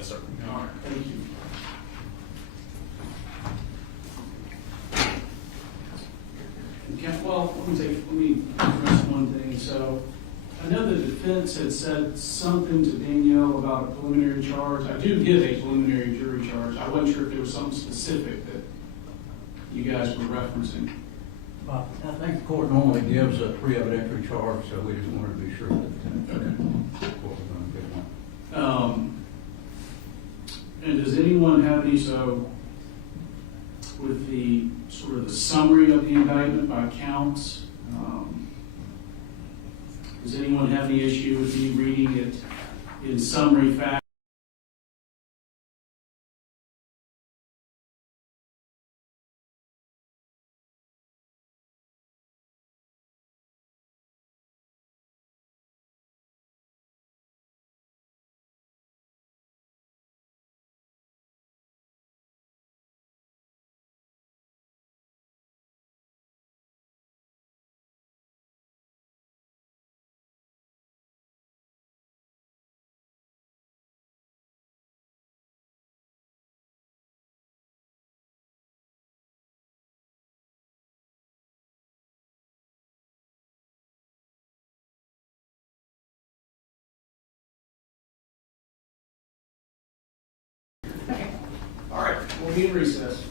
Yes, sir. All right, thank you. Okay, well, let me address one thing. So I know the defense had said something to Danielle about a preliminary charge. I do get a preliminary jury charge. I wasn't sure if there was something specific that you guys were referencing. I think the court normally gives a pre-evidentiary charge, so we just wanted to be sure that the court was going to get one. And does anyone have any, so with the sort of the summary of the indictment by counts, does anyone have any issue with me reading it in summary fashion? All right, we'll be in recess.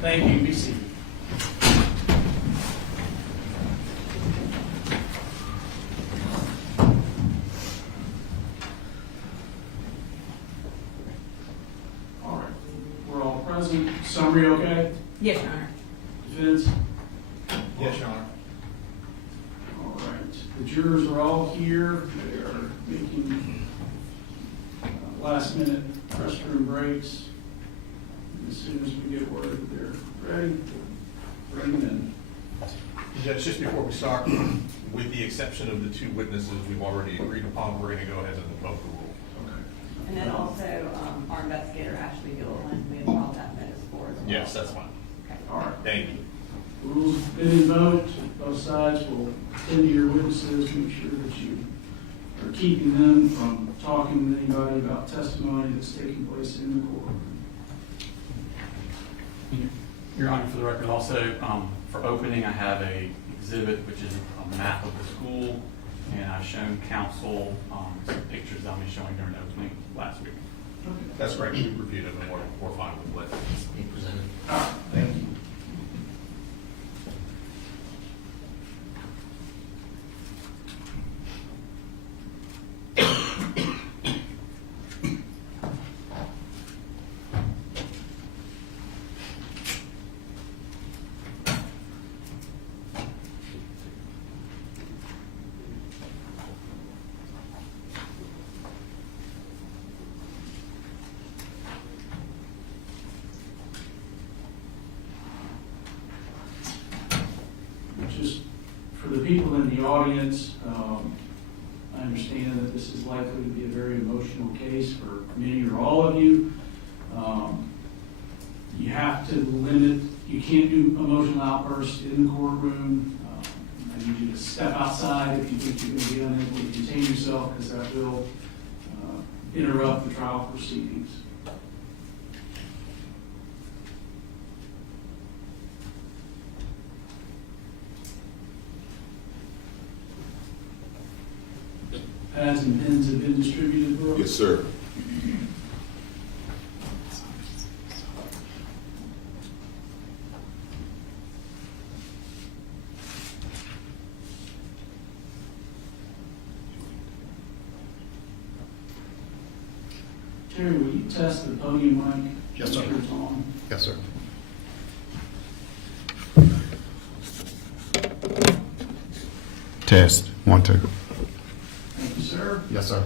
Thank you. Be seated. All right. We're all present. Summary okay? Yes, Your Honor. Defense? Yes, Your Honor. All right. The jurors are all here. They are making last-minute restroom breaks. As soon as we get word that they're ready, bring them in. Judge, just before we start, with the exception of the two witnesses we've already agreed upon, we're going to go ahead and invoke the rule. Okay. And then also, our investigator, Ashley Gill, wanted me to file that notice for as well. Yes, that's fine. Okay. All right. Thank you. Rules have been invoked. Both sides will attend to your witnesses, make sure that you are keeping them from talking to anybody about testimony that's taking place in the courtroom. Your Honor, for the record, also, for opening, I have a exhibit, which is a map of the school, and I've shown counsel some pictures I'll be showing during opening last week. Okay. That's great. We reviewed it and we're fine with what he presented. All right. Thank you. Just for the people in the audience, I understand that this is likely to be a very emotional case for many or all of you. You have to limit, you can't do emotional outbursts in the courtroom. I need you to step outside if you think you're going to be unable to contain yourself, because that will interrupt the trial proceedings. Pads and pens have been distributed, Brooke? Yes, sir. Terry, will you test the podium mic? Yes, sir. Make sure it's on. Yes, sir. Test. 1, 2. Thank you, sir. Yes, sir.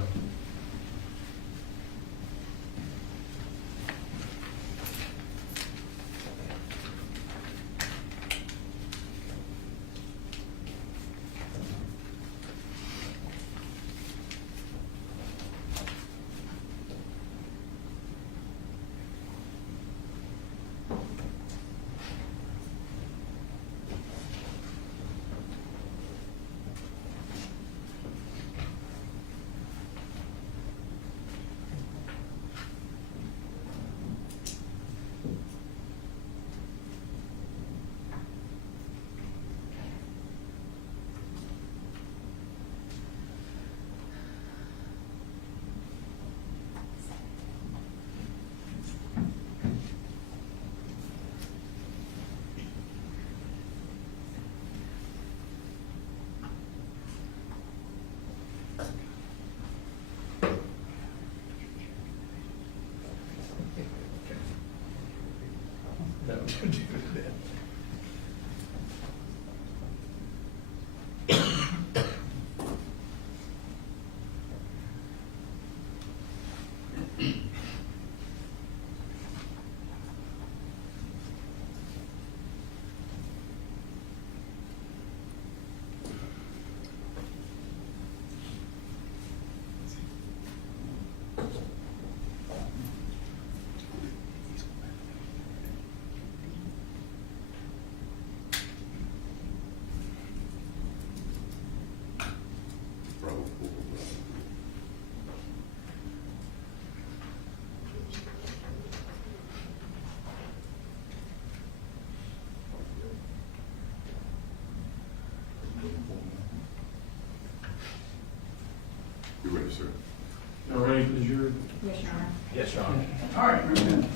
No, do that. You ready, sir? Y'all ready for the jury? Yes, Your Honor. Yes, Your Honor. All right, bring it in.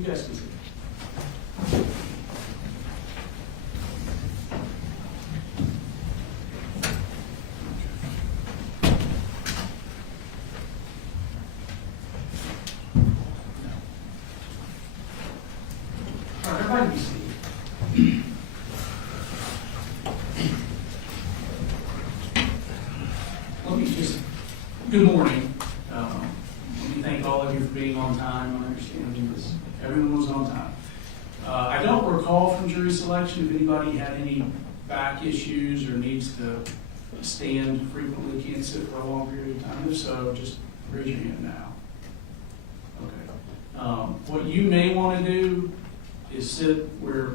You guys can see. All right, everybody be seated. Let me just, good morning. Let me thank all of you for being on time. I understand this. Everyone was on time. I don't recall from jury selection if anybody had any back issues or needs to stand frequently, can't sit for a long period of time. If so, just raise your hand now. Okay. What you may want to do is sit where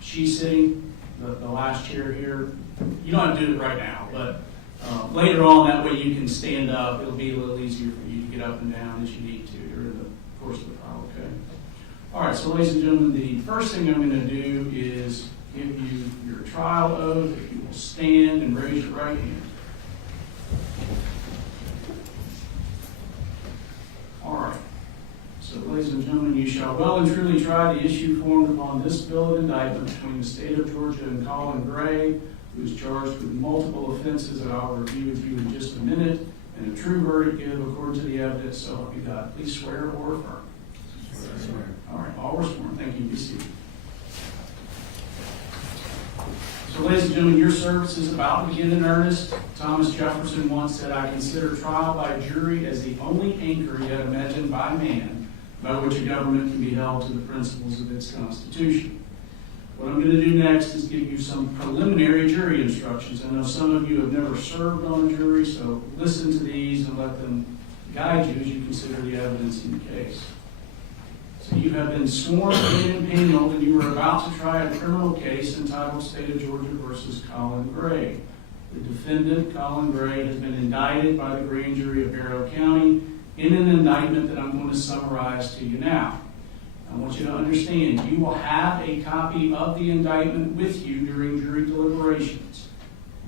she's sitting, the last chair here. You don't have to do it right now, but later on, that way you can stand up. It'll be a little easier for you to get up and down as you need to during the course of the trial, okay? All right, so ladies and gentlemen, the first thing I'm going to do is give you your trial oath. If you will stand and raise your right hand. All right. So, ladies and gentlemen, you shall well and truly try the issue formed upon this bill of indictment between the state of Georgia and Colin Gray, who is charged with multiple offenses that I'll review with you in just a minute, and a true verdict give according to the evidence, so help you God. Please swear or affirm. Swear. All right, all were sworn. Thank you. Be seated. So, ladies and gentlemen, your service is about to begin in earnest. Thomas Jefferson once said, "I consider trial by jury as the only anchor yet imagined by man, by which a government can be held to the principles of its Constitution." What I'm going to do next is give you some preliminary jury instructions. I know some of you have never served on a jury, so listen to these and let them guide you as you consider the evidence in the case. So you have been sworn in and impaneled, and you are about to try a criminal case entitled State of Georgia versus Colin Gray. The defendant, Colin Gray, has been indicted by the grand jury of Barrow County in an indictment that I'm going to summarize to you now. I want you to understand, you will have a copy of the indictment with you during jury deliberations.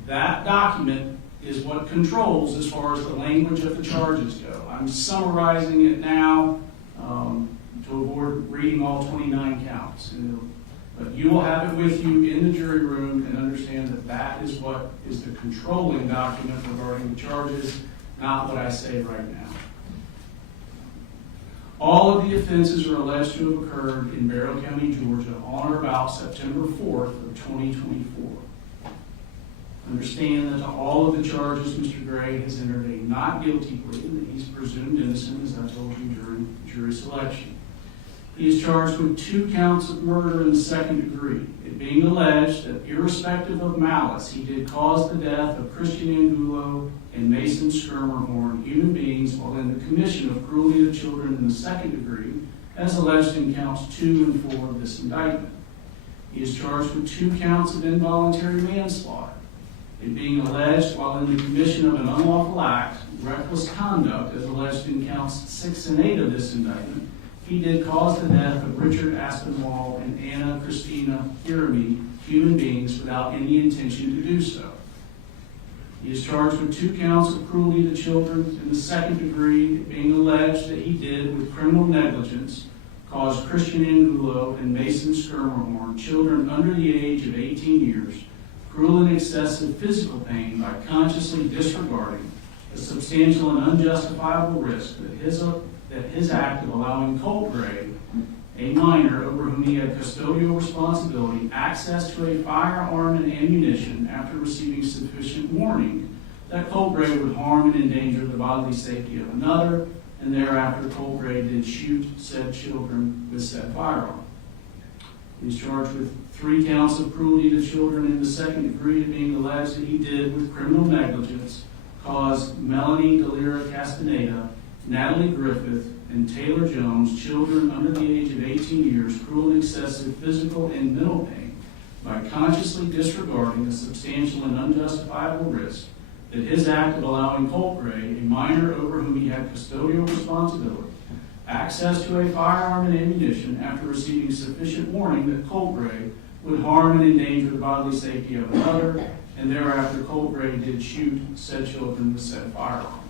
That document is what controls as far as the language of the charges go. I'm summarizing it now to avoid reading all 29 counts. But you will have it with you in the jury room and understand that that is what is the controlling document regarding the charges, not what I say right now. All of the offenses are alleged to have occurred in Barrow County, Georgia on or about September 4th of 2024. Understand that to all of the charges, Mr. Gray has entered a not guilty plea and that he's presumed innocent, as I told you during jury selection. He is charged with 2 counts of murder in the second degree, it being alleged that irrespective of malice, he did cause the death of Christian Angulo and Mason Skirmerhorn, human beings, while in the commission of cruelty to children in the second degree, as alleged in counts 2 and 4 of this indictment. He is charged with 2 counts of involuntary manslaughter, it being alleged while in the commission of an unlawful act, reckless conduct, as alleged in counts 6 and 8 of this indictment, he did cause the death of Richard Aspinwall and Anna Christina Jeremy, human beings, without any intention to do so. He is charged with 2 counts of cruelty to children in the second degree, being alleged that he did, with criminal negligence, cause Christian Angulo and Mason Skirmerhorn, children under the age of 18 years, cruel and excessive physical pain by consciously disregarding a substantial and unjustifiable risk that his act of allowing Colt Gray, a minor over whom he had custodial responsibility, access to a firearm and ammunition after receiving sufficient warning that Colt Gray would harm and endanger the bodily safety of another, and thereafter Colt Gray did shoot said children with said firearm. He is charged with 3 counts of cruelty to children in the second degree, being alleged that he did, with criminal negligence, cause Melanie Delira Castaneda, Natalie Griffith, and Taylor Jones, children under the age of 18 years, cruel and excessive physical and mental pain by consciously disregarding a substantial and unjustifiable risk that his act of allowing Colt Gray, a minor over whom he had custodial responsibility, access to a firearm and ammunition after receiving sufficient warning that Colt Gray would harm and endanger the bodily safety of another, and thereafter Colt Gray did shoot said children with said firearm.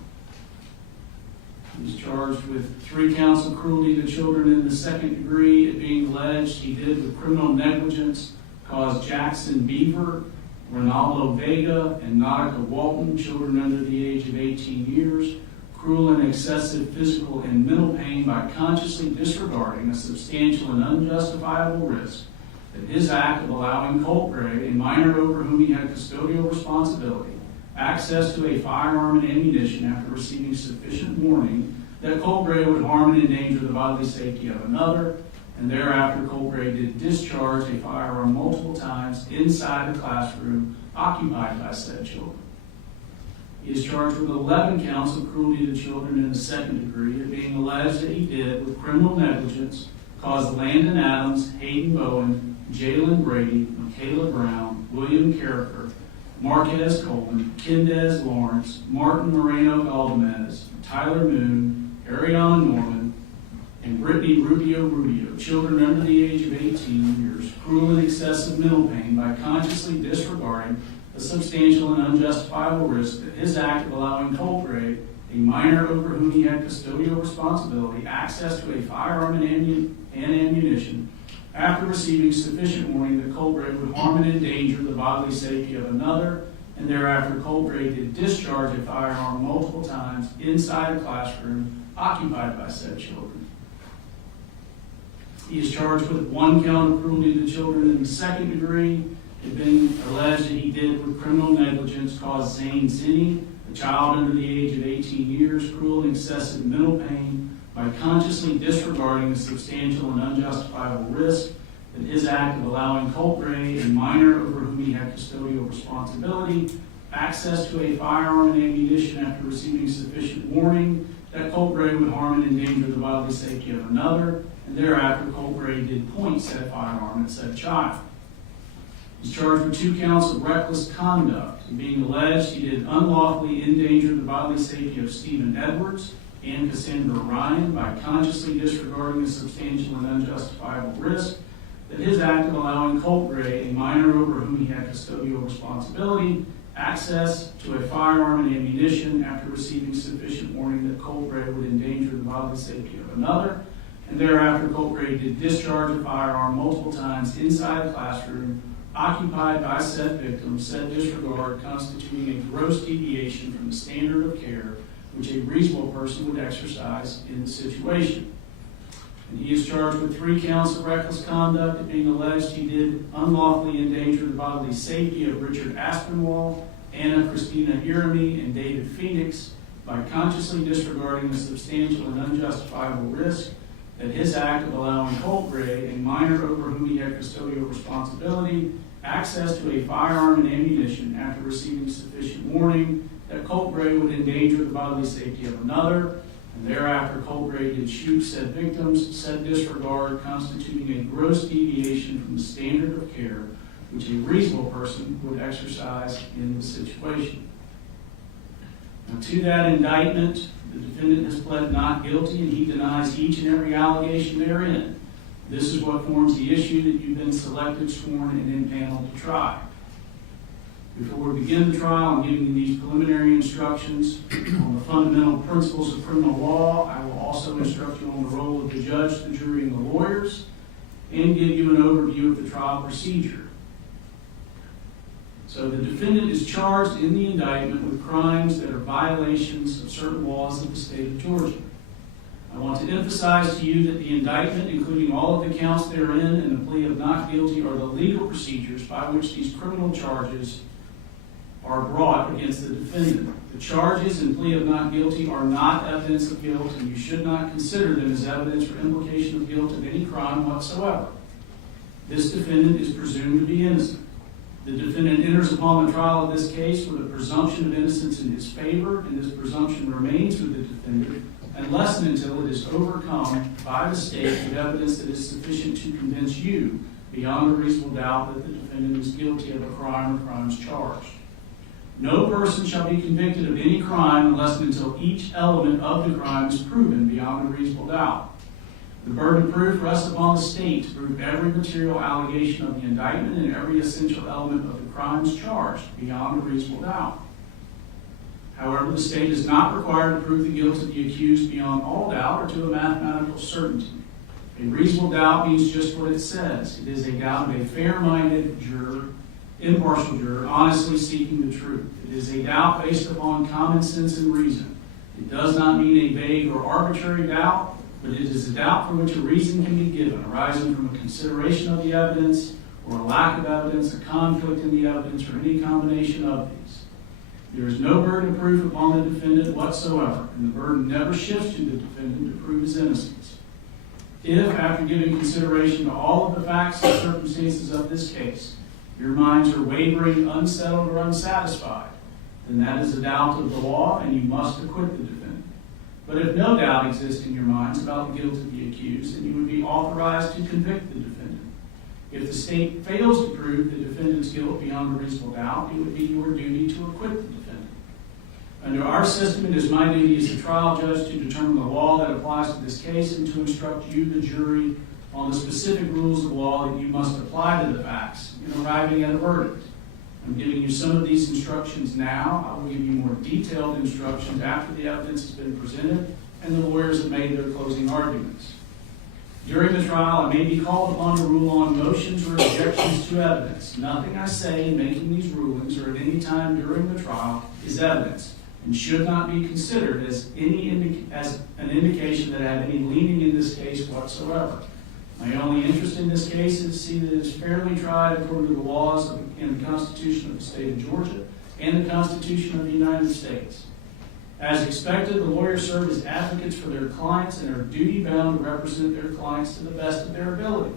He's charged with 3 counts of cruelty to children in the 2nd degree. It being alleged he did with criminal negligence cause Jackson Beaver, Ronaldo Vega, and Nautica Walton, children under the age of 18 years, cruel and excessive physical and mental pain by consciously disregarding a substantial and unjustifiable risk that his act of allowing Colt Gray, a minor over whom he had custodial responsibility, access to a firearm and ammunition after receiving sufficient warning that Colt Gray would harm and endanger the bodily safety of another, and thereafter Colt Gray did discharge a firearm multiple times inside the classroom occupied by said children. He is charged with 11 counts of cruelty to children in the 2nd degree, it being alleged that he did, with criminal negligence, cause Landon Adams, Hayden Bowen, Jalen Brady, Michaela Brown, William Carricker, Marquez Coleman, Kendez Lawrence, Martin Moreno Galdamez, Tyler Moon, Ariana Norman, and Brittany Rubio, children under the age of 18 years, cruel and excessive mental pain by consciously disregarding a substantial and unjustifiable risk that his act of allowing Colt Gray, a minor over whom he had custodial responsibility, access to a firearm and ammunition after receiving sufficient warning that Colt Gray would harm and endanger the bodily safety of another, and thereafter Colt Gray did discharge a firearm multiple times inside a classroom occupied by said children. He is charged with 1 count of cruelty to children in the 2nd degree. It being alleged that he did, with criminal negligence, cause Zane Zinni, a child under the age of 18 years, cruel and excessive mental pain by consciously disregarding the substantial and unjustifiable risk that his act of allowing Colt Gray, a minor over whom he had custodial responsibility, access to a firearm and ammunition after receiving sufficient warning that Colt Gray would harm and endanger the bodily safety of another, and thereafter Colt Gray did point said firearm at said child. He's charged with 2 counts of reckless conduct, and being alleged he did unlawfully endanger the bodily safety of Stephen Edwards and Cassandra Ryan by consciously disregarding a substantial and unjustifiable risk that his act of allowing Colt Gray, a minor over whom he had custodial responsibility, access to a firearm and ammunition after receiving sufficient warning that Colt Gray would endanger the bodily safety of another, and thereafter Colt Gray did discharge a firearm multiple times inside a classroom occupied by said victim, said disregard constituting a gross deviation from the standard of care which a reasonable person would exercise in the situation. And he is charged with 3 counts of reckless conduct, it being alleged he did unlawfully endanger the bodily safety of Richard Aspinwall, Anna Christina Jeremy, and David Phoenix by consciously disregarding the substantial and unjustifiable risk that his act of allowing Colt Gray, a minor over whom he had custodial responsibility, access to a firearm and ammunition after receiving sufficient warning that Colt Gray would endanger the bodily safety of another, and thereafter Colt Gray did shoot said victims, said disregard constituting a gross deviation from the standard of care which a reasonable person would exercise in the situation. Now, to that indictment, the defendant has pled not guilty, and he denies each and every allegation therein. This is what forms the issue that you've been selected, sworn, and impaneled to try. Before we begin the trial, I'm giving you these preliminary instructions on the fundamental principles of criminal law. I will also instruct you on the role of the judge, the jury, and the lawyers, and give you an overview of the trial procedure. So the defendant is charged in the indictment with crimes that are violations of certain laws of the state of Georgia. I want to emphasize to you that the indictment, including all of the counts therein, and the plea of not guilty are the legal procedures by which these criminal charges are brought against the defendant. The charges and plea of not guilty are not evidence of guilt, and you should not consider them as evidence or implication of guilt of any crime whatsoever. This defendant is presumed to be innocent. The defendant enters upon the trial of this case with a presumption of innocence in his favor, and this presumption remains with the defendant unless and until it is overcome by the state with evidence that is sufficient to convince you beyond a reasonable doubt that the defendant is guilty of a crime or crimes charged. No person shall be convicted of any crime unless and until each element of the crime is proven beyond a reasonable doubt. The burden of proof rests upon the state to prove every material allegation of the indictment and every essential element of the crimes charged beyond a reasonable doubt. However, the state is not required to prove the guilt of the accused beyond all doubt or to a mathematical certainty. A reasonable doubt means just what it says. It is a doubt of a fair-minded juror, impartial juror, honestly seeking the truth. It is a doubt based upon common sense and reason. It does not mean a vague or arbitrary doubt, but it is a doubt for which a reason can be given, arising from a consideration of the evidence or a lack of evidence, a conflict in the evidence, or any combination of these. There is no burden of proof upon the defendant whatsoever, and the burden never shifts to the defendant to prove his innocence. If, after giving consideration to all of the facts and circumstances of this case, your minds are wavering, unsettled, or unsatisfied, then that is a doubt of the law, and you must acquit the defendant. But if no doubt exists in your minds about the guilt of the accused, then you would be authorized to convict the defendant. If the state fails to prove the defendant's guilt beyond a reasonable doubt, it would be your duty to acquit the defendant. Under our system, it is my duty as a trial judge to determine the law that applies to this case and to instruct you, the jury, on the specific rules of law that you must apply to the facts in arriving at a verdict. I'm giving you some of these instructions now. I will give you more detailed instructions after the evidence has been presented and the lawyers have made their closing arguments. During the trial, I may be called upon to rule on motions or objections to evidence. Nothing I say in making these rulings or at any time during the trial is evidence and should not be considered as an indication that I have any leaning in this case whatsoever. My only interest in this case is to see that it is fairly tried according to the laws and the Constitution of the state of Georgia and the Constitution of the United States. As expected, the lawyers serve as advocates for their clients and are duty-bound to represent their clients to the best of their ability.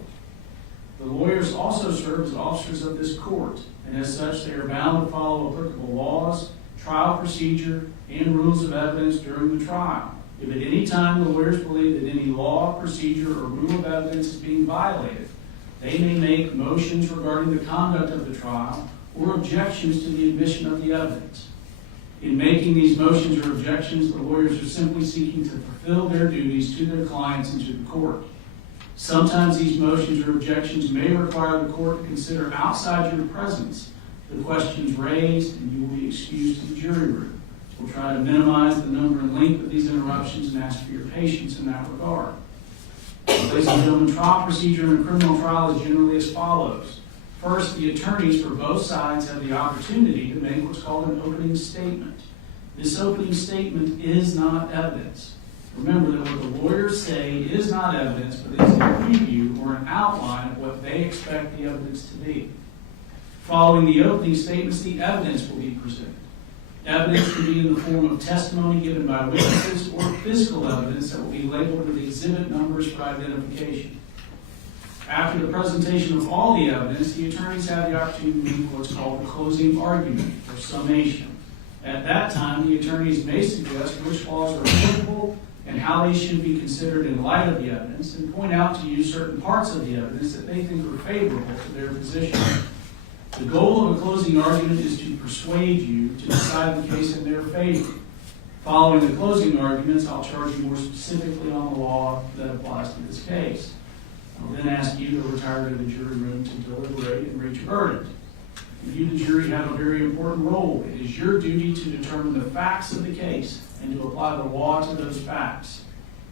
The lawyers also serve as officers of this court, and as such, they are bound to follow applicable laws, trial procedure, and rules of evidence during the trial. If at any time the lawyers believe that any law, procedure, or rule of evidence is being violated, they may make motions regarding the conduct of the trial or objections to the admission of the evidence. In making these motions or objections, the lawyers are simply seeking to fulfill their duties to their clients and to the court. Sometimes these motions or objections may require the court to consider outside your presence the questions raised, and you will be excused to the jury room. We'll try to minimize the number and length of these interruptions and ask for your patience in that regard. Ladies and gentlemen, trial procedure in a criminal trial is generally as follows. First, the attorneys for both sides have the opportunity to make what's called an opening statement. This opening statement is not evidence. Remember that what the lawyers say is not evidence, but is a preview or an outline of what they expect the evidence to be. Following the opening statements, the evidence will be presented. Evidence can be in the form of testimony given by witnesses or physical evidence that will be labeled with exhibit numbers for identification. After the presentation of all the evidence, the attorneys have the opportunity to make what's called a closing argument or summation. At that time, the attorneys may suggest which laws are applicable and how they should be considered in light of the evidence, and point out to you certain parts of the evidence that they think are favorable to their position. The goal of a closing argument is to persuade you to decide the case in their favor. Following the closing arguments, I'll charge you more specifically on the law that applies to this case. I'll then ask you to retire to the jury room to deliberate and reach a verdict. You, the jury, have a very important role. It is your duty to determine the facts of the case and to apply the law to those facts.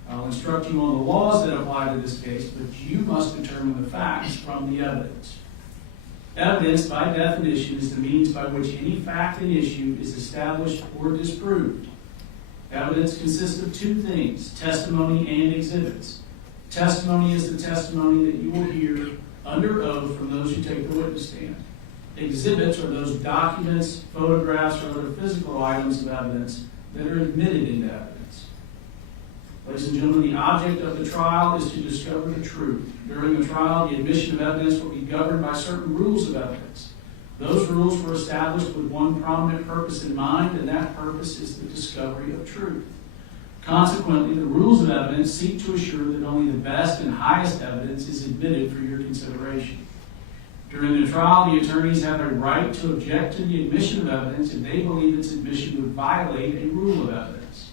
I'll instruct you on the laws that apply to this case, but you must determine the facts from the evidence. Evidence, by definition, is the means by which any fact and issue is established or disproved. Evidence consists of two things, testimony and exhibits. Testimony is the testimony that you will hear under oath from those who take the witness stand. Exhibits are those documents, photographs, or other physical items of evidence that are admitted into evidence. Ladies and gentlemen, the object of the trial is to discover the truth. During the trial, the admission of evidence will be governed by certain rules of evidence. Those rules were established with one prominent purpose in mind, and that purpose is the discovery of truth. Consequently, the rules of evidence seek to assure that only the best and highest evidence is admitted for your consideration. During the trial, the attorneys have a right to object to the admission of evidence if they believe its admission would violate a rule of evidence.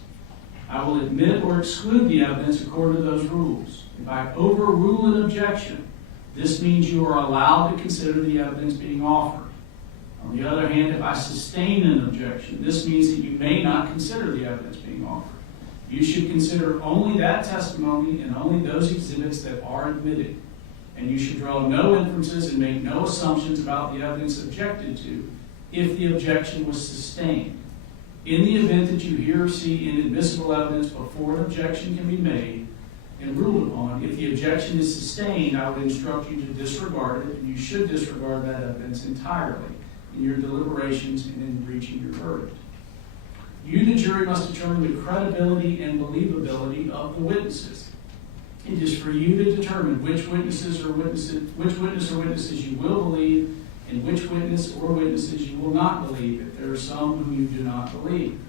I will admit or exclude the evidence according to those rules. If I overrule an objection, this means you are allowed to consider the evidence being offered. On the other hand, if I sustain an objection, this means that you may not consider the evidence being offered. You should consider only that testimony and only those exhibits that are admitted. And you should draw no inferences and make no assumptions about the evidence objected to if the objection was sustained. In the event that you hear or see inadmissible evidence before an objection can be made and ruled upon, if the objection is sustained, I would instruct you to disregard it, and you should disregard that evidence entirely in your deliberations and in reaching your verdict. You, the jury, must determine the credibility and believability of the witnesses. It is for you to determine which witness or witnesses you will believe and which witness or witnesses you will not believe if there are some whom you do not believe.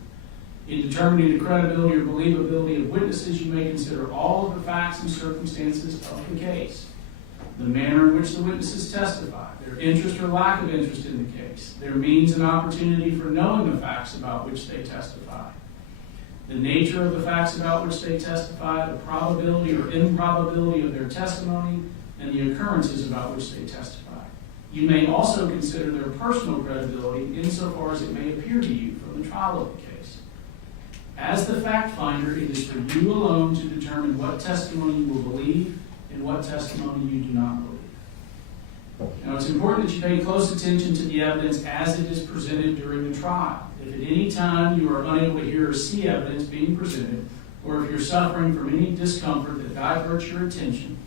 In determining the credibility or believability of witnesses, you may consider all of the facts and circumstances of the case, the manner in which the witnesses testify, their interest or lack of interest in the case, their means and opportunity for knowing the facts about which they testify, the nature of the facts about which they testify, the probability or improbability of their testimony, and the occurrences about which they testify. You may also consider their personal credibility insofar as it may appear to you from the trial of the case. As the fact finder, it is for you alone to determine what testimony you will believe and what testimony you do not believe. Now, it's important that you pay close attention to the evidence as it is presented during the trial. If at any time you are unable to hear or see evidence being presented, or if you're suffering from any discomfort that diverts your attention,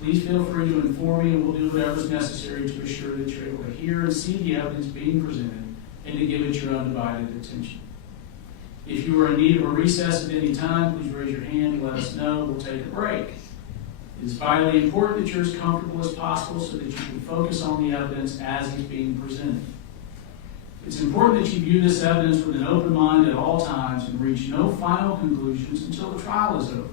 please feel free to inform me and we'll do whatever is necessary to assure that you're able to hear and see the evidence being presented and to give it your undivided attention. If you are in need of a recess at any time, please raise your hand and let us know. We'll take a break. It is vitally important that you're as comfortable as possible so that you can focus on the evidence as it's being presented. It's important that you view this evidence with an open mind at all times and reach no final conclusions until the trial is over.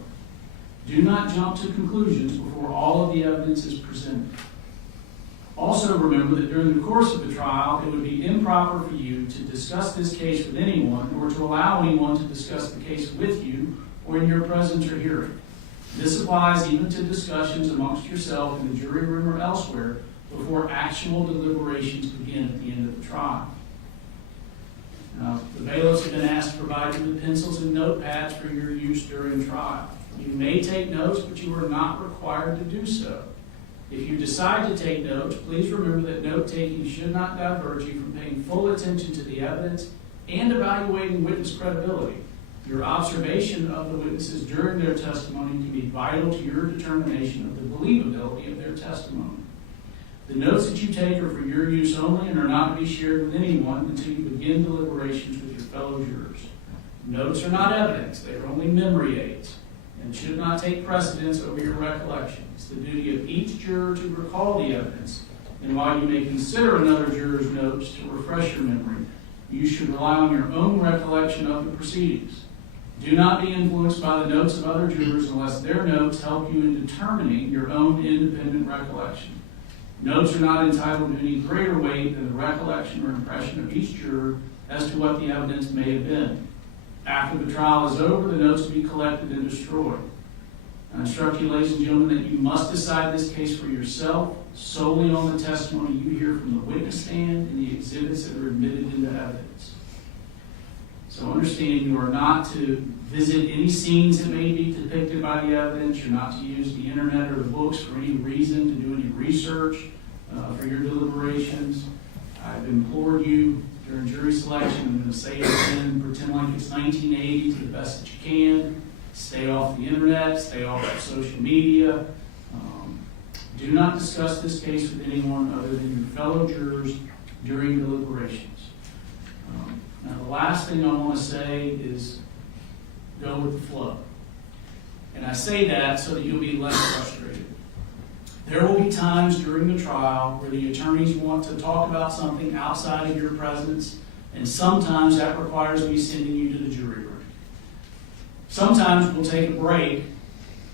Do not jump to conclusions before all of the evidence is presented. Also remember that during the course of the trial, it would be improper for you to discuss this case with anyone or to allow anyone to discuss the case with you or in your presence or hearing. This applies even to discussions amongst yourself in the jury room or elsewhere before actual deliberations begin at the end of the trial. Now, the bailiffs have been asked to provide you with pencils and notepads for your use during trial. You may take notes, but you are not required to do so. If you decide to take notes, please remember that note-taking should not divert you from paying full attention to the evidence and evaluating witness credibility. Your observation of the witnesses during their testimony can be vital to your determination of the believability of their testimony. The notes that you take are for your use only and are not to be shared with anyone until you begin deliberations with your fellow jurors. Notes are not evidence, they are only memory aids and should not take precedence over your recollection. It's the duty of each juror to recall the evidence, and while you may consider another juror's notes to refresh your memory, you should rely on your own recollection of the proceedings. Do not be influenced by the notes of other jurors unless their notes help you in determining your own independent recollection. Notes are not entitled to any greater weight than the recollection or impression of each juror as to what the evidence may have been. After the trial is over, the notes will be collected and destroyed. I instruct you, ladies and gentlemen, that you must decide this case for yourself solely on the testimony you hear from the witness stand and the exhibits that are admitted into evidence. So understand you are not to visit any scenes that may be depicted by the evidence. You're not to use the internet or the books for any reason, to do any research for your deliberations. I've implored you during jury selection, I'm going to say it again, pretend like it's 1980 to the best that you can. Stay off the internet, stay off of social media. Do not discuss this case with anyone other than your fellow jurors during deliberations. Now, the last thing I want to say is go with the flow. And I say that so that you'll be less frustrated. There will be times during the trial where the attorneys want to talk about something outside of your presence, and sometimes that requires me sending you to the jury room. Sometimes we'll take a break,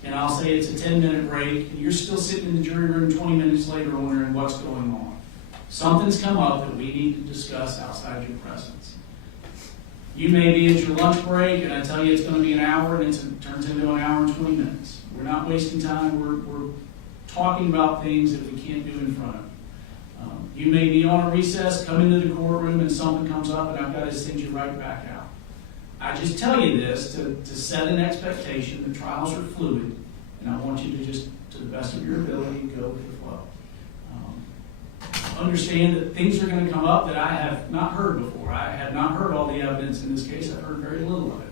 and I'll say it's a 10-minute break, and you're still sitting in the jury room 20 minutes later wondering what's going on. Something's come up that we need to discuss outside your presence. You may be at your lunch break, and I tell you it's going to be an hour, and it turns into an hour and 20 minutes. We're not wasting time. We're talking about things that we can't do in front of you. You may be on a recess, come into the courtroom, and something comes up, and I've got to send you right back out. I just tell you this to set an expectation. The trials are fluid, and I want you to just, to the best of your ability, go with the flow. Understand that things are going to come up that I have not heard before. I have not heard all the evidence in this case. I've heard very little of it.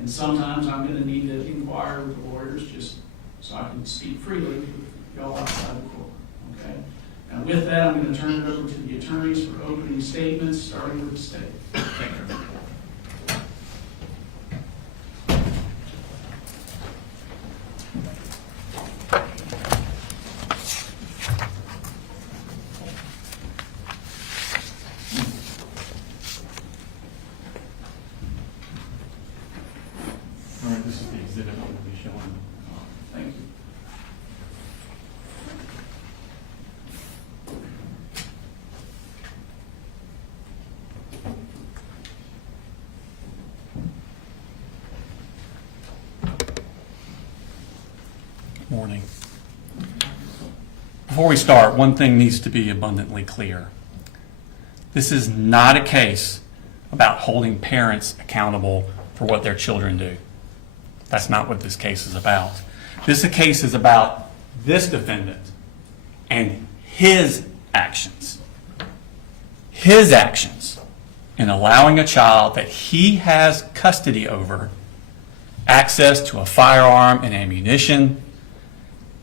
And sometimes I'm going to need to inquire with the lawyers just so I can speak freely with y'all outside the court. Okay? Now with that, I'm going to turn it over to the attorneys for opening statements, starting with the state. Thank you. All right, this is the exhibit I'm going to be showing. Thank you. Morning. Before we start, one thing needs to be abundantly clear. This is not a case about holding parents accountable for what their children do. That's not what this case is about. This case is about this defendant and his actions. His actions in allowing a child that he has custody over access to a firearm and ammunition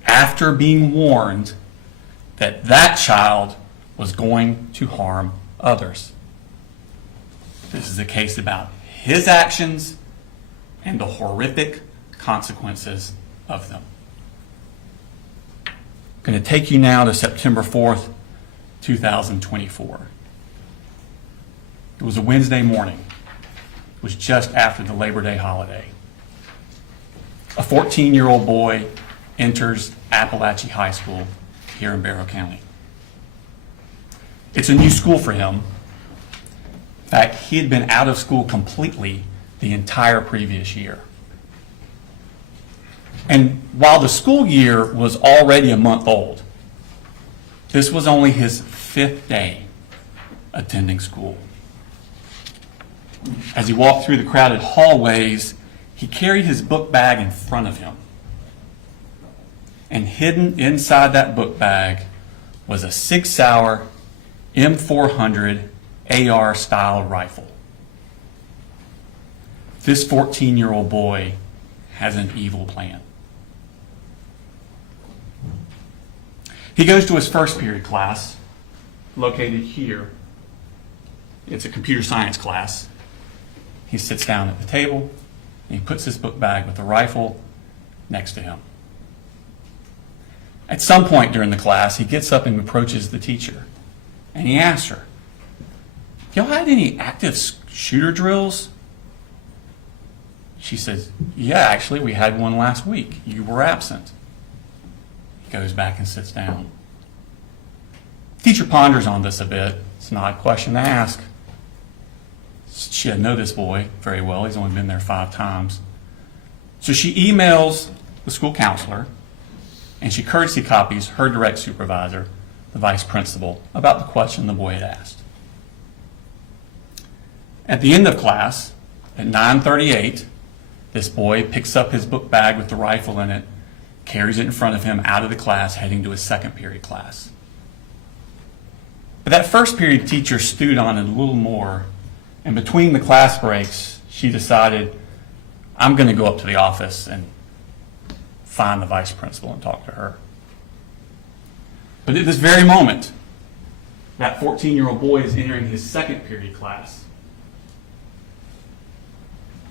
after being warned that that child was going to harm others. This is a case about his actions and the horrific consequences of them. I'm going to take you now to September 4th, 2024. It was a Wednesday morning. It was just after the Labor Day holiday. A 14-year-old boy enters Apalachee High School here in Barrow County. It's a new school for him. In fact, he had been out of school completely the entire previous year. And while the school year was already a month old, this was only his 5th day attending school. As he walked through the crowded hallways, he carried his book bag in front of him. And hidden inside that book bag was a Sig Sauer M400 AR-style rifle. This 14-year-old boy has an evil plan. He goes to his first period class, located here. It's a computer science class. He sits down at the table, and he puts his book bag with the rifle next to him. At some point during the class, he gets up and approaches the teacher, and he asks her, "Y'all had any active shooter drills?" She says, "Yeah, actually, we had one last week. You were absent." He goes back and sits down. Teacher ponders on this a bit. It's an odd question to ask. She doesn't know this boy very well. He's only been there 5 times. So she emails the school counselor, and she courtesy copies her direct supervisor, the vice principal, about the question the boy had asked. At the end of class, at 9:38, this boy picks up his book bag with the rifle in it, carries it in front of him out of the class, heading to his second period class. But that first period teacher stewed on it a little more, and between the class breaks, she decided, I'm going to go up to the office and find the vice principal and talk to her. But at this very moment, that 14-year-old boy is entering his second period class.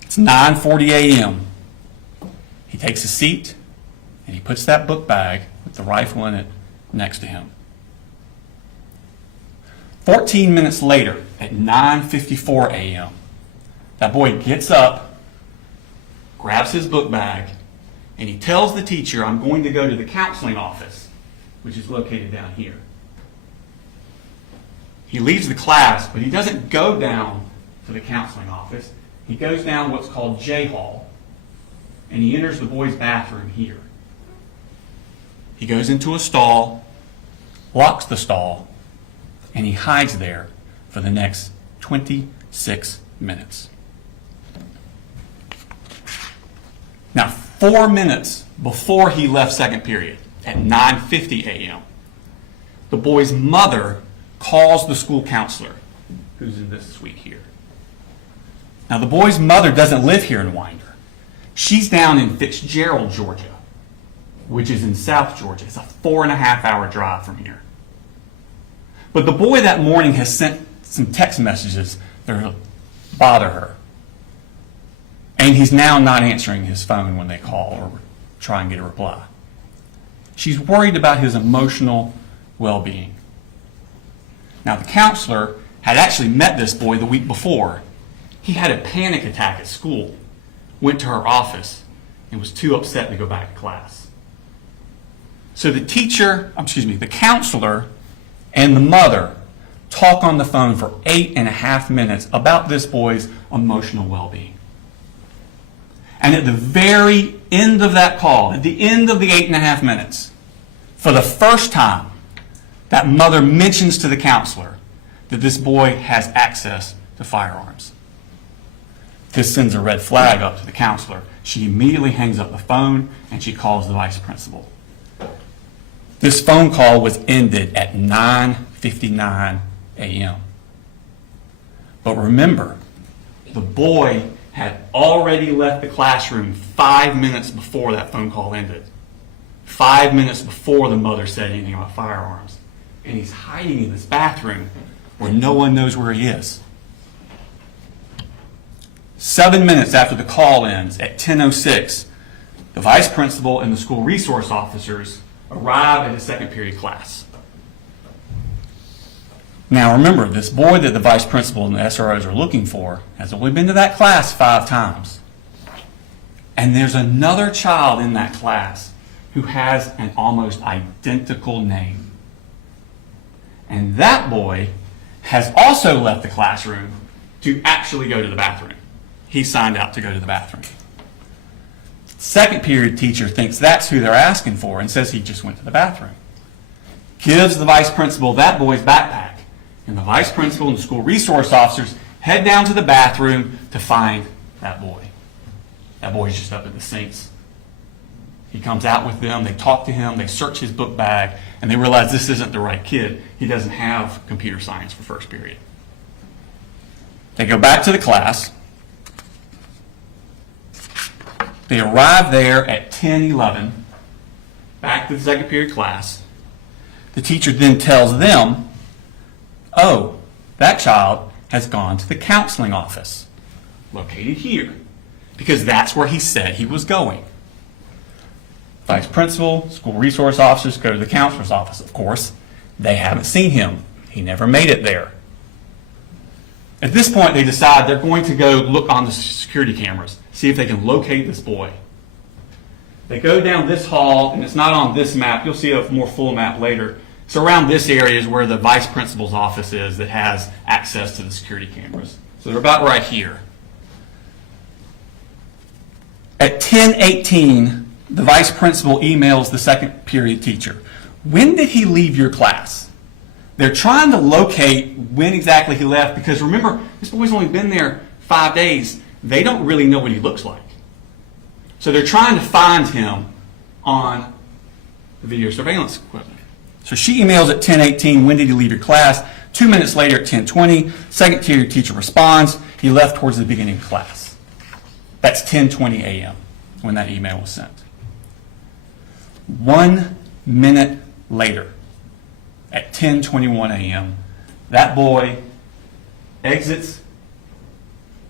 It's 9:40 a.m. He takes a seat, and he puts that book bag with the rifle in it next to him. 14 minutes later, at 9:54 a.m., that boy gets up, grabs his book bag, and he tells the teacher, I'm going to go to the counseling office, which is located down here. He leaves the class, but he doesn't go down to the counseling office. He goes down what's called J Hall, and he enters the boys' bathroom here. He goes into a stall, locks the stall, and he hides there for the next 26 minutes. Now, 4 minutes before he left second period, at 9:50 a.m., the boy's mother calls the school counselor, who's in this suite here. Now, the boy's mother doesn't live here in Winder. She's down in Fitzgerald, Georgia, which is in South Georgia. It's a 4.5-hour drive from here. But the boy that morning has sent some text messages that bother her. And he's now not answering his phone when they call or try and get a reply. She's worried about his emotional well-being. Now, the counselor had actually met this boy the week before. He had a panic attack at school, went to her office, and was too upset to go back to class. So the counselor and the mother talk on the phone for 8.5 minutes about this boy's emotional well-being. And at the very end of that call, at the end of the 8.5 minutes, for the first time, that mother mentions to the counselor that this boy has access to firearms. This sends a red flag up to the counselor. She immediately hangs up the phone and she calls the vice principal. This phone call was ended at 9:59 a.m. But remember, the boy had already left the classroom 5 minutes before that phone call ended. 5 minutes before the mother said anything about firearms. And he's hiding in this bathroom where no one knows where he is. 7 minutes after the call ends, at 10:06, the vice principal and the school resource officers arrive at a second period class. Now remember, this boy that the vice principal and the SROs are looking for has only been to that class 5 times. And there's another child in that class who has an almost identical name. And that boy has also left the classroom to actually go to the bathroom. He signed out to go to the bathroom. Second period teacher thinks that's who they're asking for and says he just went to the bathroom. Gives the vice principal that boy's backpack. And the vice principal and the school resource officers head down to the bathroom to find that boy. That boy's just up at the sinks. He comes out with them, they talk to him, they search his book bag, and they realize this isn't the right kid. He doesn't have computer science for first period. They go back to the class. They arrive there at 10:11, back to the second period class. The teacher then tells them, oh, that child has gone to the counseling office, located here, because that's where he said he was going. Vice principal, school resource officers go to the counselor's office. Of course, they haven't seen him. He never made it there. At this point, they decide they're going to go look on the security cameras, see if they can locate this boy. They go down this hall, and it's not on this map. You'll see a more full map later. So around this area is where the vice principal's office is that has access to the security cameras. So they're about right here. At 10:18, the vice principal emails the second period teacher. When did he leave your class? They're trying to locate when exactly he left because remember, this boy's only been there 5 days. They don't really know what he looks like. So they're trying to find him on the video surveillance equipment. So she emails at 10:18, when did you leave your class? 2 minutes later at 10:20, second period teacher responds, he left towards the beginning of class. That's 10:20 a.m. when that email was sent. 1 minute later, at 10:21 a.m., that boy exits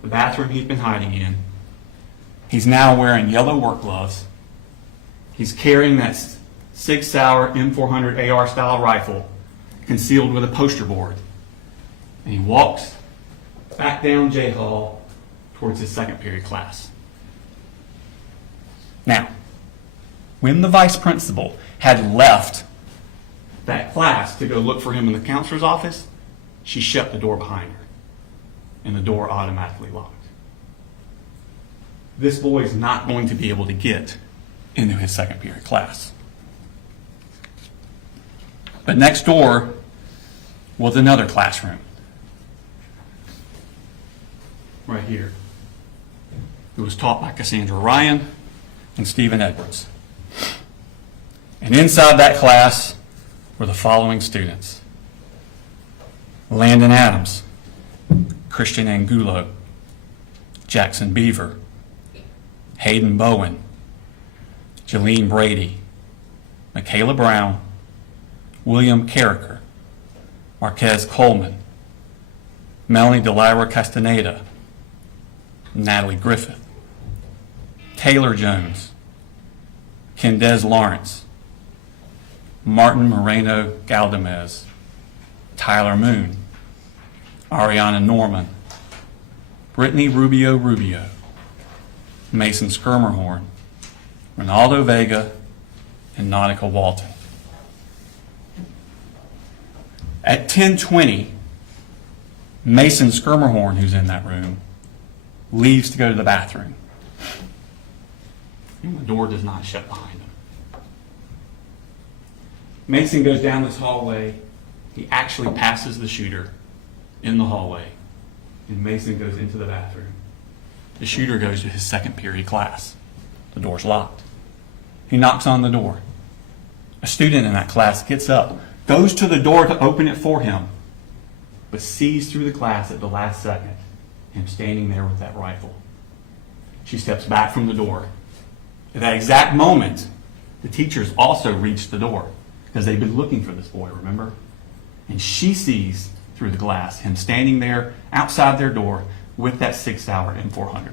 the bathroom he's been hiding in. He's now wearing yellow work gloves. He's carrying that Sig Sauer M400 AR style rifle concealed with a poster board. And he walks back down J Hall towards his second period class. Now, when the vice principal had left that class to go look for him in the counselor's office, she shut the door behind her, and the door automatically locked. This boy is not going to be able to get into his second period class. But next door, was another classroom. Right here. It was taught by Cassandra Ryan and Stephen Edwards. And inside that class were the following students: Landon Adams, Christian Angulo, Jackson Beaver, Hayden Bowen, Jalene Brady, Michaela Brown, William Carricker, Marquez Coleman, Melanie Delira Castaneda, Natalie Griffith, Taylor Jones, Kendez Lawrence, Martin Moreno Galdamez, Tyler Moon, Ariana Norman, Brittany Rubio Rubio, Mason Skirmerhorn, Ronaldo Vega, and Nautica Walton. At 10:20, Mason Skirmerhorn, who's in that room, leaves to go to the bathroom. And the door does not shut behind him. Mason goes down this hallway. He actually passes the shooter in the hallway, and Mason goes into the bathroom. The shooter goes to his second period class. The door's locked. He knocks on the door. A student in that class gets up, goes to the door to open it for him, but sees through the glass at the last second him standing there with that rifle. She steps back from the door. At that exact moment, the teachers also reach the door because they've been looking for this boy, remember? And she sees through the glass him standing there outside their door with that 6-hour M400.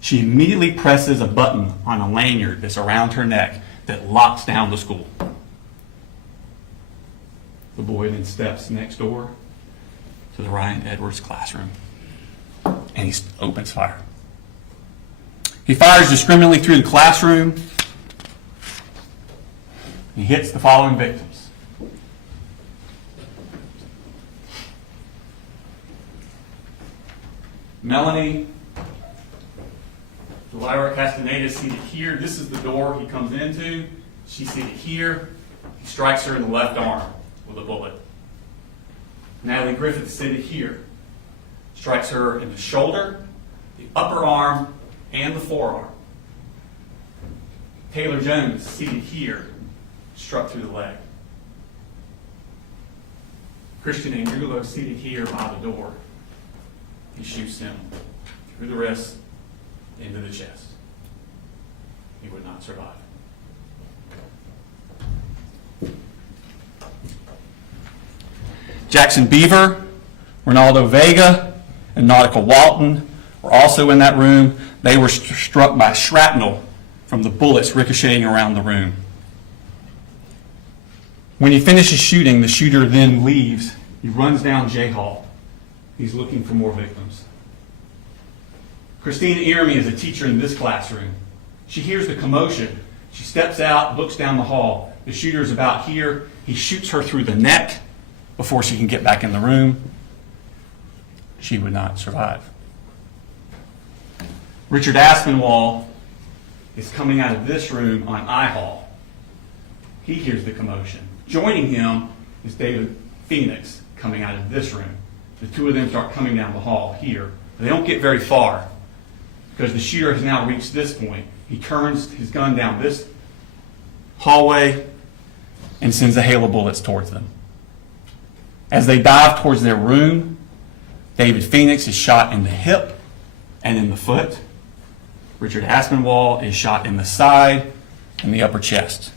She immediately presses a button on a lanyard that's around her neck that locks down the school. The boy then steps next door to the Ryan Edwards classroom, and he opens fire. He fires discriminately through the classroom. He hits the following victims: Melanie Delira Castaneda is seated here. This is the door he comes into. She's seated here. He strikes her in the left arm with a bullet. Natalie Griffith is seated here. Strikes her in the shoulder, the upper arm, and the forearm. Taylor Jones, seated here, struck through the leg. Christian Angulo, seated here by the door. He shoots him through the wrist, into the chest. He would not survive. Jackson Beaver, Ronaldo Vega, and Nautica Walton were also in that room. They were struck by shrapnel from the bullets ricocheting around the room. When he finishes shooting, the shooter then leaves. He runs down J Hall. He's looking for more victims. Christina Earmy is a teacher in this classroom. She hears the commotion. She steps out, looks down the hall. The shooter's about here. He shoots her through the neck before she can get back in the room. She would not survive. Richard Aspinwall is coming out of this room on I Hall. He hears the commotion. Joining him is David Phoenix coming out of this room. The two of them start coming down the hall here. They don't get very far because the shooter has now reached this point. He turns his gun down this hallway and sends a hail of bullets towards them. As they dive towards their room, David Phoenix is shot in the hip and in the foot. Richard Aspinwall is shot in the side and the upper chest.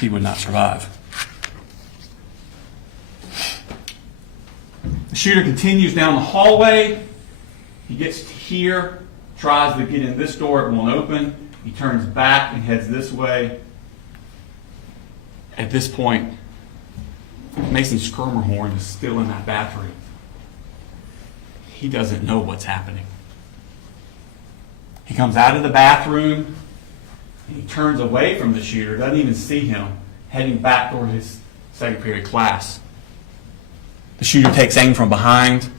He would not survive. The shooter continues down the hallway. He gets to here, tries to get in this door, it won't open. He turns back and heads this way. At this point, Mason Skirmerhorn is still in that bathroom. He doesn't know what's happening. He comes out of the bathroom, and he turns away from the shooter, doesn't even see him, heading back toward his second period class. The shooter takes aim from behind,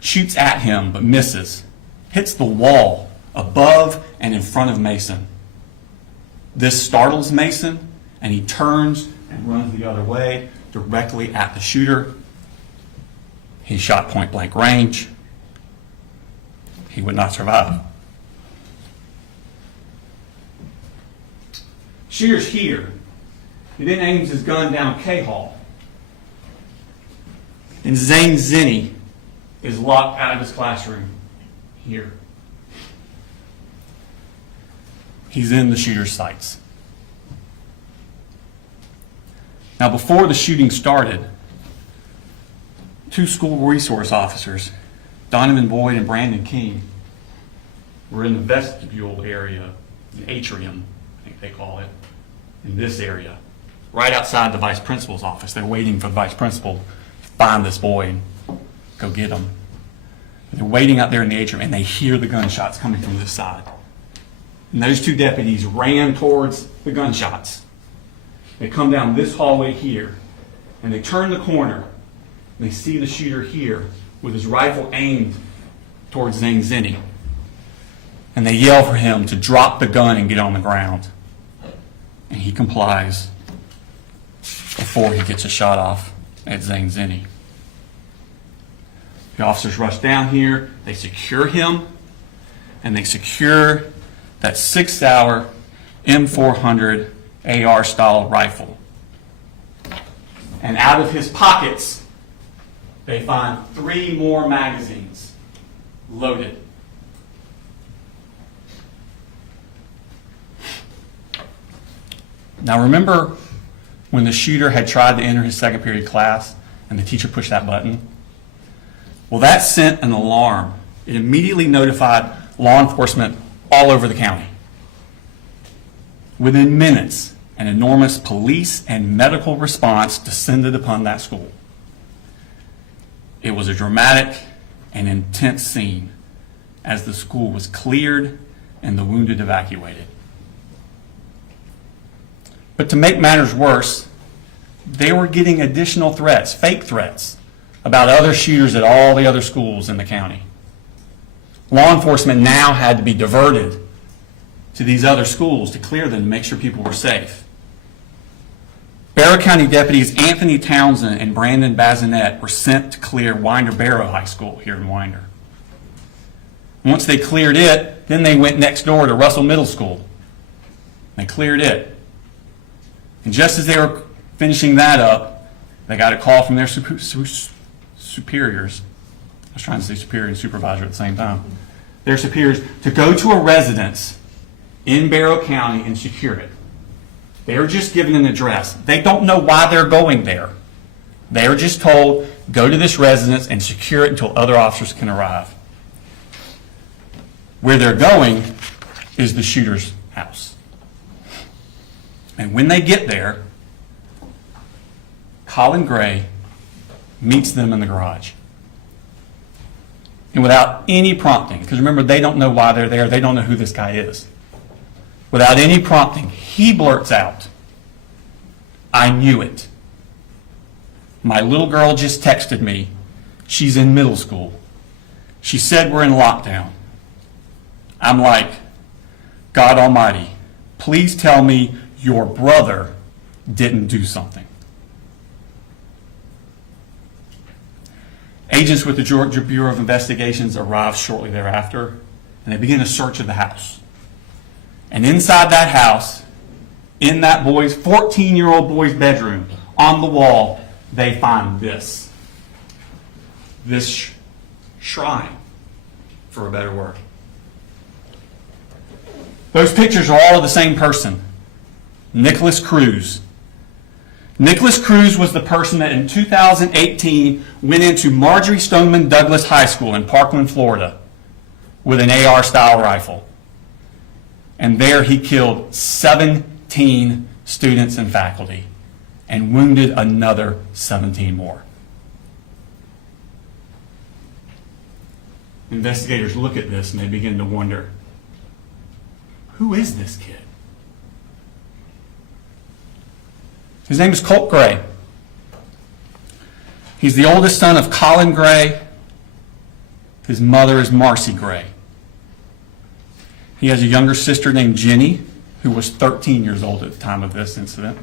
shoots at him but misses, hits the wall above and in front of Mason. This startles Mason, and he turns and runs the other way directly at the shooter. He shot point blank range. He would not survive. Shooter's here. He then aims his gun down K Hall. And Zane Zinni is locked out of his classroom here. He's in the shooter's sights. Now, before the shooting started, 2 school resource officers, Donovan Boyd and Brandon King, were in the vestibule area, the atrium, I think they call it, in this area, right outside the vice principal's office. They're waiting for the vice principal to find this boy and go get him. They're waiting out there in the atrium, and they hear the gunshots coming from this side. And those 2 deputies ran towards the gunshots. They come down this hallway here, and they turn the corner, and they see the shooter here with his rifle aimed towards Zane Zinni. And they yell for him to drop the gun and get on the ground. And he complies before he gets a shot off at Zane Zinni. The officers rush down here, they secure him, and they secure that 6-hour M400 AR-style rifle. And out of his pockets, they find 3 more magazines loaded. Now remember when the shooter had tried to enter his second period class and the teacher pushed that button? Well, that sent an alarm. It immediately notified law enforcement all over the county. Within minutes, an enormous police and medical response descended upon that school. It was a dramatic and intense scene as the school was cleared and the wounded evacuated. But to make matters worse, they were getting additional threats, fake threats, about other shooters at all the other schools in the county. Law enforcement now had to be diverted to these other schools to clear them to make sure people were safe. Barrow County deputies Anthony Townsend and Brandon Bazinet were sent to clear Winder-Barrow High School here in Winder. Once they cleared it, then they went next door to Russell Middle School. They cleared it. And just as they were finishing that up, they got a call from their superiors. I was trying to say superior and supervisor at the same time. Their superiors to go to a residence in Barrow County and secure it. They are just given an address. They don't know why they're going there. They are just told, go to this residence and secure it until other officers can arrive. Where they're going is the shooter's house. And when they get there, Colin Gray meets them in the garage. And without any prompting, because remember, they don't know why they're there, they don't know who this guy is. Without any prompting, he blurts out, "I knew it. My little girl just texted me. She's in middle school. She said we're in lockdown." I'm like, God Almighty, please tell me your brother didn't do something. Agents with the Georgia Bureau of Investigations arrived shortly thereafter, and they begin a search of the house. And inside that house, in that 14-year-old boy's bedroom, on the wall, they find this shrine, for a better word. Those pictures are all of the same person, Nicholas Cruz. Nicholas Cruz was the person that in 2018 went into Marjorie Stoneman Douglas High School in Parkland, Florida, with an AR-style rifle. And there he killed 17 students and faculty and wounded another 17 more. Investigators look at this and they begin to wonder, who is this kid? His name is Colt Gray. He's the oldest son of Colin Gray. His mother is Marcy Gray. He has a younger sister named Jenny, who was 13 years old at the time of this incident.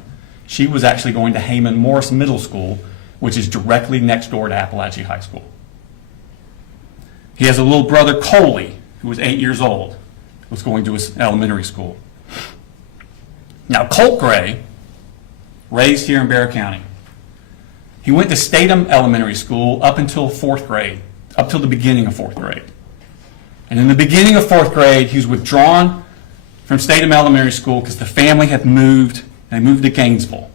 She was actually going to Heyman Morris Middle School, which is directly next door to Apalachee High School. He has a little brother, Coley, who was 8 years old, was going to his elementary school. Now, Colt Gray, raised here in Barrow County, he went to Statham Elementary School up until 4th grade, up till the beginning of 4th grade. And in the beginning of 4th grade, he was withdrawn from Statham Elementary School because the family had moved. They moved to Gainesville.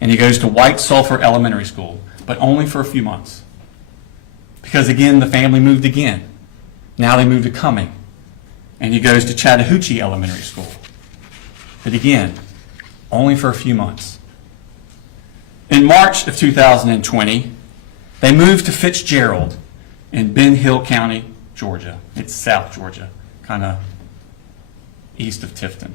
And he goes to White Sulphur Elementary School, but only for a few months. Because again, the family moved again. Now they moved to Cumming. And he goes to Chattahoochee Elementary School. But again, only for a few months. In March of 2020, they moved to Fitzgerald in Ben Hill County, Georgia. It's South Georgia, kind of east of Tifton.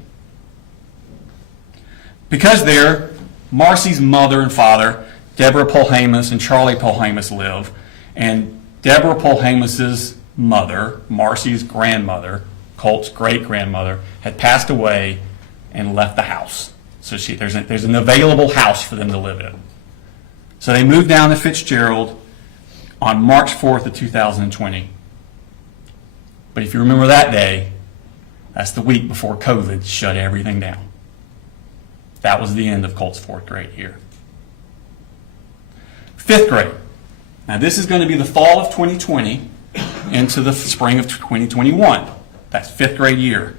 Because there, Marcy's mother and father, Deborah Polhamus and Charlie Polhamus, live, and Deborah Polhamus's mother, Marcy's grandmother, Colt's great-grandmother, had passed away and left the house. So there's an available house for them to live in. So they moved down to Fitzgerald on March 4th of 2020. But if you remember that day, that's the week before COVID shut everything down. That was the end of Colt's 4th grade year. 5th grade. Now this is going to be the fall of 2020 into the spring of 2021. That's 5th grade year.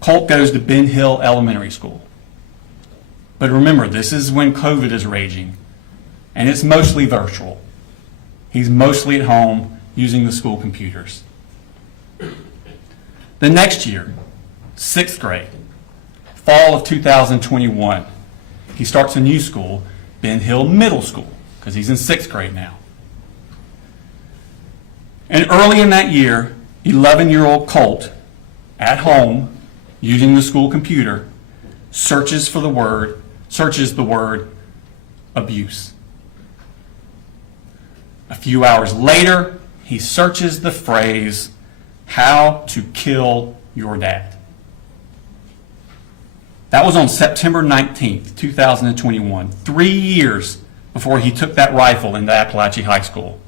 Colt goes to Ben Hill Elementary School. But remember, this is when COVID is raging, and it's mostly virtual. He's mostly at home using the school computers. The next year, 6th grade, fall of 2021, he starts a new school, Ben Hill Middle School, because he's in 6th grade now. And early in that year, 11-year-old Colt, at home, using the school computer, searches the word abuse. A few hours later, he searches the phrase, "How to kill your dad." That was on September 19th, 2021, 3 years before he took that rifle into Apalachee High School.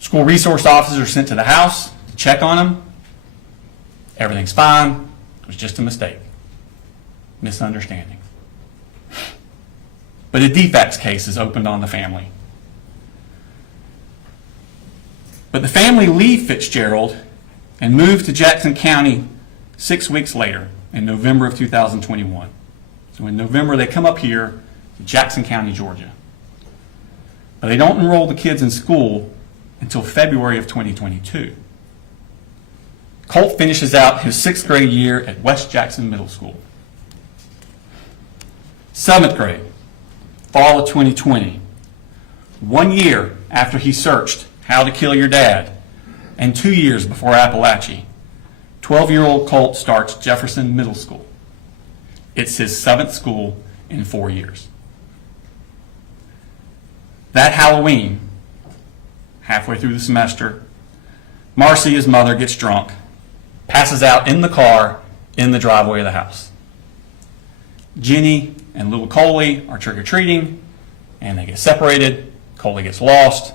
School resource officers are sent to the house to check on him. Everything's fine. It was just a mistake. Misunderstanding. But a defects case is opened on the family. But the family leave Fitzgerald and move to Jackson County 6 weeks later, in November of 2021. So in November, they come up here to Jackson County, Georgia. But they don't enroll the kids in school until February of 2022. Colt finishes out his 6th grade year at West Jackson Middle School. 7th grade, fall of 2020. 1 year after he searched How to Kill Your Dad, and 2 years before Apalachee, 12-year-old Colt starts Jefferson Middle School. It's his 7th school in 4 years. That Halloween, halfway through the semester, Marcy, his mother, gets drunk, passes out in the car in the driveway of the house. Jenny and little Coley are trick-or-treating, and they get separated. Coley gets lost.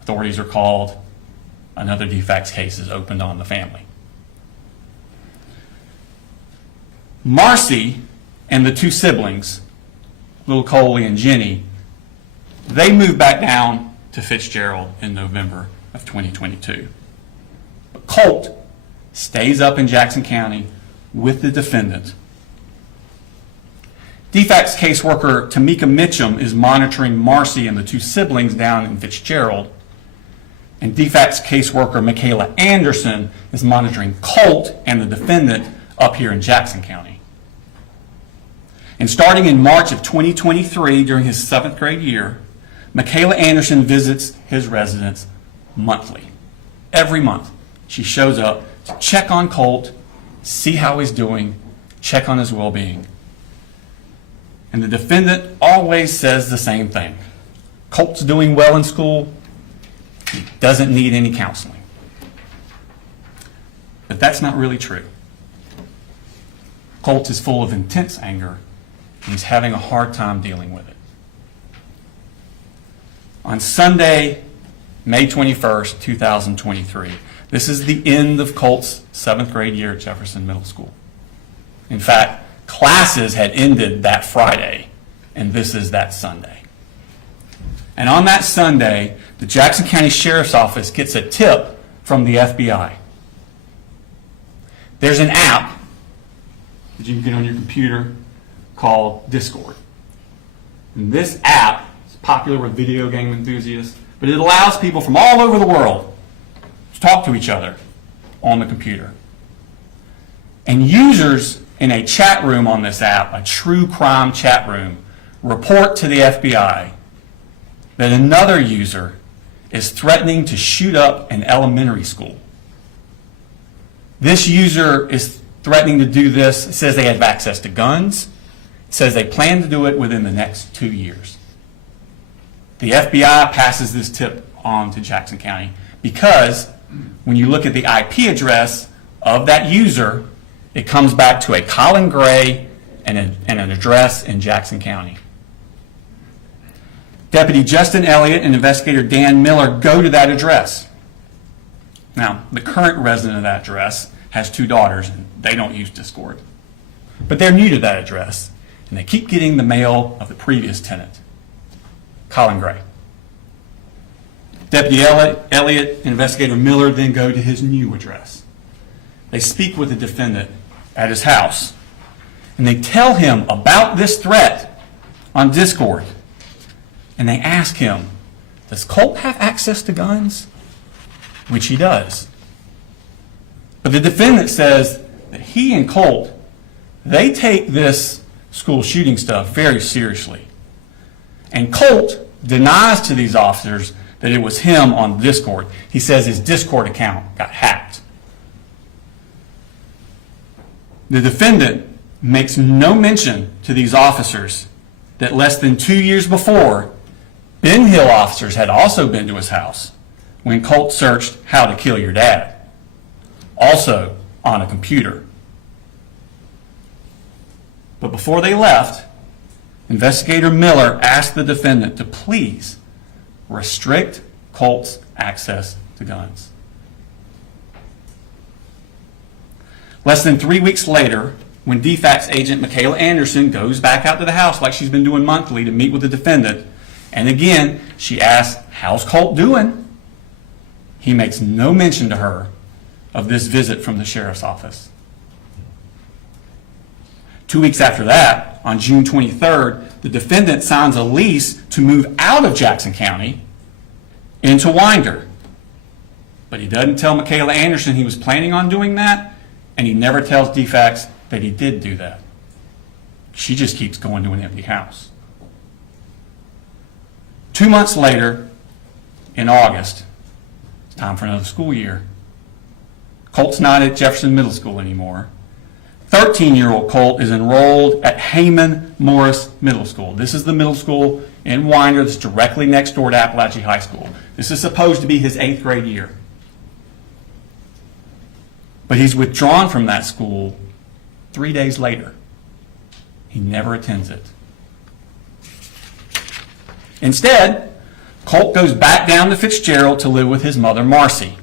Authorities are called. Another defects case is opened on the family. Marcy and the 2 siblings, little Coley and Jenny, they moved back down to Fitzgerald in November of 2022. But Colt stays up in Jackson County with the defendant. Defects caseworker Tamika Mitchum is monitoring Marcy and the 2 siblings down in Fitzgerald. And defects caseworker Michaela Anderson is monitoring Colt and the defendant up here in Jackson County. And starting in March of 2023, during his 7th grade year, Michaela Anderson visits his residence monthly. Every month, she shows up to check on Colt, see how he's doing, check on his well-being. And the defendant always says the same thing. Colt's doing well in school. He doesn't need any counseling. But that's not really true. Colt is full of intense anger and he's having a hard time dealing with it. On Sunday, May 21st, 2023, this is the end of Colt's 7th grade year at Jefferson Middle School. In fact, classes had ended that Friday, and this is that Sunday. And on that Sunday, the Jackson County Sheriff's Office gets a tip from the FBI. There's an app that you can get on your computer called Discord. And this app is popular with video game enthusiasts, but it allows people from all over the world to talk to each other on the computer. And users in a chat room on this app, a true crime chat room, report to the FBI that another user is threatening to shoot up an elementary school. This user is threatening to do this. It says they have access to guns. It says they plan to do it within the next 2 years. The FBI passes this tip on to Jackson County because when you look at the IP address of that user, it comes back to a Colin Gray and an address in Jackson County. Deputy Justin Elliott and investigator Dan Miller go to that address. Now, the current resident of that address has 2 daughters, and they don't use Discord. But they're new to that address, and they keep getting the mail of the previous tenant, Colin Gray. Deputy Elliott and investigator Miller then go to his new address. They speak with the defendant at his house, and they tell him about this threat on Discord. And they ask him, does Colt have access to guns? Which he does. But the defendant says that he and Colt, they take this school shooting stuff very seriously. And Colt denies to these officers that it was him on Discord. He says his Discord account got hacked. The defendant makes no mention to these officers that less than 2 years before, Ben Hill officers had also been to his house when Colt searched How to Kill Your Dad, also on a computer. But before they left, investigator Miller asked the defendant to please restrict Colt's access to guns. Less than 3 weeks later, when DFACS agent Michaela Anderson goes back out to the house like she's been doing monthly to meet with the defendant, and again, she asks, how's Colt doing? He makes no mention to her of this visit from the sheriff's office. 2 weeks after that, on June 23rd, the defendant signs a lease to move out of Jackson County into Winder. But he doesn't tell Michaela Anderson he was planning on doing that, and he never tells DFACS that he did do that. She just keeps going to an empty house. 2 months later, in August, it's time for another school year. Colt's not at Jefferson Middle School anymore. 13-year-old Colt is enrolled at Heyman Morris Middle School. This is the middle school in Winder that's directly next door to Apalachee High School. This is supposed to be his 8th grade year. But he's withdrawn from that school 3 days later. He never attends it. Instead, Colt goes back down to Fitzgerald to live with his mother, Marcy.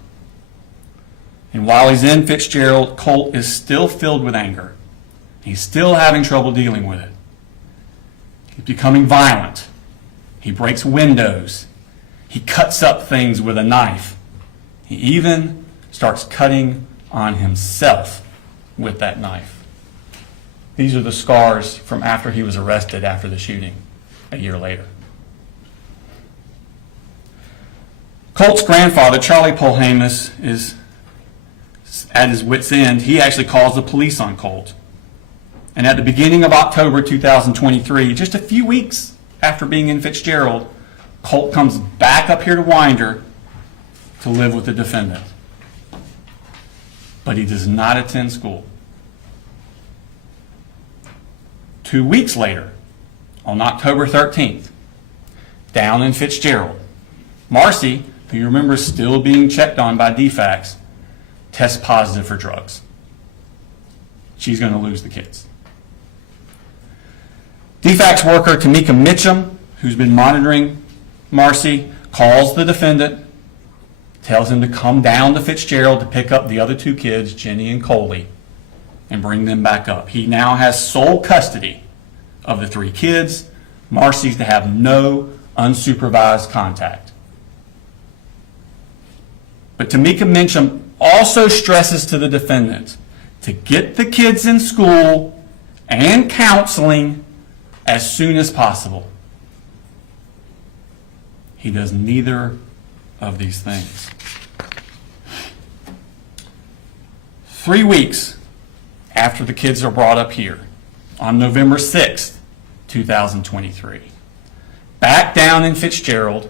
And while he's in Fitzgerald, Colt is still filled with anger. He's still having trouble dealing with it. He's becoming violent. He breaks windows. He cuts up things with a knife. He even starts cutting on himself with that knife. These are the scars from after he was arrested after the shooting a year later. Colt's grandfather, Charlie Polhamus, is at his wit's end. He actually calls the police on Colt. And at the beginning of October 2023, just a few weeks after being in Fitzgerald, Colt comes back up here to Winder to live with the defendant. But he does not attend school. 2 weeks later, on October 13th, down in Fitzgerald, Marcy, who you remember is still being checked on by DFACS, tests positive for drugs. She's going to lose the kids. DFACS worker Tamika Mitchum, who's been monitoring Marcy, calls the defendant, tells him to come down to Fitzgerald to pick up the other two kids, Jenny and Coley, and bring them back up. He now has sole custody of the three kids. Marcy's to have no unsupervised contact. But Tamika Mitchum also stresses to the defendant to get the kids in school and counseling as soon as possible. He does neither of these things. 3 weeks after the kids are brought up here, on November 6th, 2023, back down in Fitzgerald,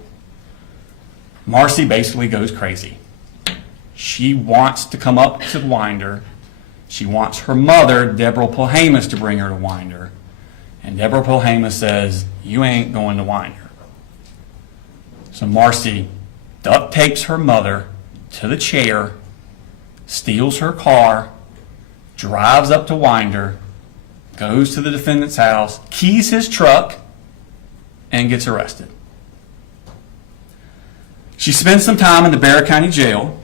Marcy basically goes crazy. She wants to come up to Winder. She wants her mother, Deborah Polhamus, to bring her to Winder. And Deborah Polhamus says, "You ain't going to Winder." So Marcy duct tapes her mother to the chair, steals her car, drives up to Winder, goes to the defendant's house, keys his truck, and gets arrested. She spends some time in the Barrow County Jail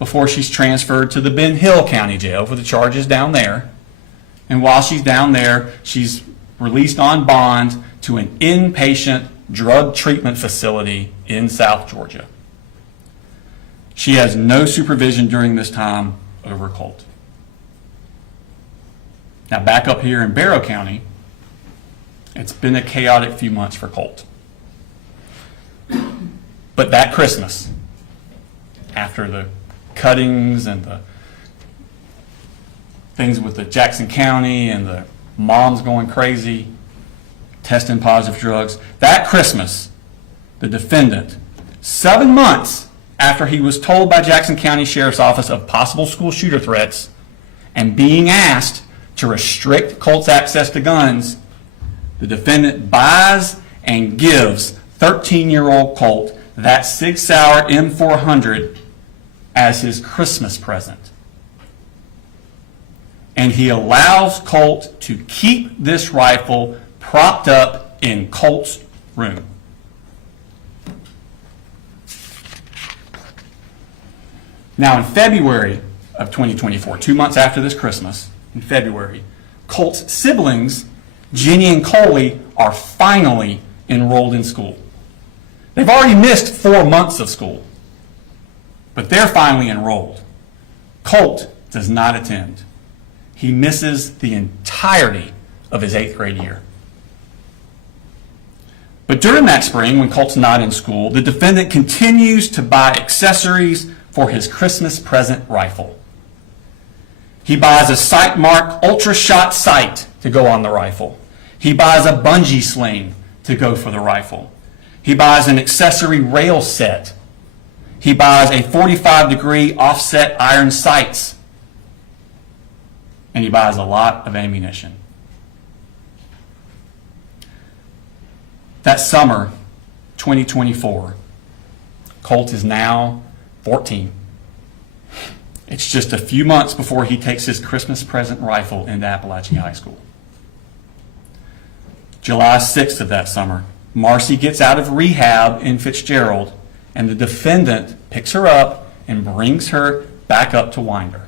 before she's transferred to the Ben Hill County Jail for the charges down there. And while she's down there, she's released on bond to an inpatient drug treatment facility in South Georgia. She has no supervision during this time over Colt. Now back up here in Barrow County, it's been a chaotic few months for Colt. But that Christmas, after the cuttings and the things with the Jackson County and the moms going crazy, testing positive drugs, that Christmas, the defendant, 7 months after he was told by Jackson County Sheriff's Office of possible school shooter threats and being asked to restrict Colt's access to guns, the defendant buys and gives 13-year-old Colt that Sig Sauer M400 as his Christmas present. And he allows Colt to keep this rifle propped up in Colt's room. Now in February of 2024, 2 months after this Christmas, in February, Colt's siblings, Jenny and Coley, are finally enrolled in school. They've already missed 4 months of school, but they're finally enrolled. Colt does not attend. He misses the entirety of his 8th grade year. But during that spring, when Colt's not in school, the defendant continues to buy accessories for his Christmas present rifle. He buys a Sightmark Ultra Shot sight to go on the rifle. He buys a bungee sling to go for the rifle. He buys an accessory rail set. He buys a 45-degree offset iron sights. And he buys a lot of ammunition. That summer, 2024, Colt is now 14. It's just a few months before he takes his Christmas present rifle into Apalachee High School. July 6th of that summer, Marcy gets out of rehab in Fitzgerald, and the defendant picks her up and brings her back up to Winder.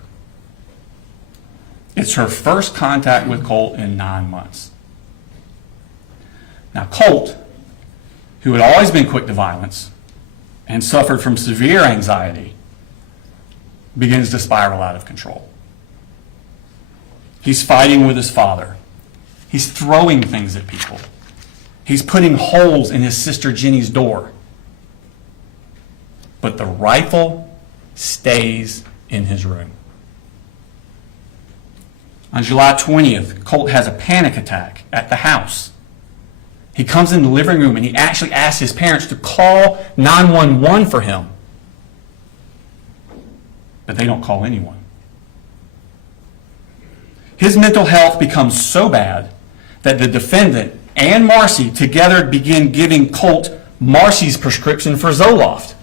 It's her first contact with Colt in 9 months. Now Colt, who had always been quick to violence and suffered from severe anxiety, begins to spiral out of control. He's fighting with his father. He's throwing things at people. He's putting holes in his sister Jenny's door. But the rifle stays in his room. On July 20th, Colt has a panic attack at the house. He comes in the living room and he actually asks his parents to call 911 for him. But they don't call anyone. His mental health becomes so bad that the defendant and Marcy together begin giving Colt Marcy's prescription for Zoloft.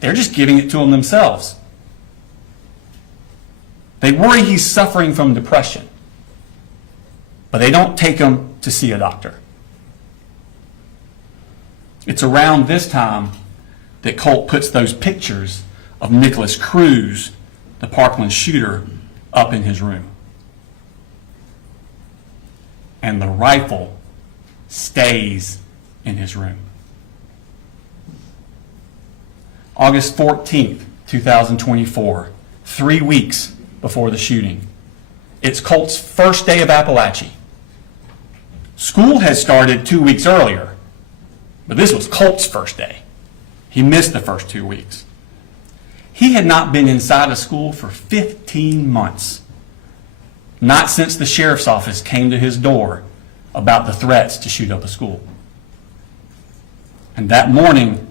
They're just giving it to him themselves. They worry he's suffering from depression, but they don't take him to see a doctor. It's around this time that Colt puts those pictures of Nicholas Cruz, the Parkland shooter, up in his room. And the rifle stays in his room. August 14th, 2024, 3 weeks before the shooting. It's Colt's first day of Apalachee. School had started 2 weeks earlier, but this was Colt's first day. He missed the first 2 weeks. He had not been inside of school for 15 months. Not since the sheriff's office came to his door about the threats to shoot up a school. And that morning,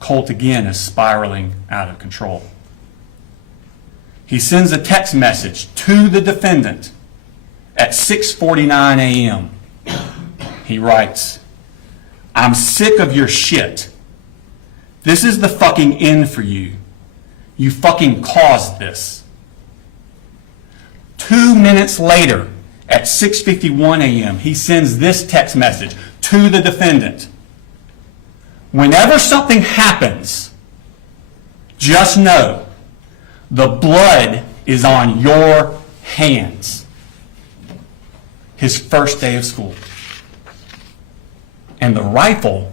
Colt again is spiraling out of control. He sends a text message to the defendant at 6:49 a.m. He writes, "I'm sick of your shit. This is the fucking end for you. You fucking caused this." 2 minutes later, at 6:51 a.m., he sends this text message to the defendant. "Whenever something happens, just know the blood is on your hands." His first day of school. And the rifle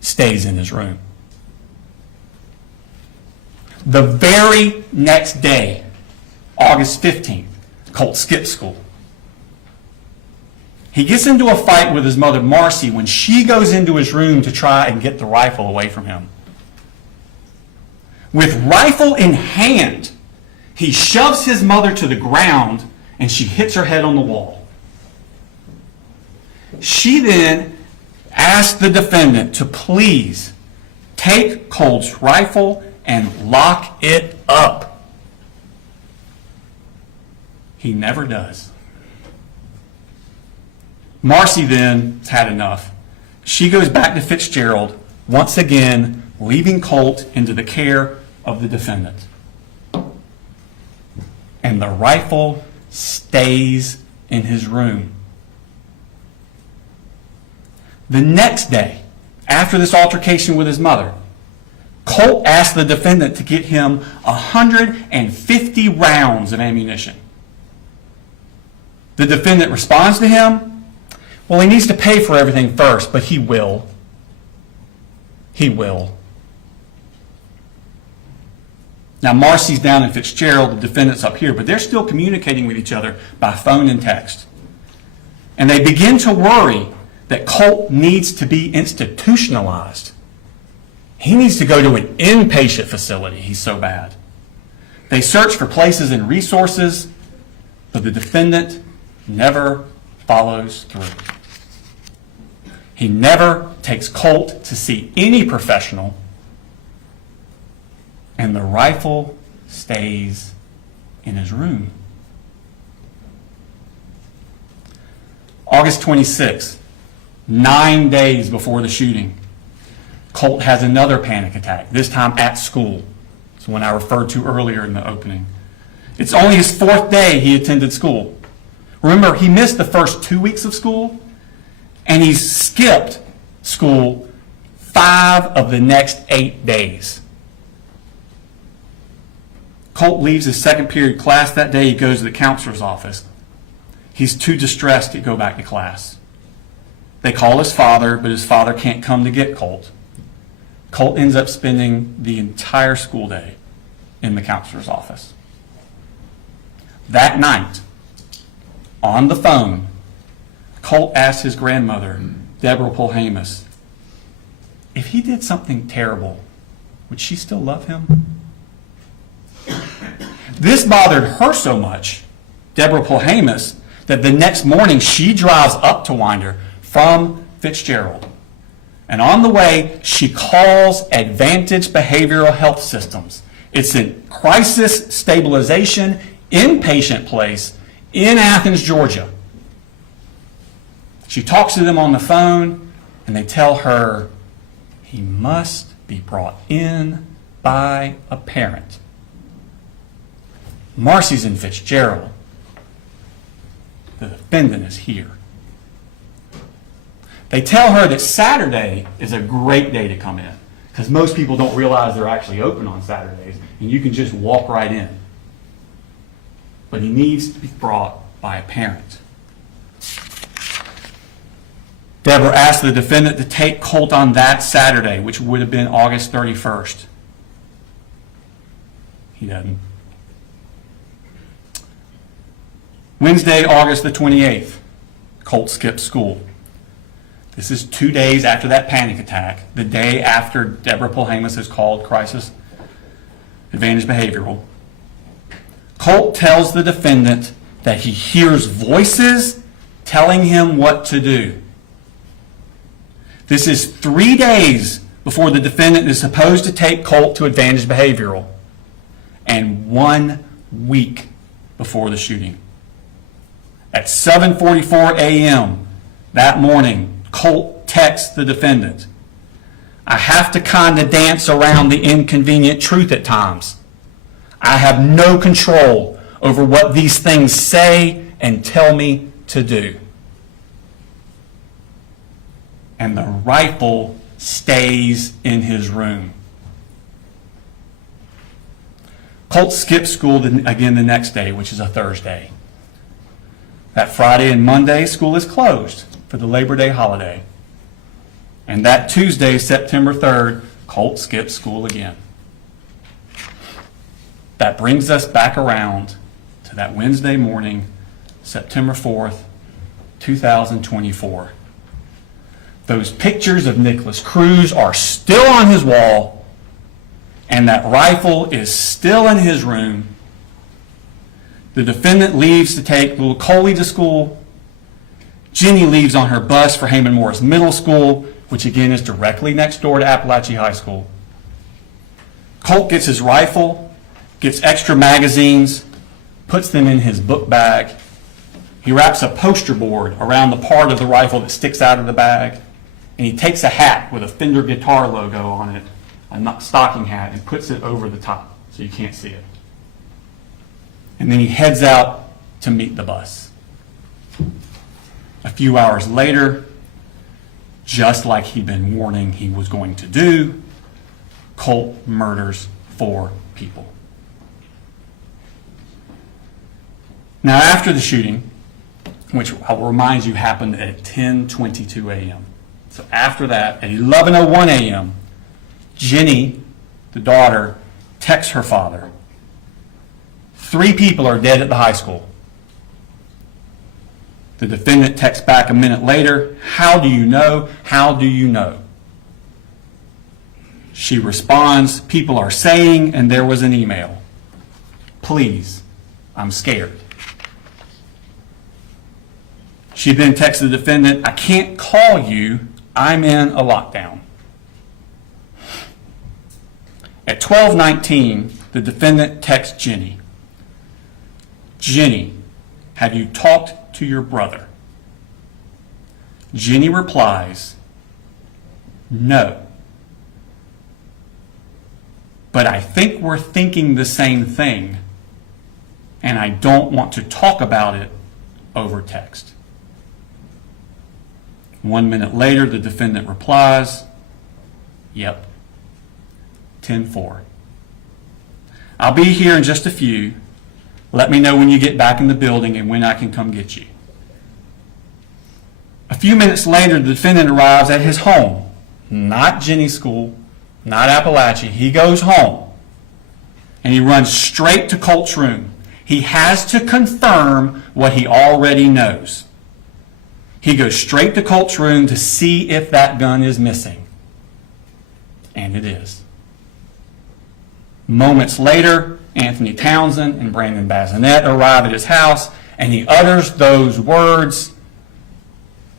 stays in his room. The very next day, August 15th, Colt skips school. He gets into a fight with his mother, Marcy, when she goes into his room to try and get the rifle away from him. With rifle in hand, he shoves his mother to the ground and she hits her head on the wall. She then asks the defendant to please take Colt's rifle and lock it up. He never does. Marcy then has had enough. She goes back to Fitzgerald, once again leaving Colt into the care of the defendant. And the rifle stays in his room. The next day, after this altercation with his mother, Colt asked the defendant to get him 150 rounds of ammunition. The defendant responds to him, well, he needs to pay for everything first, but he will. He will. Now, Marcy's down in Fitzgerald, the defendant's up here, but they're still communicating with each other by phone and text. And they begin to worry that Colt needs to be institutionalized. He needs to go to an inpatient facility. He's so bad. They search for places and resources, but the defendant never follows through. He never takes Colt to see any professional, and the rifle stays in his room. August 26th, 9 days before the shooting, Colt has another panic attack, this time at school. It's the one I referred to earlier in the opening. It's only his 4th day he attended school. Remember, he missed the first 2 weeks of school, and he skipped school 5 of the next 8 days. Colt leaves his second period class that day. He goes to the counselor's office. He's too distressed to go back to class. They call his father, but his father can't come to get Colt. Colt ends up spending the entire school day in the counselor's office. That night, on the phone, Colt asked his grandmother, Deborah Polhamus, if he did something terrible, would she still love him? This bothered her so much, Deborah Polhamus, that the next morning she drives up to Winder from Fitzgerald. And on the way, she calls Advantage Behavioral Health Systems. It's a crisis stabilization inpatient place in Athens, Georgia. She talks to them on the phone, and they tell her he must be brought in by a parent. Marcy's in Fitzgerald. The defendant is here. They tell her that Saturday is a great day to come in because most people don't realize they're actually open on Saturdays, and you can just walk right in. But he needs to be brought by a parent. Deborah asked the defendant to take Colt on that Saturday, which would have been August 31st. He doesn't. Wednesday, August the 28th, Colt skips school. This is 2 days after that panic attack, the day after Deborah Polhamus is called crisis advantage behavioral. Colt tells the defendant that he hears voices telling him what to do. This is 3 days before the defendant is supposed to take Colt to advantage behavioral, and 1 week before the shooting. At 7:44 a.m. that morning, Colt texts the defendant, "I have to kind of dance around the inconvenient truth at times. I have no control over what these things say and tell me to do." And the rifle stays in his room. Colt skips school again the next day, which is a Thursday. That Friday and Monday, school is closed for the Labor Day holiday. And that Tuesday, September 3rd, Colt skips school again. That brings us back around to that Wednesday morning, September 4th, 2024. Those pictures of Nicholas Cruz are still on his wall, and that rifle is still in his room. The defendant leaves to take little Coley to school. Jenny leaves on her bus for Heyman Morris Middle School, which again is directly next door to Apalachee High School. Colt gets his rifle, gets extra magazines, puts them in his book bag. He wraps a poster board around the part of the rifle that sticks out of the bag, and he takes a hat with a Fender guitar logo on it, a stocking hat, and puts it over the top so you can't see it. And then he heads out to meet the bus. A few hours later, just like he'd been warning he was going to do, Colt murders 4 people. Now, after the shooting, which I will remind you happened at 10:22 a.m. So after that, at 11:01 a.m., Jenny, the daughter, texts her father, 3 people are dead at the high school. The defendant texts back a minute later, "How do you know? How do you know?" She responds, "People are saying, and there was an email. Please, I'm scared." She then texts the defendant, "I can't call you. I'm in a lockdown." At 12:19, the defendant texts Jenny, "Jenny, have you talked to your brother?" Jenny replies, "No. But I think we're thinking the same thing, and I don't want to talk about it over text." 1 minute later, the defendant replies, "Yep, 10-4. I'll be here in just a few. Let me know when you get back in the building and when I can come get you." A few minutes later, the defendant arrives at his home, not Jenny's school, not Apalachee. He goes home, and he runs straight to Colt's room. He has to confirm what he already knows. He goes straight to Colt's room to see if that gun is missing. And it is. Moments later, Anthony Townsend and Brandon Bazinet arrive at his house, and he utters those words,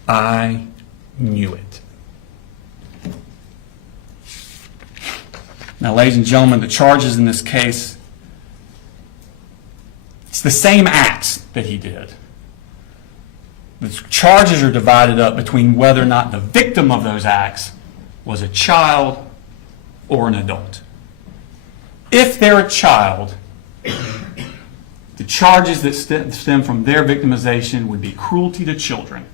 "I knew it." Now, ladies and gentlemen, the charges in this case, it's the same acts that he did. The charges are divided up between whether or not the victim of those acts was a child or an adult. If they're a child, the charges that stem from their victimization would be cruelty to children.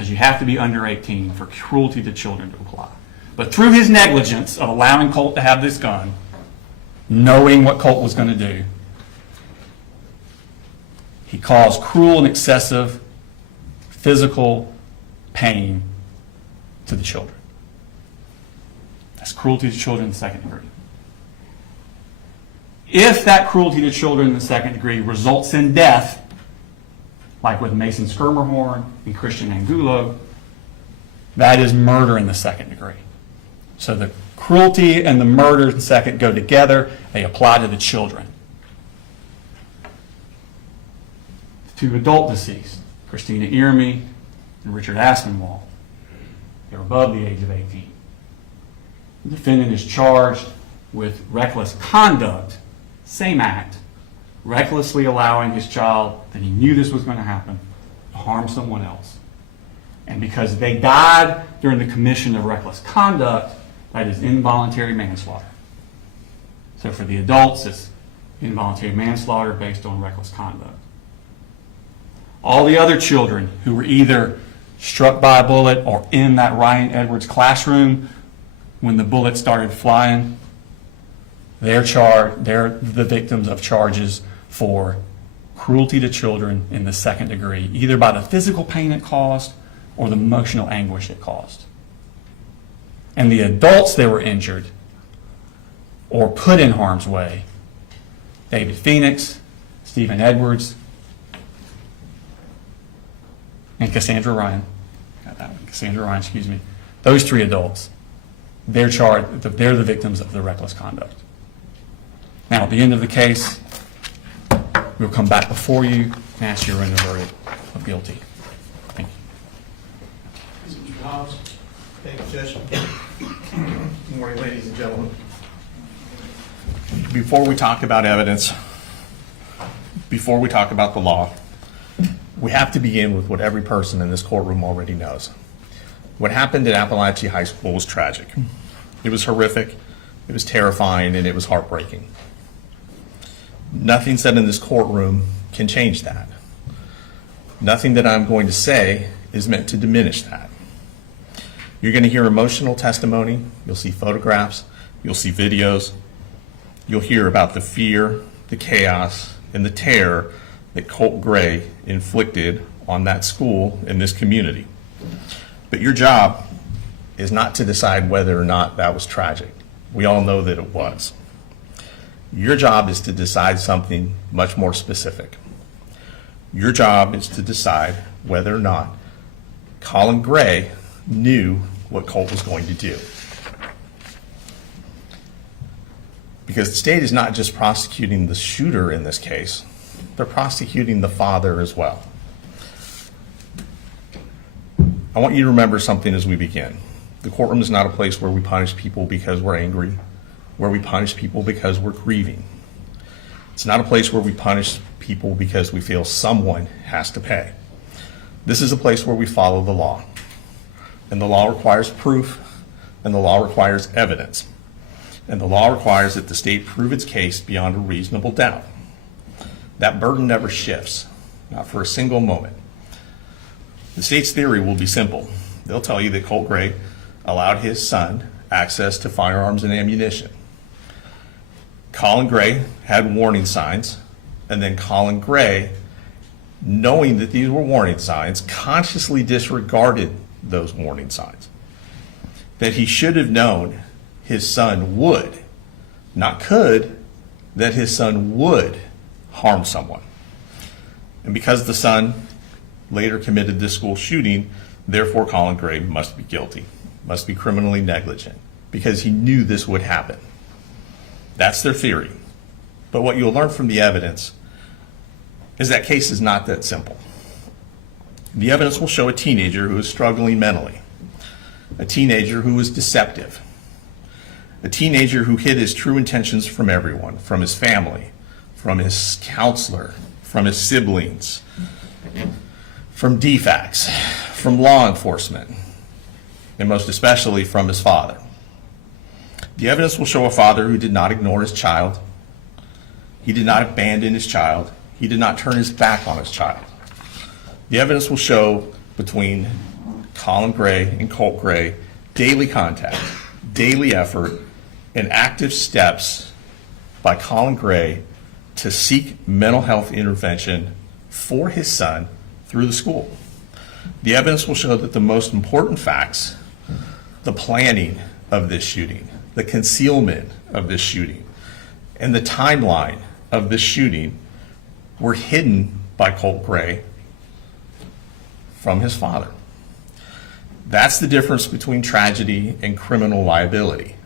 because you have to be under 18 for cruelty to children to apply. But through his negligence of allowing Colt to have this gun, knowing what Colt was going to do, he caused cruel and excessive physical pain to the children. That's cruelty to children in the second degree. If that cruelty to children in the second degree results in death, like with Mason Skirmerhorn and Christian Angulo, that is murder in the second degree. So the cruelty and the murder in the second go together. They apply to the children. The two adult deceased, Christina Earmy and Richard Aspinwall, they're above the age of 18. The defendant is charged with reckless conduct, same act, recklessly allowing his child, that he knew this was going to happen, to harm someone else. And because they died during the commission of reckless conduct, that is involuntary manslaughter. So for the adults, it's involuntary manslaughter based on reckless conduct. All the other children who were either struck by a bullet or in that Ryan Edwards classroom when the bullet started flying, they're the victims of charges for cruelty to children in the second degree, either by the physical pain it caused or the emotional anguish it caused. And the adults that were injured or put in harm's way, David Phoenix, Stephen Edwards, and Cassandra Ryan, those three adults, they're the victims of the reckless conduct. Now, at the end of the case, we'll come back before you and ask you to render a verdict of guilty. Thank you. Mr. Hobbs? Thank you, Judge. Good morning, ladies and gentlemen. Before we talk about evidence, before we talk about the law, we have to begin with what every person in this courtroom already knows. What happened at Apalachee High School was tragic. It was horrific, it was terrifying, and it was heartbreaking. Nothing said in this courtroom can change that. Nothing that I'm going to say is meant to diminish that. You're going to hear emotional testimony, you'll see photographs, you'll see videos, you'll hear about the fear, the chaos, and the terror that Colt Gray inflicted on that school and this community. But your job is not to decide whether or not that was tragic. We all know that it was. Your job is to decide something much more specific. Your job is to decide whether or not Colin Gray knew what Colt was going to do. Because the state is not just prosecuting the shooter in this case, they're prosecuting the father as well. I want you to remember something as we begin. The courtroom is not a place where we punish people because we're angry, where we punish people because we're grieving. It's not a place where we punish people because we feel someone has to pay. This is a place where we follow the law. And the law requires proof, and the law requires evidence. And the law requires that the state prove its case beyond a reasonable doubt. That burden never shifts, not for a single moment. The state's theory will be simple. They'll tell you that Colt Gray allowed his son access to firearms and ammunition. Colin Gray had warning signs, and then Colin Gray, knowing that these were warning signs, consciously disregarded those warning signs. That he should have known his son would, not could, that his son would harm someone. And because the son later committed this school shooting, therefore Colin Gray must be guilty, must be criminally negligent, because he knew this would happen. That's their theory. But what you'll learn from the evidence is that case is not that simple. The evidence will show a teenager who is struggling mentally, a teenager who is deceptive, a teenager who hid his true intentions from everyone, from his family, from his counselor, from his siblings, from DFACS, from law enforcement, and most especially from his father. The evidence will show a father who did not ignore his child. He did not abandon his child. He did not turn his back on his child. The evidence will show between Colin Gray and Colt Gray daily contact, daily effort, and active steps by Colin Gray to seek mental health intervention for his son through the school. The evidence will show that the most important facts, the planning of this shooting, the concealment of this shooting, and the timeline of this shooting were hidden by Colt Gray from his father. That's the difference between tragedy and criminal liability.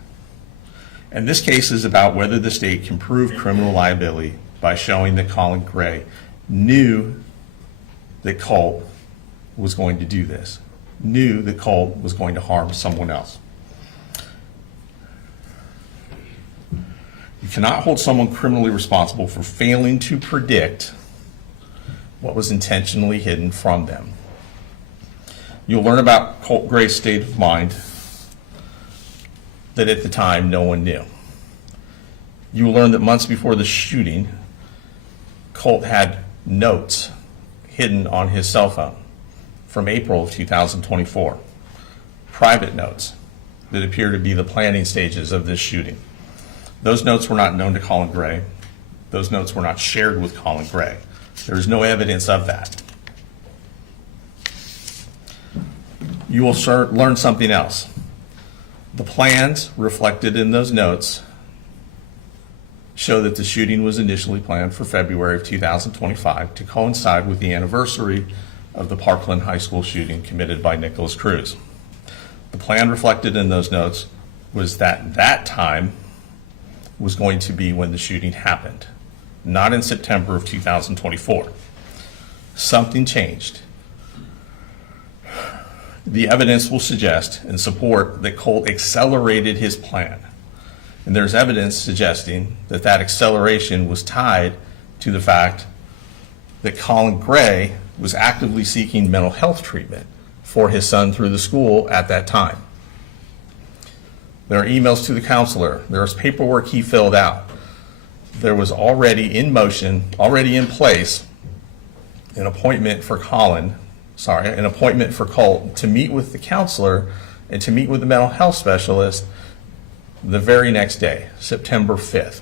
And this case is about whether the state can prove criminal liability by showing that Colin Gray knew that Colt was going to do this, knew that Colt was going to harm someone else. You cannot hold someone criminally responsible for failing to predict what was intentionally hidden from them. You'll learn about Colt Gray's state of mind that at the time no one knew. You will learn that months before the shooting, Colt had notes hidden on his cell phone from April of 2024, private notes that appear to be the planning stages of this shooting. Those notes were not known to Colin Gray. Those notes were not shared with Colin Gray. There is no evidence of that. You will learn something else. The plans reflected in those notes show that the shooting was initially planned for February of 2025 to coincide with the anniversary of the Parkland High School shooting committed by Nicholas Cruz. The plan reflected in those notes was that that time was going to be when the shooting happened, not in September of 2024. Something changed. The evidence will suggest and support that Colt accelerated his plan. And there's evidence suggesting that that acceleration was tied to the fact that Colin Gray was actively seeking mental health treatment for his son through the school at that time. There are emails to the counselor. There was paperwork he filled out. There was already in motion, already in place, an appointment for Colt to meet with the counselor and to meet with the mental health specialist the very next day, September 5th.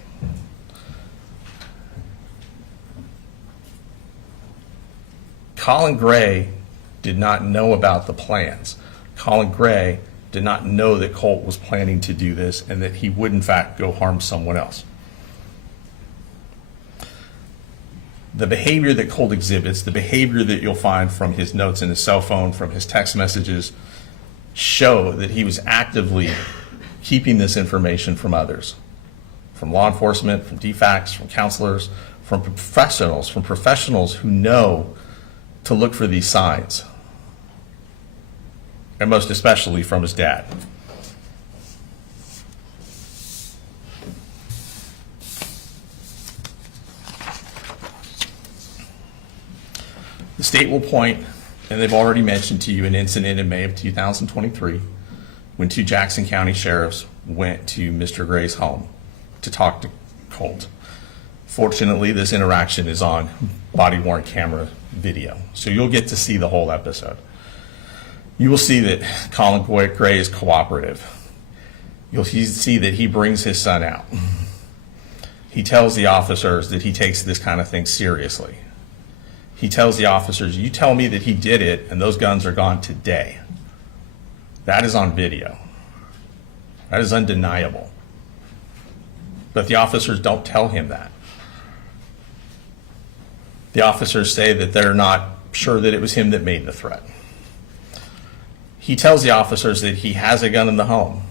Colin Gray did not know about the plans. Colin Gray did not know that Colt was planning to do this and that he would in fact go harm someone else. The behavior that Colt exhibits, the behavior that you'll find from his notes in his cell phone, from his text messages, show that he was actively keeping this information from others, from law enforcement, from DFACs, from counselors, from professionals who know to look for these signs, and most especially from his dad. The state will point, and they've already mentioned to you, an incident in May of 2023 when two Jackson County sheriffs went to Mr. Gray's home to talk to Colt. Fortunately, this interaction is on body-worn camera video, so you'll get to see the whole episode. You will see that Colin Gray is cooperative. You'll see that he brings his son out. He tells the officers that he takes this kind of thing seriously. He tells the officers, you tell me that he did it and those guns are gone today. That is on video. That is undeniable. But the officers don't tell him that. The officers say that they're not sure that it was him that made the threat. He tells the officers that he has a gun in the home.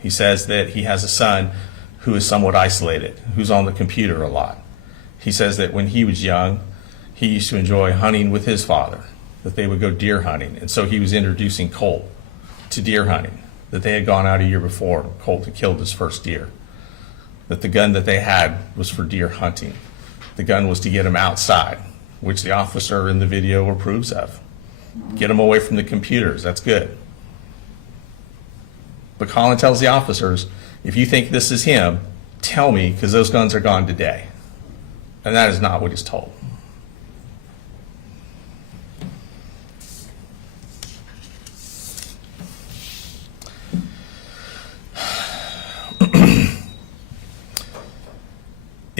He says that he has a son who is somewhat isolated, who's on the computer a lot. He says that when he was young, he used to enjoy hunting with his father, that they would go deer hunting. And so he was introducing Colt to deer hunting, that they had gone out a year before. Colt had killed his first deer, that the gun that they had was for deer hunting. The gun was to get him outside, which the officer in the video approves of. Get him away from the computers, that's good. But Colin tells the officers, if you think this is him, tell me, because those guns are gone today. And that is not what he's told.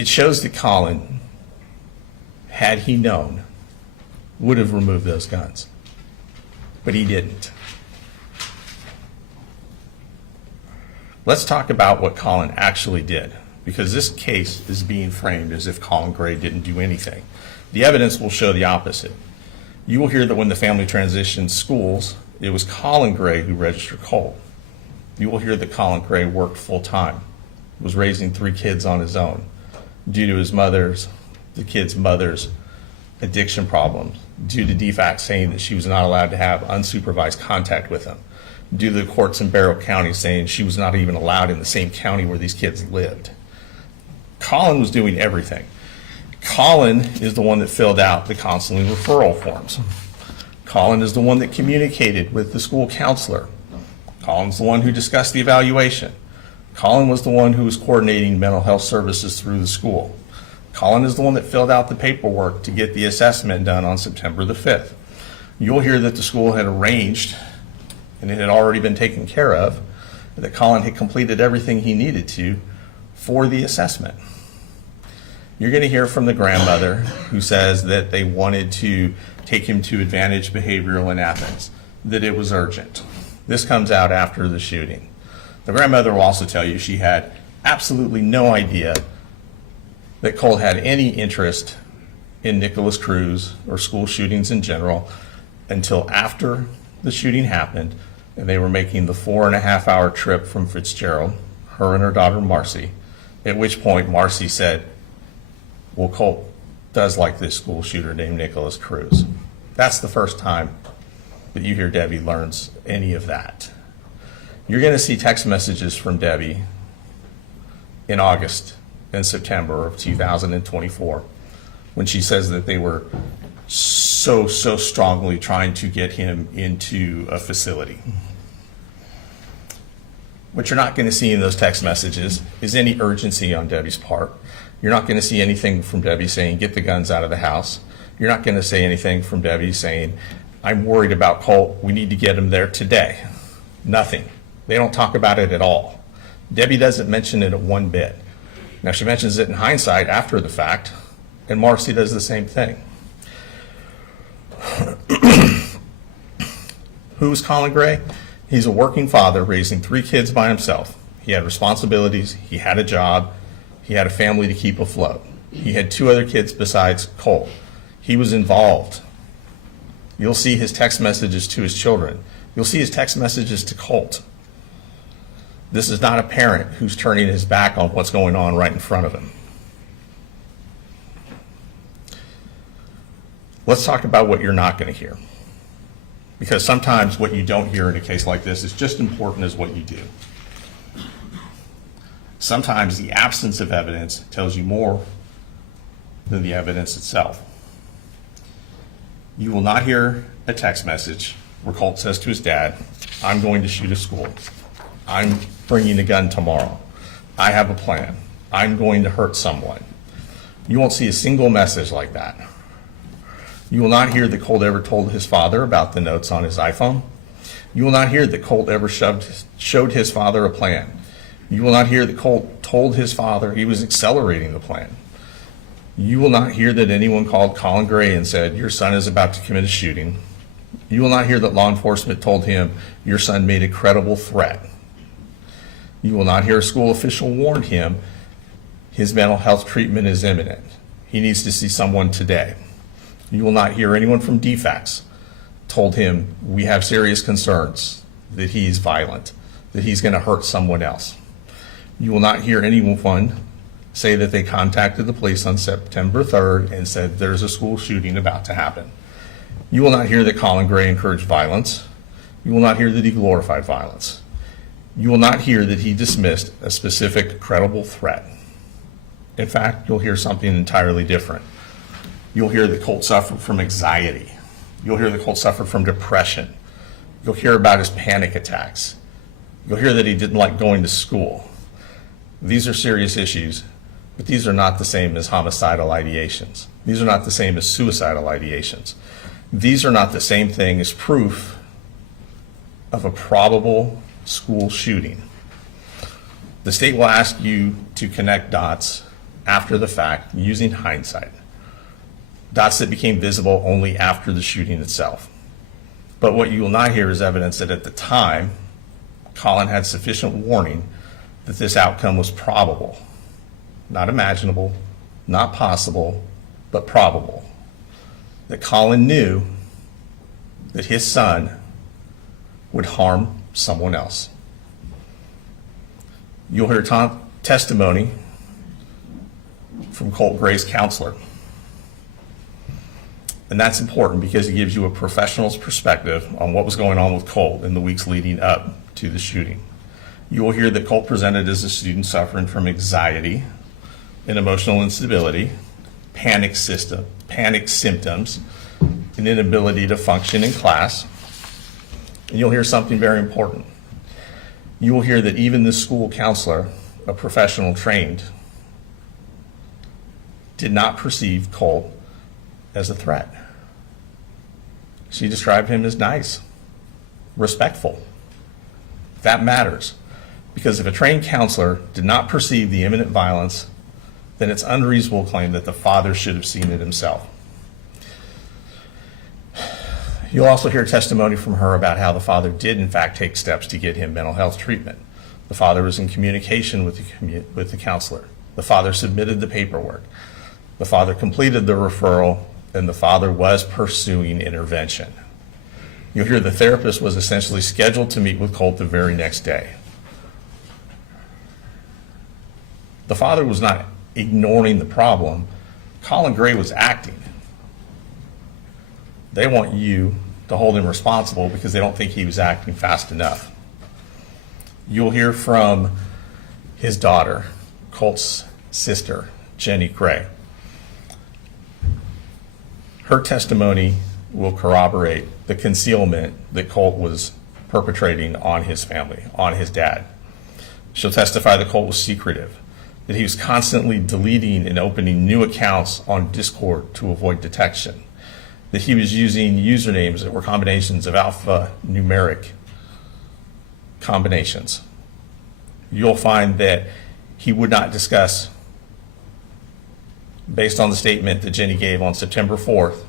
It shows that Colin, had he known, would have removed those guns, but he didn't. Let's talk about what Colin actually did, because this case is being framed as if Colin Gray didn't do anything. The evidence will show the opposite. You will hear that when the family transitioned schools, it was Colin Gray who registered Colt. You will hear that Colin Gray worked full-time, was raising 3 kids on his own due to the kids' mother's addiction problems, due to DFAC saying that she was not allowed to have unsupervised contact with him, due to the courts in Barrow County saying she was not even allowed in the same county where these kids lived. Colin was doing everything. Colin is the one that filled out the counseling referral forms. Colin is the one that communicated with the school counselor. Colin's the one who discussed the evaluation. Colin was the one who was coordinating mental health services through the school. Colin is the one that filled out the paperwork to get the assessment done on September the 5th. You'll hear that the school had arranged, and it had already been taken care of, that Colin had completed everything he needed to for the assessment. You're going to hear from the grandmother who says that they wanted to take him to Advantage Behavioral in Athens, that it was urgent. This comes out after the shooting. The grandmother will also tell you she had absolutely no idea that Colt had any interest in Nicholas Cruz or school shootings in general until after the shooting happened and they were making the 4.5-hour trip from Fitzgerald, her and her daughter Marcy, at which point Marcy said, well, Colt does like this school shooter named Nicholas Cruz. That's the first time that you hear Debbie learns any of that. You're going to see text messages from Debbie in August and September of 2024 when she says that they were so strongly trying to get him into a facility. What you're not going to see in those text messages is any urgency on Debbie's part. You're not going to see anything from Debbie saying, get the guns out of the house. You're not going to say anything from Debbie saying, I'm worried about Colt, we need to get him there today. Nothing. They don't talk about it at all. Debbie doesn't mention it one bit. Now, she mentions it in hindsight after the fact, and Marcy does the same thing. Who is Colin Gray? He's a working father raising 3 kids by himself. He had responsibilities, he had a job, he had a family to keep afloat. He had 2 other kids besides Colt. He was involved. You'll see his text messages to his children. You'll see his text messages to Colt. This is not a parent who's turning his back on what's going on right in front of him. Let's talk about what you're not going to hear. Because sometimes what you don't hear in a case like this is just important as what you do. Sometimes the absence of evidence tells you more than the evidence itself. You will not hear a text message where Colt says to his dad, I'm going to shoot a school. I'm bringing a gun tomorrow. I have a plan. I'm going to hurt someone. You won't see a single message like that. You will not hear that Colt ever told his father about the notes on his iPhone. You will not hear that Colt ever showed his father a plan. You will not hear that Colt told his father he was accelerating the plan. You will not hear that anyone called Colin Gray and said, your son is about to commit a shooting. You will not hear that law enforcement told him, your son made a credible threat. You will not hear a school official warned him his mental health treatment is imminent. He needs to see someone today. You will not hear anyone from DFACS told him, we have serious concerns that he's violent, that he's going to hurt someone else. You will not hear anyone say that they contacted the police on September 3rd and said there's a school shooting about to happen. You will not hear that Colin Gray encouraged violence. You will not hear that he glorified violence. You will not hear that he dismissed a specific credible threat. In fact, you'll hear something entirely different. You'll hear that Colt suffered from anxiety. You'll hear that Colt suffered from depression. You'll hear about his panic attacks. You'll hear that he didn't like going to school. These are serious issues, but these are not the same as homicidal ideations. These are not the same as suicidal ideations. These are not the same thing as proof of a probable school shooting. The state will ask you to connect dots after the fact, using hindsight. Dots that became visible only after the shooting itself. But what you will not hear is evidence that at the time, Colin had sufficient warning that this outcome was probable. Not imaginable, not possible, but probable. That Colin knew that his son would harm someone else. You'll hear testimony from Colt Gray's counselor. And that's important because it gives you a professional's perspective on what was going on with Colt in the weeks leading up to the shooting. You will hear that Colt presented as a student suffering from anxiety and emotional instability, panic symptoms, an inability to function in class. And you'll hear something very important. You will hear that even the school counselor, a professional trained, did not perceive Colt as a threat. She described him as nice, respectful. That matters, because if a trained counselor did not perceive the imminent violence, then it's unreasonable to claim that the father should have seen it himself. You'll also hear testimony from her about how the father did in fact take steps to get him mental health treatment. The father was in communication with the counselor. The father submitted the paperwork. The father completed the referral, and the father was pursuing intervention. You'll hear the therapist was essentially scheduled to meet with Colt the very next day. The father was not ignoring the problem. Colin Gray was acting. They want you to hold him responsible because they don't think he was acting fast enough. You'll hear from his daughter, Colt's sister, Jenny Gray. Her testimony will corroborate the concealment that Colt was perpetrating on his family, on his dad. She'll testify that Colt was secretive, that he was constantly deleting and opening new accounts on Discord to avoid detection, that he was using usernames that were combinations of alphanumeric combinations. You'll find that he would not discuss, based on the statement that Jenny gave on September 4th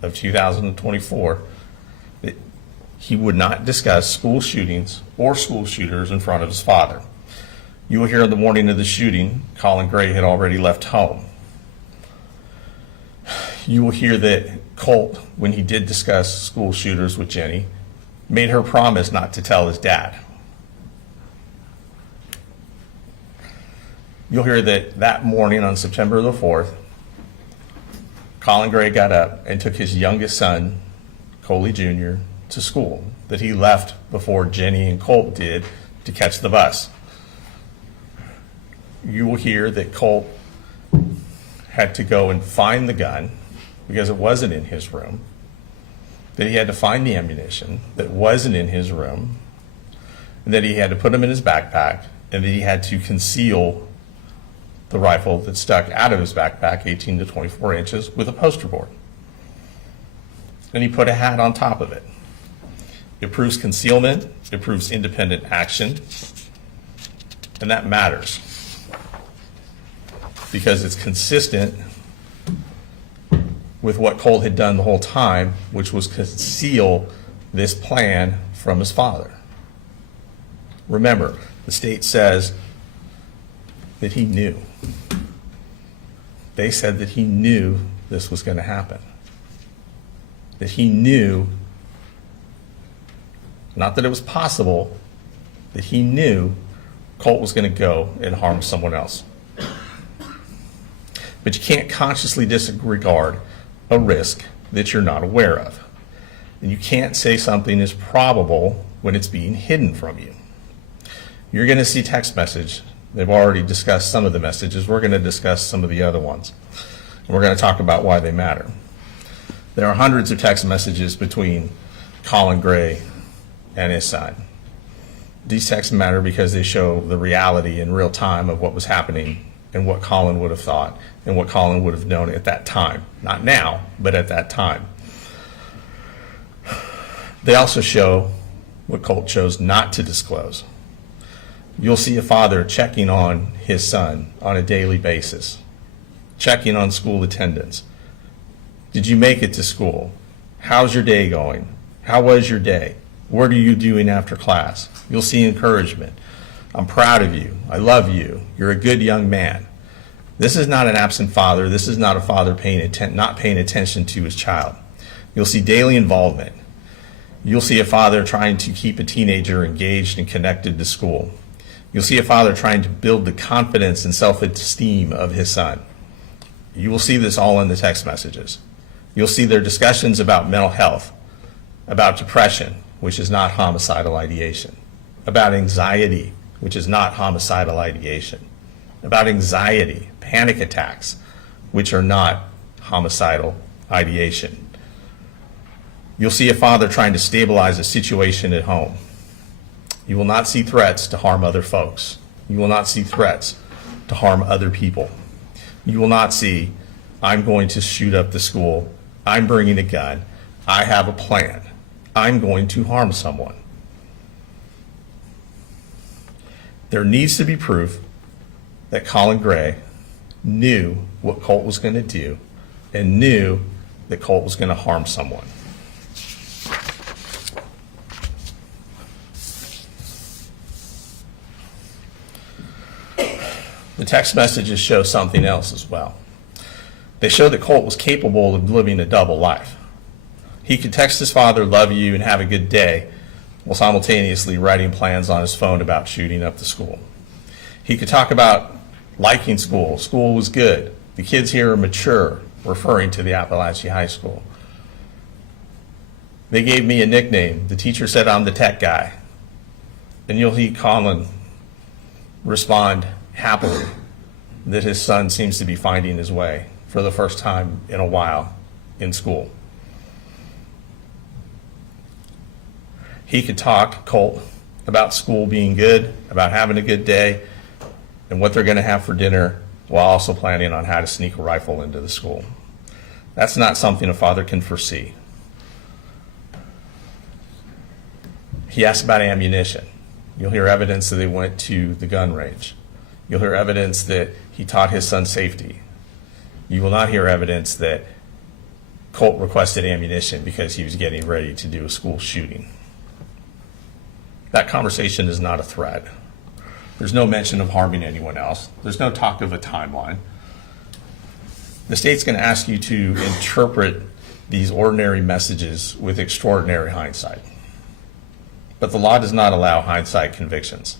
of 2024, that he would not discuss school shootings or school shooters in front of his father. You will hear on the morning of the shooting, Colin Gray had already left home. You will hear that Colt, when he did discuss school shooters with Jenny, made her promise not to tell his dad. You'll hear that that morning on September the 4th, Colin Gray got up and took his youngest son, Coley Jr., to school, that he left before Jenny and Colt did to catch the bus. You will hear that Colt had to go and find the gun because it wasn't in his room, that he had to find the ammunition that wasn't in his room, and that he had to put them in his backpack, and that he had to conceal the rifle that stuck out of his backpack 18 to 24 inches with a poster board. And he put a hat on top of it. It proves concealment, it proves independent action, and that matters because it's consistent with what Colt had done the whole time, which was conceal this plan from his father. Remember, the state says that he knew. They said that he knew this was going to happen. That he knew, not that it was possible, that he knew Colt was going to go and harm someone else. But you can't consciously disregard a risk that you're not aware of. And you can't say something is probable when it's being hidden from you. You're going to see text message. They've already discussed some of the messages. We're going to discuss some of the other ones. And we're going to talk about why they matter. There are hundreds of text messages between Colin Gray and his son. These texts matter because they show the reality in real time of what was happening and what Colin would have thought and what Colin would have known at that time. Not now, but at that time. They also show what Colt chose not to disclose. You'll see a father checking on his son on a daily basis, checking on school attendance. Did you make it to school? How's your day going? How was your day? What are you doing after class? You'll see encouragement. I'm proud of you. I love you. You're a good young man. This is not an absent father. This is not a father not paying attention to his child. You'll see daily involvement. You'll see a father trying to keep a teenager engaged and connected to school. You'll see a father trying to build the confidence and self-esteem of his son. You will see this all in the text messages. You'll see their discussions about mental health, about depression, which is not homicidal ideation, about anxiety, which is not homicidal ideation, about anxiety, panic attacks, which are not homicidal ideation. You'll see a father trying to stabilize a situation at home. You will not see threats to harm other folks. You will not see threats to harm other people. You will not see, I'm going to shoot up the school, I'm bringing a gun, I have a plan, I'm going to harm someone. There needs to be proof that Colin Gray knew what Colt was going to do and knew that Colt was going to harm someone. The text messages show something else as well. They show that Colt was capable of living a double life. He could text his father, love you, and have a good day, while simultaneously writing plans on his phone about shooting up the school. He could talk about liking school. School was good. The kids here are mature, referring to the Apalachee High School. They gave me a nickname. The teacher said I'm the tech guy. And you'll hear Colin respond happily that his son seems to be finding his way for the first time in a while in school. He could talk, Colt, about school being good, about having a good day, and what they're going to have for dinner, while also planning on how to sneak a rifle into the school. That's not something a father can foresee. He asked about ammunition. You'll hear evidence that they went to the gun range. You'll hear evidence that he taught his son safety. You will not hear evidence that Colt requested ammunition because he was getting ready to do a school shooting. That conversation is not a threat. There's no mention of harming anyone else. There's no talk of a timeline. The state's going to ask you to interpret these ordinary messages with extraordinary hindsight. But the law does not allow hindsight convictions.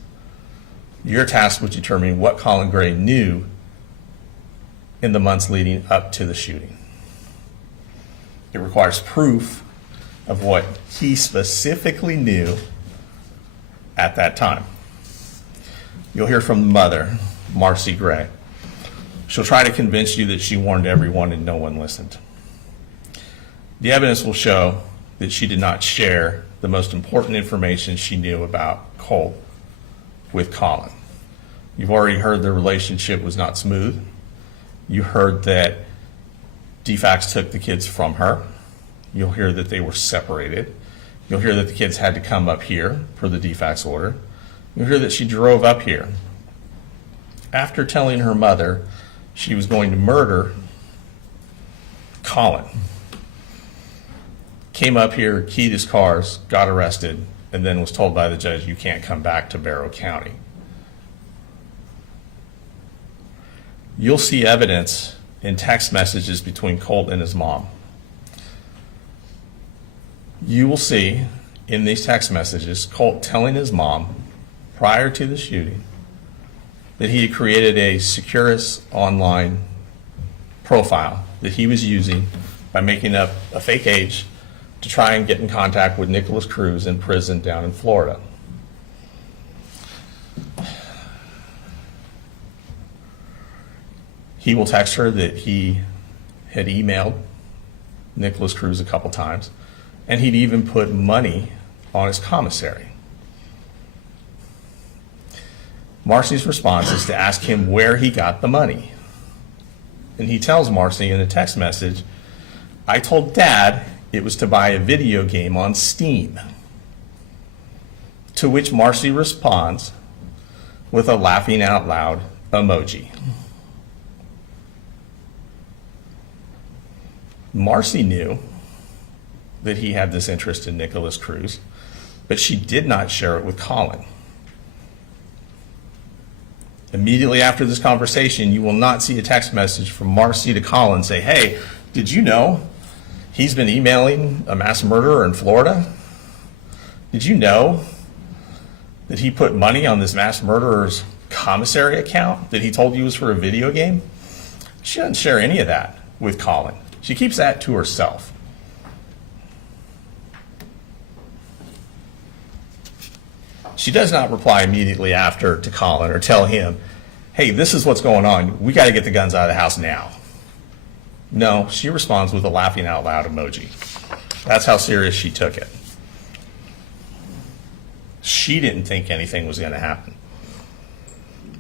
You're tasked with determining what Colin Gray knew in the months leading up to the shooting. It requires proof of what he specifically knew at that time. You'll hear from the mother, Marcy Gray. She'll try to convince you that she warned everyone and no one listened. The evidence will show that she did not share the most important information she knew about Colt with Colin. You've already heard their relationship was not smooth. You heard that DFACS took the kids from her. You'll hear that they were separated. You'll hear that the kids had to come up here per the DFACS order. You'll hear that she drove up here. After telling her mother she was going to murder Colin, came up here, keyed his cars, got arrested, and then was told by the judge, you can't come back to Barrow County. You'll see evidence in text messages between Colt and his mom. You will see in these text messages Colt telling his mom prior to the shooting that he had created a Securus online profile that he was using by making up a fake age to try and get in contact with Nicholas Cruz in prison down in Florida. He will text her that he had emailed Nicholas Cruz a couple times, and he'd even put money on his commissary. Marcy's response is to ask him where he got the money. And he tells Marcy in a text message, I told Dad it was to buy a video game on Steam. To which Marcy responds, with a laughing out loud emoji. Marcy knew that he had this interest in Nicholas Cruz, but she did not share it with Colin. Immediately after this conversation, you will not see a text message from Marcy to Colin say, hey, did you know he's been emailing a mass murderer in Florida? Did you know that he put money on this mass murderer's commissary account that he told you was for a video game? She doesn't share any of that with Colin. She keeps that to herself. She does not reply immediately after to Colin or tell him, hey, this is what's going on. We got to get the guns out of the house now. No, she responds with a laughing out loud emoji. That's how serious she took it. She didn't think anything was going to happen.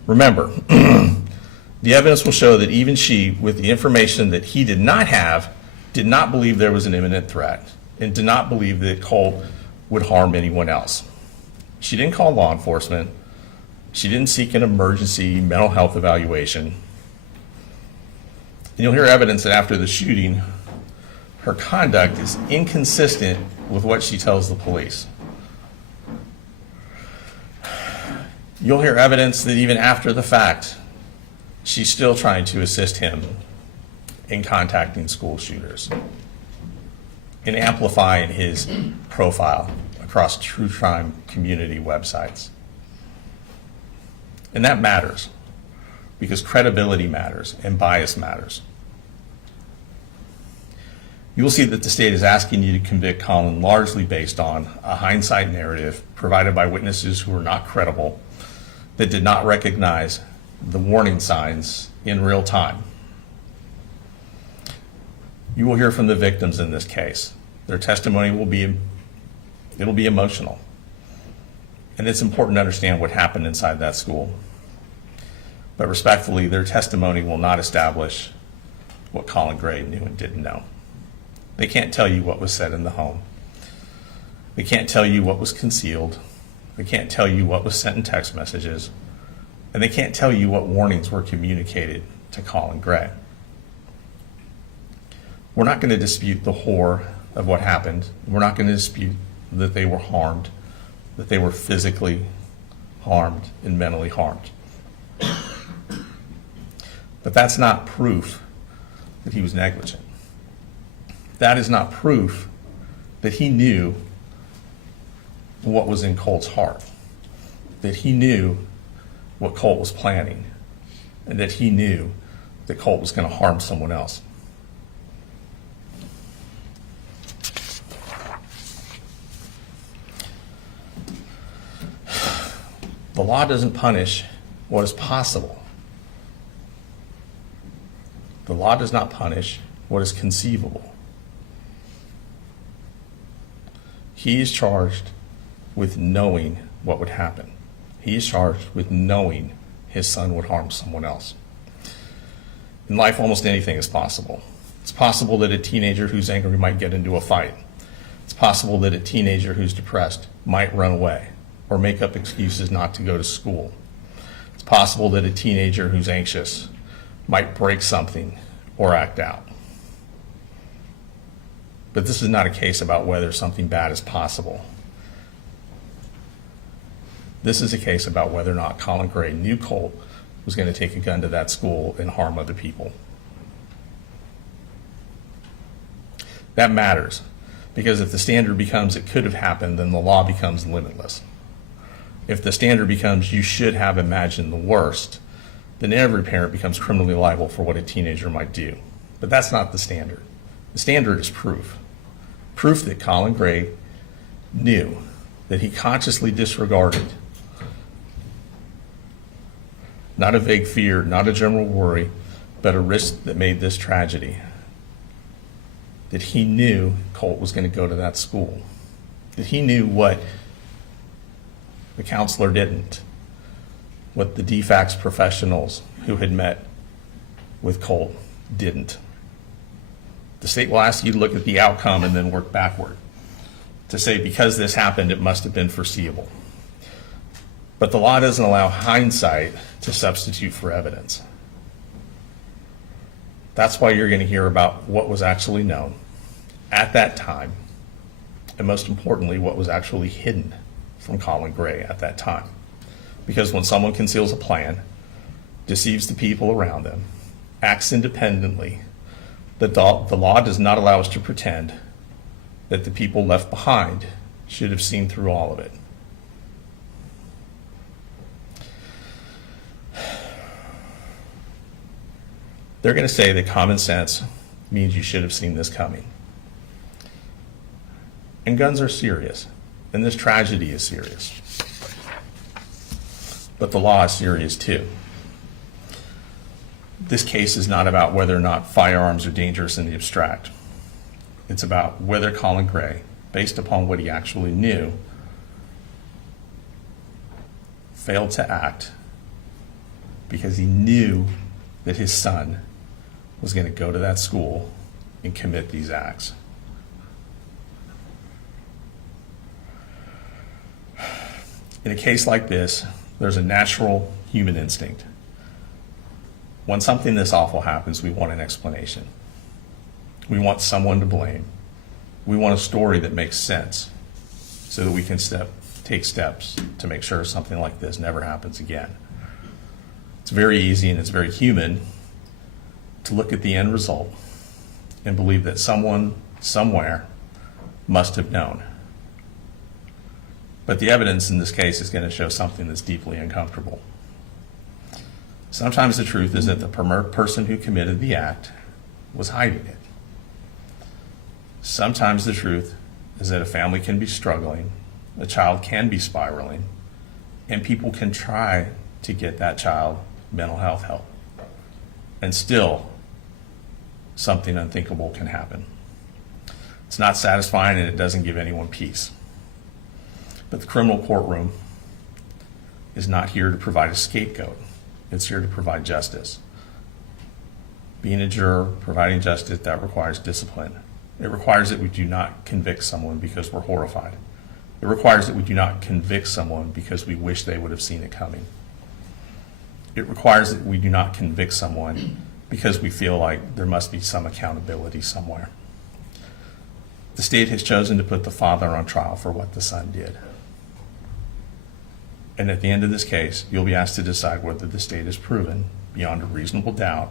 Remember, the evidence will show that even she, with the information that he did not have, did not believe there was an imminent threat and did not believe that Colt would harm anyone else. She didn't call law enforcement. She didn't seek an emergency mental health evaluation. And you'll hear evidence that after the shooting, her conduct is inconsistent with what she tells the police. You'll hear evidence that even after the fact, she's still trying to assist him in contacting school shooters and amplifying his profile across true crime community websites. And that matters because credibility matters and bias matters. You will see that the state is asking you to convict Colin largely based on a hindsight narrative provided by witnesses who are not credible, that did not recognize the warning signs in real time. You will hear from the victims in this case. Their testimony will be emotional. And it's important to understand what happened inside that school. But respectfully, their testimony will not establish what Colin Gray knew and didn't know. They can't tell you what was said in the home. They can't tell you what was concealed. They can't tell you what was sent in text messages. And they can't tell you what warnings were communicated to Colin Gray. We're not going to dispute the horror of what happened. We're not going to dispute that they were harmed, that they were physically harmed and mentally harmed. But that's not proof that he was negligent. That is not proof that he knew what was in Colt's heart, that he knew what Colt was planning, and that he knew that Colt was going to harm someone else. The law doesn't punish what is possible. The law does not punish what is conceivable. He is charged with knowing what would happen. He is charged with knowing his son would harm someone else. In life, almost anything is possible. It's possible that a teenager who's angry might get into a fight. It's possible that a teenager who's depressed might run away or make up excuses not to go to school. It's possible that a teenager who's anxious might break something or act out. But this is not a case about whether something bad is possible. This is a case about whether or not Colin Gray knew Colt was going to take a gun to that school and harm other people. That matters, because if the standard becomes it could have happened, then the law becomes limitless. If the standard becomes you should have imagined the worst, then every parent becomes criminally liable for what a teenager might do. But that's not the standard. The standard is proof. Proof that Colin Gray knew, that he consciously disregarded. Not a vague fear, not a general worry, but a risk that made this tragedy. That he knew Colt was going to go to that school. That he knew what the counselor didn't, what the DFACS professionals who had met with Colt didn't. The state will ask you to look at the outcome and then work backward to say because this happened, it must have been foreseeable. But the law doesn't allow hindsight to substitute for evidence. That's why you're going to hear about what was actually known at that time, and most importantly, what was actually hidden from Colin Gray at that time. Because when someone conceals a plan, deceives the people around them, acts independently, the law does not allow us to pretend that the people left behind should have seen through all of it. They're going to say that common sense means you should have seen this coming. And guns are serious, and this tragedy is serious. But the law is serious too. This case is not about whether or not firearms are dangerous in the abstract. It's about whether Colin Gray, based upon what he actually knew, failed to act because he knew that his son was going to go to that school and commit these acts. In a case like this, there's a natural human instinct. When something this awful happens, we want an explanation. We want someone to blame. We want a story that makes sense so that we can take steps to make sure something like this never happens again. It's very easy and it's very human to look at the end result and believe that someone, somewhere, must have known. But the evidence in this case is going to show something that's deeply uncomfortable. Sometimes the truth is that the person who committed the act was hiding it. Sometimes the truth is that a family can be struggling, a child can be spiraling, and people can try to get that child mental health help. And still, something unthinkable can happen. It's not satisfying and it doesn't give anyone peace. But the criminal courtroom is not here to provide a scapegoat. It's here to provide justice. Being a juror, providing justice, that requires discipline. It requires that we do not convict someone because we're horrified. It requires that we do not convict someone because we wish they would have seen it coming. It requires that we do not convict someone because we feel like there must be some accountability somewhere. The state has chosen to put the father on trial for what the son did. And at the end of this case, you'll be asked to decide whether the state has proven, beyond a reasonable doubt,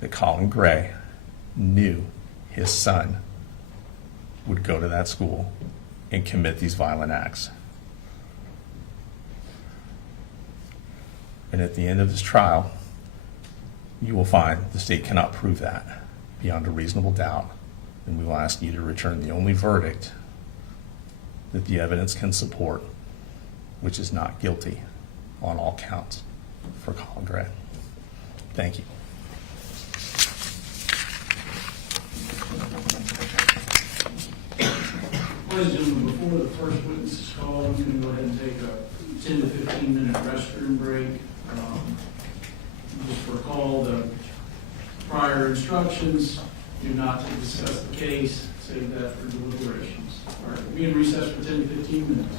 that Colin Gray knew his son would go to that school and commit these violent acts. And at the end of this trial, you will find the state cannot prove that beyond a reasonable doubt, and we will ask you to return the only verdict that the evidence can support, which is not guilty on all counts for Colin Gray. Thank you. Ladies and gentlemen, before the first witness is called, I'm going to go ahead and take a 10 to 15 minute restroom break. Just recall the prior instructions, do not to discuss the case, save that for deliberations. All right, we'll be in recess for 10 to 15 minutes.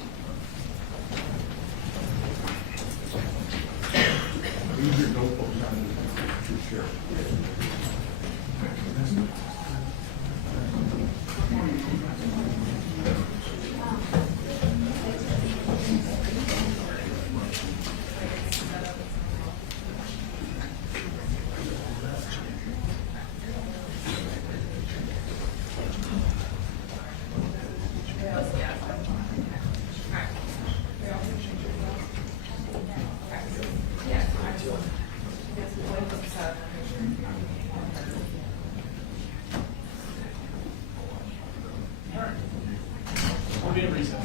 We'll be in recess.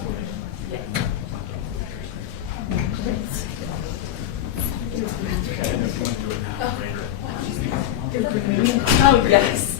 Oh, yes.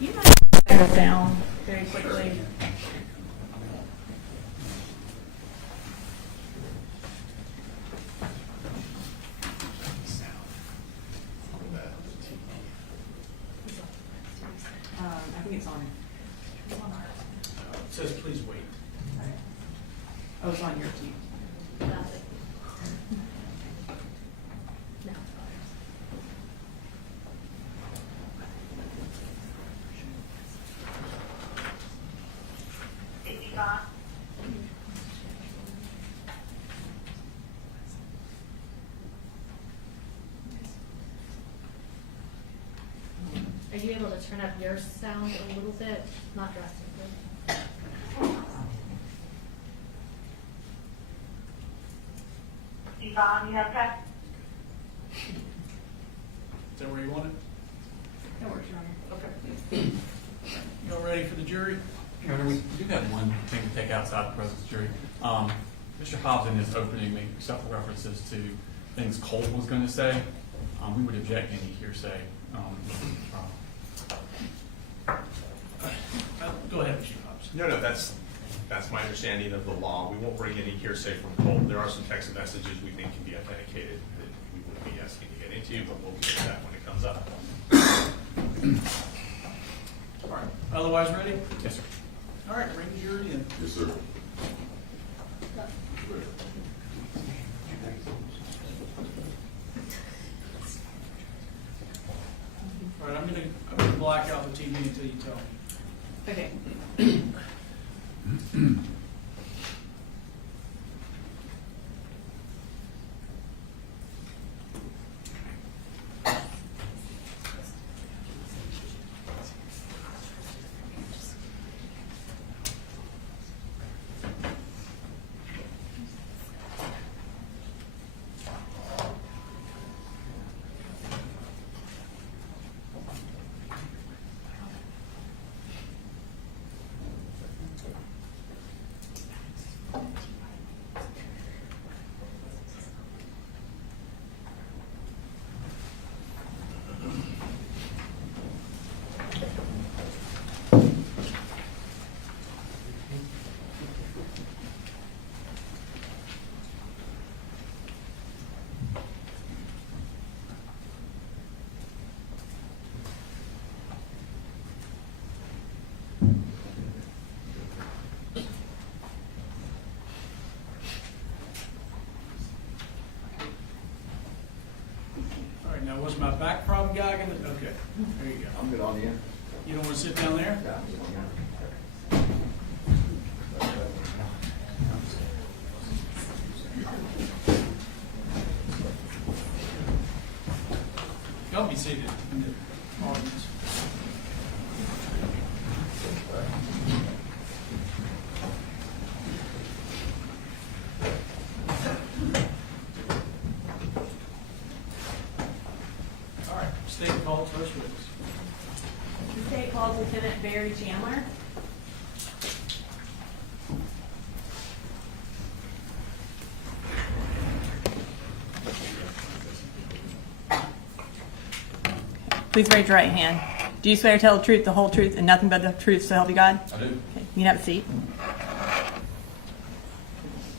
You might settle down very quickly. I think it's on. It says please wait. Oh, it's on your team. Are you able to turn up your sound a little bit? Not drastically. Yvonne, you have that? Is that where you want it? That works, Your Honor. Okay. You all ready for the jury? Your Honor, we do have one thing to take outside the presence of the jury. Mr. Hobbs in his opening made several references to things Colt was going to say. We would object any hearsay. Go ahead, Mr. Hobbs. No, that's my understanding of the law. We won't bring any hearsay from Colt. There are some text messages we think can be authenticated that we wouldn't be asking to get into, but we'll get to that when it comes up. All right. Otherwise ready? Yes, sir. All right, bring the jury in. Yes, sir. All right, I'm gonna black out the TV until you tell me. Okay. All right, now was my back problem guy gonna, okay, there you go. I'm good on the end. You don't wanna sit down there? Y'all be seated in the audience. All right, state call first witness. The state calls Lieutenant Barry Chandler. Please raise your right hand. Do you swear to tell the truth, the whole truth, and nothing but the truth, so help you God? I do. Okay, you can have a seat.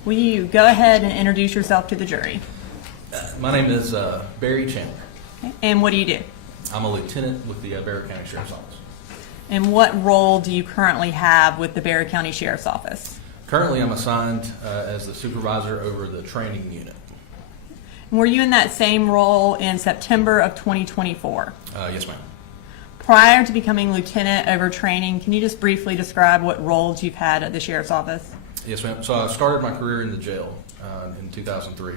Will you go ahead and introduce yourself to the jury? My name is Barry Chandler. Okay, and what do you do? I'm a lieutenant with the Barrow County Sheriff's Office. And what role do you currently have with the Barrow County Sheriff's Office? Currently, I'm assigned as the supervisor over the training unit. Were you in that same role in September of 2024? Yes, ma'am. Prior to becoming lieutenant over training, can you just briefly describe what roles you've had at the Sheriff's Office? Yes, ma'am. So I started my career in the jail in 2003.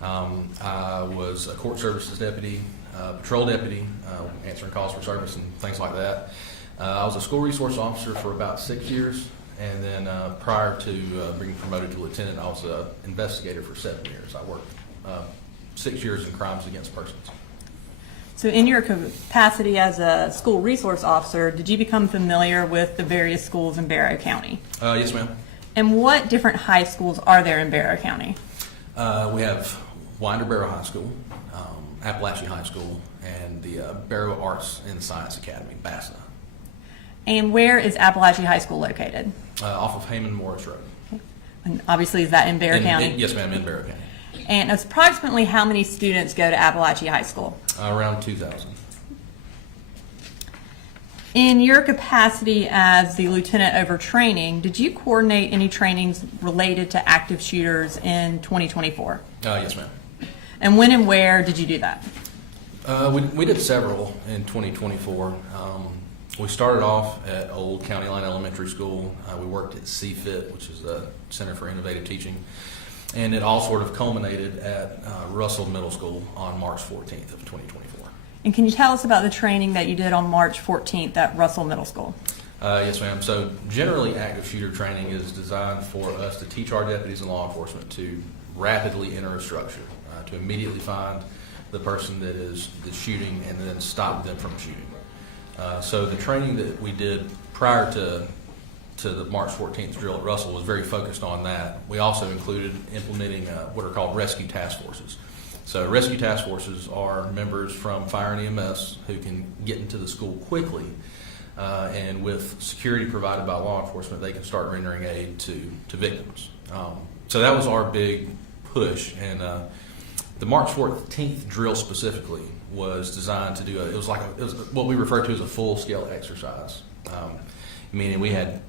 I was a court services deputy, patrol deputy, answering calls for service and things like that. I was a school resource officer for about 6 years, and then prior to being promoted to lieutenant, I was an investigator for 7 years. I worked 6 years in crimes against persons. So in your capacity as a school resource officer, did you become familiar with the various schools in Barrow County? Yes, ma'am. And what different high schools are there in Barrow County? We have Barrow High School, Apalachee High School, and the Barrow Arts and Science Academy, BASA. And where is Apalachee High School located? Off of Heyman Morris Road. And obviously, is that in Barrow County? Yes, ma'am, in Barrow County. And approximately how many students go to Apalachee High School? Around 2,000. In your capacity as the lieutenant over training, did you coordinate any trainings related to active shooters in 2024? Yes, ma'am. And when and where did you do that? We did several in 2024. We started off at Old County Line Elementary School. We worked at CFIT, which is the Center for Innovative Teaching. And it all sort of culminated at Russell Middle School on March 14th of 2024. And can you tell us about the training that you did on March 14th at Russell Middle School? Yes, ma'am. So generally, active shooter training is designed for us to teach our deputies and law enforcement to rapidly enter a structure, to immediately find the person that is shooting and then stop them from shooting. So the training that we did prior to the March 14th drill at Russell was very focused on that. We also included implementing what are called rescue task forces. So rescue task forces are members from fire and EMS who can get into the school quickly, and with security provided by law enforcement, they can start rendering aid to victims. So that was our big push, and the March 14th drill specifically was designed to do it was what we refer to as a full-scale exercise, meaning we had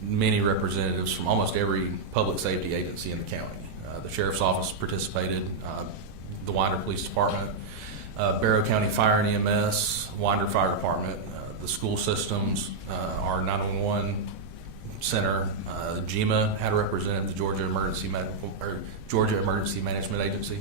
many representatives from almost every public safety agency in the county. The Sheriff's Office participated, the Winder Police Department, Barrow County Fire and EMS, Winder Fire Department, the school systems, our 911 Center, GEMA had a representative, the Georgia Emergency Management Agency.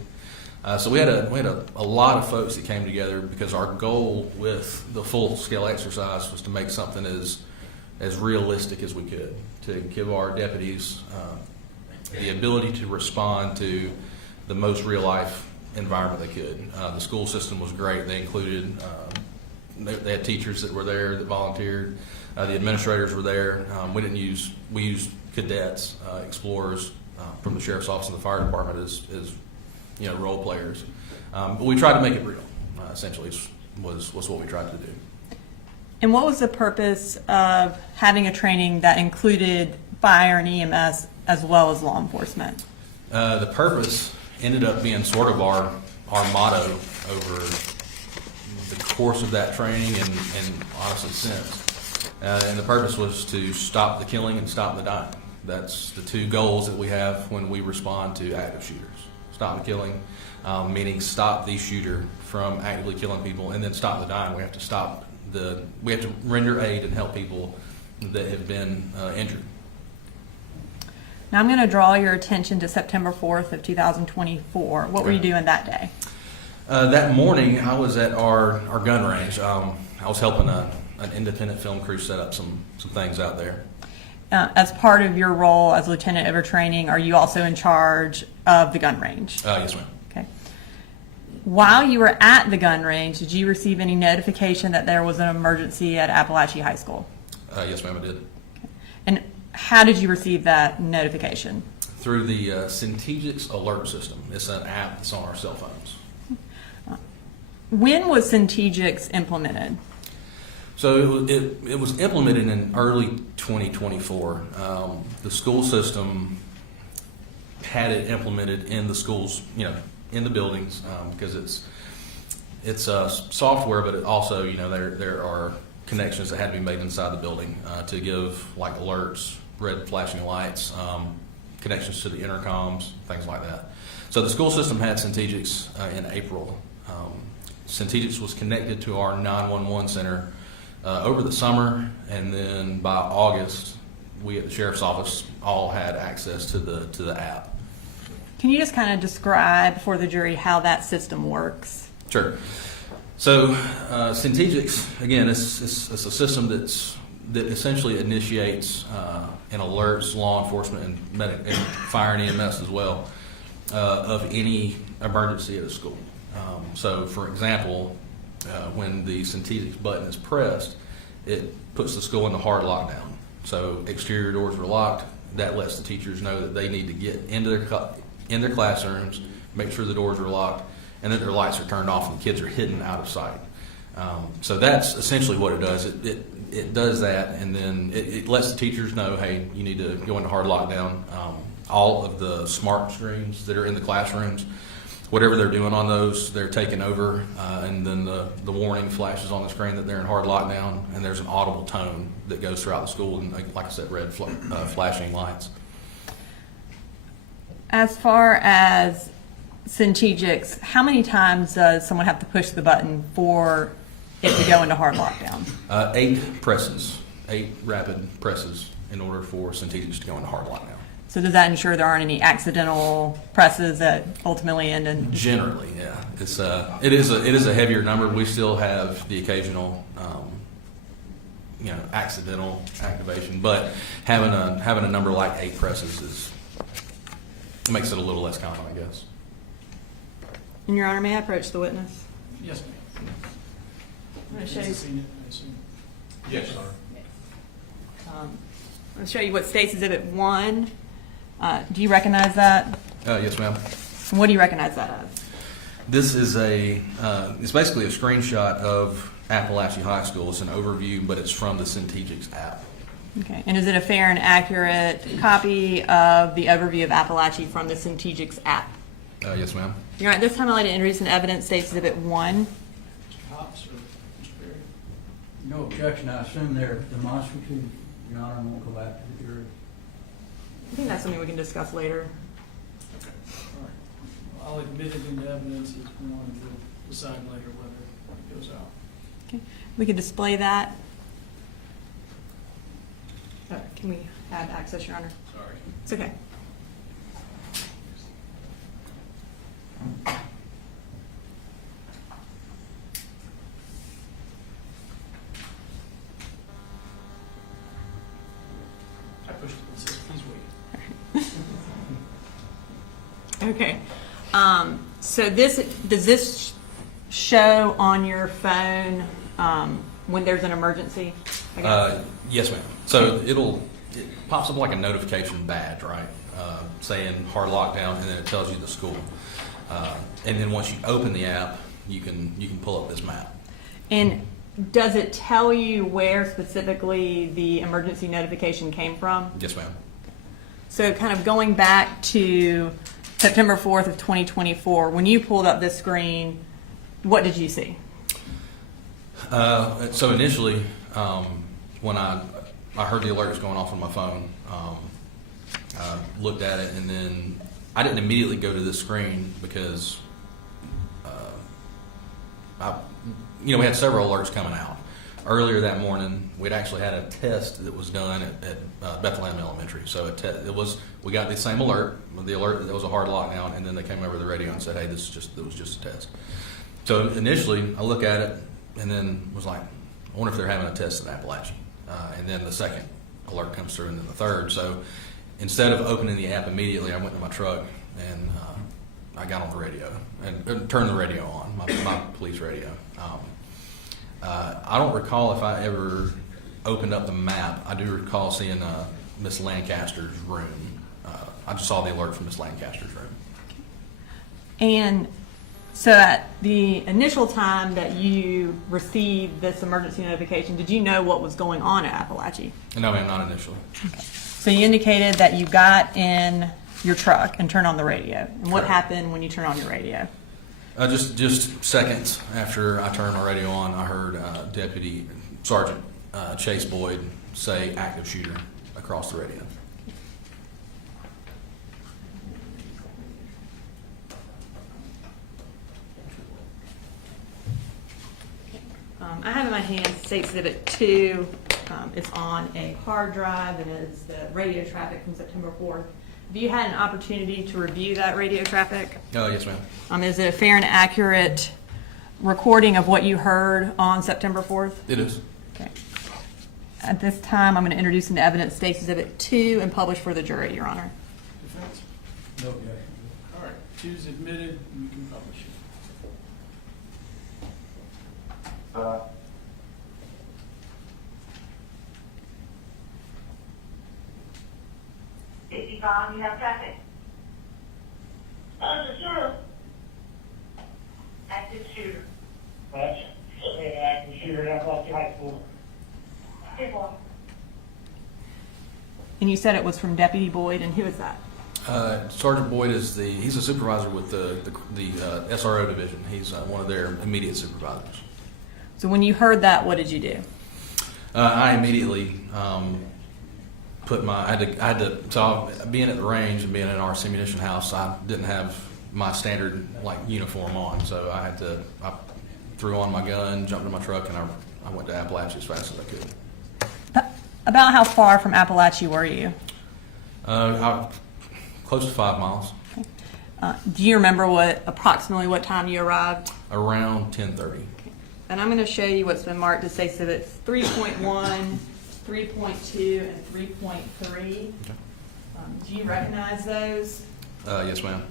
So we had a lot of folks that came together because our goal with the full-scale exercise was to make something as realistic as we could, to give our deputies the ability to respond to the most real-life environment they could. The school system was great. They included, they had teachers that were there that volunteered. The administrators were there. We used cadets, explorers from the Sheriff's Office and the Fire Department as role players. But we tried to make it real, essentially, was what we tried to do. And what was the purpose of having a training that included fire and EMS as well as law enforcement? The purpose ended up being sort of our motto over the course of that training and honestly since. And the purpose was to stop the killing and stop the dying. That's the two goals that we have when we respond to active shooters. Stop the killing, meaning stop the shooter from actively killing people, and then stop the dying. We have to render aid and help people that have been injured. Now I'm going to draw your attention to September 4th of 2024. What were you doing that day? That morning, I was at our gun range. I was helping an independent film crew set up some things out there. As part of your role as lieutenant over training, are you also in charge of the gun range? Yes, ma'am. Okay. While you were at the gun range, did you receive any notification that there was an emergency at Apalachee High School? Yes, ma'am, I did. Okay. And how did you receive that notification? Through the Centegix alert system. It's an app that's on our cell phones. When was Centegix implemented? So it was implemented in early 2024. The school system had it implemented in the schools, in the buildings, because it's software, but it also, there are connections that had to be made inside the building to give like alerts, red flashing lights, connections to the intercoms, things like that. So the school system had Centegix in April. Centegix was connected to our 911 center over the summer, and then by August, we at the Sheriff's Office all had access to the app. Can you just kind of describe for the jury how that system works? Sure. So Centegix, again, it's a system that essentially initiates and alerts law enforcement and fire and EMS as well of any emergency at a school. So, for example, when the Centegix button is pressed, it puts the school into hard lockdown. So exterior doors are locked. That lets the teachers know that they need to get into their classrooms, make sure the doors are locked, and that their lights are turned off and the kids are hidden out of sight. So that's essentially what it does. it does that, and then it lets the teachers know, hey, you need to go into hard lockdown. All of the smart screens that are in the classrooms, whatever they're doing on those, they're taking over, and then the warning flashes on the screen that they're in hard lockdown, and there's an audible tone that goes throughout the school, and like I said, red flashing lights. As far as Centegics, how many times does someone have to push the button for it to go into hard lockdown? 8 presses, 8 rapid presses in order for Centegics to go into hard lockdown. So does that ensure there aren't any accidental presses that ultimately end in? Generally, yeah. It is a heavier number. We still have the occasional, accidental activation, but having a number like 8 presses makes it a little less common, I guess. And Your Honor, may I approach the witness? Yes, ma'am. I'm going to show you. Seen it, I assume. Yes, sir. I'm going to show you what State's Exhibit 1. Do you recognize that? Yes, ma'am. What do you recognize that as? This is it's basically a screenshot of Apalachee High School. It's an overview, but it's from the Centegics app. Okay. And is it a fair and accurate copy of the overview of Apalachee from the Centegics app? Yes, ma'am. You're right. This time I'd like to introduce an evidence, State's Exhibit 1. Mr. Hops or Mr. Berry? No objection, I assume they're demonstrative, Your Honor, and won't go back to the jury. I think that's something we can discuss later. All right. I'll admit it into evidence as one, and we'll decide later whether it goes out. Okay. We can display that. Can we have access, Your Honor? Sorry. It's okay. I pushed it, it says please wait. Okay. So does this show on your phone when there's an emergency? I guess? Yes, ma'am. So it pops up like a notification badge, right? Saying hard lockdown, and then it tells you the school. And then once you open the app, you can pull up this map. And does it tell you where specifically the emergency notification came from? Yes, ma'am. So kind of going back to September 4th of 2024, when you pulled up this screen, what did you see? So initially, when I heard the alerts going off on my phone, I looked at it, and then I didn't immediately go to this screen because we had several alerts coming out. Earlier that morning, we'd actually had a test that was done at Bethlehem Elementary. So we got the same alert, the alert that there was a hard lockdown, and then they came over the radio and said, "Hey, it was just a test." So initially, I look at it and then was like, "I wonder if they're having a test in Apalachee." And then the second alert comes through, and then the third. So instead of opening the app immediately, I went to my truck and I got on the radio and turned the radio on, my police radio. I don't recall if I ever opened up the map. I do recall seeing Miss Lancaster's room. I just saw the alert from Miss Lancaster's room. And so at the initial time that you received this emergency notification, did you know what was going on at Apalachee? No, ma'am, not initially. So you indicated that you got in your truck and turned on the radio. And what Correct. happened when you turned on your radio? Just seconds after I turned my radio on, I heard Deputy Sergeant Chase Boyd say "active shooter" across the radio. I have in my hand State Exhibit 2. It's on a hard drive, and it's the radio traffic from September 4th. Have you had an opportunity to review that radio traffic? Yes, ma'am. Is it a fair and accurate recording of what you heard on September 4th? It is. Okay. At this time, I'm going to introduce into evidence State Exhibit 2 and publish for the jury, Your Honor. Defense? No objection. All right, 2 is admitted, and you can publish it. Safety Bond, you have traffic. Sure. Active shooter. That's an active shooter at Apalachee High School. 10-1. And you said it was from Deputy Boyd, and who is that? Sergeant Boyd he's a supervisor with the SRO division. He's one of their immediate supervisors. So when you heard that, what did you do? I immediately I had to, so being at the range and being in our ammunition house, I didn't have my standard uniform on, so I threw on my gun, jumped in my truck, and I went to Apalachee as fast as I could. About how far from Apalachee were you? Close to 5 miles. Do you remember approximately what time you arrived? Around 10:30. And I'm going to show you what's been marked to say so that's 3.1, 3.2, and 3.3. Okay. Do you recognize those? Yes, ma'am.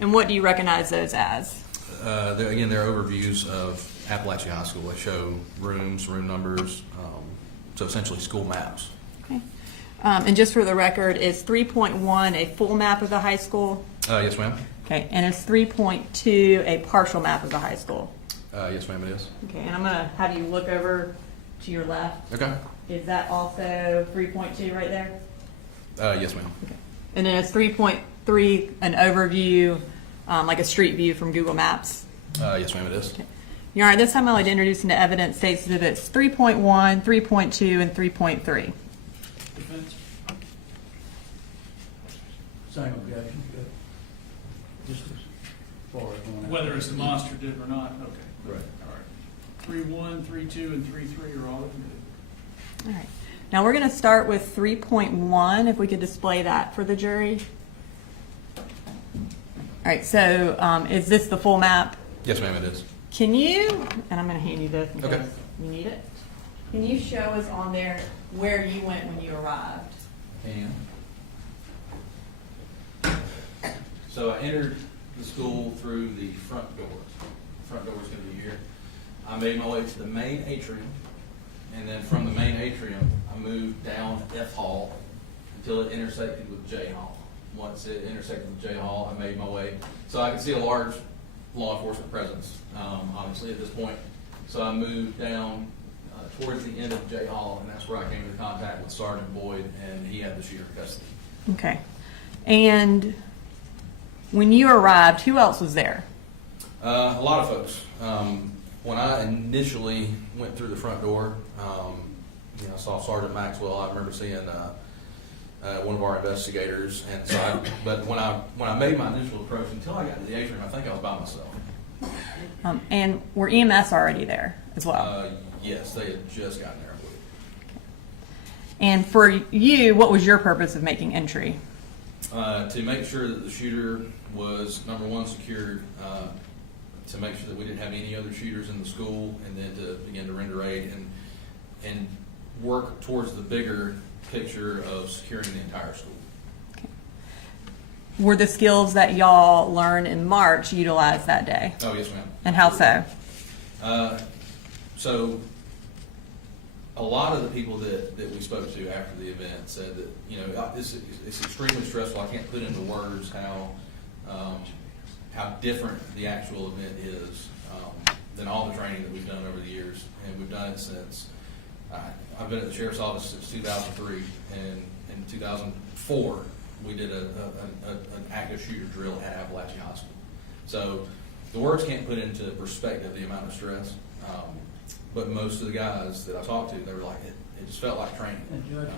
And what do you recognize those as? They're overviews of Apalachee High School. They show rooms, room numbers, so essentially school maps. Okay. And just for the record, is 3.1 a full map of the high school? Yes, ma'am. Okay. And is 3.2 a partial map of the high school? Yes, ma'am, it is. Okay. And I'm going to have you look over to your left. Okay. Is that also 3.2 right there? Yes, ma'am. Okay. And then is 3.3 an overview, like a street view from Google Maps? Yes, ma'am, it is. Okay. All right, this time I'd like to introduce into evidence states exhibits 3.1, 3.2, and 3.3. Defense? Same objection, good. Just as far as going out. Whether it's demonstrative or not, okay. Right. All right. 3.1, 3.2, and 3.3 are all looking good. All right. Now we're going to start with 3.1, if we could display that for the jury. All right, so is this the full map? Yes, ma'am, it is. Can you, and I'm going to hand you this because Okay. you need it. Can you show us on there where you went when you arrived? So I entered the school through the front door. Front door is going to be here. I made my way to the main atrium, and then from the main atrium, I moved down F Hall until it intersected with J Hall. Once it intersected with J Hall, I made my way. So I could see a large law enforcement presence, obviously, at this point. So I moved down towards the end of J Hall, and that's where I came into contact with Sergeant Boyd, and he had the shooter in custody. Okay. And when you arrived, who else was there? A lot of folks. When I initially went through the front door, I saw Sergeant Maxwell. I remember seeing one of our investigators, and so but when I made my initial approach, until I got to the atrium, I think I was by myself. And were EMS already there as well? Yes, they had just gotten there, I believe. And for you, what was your purpose of making entry? To make sure that the shooter was, number one, secured, to make sure that we didn't have any other shooters in the school, and then to begin to render aid and work towards the bigger picture of securing the entire school. Okay. Were the skills that y'all learned in March utilized that day? Oh, yes, ma'am. And how so? So a lot of the people that we spoke to after the event said that, it's extremely stressful. I can't put into words how different the actual event is than all the training that we've done over the years. And we've done it since, I've been at the sheriff's office since 2003, and in 2004, we did an active shooter drill at Apalachee High School. So the words can't put into perspective the amount of stress, but most of the guys that I talked to, they were like, it just felt like training. And Judge,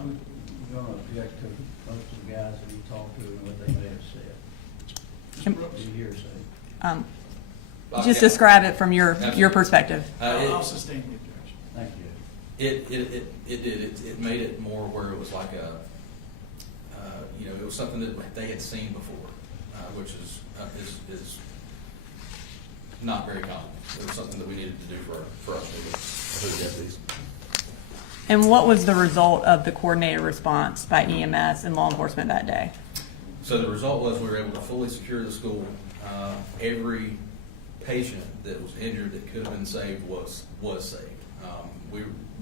we're going to object to most of the guys that you talked to and what they may have said. What you hear say. Just describe it from your perspective. I'll sustain the objection. Thank you. It made it more where it was like it was something that they had seen before, which is not very common. It was something that we needed to do for us for the deputies. And what was the result of the coordinated response by EMS and law enforcement that day? So the result was we were able to fully secure the school. Every patient that was injured that could have been saved was saved.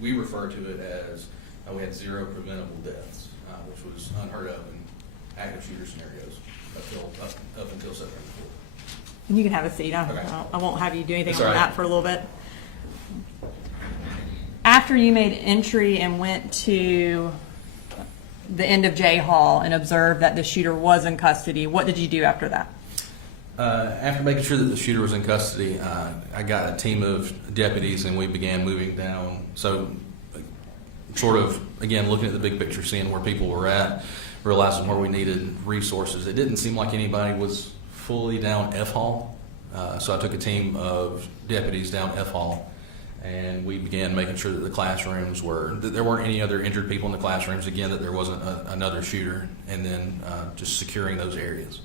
We refer to it as we had 0 preventable deaths, which was unheard of in active shooter scenarios up until September 4th. And you can have a seat. Okay. I won't have you do anything That's on all right. that for a little bit. after you made entry and went to the end of J Hall and observed that the shooter was in custody, what did you do after that? After making sure that the shooter was in custody, I got a team of deputies and we began moving down. So, sort of, again, looking at the big picture, seeing where people were at, realizing where we needed resources. It didn't seem like anybody was fully down F Hall. So I took a team of deputies down F Hall, and we began making sure that the classrooms that there weren't any other injured people in the classrooms, again, that there wasn't another shooter, and then just securing those areas.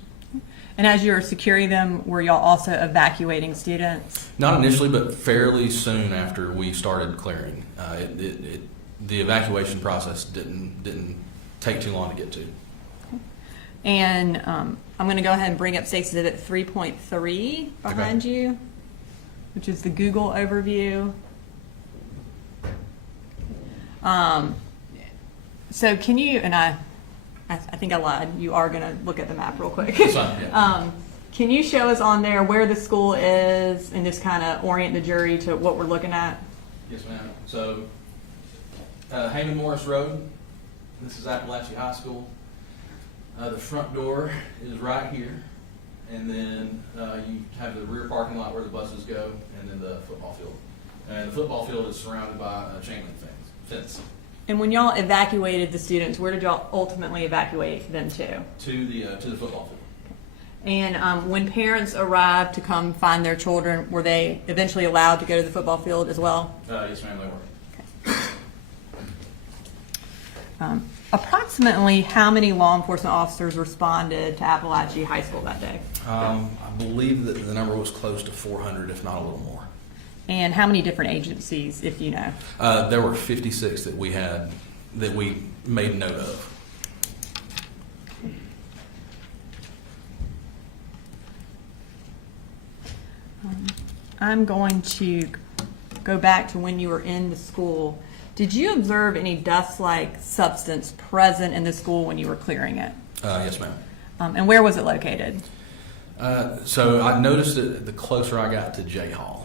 And as you were securing them, were y'all also evacuating students? Not initially, but fairly soon after we started clearing. The evacuation process didn't take too long to get to. And I'm going to go ahead and bring up State's Exhibit 3.3 behind you, which is the Google overview. So can you, and I think I lied, you are going to look at the map real quick. That's fine, yeah. Can you show us on there where the school is and just kind of orient the jury to what we're looking at? Yes, ma'am. So, Heyman Morris Road, this is Apalachee High School. The front door is right here, and then you have the rear parking lot where the buses go, and then the football field. And the football field is surrounded by a chain link fence. And when y'all evacuated the students, where did y'all ultimately evacuate them to? To the football field. And when parents arrived to come find their children, were they eventually allowed to go to the football field as well? Yes, ma'am, they were. Approximately how many law enforcement officers responded to Apalachee High School that day? I believe that the number was close to 400, if not a little more. And how many different agencies, if you know? There were 56 that we made note of. I'm going to go back to when you were in the school. Did you observe any dust-like substance present in the school when you were clearing it? Yes, ma'am. And where was it located? So I noticed it the closer I got to J Hall.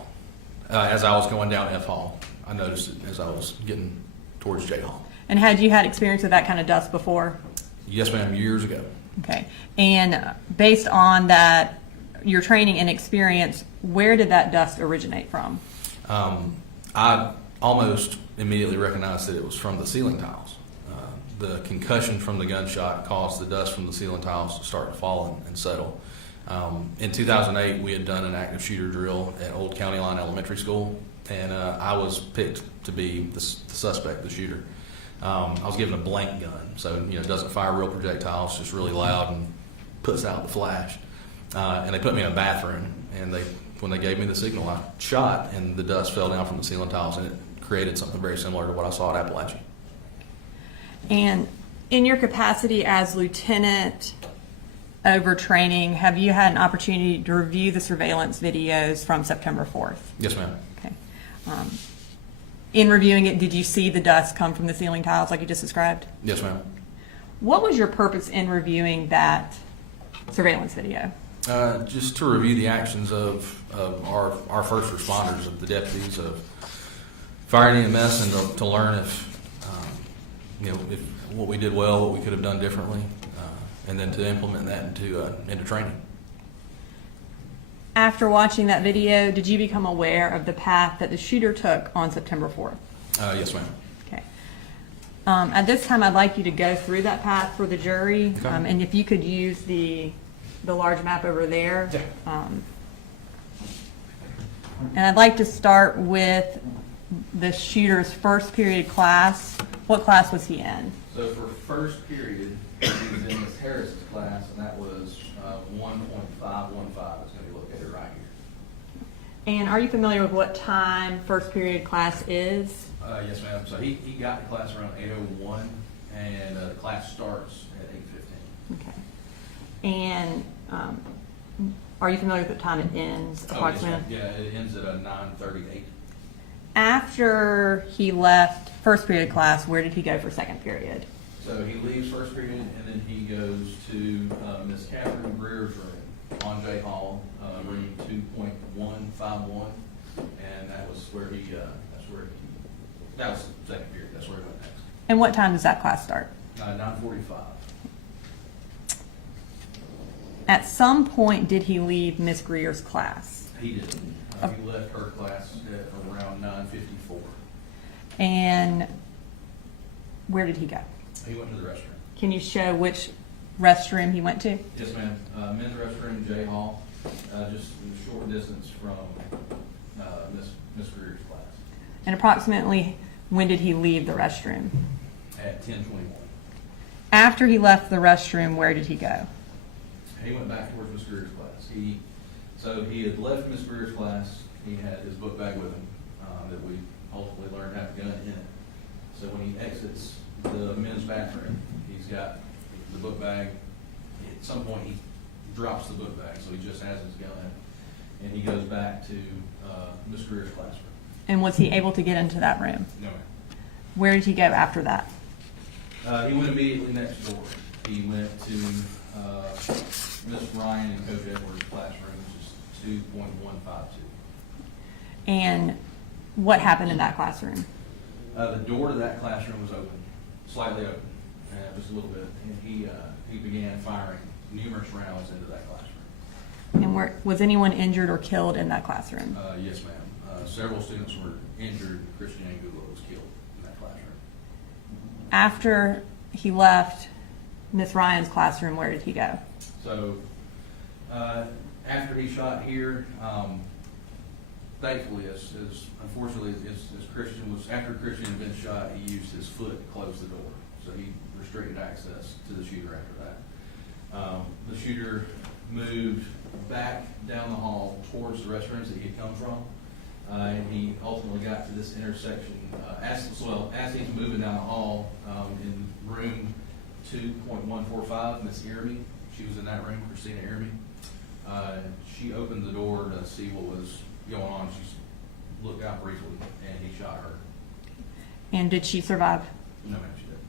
As I was going down F Hall, I noticed it as I was getting towards J Hall. And had you had experience with that kind of dust before? Yes, ma'am, years ago. Okay. And based on that, your training and experience, where did that dust originate from? I almost immediately recognized that it was from the ceiling tiles. The concussion from the gunshot caused the dust from the ceiling tiles to start to fall and settle. In 2008, we had done an active shooter drill at Old County Line Elementary School, and I was picked to be the suspect, the shooter. I was given a blank gun, so it doesn't fire real projectiles, just really loud and puts out the flash. And they put me in a bathroom, and when they gave me the signal, I shot, and the dust fell down from the ceiling tiles, and it created something very similar to what I saw at Apalachee. And in your capacity as lieutenant over training, have you had an opportunity to review the surveillance videos from September 4th? Yes, ma'am. Okay. In reviewing it, did you see the dust come from the ceiling tiles like you just described? Yes, ma'am. What was your purpose in reviewing that surveillance video? Just to review the actions of our first responders, of the deputies, of fire and EMS, and to learn if what we did well, what we could have done differently, and then to implement that into training. After watching that video, did you become aware of the path that the shooter took on September 4th? Yes, ma'am. Okay. At this time, I'd like you to go through that path for the jury, Okay. and if you could use the large map over there. And I'd like to start with the shooter's first period class. What class was he in? So for first period, he was in Ms. Harris's class, and that was 1.515. It's going to be located right here. And are you familiar with what time first period class is? Yes, ma'am. So he got to class around 8:01, and the class starts at 8:15. Okay. And are you familiar with what time it ends approximately? Oh, yes, ma'am. Yeah, it ends at 9:38. After he left first period class, where did he go for second period? So he leaves first period, and then he goes to Miss Catherine Greer's room on J Hall, room 2.151, and that was where he That was the second period, that's where we went next. And what time does that class start? 9:45. At some point, did he leave Miss Greer's class? He did. He left her class at around 9:54. And where did he go? He went to the restroom. Can you show which restroom he went to? Yes, ma'am. Men's restroom, J Hall, just a short distance from Miss Greer's class And approximately when did he leave the restroom? at 10:21. After he left the restroom, where did he go? He went back towards Miss Greer's class. So he had left Miss Greer's class. He had his book bag with him that we ultimately learned had a gun in it. So when he exits the men's bathroom, he's got the book bag. At some point, he drops the book bag, so he just has his gun, and he goes back to Miss Greer's classroom. And was he able to get into that room? No, ma'am. Where did he go after that? He went immediately next door. He went to Miss Ryan and Coach Edwards' classroom, which is 2.152. And what happened in that classroom? The door to that classroom was open, slightly open, just a little bit, and he began firing numerous rounds into that classroom. And was anyone injured or killed in that classroom? Yes, ma'am. Several students were injured. Christian Angulo was killed in that classroom. After he left Miss Ryan's classroom, where did he go? So after he shot here, thankfully, as unfortunately as Christian was, after Christian had been shot, he used his foot to close the door. So he restricted access to the shooter after that. The shooter moved back down the hall towards the restrooms that he had come from. And he ultimately got to this intersection, as he's moving down the hall, in room 2.145, Miss Irmy, she was in that room, Christina Irmy. She opened the door to see what was going on. She looked out briefly, and he shot her. And did she survive? No, ma'am, she didn't.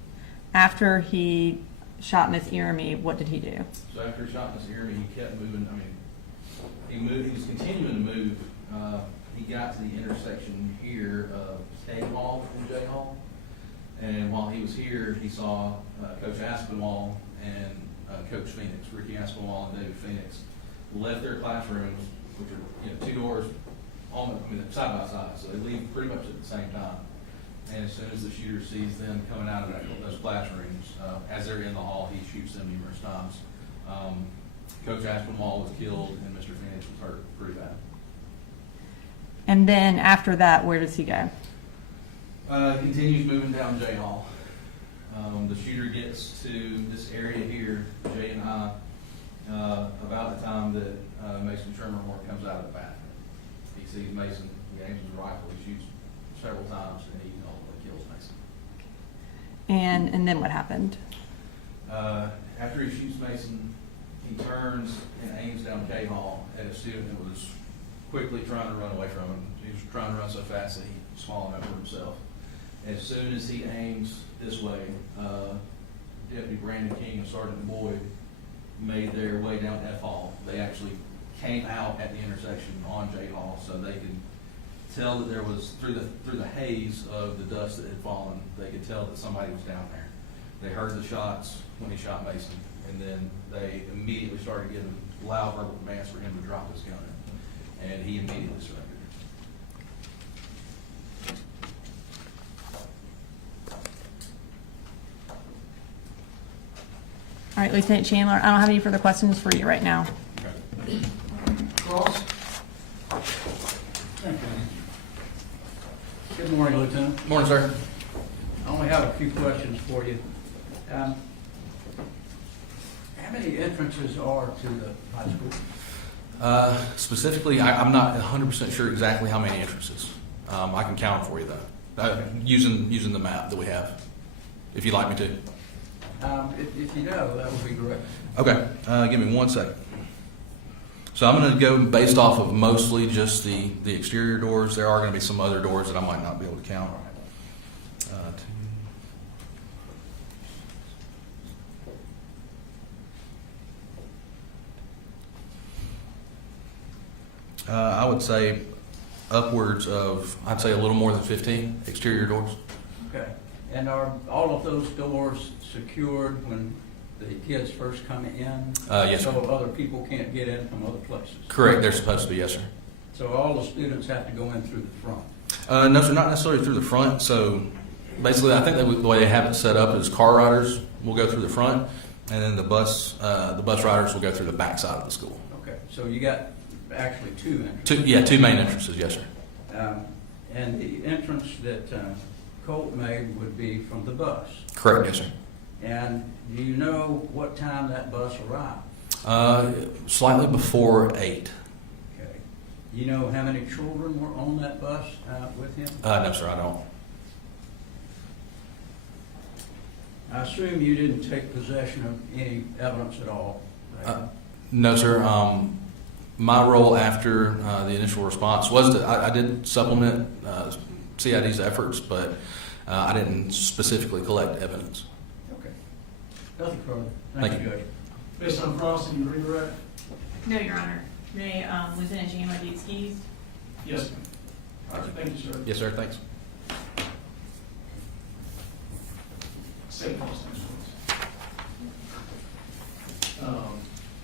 After he shot Miss Irmy, what did he do? So after he shot Miss Irmy, he kept moving. He was continuing to move. He got to the intersection here of K Hall and J Hall. And while he was here, he saw Coach Aspinwall and Coach Phoenix, Ricky Aspinwall and David Phoenix, left their classrooms, which are two doors side by side, so they leave pretty much at the same time. And as soon as the shooter sees them coming out of those classrooms, as they're in the hall, he shoots them numerous times. Coach Aspinwall was killed, and Mr. Phoenix was hurt pretty bad. And then after that, where does he go? Continues moving down J Hall. The shooter gets to this area here, Jay and I, about the time that Mason Shermerhorn comes out of the bathroom. He sees Mason, he aims his rifle, he shoots several times, and he ultimately kills Mason. And then what happened? After he shoots Mason, he turns and aims down K Hall at a student that was quickly trying to run away from him. He was trying to run so fast that he swallowed up for himself. As soon as he aims this way, Deputy Brandon King and Sergeant Boyd made their way down F Hall. They actually came out at the intersection on J Hall, so they could tell that there was, through the haze of the dust that had fallen, they could tell that somebody was down there. They heard the shots when he shot Mason, and then they immediately started giving loud verbal commands for him to drop his gun, and he immediately surrendered. All right, Lieutenant Chandler, I don't have any further questions for you right now. Cross. Thank you. Good morning, Lieutenant. Morning, sir. I only have a few questions for you. How many entrances are to the high school? Specifically, I'm not 100% sure exactly how many entrances. I can count them for you, though, using the map that we have, if you'd like me to. If you know, that would be great. Okay, give me 1 second. So I'm going to go based off of mostly just the exterior doors. There are going to be some other doors that I might not be able to count. I would say upwards of, I'd say, a little more than 15 exterior doors. Okay. And are all of those doors secured when the kids first come in? Yes, sir. So other people can't get in from other places? Correct, they're supposed to be, yes, sir. So all the students have to go in through the front? No, sir, not necessarily through the front. So basically, I think that the way they have it set up is car riders will go through the front, and then the bus riders will go through the back side of the school. Okay, so you got actually two entrances? Two main entrances, yes, sir. And the entrance that Colt made would be from the bus? Correct, yes, sir. And do you know what time that bus arrived? Slightly before 8. Okay. You know how many children were on that bus with him? No, sir, I don't. I assume you didn't take possession of any evidence at all? Right? No, sir. My role after the initial response was that I did supplement CID's efforts, but I didn't specifically collect evidence. Okay. Nothing further. Thank Thank you, you. Judge. Based on crossing and redirect? No, Your Honor. May Lieutenant Jean Waditsky. Yes, ma'am. All right, thank you, sir. Yes, sir. Thanks. State policy,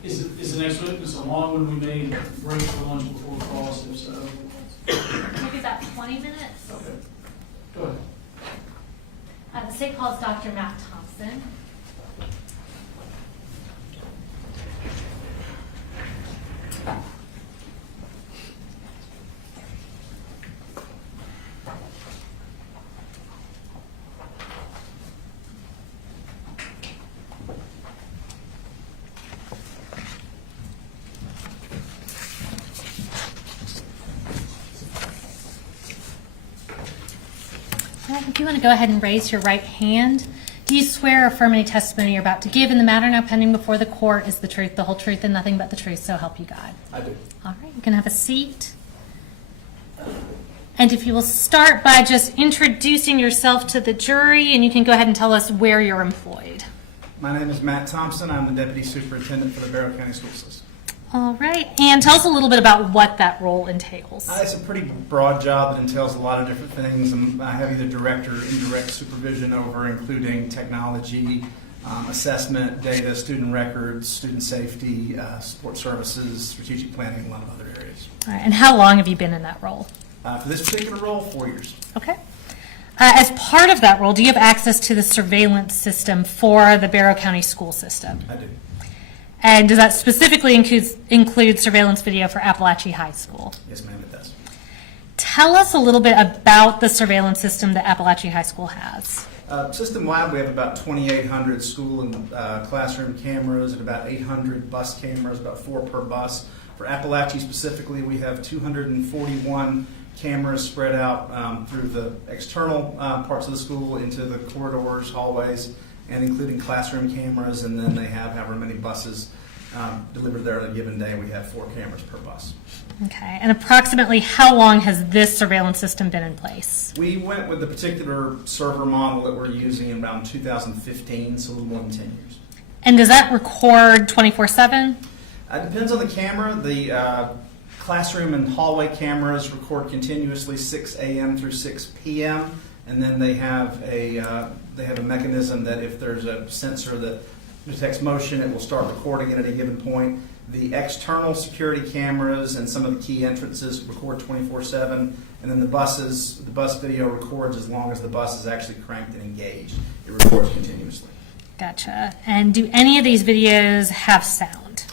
please. Is the next witness a long one we made break for lunch before cross, if so? Maybe about 20 minutes. Okay. Go ahead. The state calls Dr. Matt Thompson. If you want to go ahead and raise your right hand, do you swear or affirm any testimony you're about to give in the matter now pending before the court is the truth, the whole truth, and nothing but the truth, so help you God? I do. All right, you can have a seat. And if you will start by just introducing yourself to the jury, and you can go ahead and tell us where you're employed. My name is Matt Thompson. I'm the Deputy Superintendent for the Barrow County School System. All right, and tell us a little bit about what that role entails. It's a pretty broad job that entails a lot of different things. I have either direct or indirect supervision over, including technology, assessment, data, student records, student safety, support services, strategic planning, and a lot of other areas. All right, and how long have you been in that role? For this particular role, 4 years. Okay. As part of that role, do you have access to the surveillance system for the Barrow County school system? I do. And does that specifically include surveillance video for Apalachee High School? Yes, ma'am, it does. Tell us a little bit about the surveillance system that Apalachee High School has. System-wide, we have about 2,800 school and classroom cameras and about 800 bus cameras, about 4 per bus. For Apalachee specifically, we have 241 cameras spread out through the external parts of the school into the corridors, hallways, and including classroom cameras, and then they have however many buses delivered there on a given day. We have 4 cameras per bus. Okay, and approximately how long has this surveillance system been in place? We went with the particular server model that we're using in around 2015, so a little more than 10 years. And does that record 24/7? It depends on the camera. The classroom and hallway cameras record continuously 6 a.m. through 6 p.m., and then they have a mechanism that if there's a sensor that detects motion, it will start recording it at a given point. The external security cameras and some of the key entrances record 24/7, and then the bus video records as long as the bus is actually cranked and engaged. It records continuously. Gotcha. And do any of these videos have sound?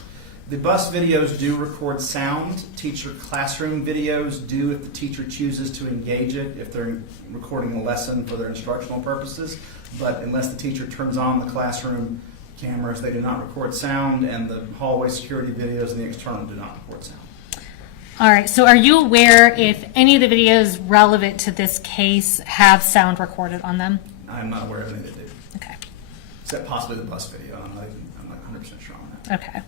The bus videos do record sound. Teacher classroom videos do if the teacher chooses to engage it, if they're recording a lesson for their instructional purposes. But unless the teacher turns on the classroom cameras, they do not record sound, and the hallway security videos and the external do not record sound. All right, so are you aware if any of the videos relevant to this case have sound recorded on them? I'm not aware of any that do, Okay. except possibly the bus video. I'm not 100% sure on that. Okay.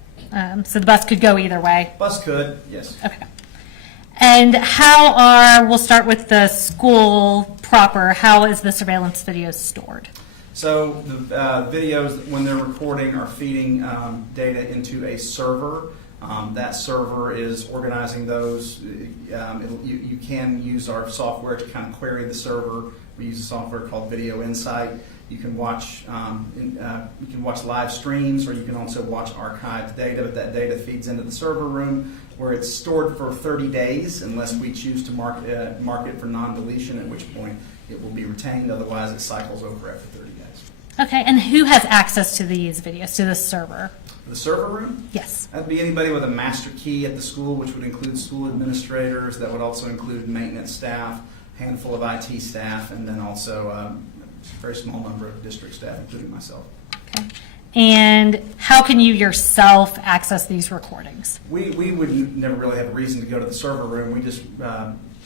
So the bus could go either way? Bus could, yes. Okay. And we'll start with the school proper, how is the surveillance video stored? So the videos, when they're recording, are feeding data into a server. That server is organizing those. You can use our software to kind of query the server. We use a software called Video Insight. You can watch live streams, or you can also watch archived data. But that data feeds into the server room, where it's stored for 30 days, unless we choose to mark it for non-deletion, at which point it will be retained. Otherwise, it cycles over after 30 days. Okay, and who has access to these videos, to this server? The server room? Yes. That'd be anybody with a master key at the school, which would include school administrators. That would also include maintenance staff, handful of IT staff, and then also a very small number of district staff, including myself. Okay. And how can you yourself access these recordings? We would never really have a reason to go to the server room. We just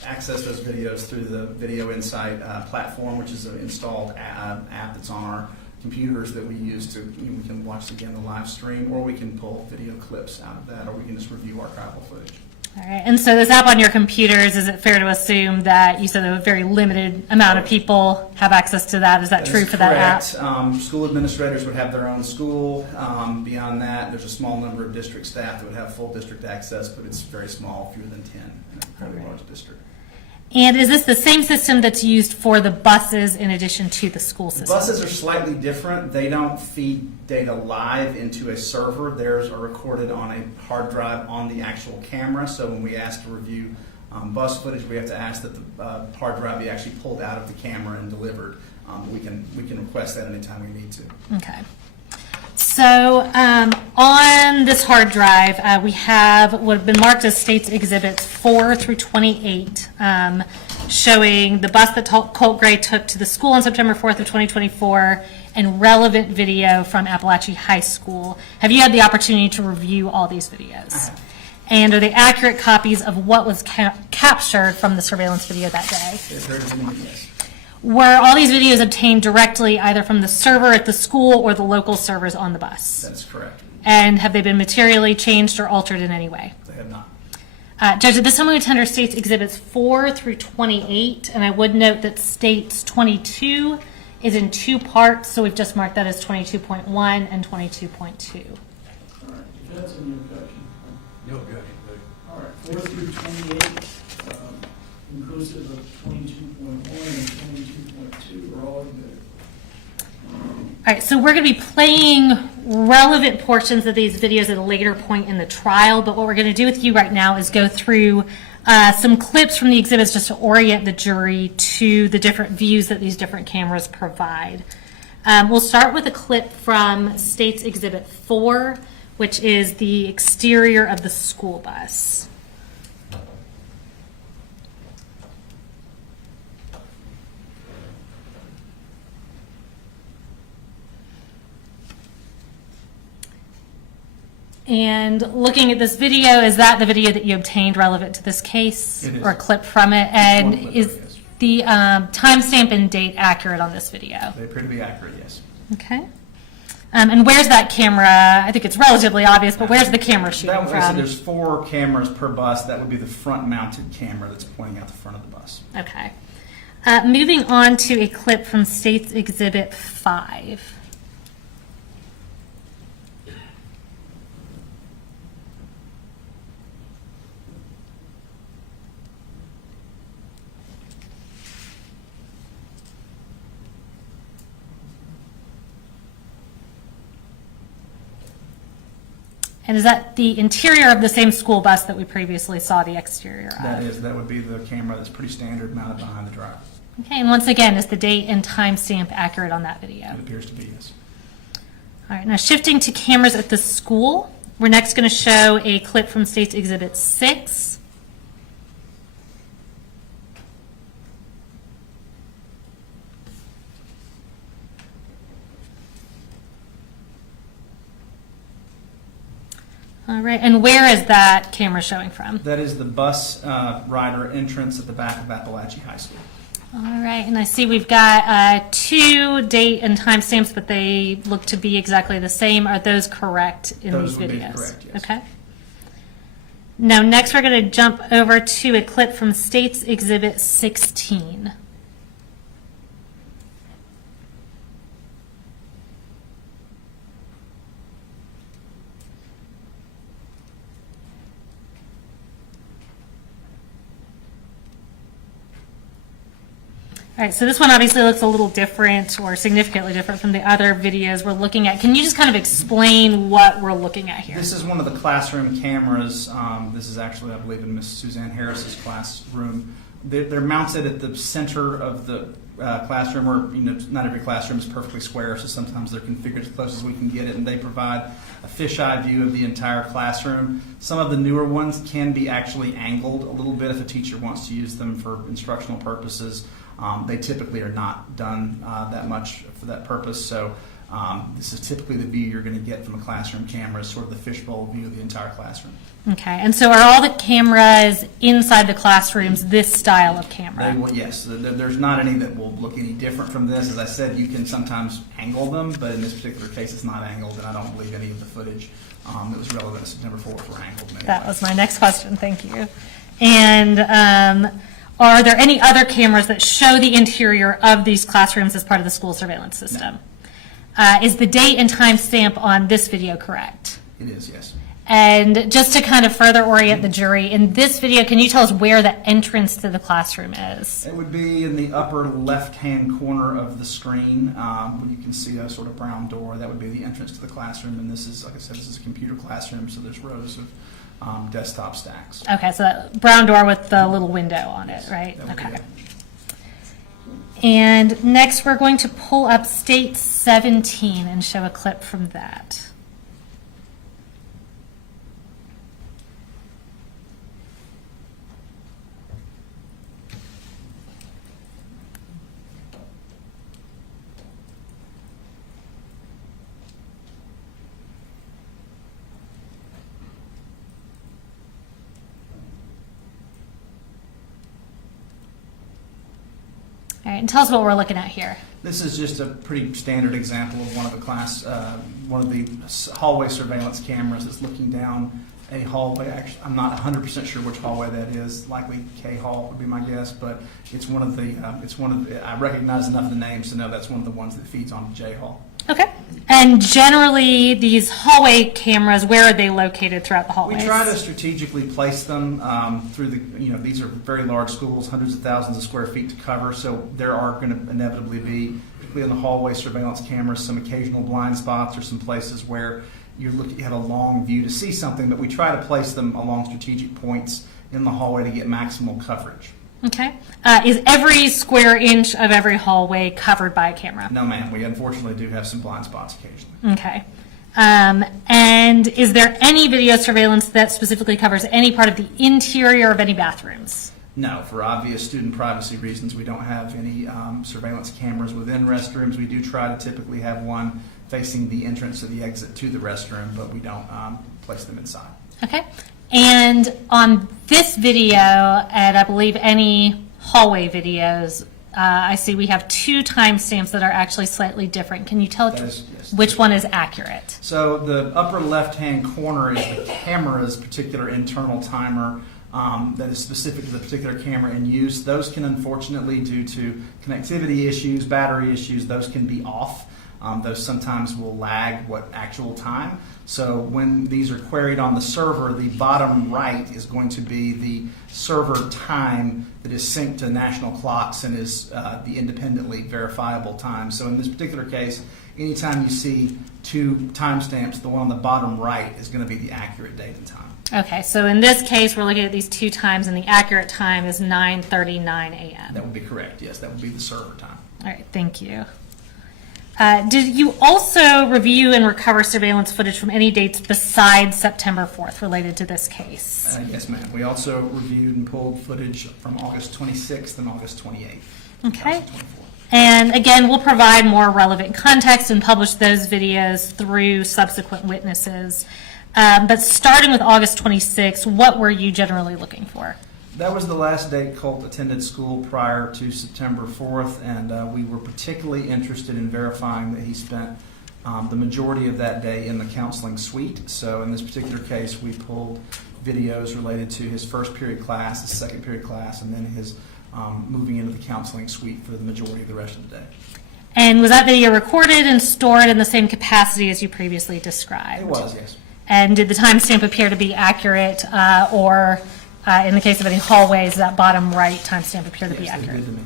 access those videos through the Video Insight platform, which is an installed app that's on our computers that we use to, we can watch again the live stream, or we can pull video clips out of that, or we can just review archival footage. All right, and so this app on your computers, is it fair to assume that you said a very limited amount of people have access to that? Is that true for that app? School administrators would have their own school. Beyond that, there's a small number of district staff that would have full district access, but it's very small, fewer than 10 in a fairly large district. And is this the same system that's used for the buses in addition to the school system? Buses are slightly different. They don't feed data live into a server. Theirs are recorded on a hard drive on the actual camera. So when we ask to review bus footage, we have to ask that the hard drive be actually pulled out of the camera and delivered. We can request that anytime we need to. Okay. So on this hard drive, we have what have been marked as States Exhibits 4 through 28, showing the bus that Colt Gray took to the school on September 4th of 2024, and relevant video from Apalachee High School. Have you had the opportunity to review all these videos? I have. And are they accurate copies of what was captured from the surveillance video that day? It appears to me, yes. Were all these videos obtained directly either from the server at the school or the local servers on the bus? That's correct. And have they been materially changed or altered in any way? They have not. Judge, at this time we attend our States Exhibits 4 through 28, and I would note that States 22 is in 2 parts, so we've just marked that as 22.1 and 22.2. All right, if that's any objection. No objection. All right, 4 through 28, inclusive of 22.1 and 22.2 are all good. All right, so we're going to be playing relevant portions of these videos at a later point in the trial, but what we're going to do with you right now is go through some clips from the exhibits just to orient the jury to the different views that these different cameras provide. We'll start with a clip from States Exhibit 4, which is the exterior of the school bus. And looking at this video, is that the video that you obtained relevant to this case? It is. Or a clip from it? And One clip, is yes. the timestamp and date accurate on this video? They appear to be accurate, yes. Okay. And where's that camera? I think it's relatively obvious, but where's the camera shooting That was, from? there's 4 cameras per bus. That would be the front-mounted camera that's pointing out the front of the bus. Okay. Moving on to a clip from States Exhibit 5. And is that the interior of the same school bus that we previously saw the exterior of? That would be the camera that's pretty standard mounted behind the driver. Okay, and once again, is the date and timestamp accurate on that video? It appears to be, yes. All right, now shifting to cameras at the school, we're next going to show a clip from States Exhibit 6. All right, and where is that camera showing from? That is the bus rider entrance at the back of Apalachee High School. All right, and I see we've got 2 date and timestamps, but they look to be exactly the same. Are those correct in Those these would be videos? correct, yes. Okay. Now, next we're going to jump over to a clip from States Exhibit 16. All right, so this one obviously looks a little different or significantly different from the other videos we're looking at. Can you just kind of explain what we're looking at here? This is one of the classroom cameras. This is actually, I believe, in Miss Suzanne Harris's classroom. They're mounted at the center of the classroom, where not every classroom is perfectly square, so sometimes they're configured as close as we can get it, and they provide a fisheye view of the entire classroom. Some of the newer ones can be actually angled a little bit if a teacher wants to use them for instructional purposes. They typically are not done that much for that purpose, so this is typically the view you're going to get from a classroom camera, sort of the fishbowl view of the entire classroom. Okay, and so are all the cameras inside the classrooms this style of camera? Yes, there's not any that will look any different from this. As I said, you can sometimes angle them, but in this particular case, it's not angled, and I don't believe any of the footage that was relevant to September 4th were angled. Anyway. That was my next question, thank you. And are there any other cameras that show the interior of these classrooms as part of the school surveillance system? No. Is the date and time stamp on this video correct? It is, yes. And just to kind of further orient the jury, in this video, can you tell us where the entrance to the classroom is? It would be in the upper left-hand corner of the screen. When you can see a sort of brown door, that would be the entrance to the classroom. And this is, like I said, this is a computer classroom, so there's rows of desktop stacks. Okay, so that brown door with the little window on it, right? Okay. And next, we're going to pull up State 17 and show a clip from that. All right, and tell us what we're looking at here. This is just a pretty standard example of one of the hallway surveillance cameras that's looking down a hallway. Actually, I'm not 100% sure which hallway that is. Likely K Hall would be my guess, but it's one of the. I recognize enough of the names to know that's one of the ones that feeds onto J Hall. Okay. And generally, these hallway cameras, where are they located throughout the hallways? We try to strategically place them through the, these are very large schools, hundreds of thousands of square feet to cover, so there are going to inevitably be, particularly in the hallway surveillance cameras, some occasional blind spots or some places where you have a long view to see something, but we try to place them along strategic points in the hallway to get maximal coverage. Okay. Is every square inch of every hallway covered by a camera? No, ma'am. We unfortunately do have some blind spots occasionally. Okay. And is there any video surveillance that specifically covers any part of the interior of any bathrooms? No, for obvious student privacy reasons, we don't have any surveillance cameras within restrooms. We do try to typically have one facing the entrance or the exit to the restroom, but we don't place them inside. Okay. And on this video, and I believe any hallway videos, I see we have two timestamps that are actually slightly different. Can you tell Yes. which one is accurate? So the upper left-hand corner is the camera's particular internal timer that is specific to the particular camera in use. Those can, unfortunately, due to connectivity issues, battery issues, those can be off. Those sometimes will lag what actual time. So when these are queried on the server, the bottom right is going to be the server time that is synced to national clocks and is the independently verifiable time. So in this particular case, anytime you see two timestamps, the one on the bottom right is going to be the accurate date and time. Okay, so in this case, we're looking at these two times, and the accurate time is 9:39 a.m. That would be correct, yes. That would be the server time. All right, thank you. Did you also review and recover surveillance footage from any dates besides September 4th related to this case? Yes, ma'am. We also reviewed and pulled footage from August 26th and August 28th. Okay. 2024. And again, we'll provide more relevant context and publish those videos through subsequent witnesses. But starting with August 26th, what were you generally looking for? That was the last date Colt attended school prior to September 4th, and we were particularly interested in verifying that he spent the majority of that day in the counseling suite. So in this particular case, we pulled videos related to his first period class, his second period class, and then his moving into the counseling suite for the majority of the rest of the day. And was that video recorded and stored in the same capacity as you previously described? It was, yes. And did the timestamp appear to be accurate, or in the case of any hallways, that bottom right timestamp appear to be Yes, they accurate? did to me.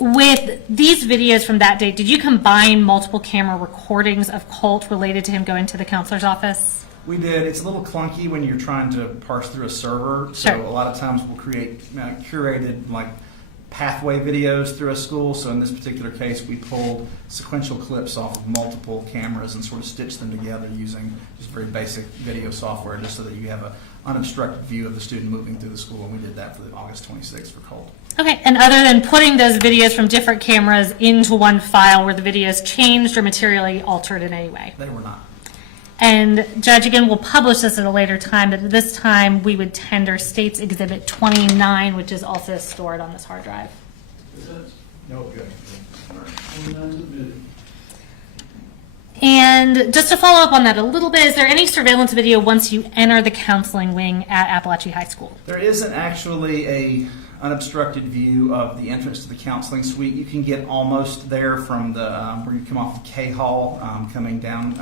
With these videos from that date, did you combine multiple camera recordings of Colt related to him going to the counselor's office? We did. It's a little clunky when you're trying to parse through a server. So Sure. a lot of times we'll create curated like pathway videos through a school. So in this particular case, we pulled sequential clips off of multiple cameras and sort of stitched them together using just very basic video software, just so that you have an unobstructed view of the student moving through the school. And we did that for the August 26th for Colt. Okay, and other than putting those videos from different cameras into one file, were the videos changed or materially altered in any way? They were not. And Judge, again, we'll publish this at a later time, but at this time, we would tender State's Exhibit 29, which is also stored on this hard drive. No objection. All right, 29 submitted. And just to follow up on that a little bit, is there any surveillance video once you enter the counseling wing at Apalachee High School? There isn't actually a unobstructed view of the entrance to the counseling suite. You can get almost there from the where you come off of K Hall, coming down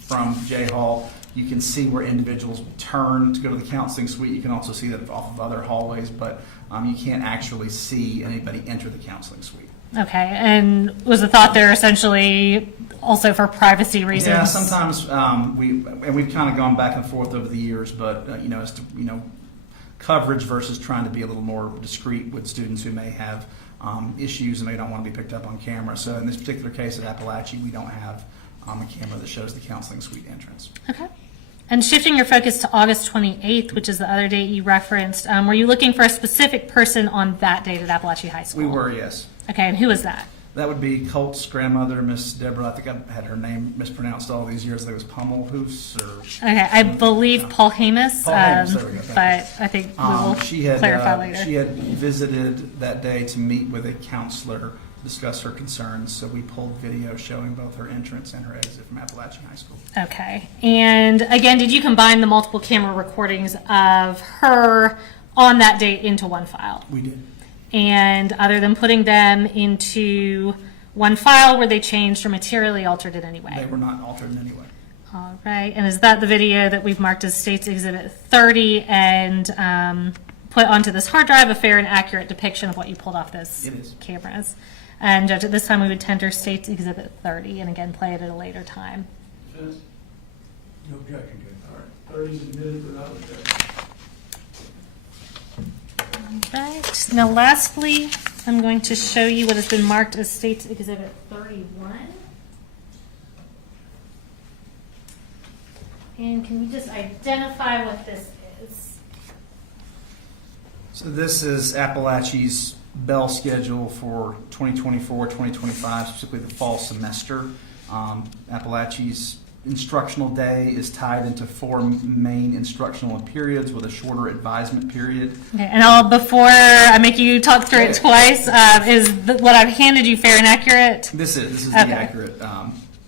from J Hall. You can see where individuals will turn to go to the counseling suite. You can also see that off of other hallways, but you can't actually see anybody enter the counseling suite. Okay, and was the thought there essentially also for privacy reasons? Yeah, sometimes we've kind of gone back and forth over the years, but as to coverage versus trying to be a little more discreet with students who may have issues and may not want to be picked up on camera. So in this particular case at Apalachee, we don't have a camera that shows the counseling suite entrance. Okay. And shifting your focus to August 28th, which is the other date you referenced, were you looking for a specific person on that date at Apalachee High School? We were, yes. Okay, and who was that? That would be Colt's grandmother, Miss Deborah. I think I had her name mispronounced all these years. I think it was Pummelhoose or... Okay, I believe Paul Hamus, Paul Hamus, there we go, thank but I think we will clarify later. She had visited that day to meet with a counselor to discuss her concerns, so we pulled video showing both her entrance and her exit from Apalachee High School. Okay, and again, did you combine the multiple camera recordings of her on that date into one file? We did. And other than putting them into one file, were they changed or materially altered in any way? They were not altered in any way. All right, and is that the video that we've marked as State's Exhibit 30 and put onto this hard drive, a fair and accurate depiction of what you pulled off those It is. cameras? And Judge, at this time we would tender State's Exhibit 30 and again play it at a later time. Defense? No objection, Judge. All right, 30 submitted without objection. All right, now lastly, I'm going to show you what has been marked as State's Exhibit 31. And can we just identify what this is? So this is Apalachee's bell schedule for 2024-2025, specifically the fall semester. Appalachee's instructional day is tied into 4 main instructional periods with a shorter advisement period. Okay, and before I make you talk through it twice, what I've handed you fair and accurate? This is Okay. the accurate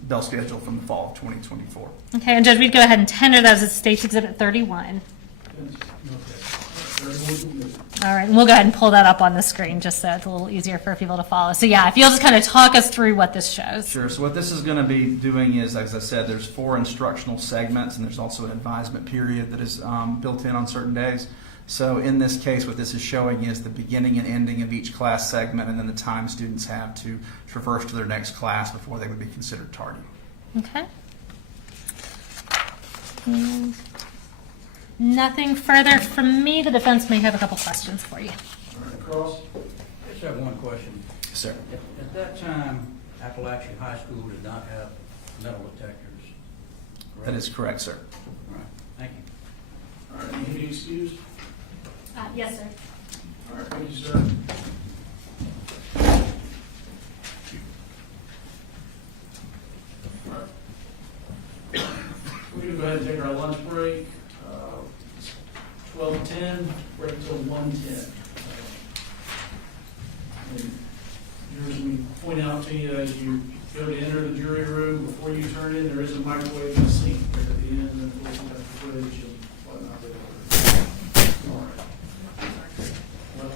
bell schedule from the fall of 2024. Okay, and Judge, we'd go ahead and tender that as State's Exhibit 31. Defense? No objection. All right, 31 submitted. All right, and we'll go ahead and pull that up on the screen just so it's a little easier for people to follow. So yeah, if you'll just kind of talk us through what this shows. Sure. So what this is going to be doing is, as I said, there's 4 instructional segments, and there's also an advisement period that is built in on certain days. So in this case, what this is showing is the beginning and ending of each class segment, and then the time students have to traverse to their next class before they would be considered tardy. Okay. And nothing further from me. The defense may have a couple questions for you. All right, Cross? I just have one question. Yes, sir. At that time, Apalachee High School did not have metal detectors. correct? That is correct, sir. All right, thank you. All right, need to be excused? Yes, sir. All right, thank you, sir. All right. We're going to go ahead and take our lunch break. 12:10, break until 1:10. And Jurors, we point out to you as you go to enter the jury room, before you turn in, there is a microwave and a sink there at the end, and of course, you have the fridge and whatnot there. All right. Well,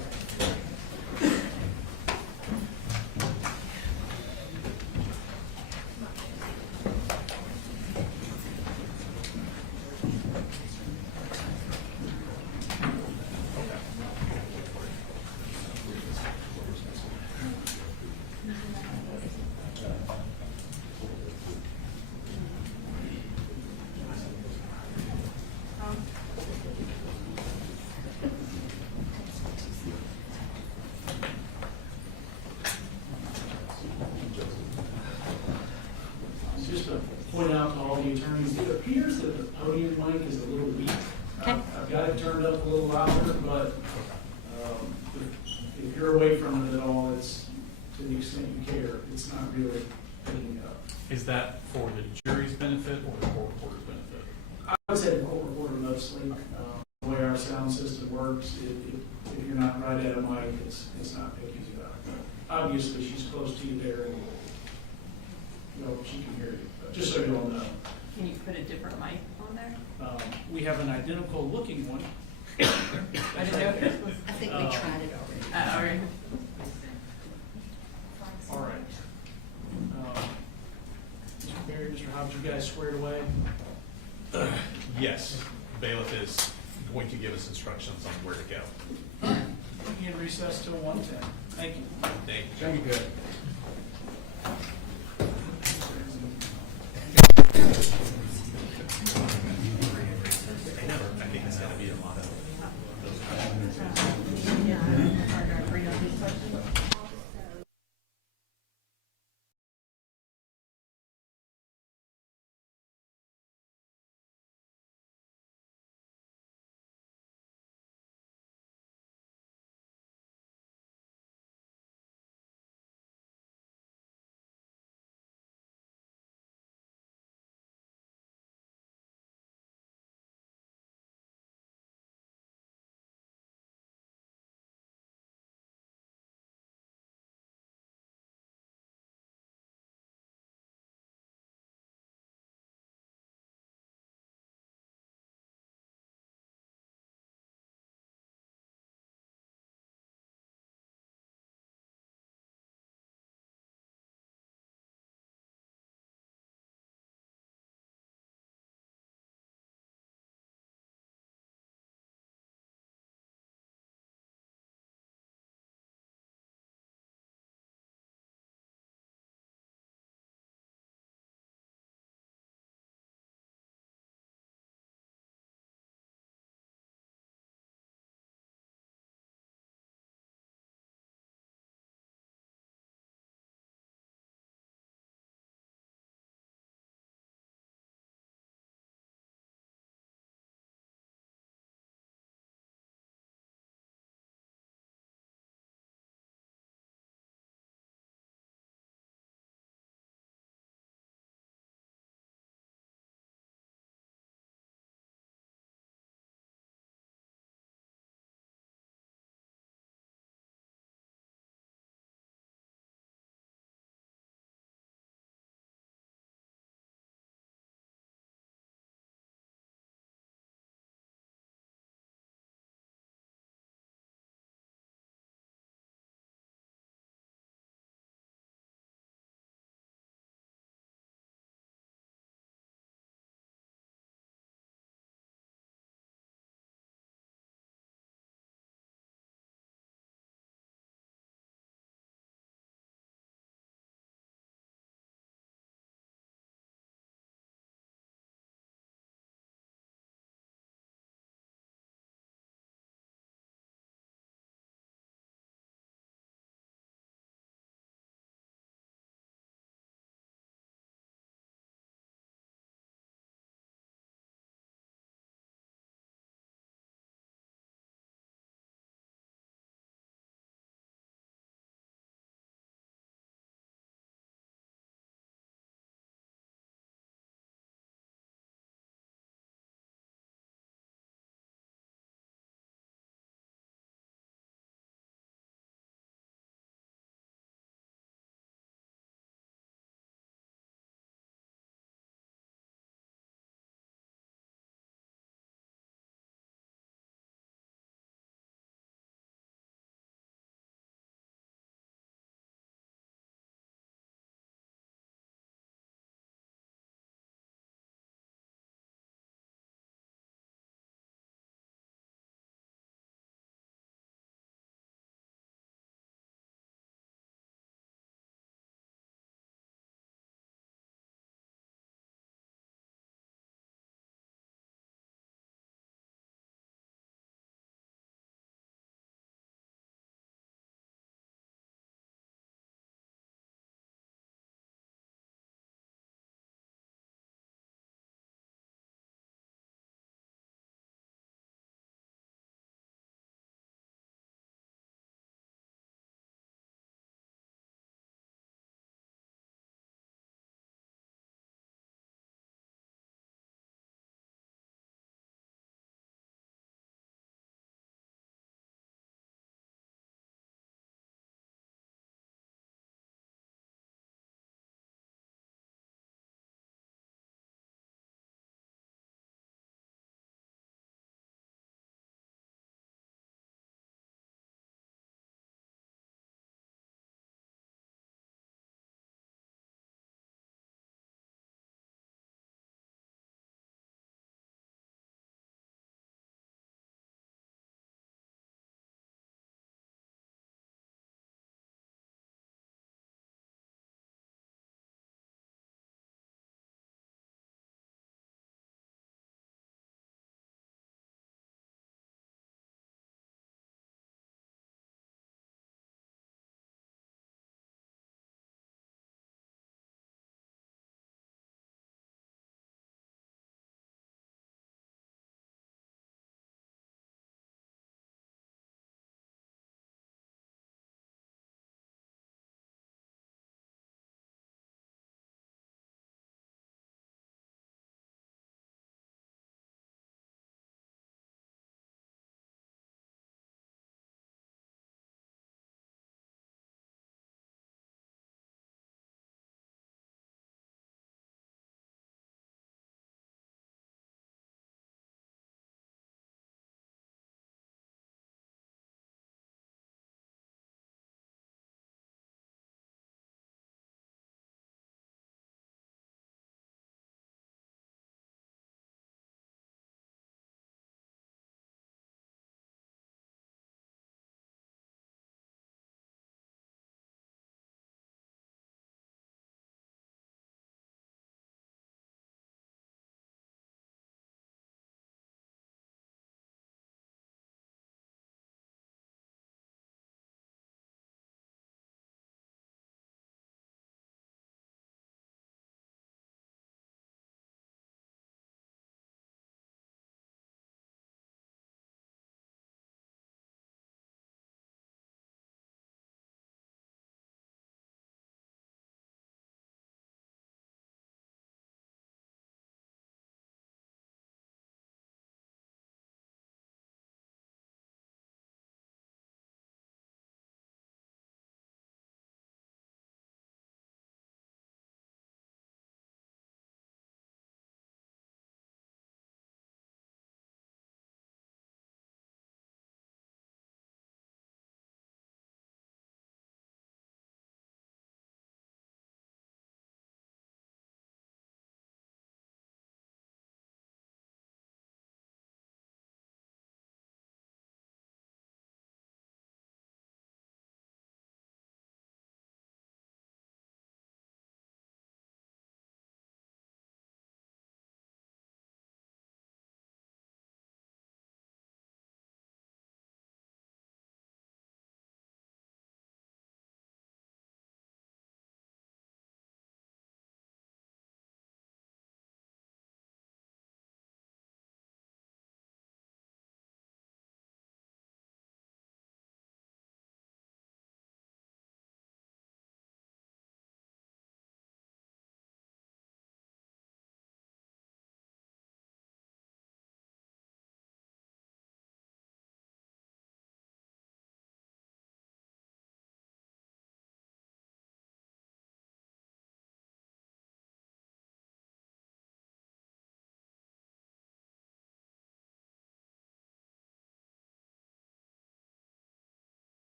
point out to all the attorneys, it appears that the podium mic is a little weak. Okay. I've got it turned up a little louder, but if you're away from it at all, it's to the extent you care, it's not really picking it up. Is that for the jury's benefit or the court reporter's benefit? I would say the court reporter mostly. The way our sound system works, if you're not right at a mic, it's not picking you up. Obviously, she's close to you there, and she can hear you. But just so you all know, Can you put a different mic on there? we have an identical looking one. I didn't know if this was. I think we tried it already. All right. All right. Mr. Barry, Mr. Hobbs, you guys squared away? Yes, bailiff is going to give us instructions on where to go. We can recess till 1:10. Thank you. Thank you. I think it's gonna be a lot of those questions. Yeah. Agree on these questions?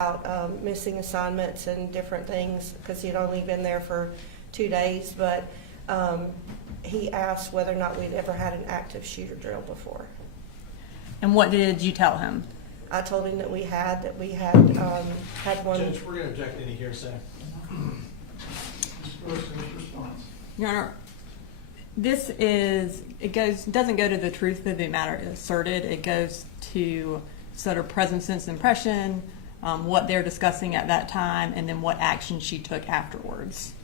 about missing assignments and different things because he'd only been there for 2 days, but he asked whether or not we'd ever had an active shooter drill before. And what did you tell him? I told him that we had had one. Judge, we're going to object any hearsay. Mr. Wilkerson, response. Your Honor, doesn't go to the truth of the matter asserted. It goes to sort of present sense impression, what they're discussing at that time, and then what action she took afterwards.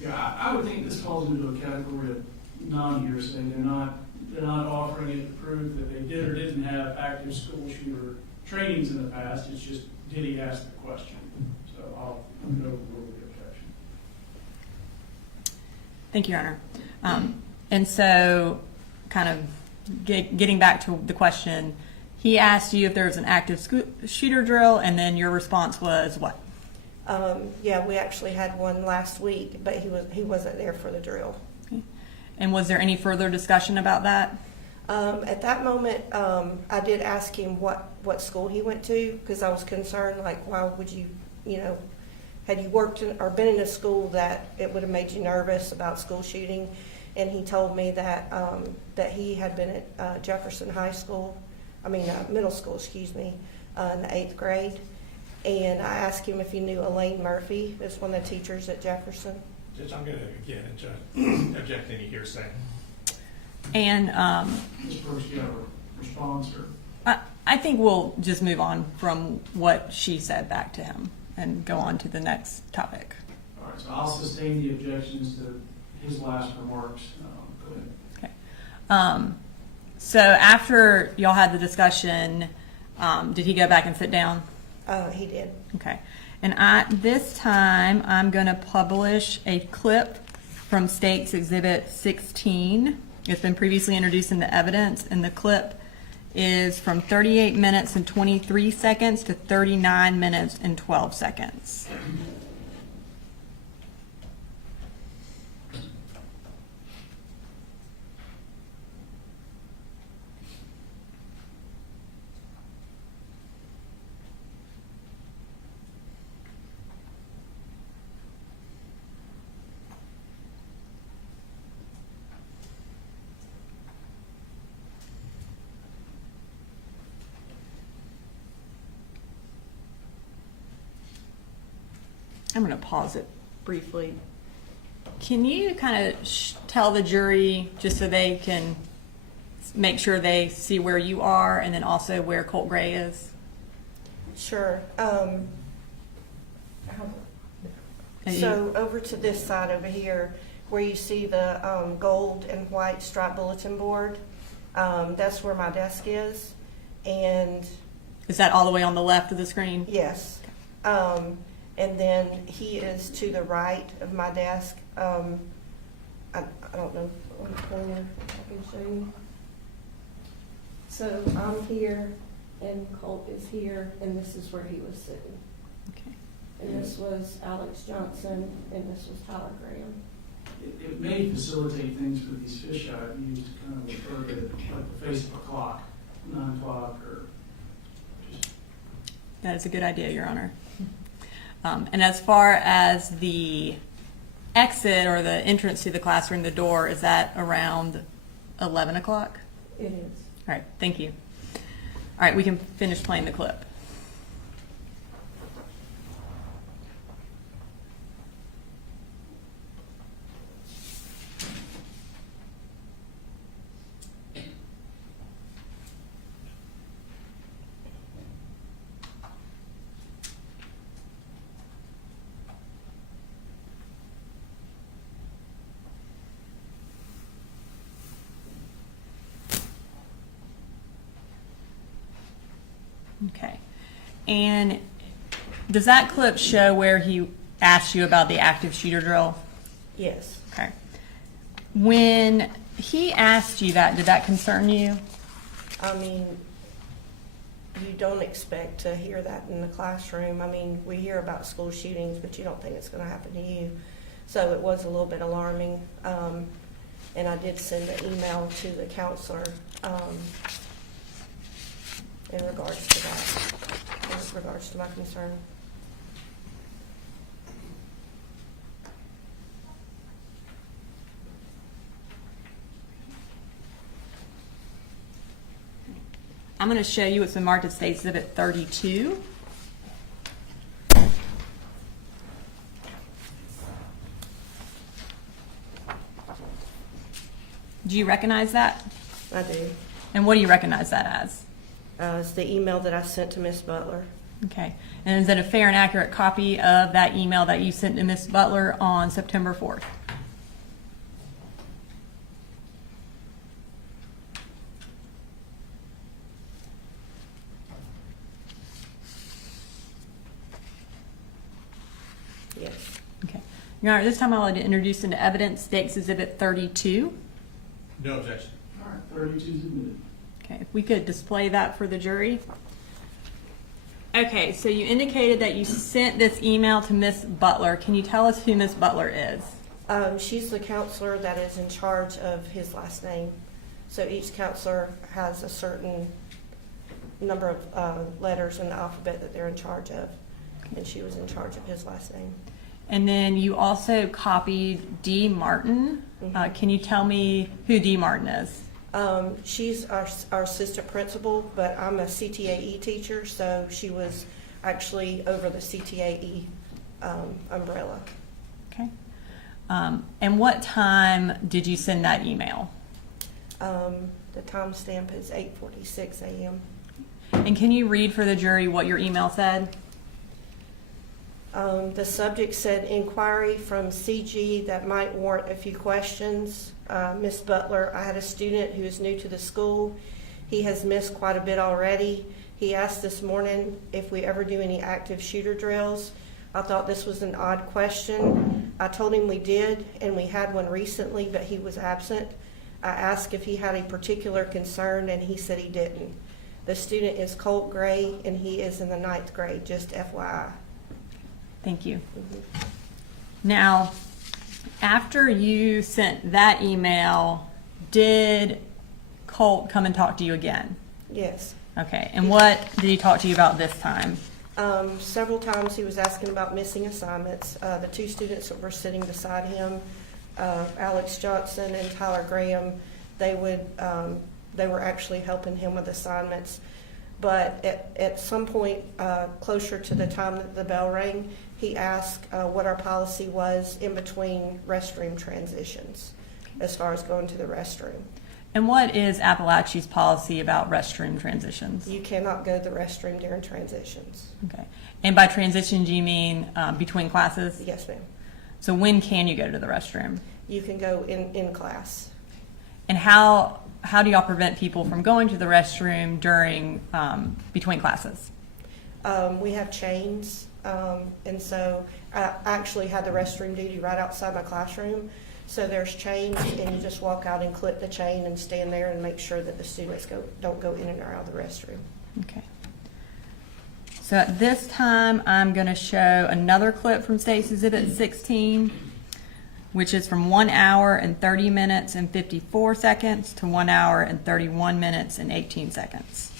Yeah, I would think this falls into a category of non-hearsay. They're not offering it to prove that they did or didn't have active school shooter trainings in the past. It's just, did he ask the question? So I'll go over the objection. Thank you, Your Honor. And so, kind of getting back to the question, he asked you if there was an active shooter drill, and then your response was what? Yeah, we actually had one last week, but he wasn't there for the drill. Okay. And was there any further discussion about that? At that moment, I did ask him what school he went to because I was concerned, like, why would you, had you worked in, or been in a school that it would have made you nervous about school shooting? And he told me that that he had been at Jefferson High School, middle school, excuse me, in the 8th grade. And I asked him if he knew Elaine Murphy, that's one of the teachers at Jefferson. Judge, I'm going to, again, object any hearsay. And Ms. Brooks, do you have a response? Or? I think we'll just move on from what she said back to him and go on to the next topic. All right, so I'll sustain the objections to his last remarks. Go ahead. Okay. So after y'all had the discussion, did he go back and sit down? He did. Okay. And this time I'm going to publish a clip from State's Exhibit 16. It's been previously introduced into evidence, and the clip is from 38 minutes and 23 seconds to 39 minutes and 12 seconds. I'm going to pause it briefly. Can you kind of tell the jury, just so they can make sure they see where you are and then also where Colt Gray is? Sure. So over to this side over here, where you see the gold and white striped bulletin board, that's where my desk is. And is that all the way on the left of the screen? yes. And then he is to the right of my desk. I don't know what pointer I can show you. So I'm here, and Colt is here, and this is where he was sitting. Okay. And this was Alex Johnson, and this was Tyler Graham. It may facilitate things for these fisheye views to kind of refer to like the face of a clock, 9 o'clock, or just. That is a good idea, Your Honor. And as far as the exit or the entrance to the classroom, the door, is that around 11 o'clock? It is. All right, thank you. All right, we can finish playing the clip. Okay. And does that clip show where he asked you about the active shooter drill? Yes. Okay. When he asked you that, did that concern you? I mean, you don't expect to hear that in the classroom. I mean, we hear about school shootings, but you don't think it's going to happen to you. So it was a little bit alarming. And I did send an email to the counselor in regards to that. regards to my concern. I'm going to show you what's been marked as State Exhibit 32. Do you recognize that? I do. And what do you recognize that as? It's the email that I sent to Miss Butler. Okay. And is it a fair and accurate copy of that email that you sent to Ms. Butler on September 4th? Yes. Okay. Your Honor, this time I'd like to introduce into evidence State Exhibit 32. No objection. All right, 32 is admitted. Okay, if we could display that for the jury. Okay, so you indicated that you sent this email to Miss Butler. Can you tell us who Miss Butler is? She's the counselor that is in charge of his last name. So each counselor has a certain number of letters in the alphabet that they're in charge of. And she was in charge of his last name. And then you also copied D. Martin. Can you tell me who D. Martin is? She's our assistant principal, but I'm a CTAE teacher, so she was actually over the CTAE umbrella. Okay. And what time did you send that email? The timestamp is 8:46 a.m. And can you read for the jury what your email said? The subject said, inquiry from CG that might warrant a few questions. Miss Butler, I had a student who is new to the school. He has missed quite a bit already. He asked this morning if we ever do any active shooter drills. I thought this was an odd question. I told him we did, and we had one recently, but he was absent. I asked if he had a particular concern, and he said he didn't. The student is Colt Gray, and he is in the 9th grade, just FYI. Thank you. Now, after you sent that email, did Colt come and talk to you again? Yes. Okay. And what did he talk to you about this time? Several times he was asking about missing assignments. The two students that were sitting beside him, Alex Johnson and Tyler Graham, they were actually helping him with assignments. But at some point closer to the time that the bell rang, he asked what our policy was in between restroom transitions as far as going to the restroom. And what is Apalachee's policy about restroom transitions? You cannot go to the restroom during transitions. Okay. And by transitions, you mean between classes? Yes, ma'am. So when can you go to the restroom? You can go in class. And how do y'all prevent people from going to the restroom during between classes? We have chains, and so I actually had the restroom duty right outside my classroom. So there's chains, and you just walk out and clip the chain and stand there and make sure that the students don't go in and out of the restroom. Okay. So at this time, I'm going to show another clip from State's Exhibit 16, which is from 1 hour and 30 minutes and 54 seconds to 1 hour and 31 minutes and 18 seconds.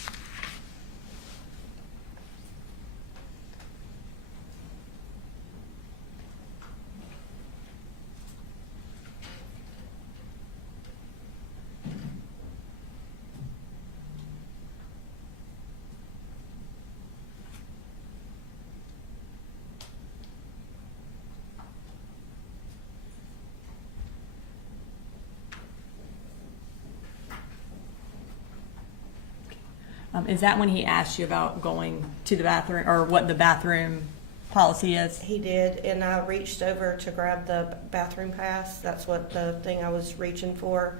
Is that when he asked you about going to the bathroom or what the bathroom policy is? He did, and I reached over to grab the bathroom pass. That's what the thing I was reaching for.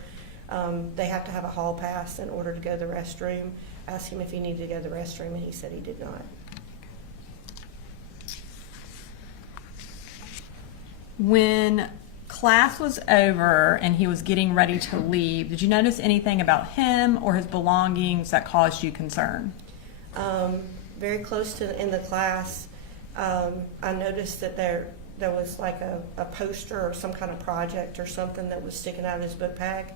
They have to have a hall pass in order to go to the restroom. Asked him if he needed to go to the restroom, and he said he did not. When class was over and he was getting ready to leave, did you notice anything about him or his belongings that caused you concern? Very close to the end of class, I noticed that there was like a poster or some kind of project or something that was sticking out of his book bag.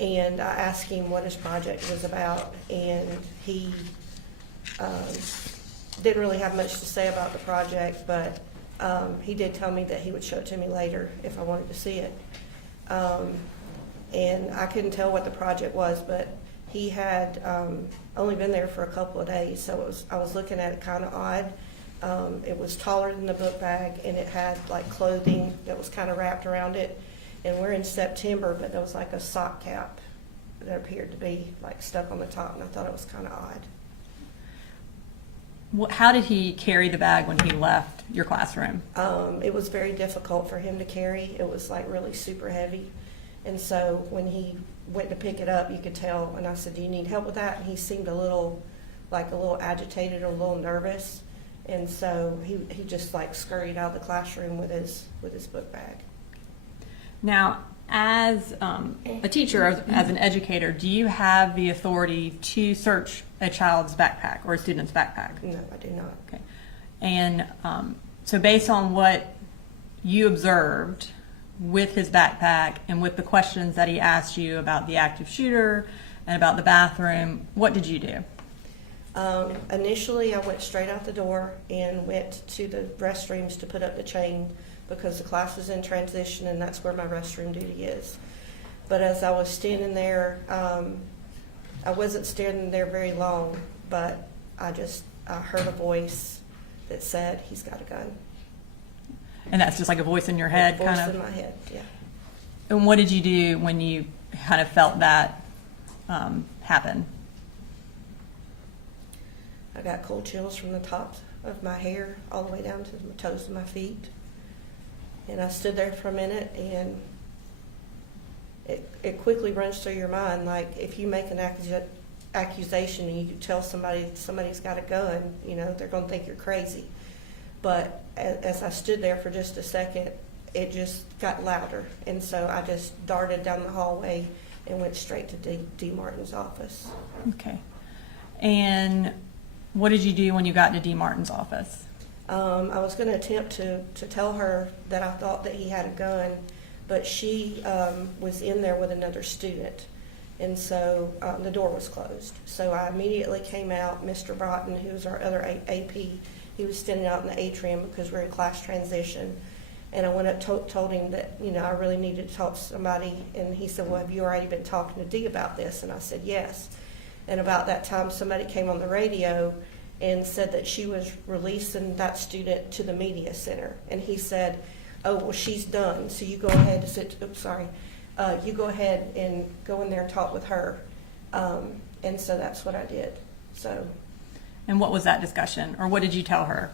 And I asked him what his project was about, and he didn't really have much to say about the project, but he did tell me that he would show it to me later if I wanted to see it. And I couldn't tell what the project was, but he had only been there for a couple of days, so I was looking at it kind of odd. It was taller than the book bag, and it had like clothing that was kind of wrapped around it. And we're in September, but there was like a sock cap that appeared to be like stuck on the top, and I thought it was kind of odd. How did he carry the bag when he left your classroom? It was very difficult for him to carry. It was like really super heavy. And so when he went to pick it up, you could tell, and I said, "Do you need help with that?" And he seemed a little agitated or a little nervous. And so he just like scurried out of the classroom with his book bag. Now, as a teacher, as an educator, do you have the authority to search a child's backpack or a student's backpack? No, I do not. Okay. And so based on what you observed with his backpack and with the questions that he asked you about the active shooter and about the bathroom, what did you do? Initially, I went straight out the door and went to the restrooms to put up the chain because the class was in transition and that's where my restroom duty is. But as I was standing there, I wasn't standing there very long, but I heard a voice that said, "He's got a gun." And that's just like a voice in your head, Voice kind of? in my head, yeah. And what did you do when you kind of felt that happen? I got cold chills from the top of my hair all the way down to the toes of my feet. And I stood there for a minute, and it quickly runs through your mind, like if you make an accusation and you tell somebody's got a gun, they're going to think you're crazy. But as I stood there for just a second, it just got louder. And so I just darted down the hallway and went straight to D. Martin's office. Okay. And what did you do when you got to D. Martin's office? I was going to attempt to tell her that I thought that he had a gun, but she was in there with another student, and so the door was closed. So I immediately came out. Mr. Broughton, who was our other AP, he was standing out in the atrium because we're in class transition, and I went up told him that I really needed to talk to somebody, and he said, "Well, have you already been talking to Dee about this?" And I said, "Yes." And about that time, somebody came on the radio and said that she was releasing that student to the media center. And he said, "Oh, well, she's done. So you go ahead you go ahead and go in there and talk with her." And so that's what I did. So. And what was that discussion, or what did you tell her?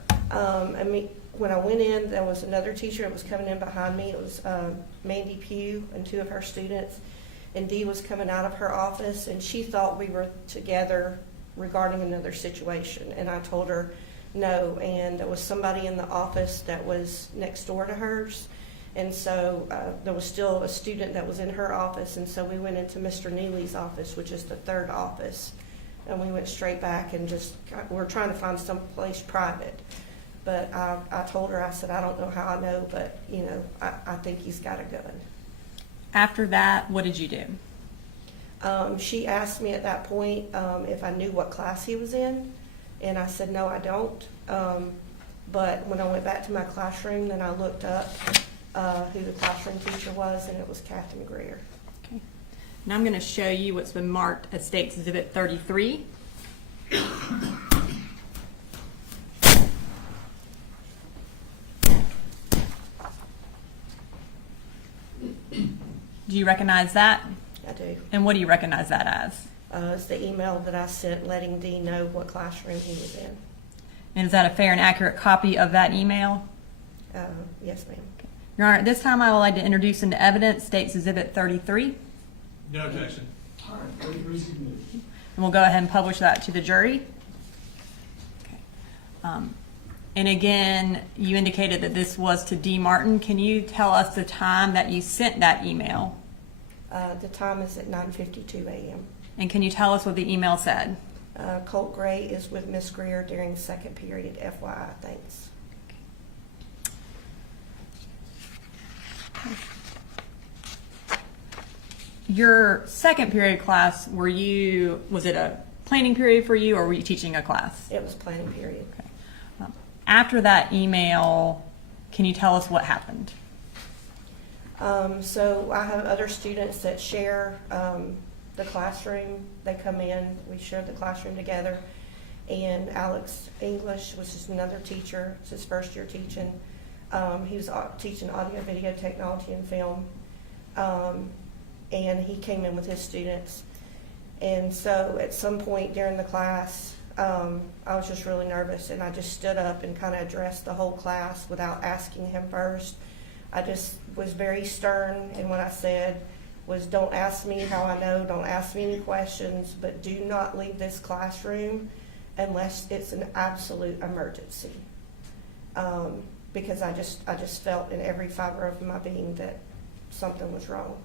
When I went in, there was another teacher that was coming in behind me. It was Mandy Pugh and two of her students. And Dee was coming out of her office, and she thought we were together regarding another situation. And I told her no, and there was somebody in the office that was next door to hers. And so there was still a student that was in her office, and so we went into Mr. Neely's office, which is the third office. And we went straight back and we were trying to find some place private. But I told her, I said, "I don't know how I know, but, I think he's got a gun." After that, what did you do? She asked me at that point if I knew what class he was in, and I said, "No, I don't." But when I went back to my classroom, then I looked up who the classroom teacher was, and it was Captain Greer. Okay. Now I'm going to show you what's been marked as State's Exhibit 33. Do you recognize that? I do. And what do you recognize that as? It's the email that I sent letting Dee know what classroom he was in. And is that a fair and accurate copy of that email? Yes, ma'am. Your Honor, at this time I would like to introduce into evidence State's Exhibit 33. No objection. All right, 33 is submitted. And we'll go ahead and publish that to the jury. Okay. And again, you indicated that this was to D. Martin. Can you tell us the time that you sent that email? The time is at 9:52 a.m. And can you tell us what the email said? Colt Gray is with Miss Greer during the second period, FYI, thanks. Your second period class, was it a planning period for you, or were you teaching a class? It was planning period. Okay. after that email, can you tell us what happened? So I have other students that share the classroom. They come in, we share the classroom together. And Alex English, which is another teacher, it's his first year teaching. He was teaching audio, video technology, and film. And he came in with his students. And so at some point during the class, I was just really nervous, and I just stood up and kind of addressed the whole class without asking him first. I just was very stern, and what I said was, don't ask me how I know, don't ask me any questions, but do not leave this classroom unless it's an absolute emergency. Because I just felt in every fiber of my being that something was wrong.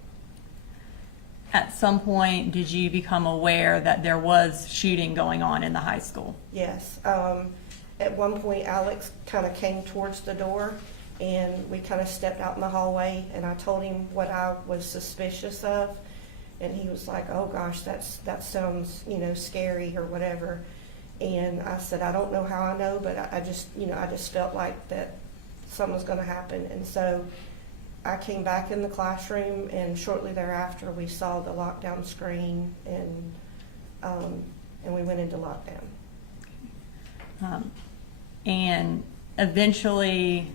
At some point, did you become aware that there was shooting going on in the high school? Yes. At one point, Alex kind of came towards the door, and we kind of stepped out in the hallway, and I told him what I was suspicious of, and he was like, "Oh gosh, that sounds, scary or whatever." And I said, "I don't know how I know, but I just felt like that something was going to happen." And so I came back in the classroom, and shortly thereafter, we saw the lockdown screen, and we went into lockdown. And eventually,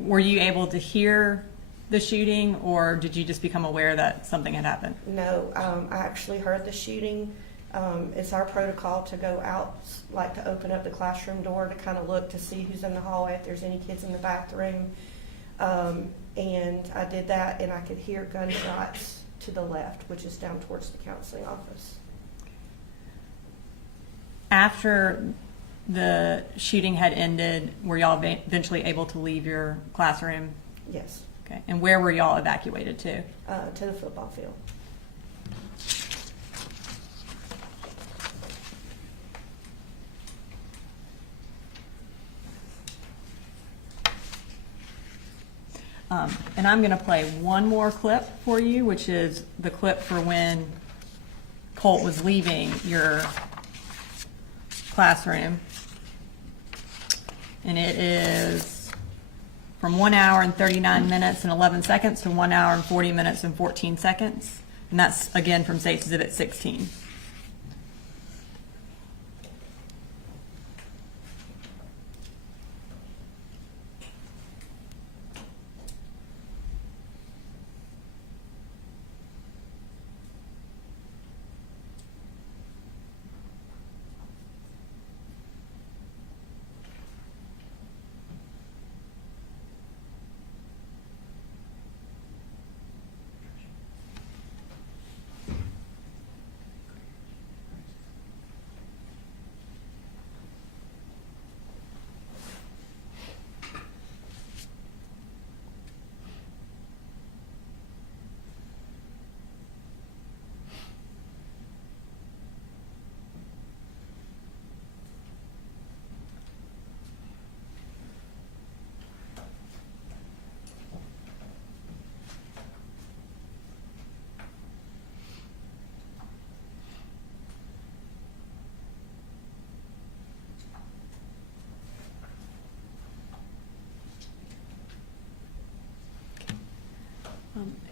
were you able to hear the shooting, or did you just become aware that something had happened? No, I actually heard the shooting. It's our protocol to go out, like to open up the classroom door to kind of look to see who's in the hallway, if there's any kids in the bathroom. And I did that, and I could hear gunshots to the left, which is down towards the counseling office. After the shooting had ended, were y'all eventually able to leave your classroom? Yes, Okay. And where were y'all evacuated to? to the football field. And I'm going to play one more clip for you, which is the clip for when Colt was leaving your classroom. And it is from 1 hour and 39 minutes and 11 seconds to 1 hour and 40 minutes and 14 seconds. And that's, again, from State's Exhibit 16.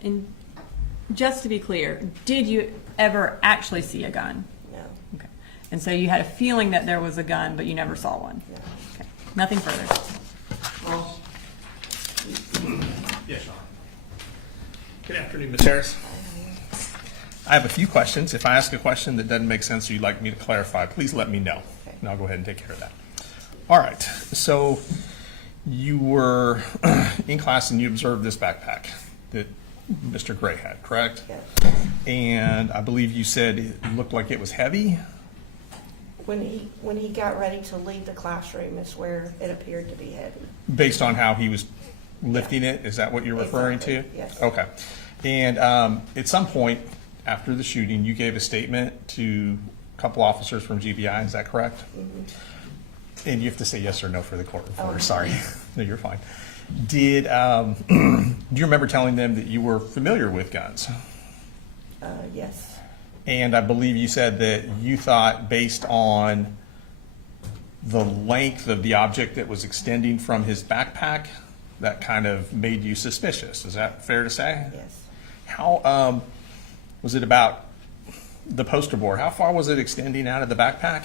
And just to be clear, did you ever actually see a gun? No, Okay. And so you had a feeling that there was a gun, but you never saw one? no. Okay. Nothing further. Ross? Yes, Sean. Good afternoon, Ms. Harris. I have a few questions. If I ask a question that doesn't make sense or you'd like me to clarify, please let me know, and I'll go ahead and take care of that. All right, so you were in class and you observed this backpack that Mr. Gray had, correct? Yeah. And I believe you said it looked like it was heavy? When he got ready to leave the classroom is where it appeared to be heavy. Based on how he was lifting it, is that what you're referring to? Exactly, yes. Okay. And at some point after the shooting, you gave a statement to a couple officers from GBI, is that correct? Mm-hmm. And you have to say yes or no for the court reporter, Oh. sorry. No, you're fine. Do you remember telling them that you were familiar with guns? Yes. And I believe you said that you thought, based on the length of the object that was extending from his backpack that kind of made you suspicious. Is that fair to say? Yes. How was it about the poster board? How far was it extending out of the backpack?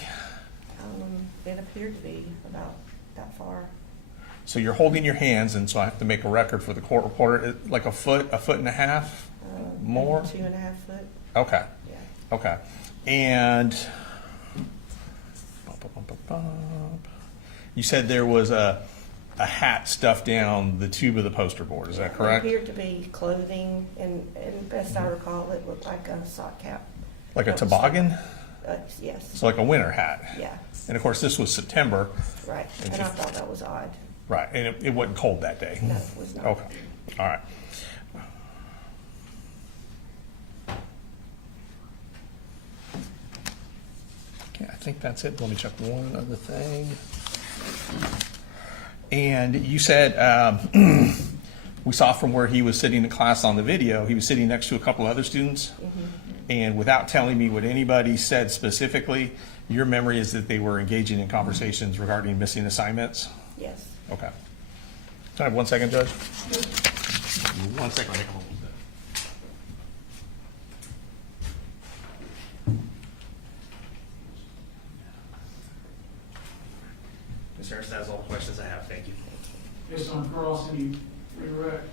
It appeared to be about that far. So you're holding your hands, and so I have to make a record for the court reporter, like a foot and a half more? 2.5 foot. Okay. Yeah. Okay. And you said there was a hat stuffed down the tube of the poster board. Is that correct? It appeared to be clothing, and best I recall, it looked like a sock cap. Like a toboggan? Yes. So like a winter hat. Yeah. And of course, this was September. Right. And I thought that was odd. Right. And it wasn't cold that day. No, it was not. Okay. All right. Okay, I think that's it. Let me check one other thing. And you said, we saw from where he was sitting in class on the video, he was sitting next to a couple other students. And without telling me what anybody said specifically, your memory is that they were engaging in conversations regarding missing assignments? Yes. Okay. Can I have 1 second, Judge? 1 second. I'll take a little bit. Ms. Harris, that's all the questions I have. Thank you. Based on Carl, any redirect?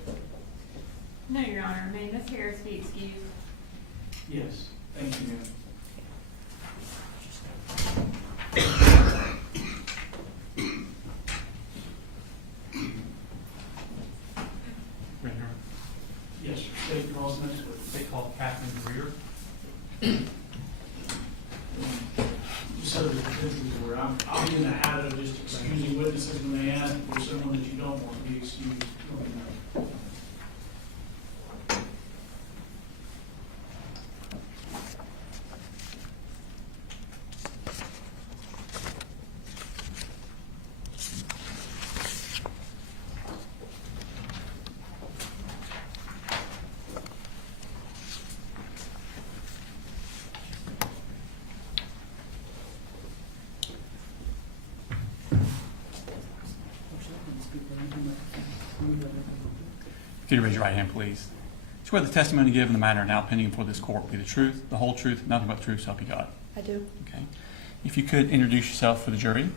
No, Your Honor. May Ms. Harris be excused? Yes. Thank you, ma'am. Yes, sir. State Carl's next witness. They called Captain Greer. Just so that the defense is aware, I'll be in the habit of just excusing witnesses when they ask for someone that you don't want to be excused. Let me know. Could you raise your right hand, please? Swear the testimony given in the matter now pending before this court will be the truth, the whole truth, nothing but the truth, so help you God. I do. Okay. If you could introduce yourself for the jury.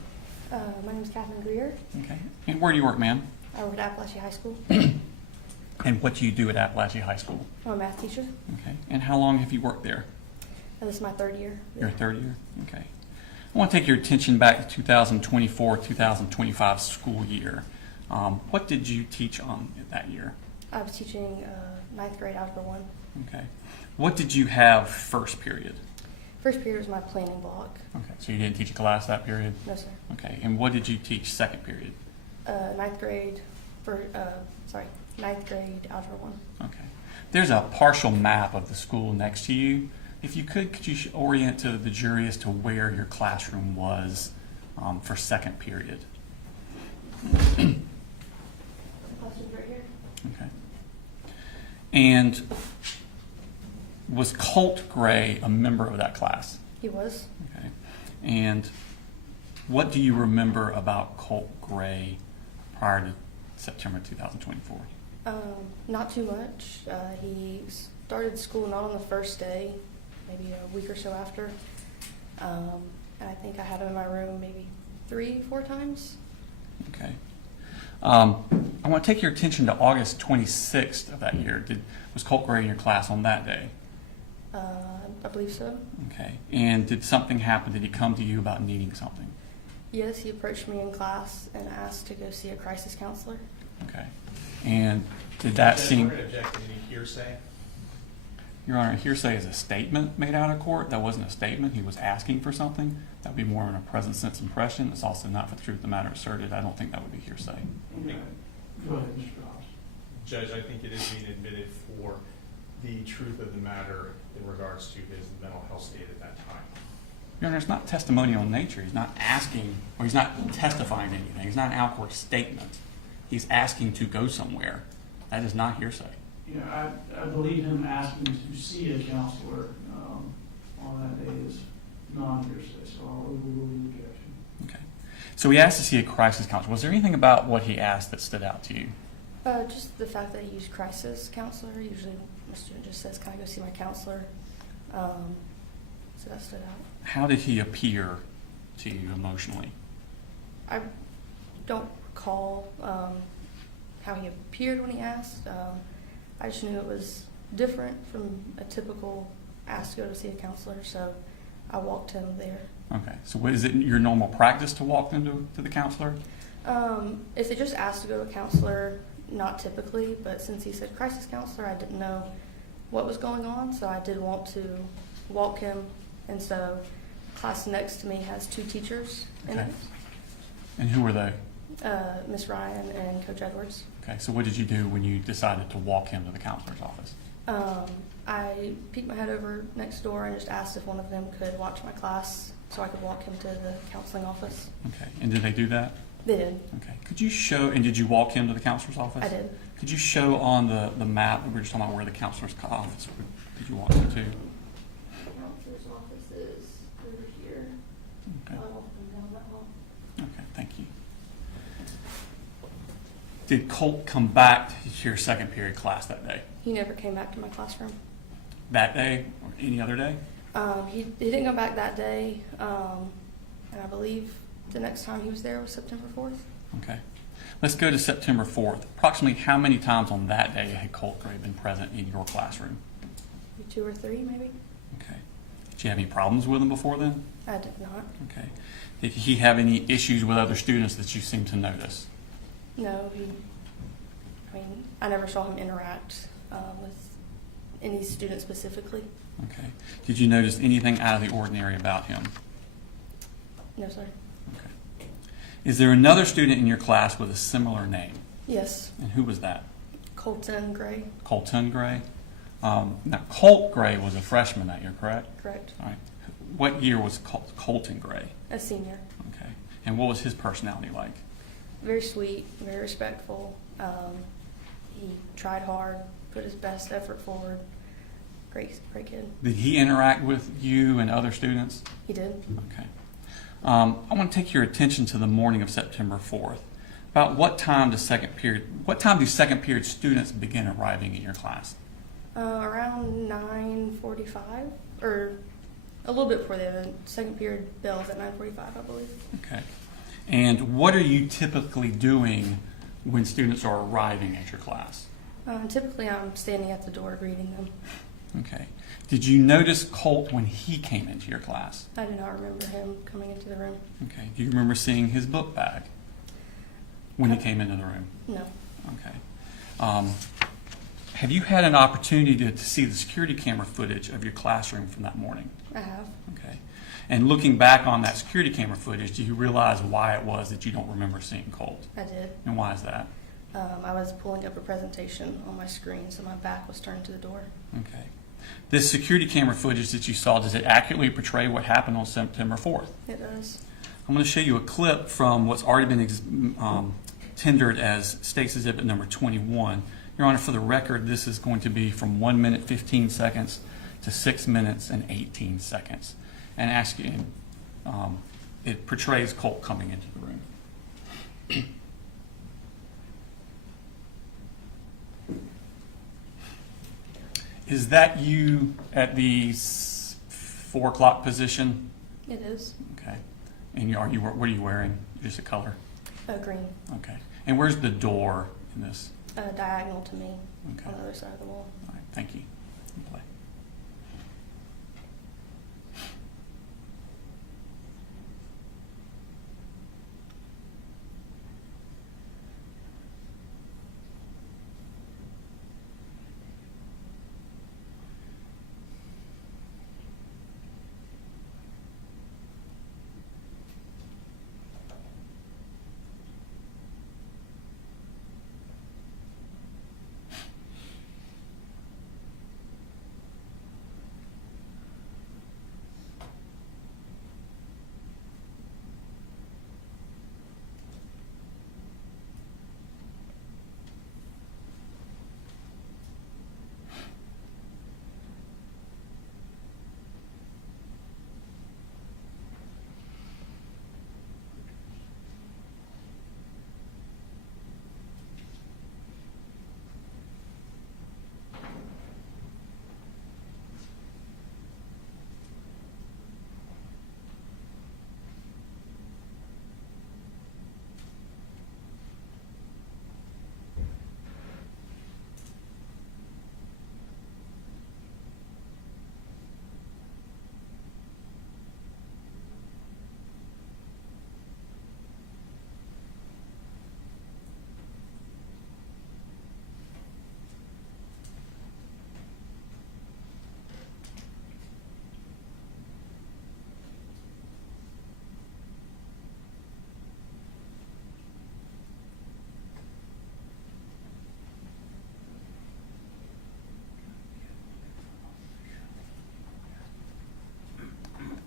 My name is Catherine Greer. Okay. And where do you work, ma'am? I work at Apalachee High School. And what do you do at Apalachee High School? I'm a math teacher. Okay. And how long have you worked there? This is my third year. Your third year? Okay. I want to take your attention back to 2024-2025 school year. What did you teach on that year? I was teaching 9th grade Algebra 1. Okay. What did you have first period? First period was my planning block. Okay. So you didn't teach a class that period? No, sir. Okay. And what did you teach second period? 9th grade, 9th grade Algebra 1. Okay. There's a partial map of the school next to you. If you could you orient to the jury as to where your classroom was for second period? Classroom's right here. Okay. And was Colt Gray a member of that class? He was. Okay. And what do you remember about Colt Gray prior to September 2024? Not too much. He started school not on the first day, maybe a week or so after. And I think I had him in my room maybe 3-4 times. Okay. I want to take your attention to August 26th of that year. Was Colt Gray in your class on that day? I believe so. Okay. And did something happen? Did he come to you about needing something? Yes, he approached me in class and asked to go see a crisis counselor. Okay. And did that seem... We're going to object to any hearsay. Your Honor, hearsay is a statement made out of court. That wasn't a statement. He was asking for something. That would be more in a present sense impression. It's also not for the truth of the matter asserted. I don't think that would be hearsay. Okay. Go ahead, Mr. Ross. Judge, I think it is being admitted for the truth of the matter in regards to his mental health state at that time. Your Honor, it's not testimonial in nature. He's not asking, or he's not testifying to anything. It's not an out-court statement. He's asking to go somewhere. That is not hearsay. Yeah, I believe him asking to see a counselor on that day is non-hearsay, so I'll overrule the objection. Okay. So he asked to see a crisis counselor. Was there anything about what he asked that stood out to you? Just the fact that he used crisis counselor. Usually, my student just says, "Can I go see my counselor?" So that stood out. How did he appear to you emotionally? I don't recall how he appeared when he asked. I just knew it was different from a typical ask to go to see a counselor, so I walked him there. Okay, so what, is it your normal practice to walk them to the counselor? If they just asked to go to a counselor, not typically, but since he said crisis counselor, I didn't know what was going on, so I did want to walk him. And so class next to me has 2 teachers in Okay. it, And who were they? Miss Ryan and Coach Edwards. Okay, so what did you do when you decided to walk him to the counselor's office? I peeked my head over next door and just asked if one of them could watch my class so I could walk him to the counseling office. Okay, and did they do that? They did. Okay, could you show, and did you walk him to the counselor's office? I did. Could you show on the map, we were just talking about where the counselor's office, did you walk him to? Counselor's office is over here. Okay. I walked him down that hall. Okay, thank you. Did Colt come back to your second period class that day? He never came back to my classroom. That day or any other day? He didn't come back that day, and I believe the next time he was there was September 4th. Okay. Let's go to September 4th. Approximately how many times on that day had Colt Gray been present in your classroom? Maybe 2 or 3, maybe. Okay. Did you have any problems with him before then? I did not. Okay. Did he have any issues with other students that you seem to notice? No, I never saw him interact with any student specifically. Okay. Did you notice anything out of the ordinary about him? No, sir. Okay. Is there another student in your class with a similar name? Yes, And who was that? Colton Gray. Colton Gray? Now, Colt Gray was a freshman that year, correct? Correct. All right. What year was Colton Gray? A senior. Okay. And what was his personality like? Very sweet, very respectful. He tried hard, put his best effort forward. Great kid. Did he interact with you and other students? He did. Okay. I want to take your attention to the morning of September 4th. About what time do second period students begin arriving in your class? Around 9:45, or a little bit before the second period bells at 9:45, I believe. Okay. And what are you typically doing when students are arriving at your class? Typically, I'm standing at the door greeting them. Okay. Did you notice Colt when he came into your class? I do not remember him coming into the room. Okay. Do you remember seeing his book bag when he came into the room? No. Okay. Have you had an opportunity to see the security camera footage of your classroom from that morning? I have. Okay. And looking back on that security camera footage, do you realize why it was that you don't remember seeing Colt? I did. And why is that? I was pulling up a presentation on my screen, so my back was turned to the door. Okay. This security camera footage that you saw, does it accurately portray what happened on September 4th? It does. I'm going to show you a clip from what's already been tendered as State's Exhibit number 21. Your Honor, for the record, this is going to be from 1 minute 15 seconds to 6 minutes and 18 seconds. And asking, it portrays Colt coming into the room. Is that you at the 4 o'clock position? It is. Okay. And what are you wearing? Just a color? Green. Okay. And where's the door in this? Diagonal to me Okay. on the other side of the wall. All right. Thank you. You play.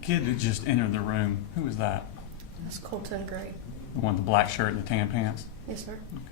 kid that just entered the room, who was that? That's Colton Gray. The one with the black shirt and the tan pants? Yes, sir. Okay.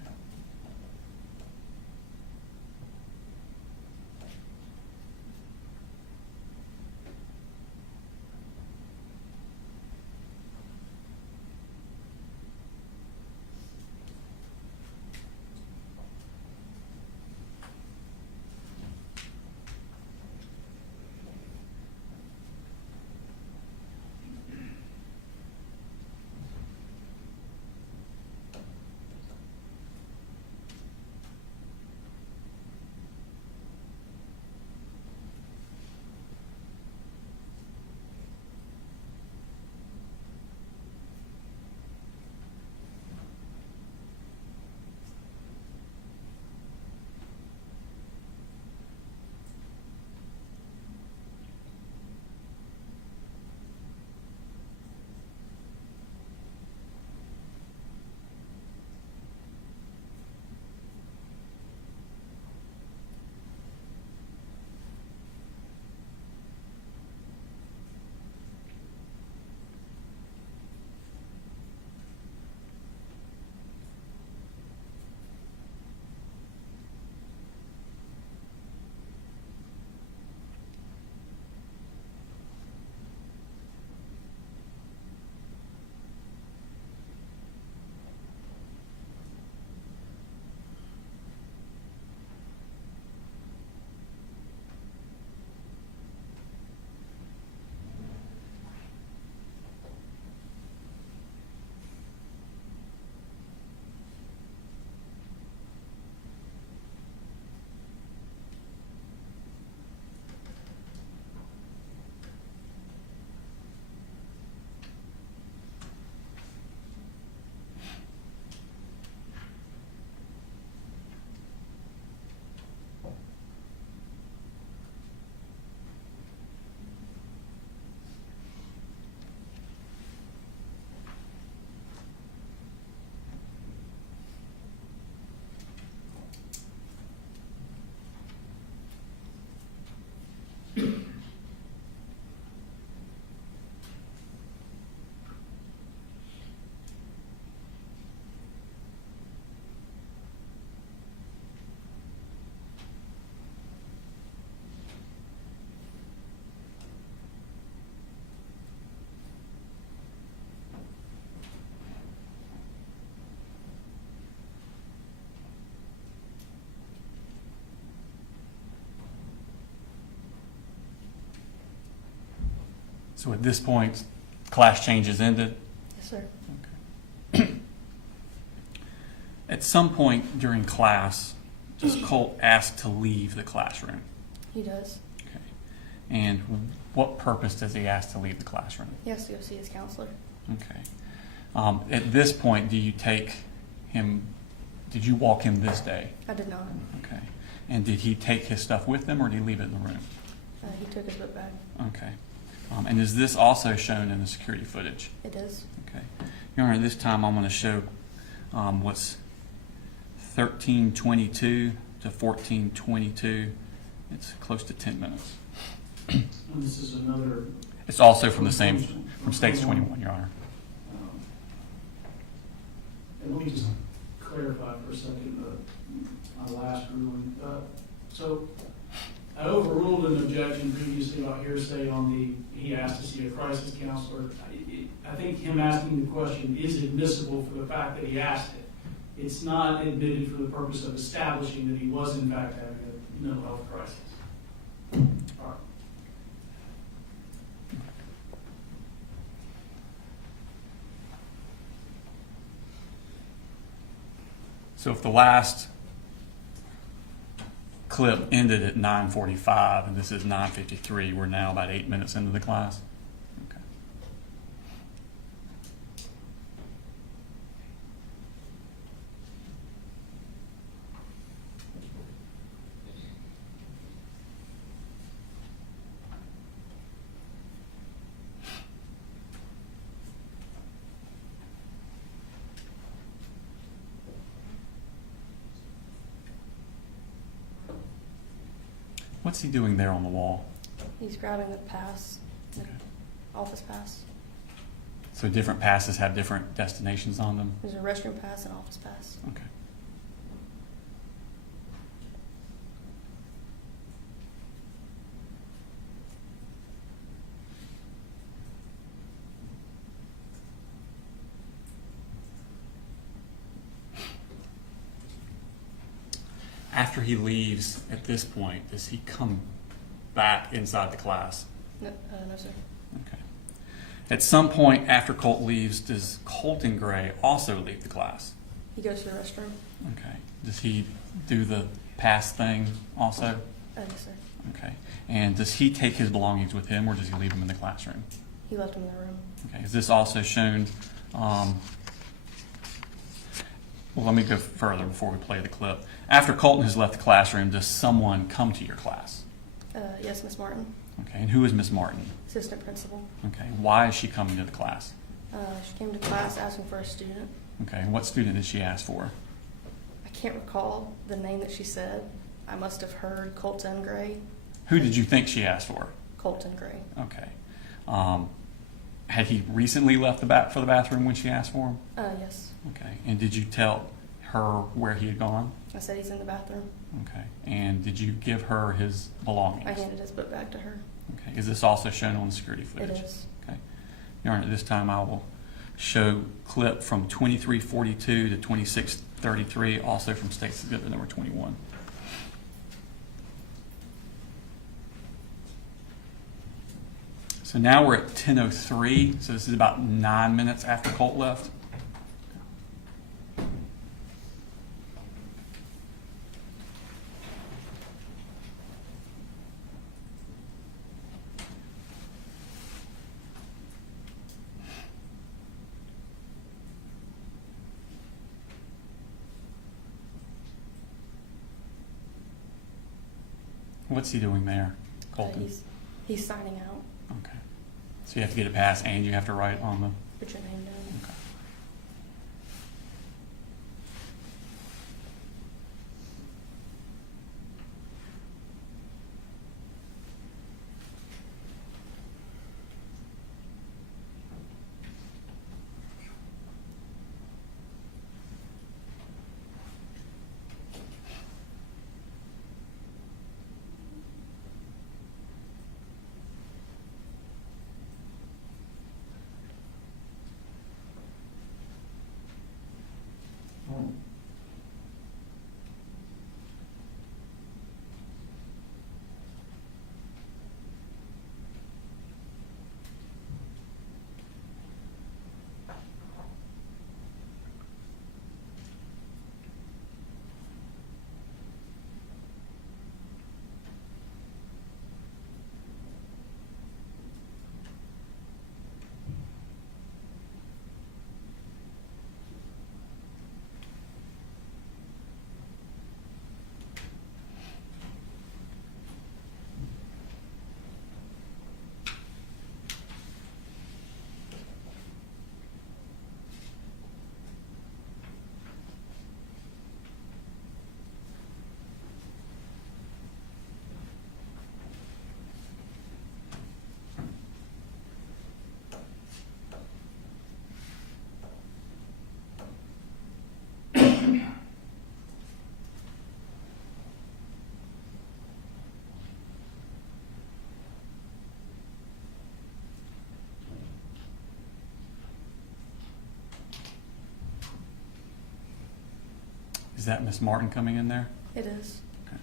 So at this point, class changes ended. Yes, sir. At some point during class, does Colt ask to leave the classroom? He does. Okay. And what purpose does he ask to leave the classroom? He has to go see his counselor. Okay. At this point, do you take him, did you walk him this day? I did not. Okay. And did he take his stuff with him or did he leave it in the room? He took his book bag. Okay. And is this also shown in the security footage? It is. Okay. Your Honor, this time I'm going to show what's 13:22 to 14:22. It's close to 10 minutes. And this is another. It's also from the same, from States 21, Your Honor. And let me just clarify for a second my last ruling. So I overruled an objection previously about hearsay on he asked to see a crisis counselor. I think him asking the question is admissible for the fact that he asked it. It's not admitted for the purpose of establishing that he was in fact having a mental health crisis. All right. So if the last clip ended at 9:45 and this is 9:53, we're now about 8 minutes into the class. Okay. What's he doing there on the wall? He's grabbing the pass. Okay. office pass. So different passes have different destinations on them? There's a restroom pass and office pass. Okay. After he leaves, at this point, does he come back inside the class? No, no sir. Okay. At some point after Colt leaves, does Colton Gray also leave the class? He goes to the restroom. Okay. Does he do the pass thing also? Yes, sir. Okay. And does he take his belongings with him, or does he leave them in the classroom? He left him in the room. Okay. Is this also shown? Well, let me go further before we play the clip. After Colton has left the classroom, does someone come to your class? Yes, Miss Martin, Okay. And who is Miss Martin? assistant principal. Okay. Why is she coming to the class? She came to class asking for a student. Okay. And what student did she ask for? I can't recall the name that she said. I must have heard Colton Gray. Who did you think she asked for? Colton Gray. Okay. Had he recently left for the bathroom when she asked for him? Yes. Okay. And did you tell her where he had gone? I said he's in the bathroom. Okay. And did you give her his belongings? I handed his book bag to her. Okay. Is this also shown on the security footage? It is. Okay. Your Honor, at this time I will show clip from 2342 to 2633, also from State's Exhibit number 21. So now we're at 10:03, so this is about 9 minutes after Colt left. What's he doing there, Colton? He's signing out. Okay. So you have to get a pass and you have to write on the... Put your name down. Okay. Is that Miss Martin coming in there? It is. Okay.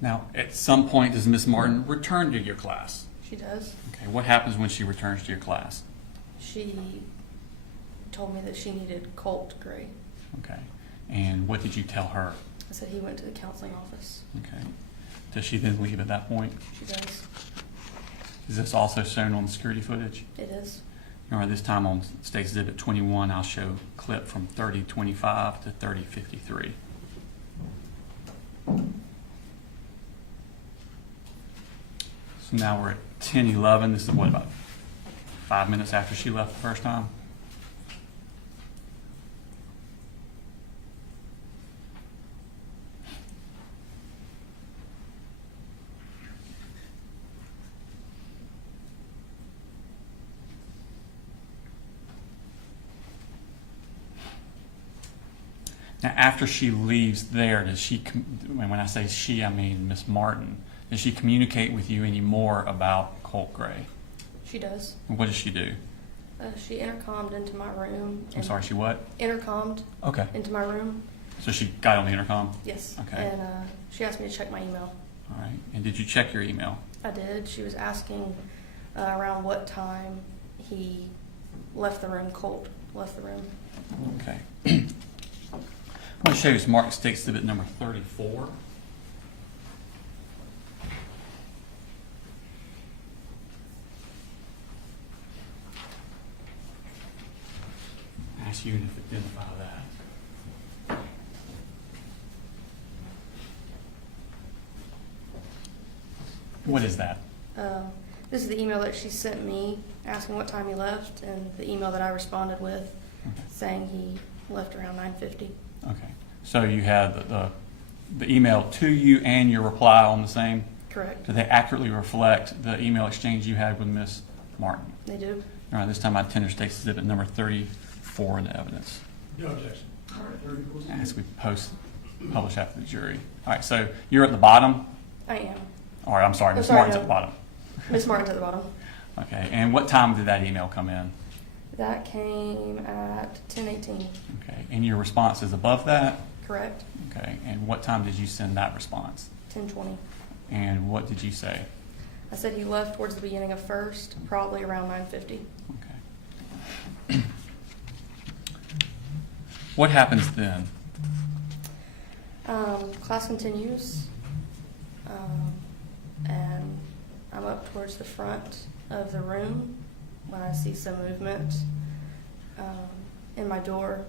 Now, at some point, does Miss Martin return to your class? She does. Okay. What happens when she returns to your class? She told me that she needed Colt Gray. Okay. And what did you tell her? I said he went to the counseling office. Okay. Does she then leave at that point? She does. Is this also shown on the security footage? It is. All right, this time on State's Exhibit 21, I'll show clip from 3025 to 3053. So now we're at 10:11. This is what, about 5 minutes after she left the first time? Now, after she leaves there, does she, and when I say she, I mean Miss Martin, does she communicate with you any more about Colt Gray? She does. And what does she do? She intercomed into my room. I'm sorry, she what? Intercomed Okay. into my room. So she got on the intercom? Yes. Okay. And she asked me to check my email. All right. And did you check your email? I did. She was asking around what time he left the room, Colt left the room. Okay. I want to show you Smart State Exhibit number 34. Ask you to identify that. What is that? This is the email that she sent me asking what time he left, and the email that I responded with Okay. saying he left around 9:50. Okay. So you had the email to you and your reply on the same? Correct. Do they accurately reflect the email exchange you had with Ms. Martin? They do. All right, this time I tender State Exhibit number 34 in the evidence. No objection. All right, 34. As we publish after the jury. All right, so you're at the bottom? I am. All right, I'm sorry, I'm Ms. sorry, Martin's no. at the bottom. Miss Martin's at the bottom. Okay, and what time did that email come in? That came at 10:18. Okay, and your response is above that? Correct. Okay, and what time did you send that response? 10:20. And what did you say? I said he left towards the beginning of first, probably around 9:50. Okay. What happens then? Class continues, and I'm up towards the front of the room when I see some movement in my door.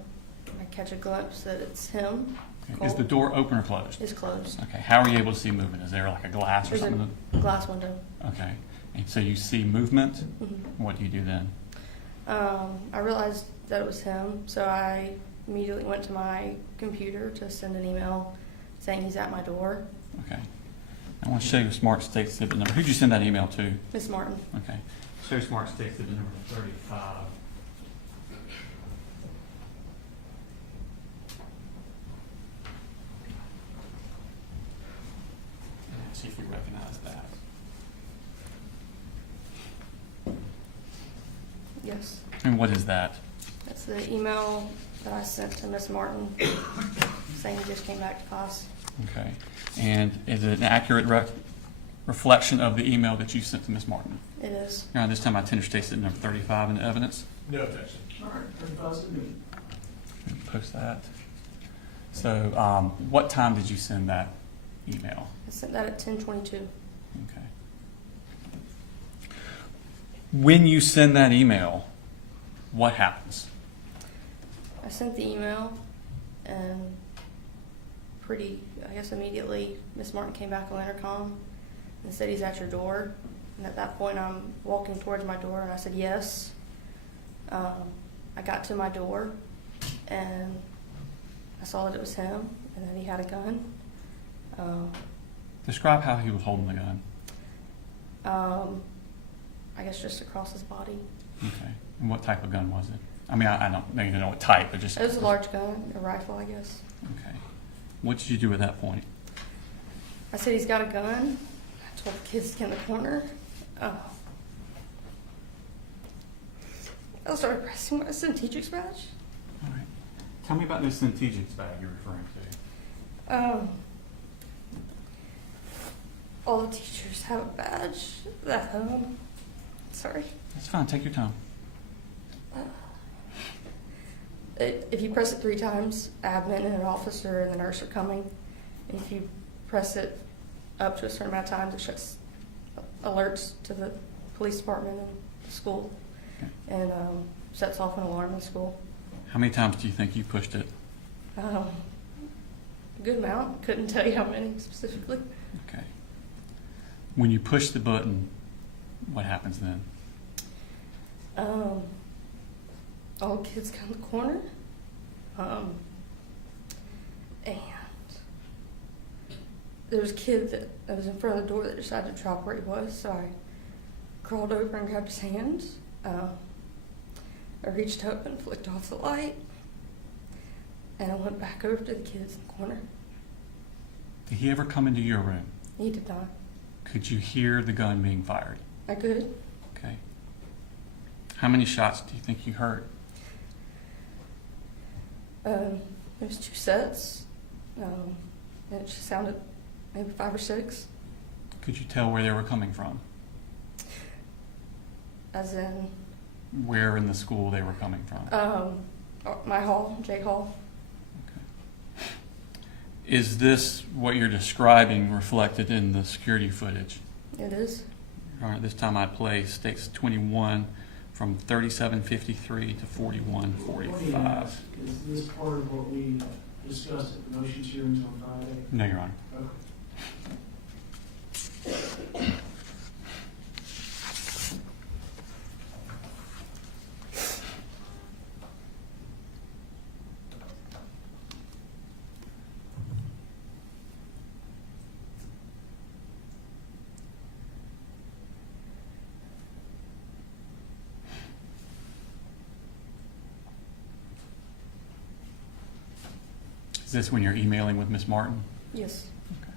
I catch a glimpse that it's him. Okay, is Colt. the door open or closed? It's closed. Okay, how are you able to see movement? Is there like a glass or There's something? a glass window. Okay, and so you see movement? Mhm. What do you do then? I realized that it was him, so I immediately went to my computer to send an email saying he's at my door. Okay. I want to show you Smart State Exhibit number. Who'd you send that email to? Miss Martin. Okay. Show Smart State Exhibit number 35. See if you recognize that. Yes. And what is that? That's the email that I sent to Miss Martin saying he just came back to class. Okay. And is it an accurate reflection of the email that you sent to Ms. Martin? It is. Now, this time I tender State Exhibit number 35 in the evidence. No objection. All right, 35 submitted. Post that. So, what time did you send that email? I sent that at 10:22. Okay. When you send that email, what happens? I sent the email, and I guess immediately, Miss Martin came back on intercom and said he's at your door. And at that point, I'm walking towards my door, and I said yes. I got to my door, and I saw that it was him, and that he had a gun. Describe how he was holding the gun. I guess just across his body. Okay. And what type of gun was it? I mean, I don't know, you know what type, but just. It was a large gun, a rifle, I guess. Okay. What did you do at that point? I said he's got a gun. I told the kids to get in the corner. I started pressing my Centetrix badge. All right. Tell me about this Centetrix bag you're referring to. All the teachers have a badge at home. Sorry. That's fine. Take your time. If you press it 3 times, admin and an officer and the nurse are coming. And if you press it up to a certain amount of times, it shuts alerts to the police department and the school, Okay. and sets off an alarm in school. How many times do you think you pushed it? A good amount. Couldn't tell you how many specifically. Okay. When you push the button, what happens then? All kids come to the corner. And there was a kid that was in front of the door that decided to drop where he was, so I crawled over and grabbed his hands. I reached up and flicked off the light, and I went back over to the kids in the corner. Did he ever come into your room? He did not. Could you hear the gun being fired? I could. Okay. How many shots do you think you heard? There was 2 sets, and it just sounded maybe 5 or 6. Could you tell where they were coming from? As in, Where in the school they were coming from? my hall, J Hall. Okay. Is this what you're describing reflected in the security footage? It is. All right, this time I play stakes 21 from 37:53 to 41:45. Is this part of what we discussed at the motions hearings on Friday? No, Your Honor. Okay. Is this when you're emailing with Miss Martin? Yes. Okay.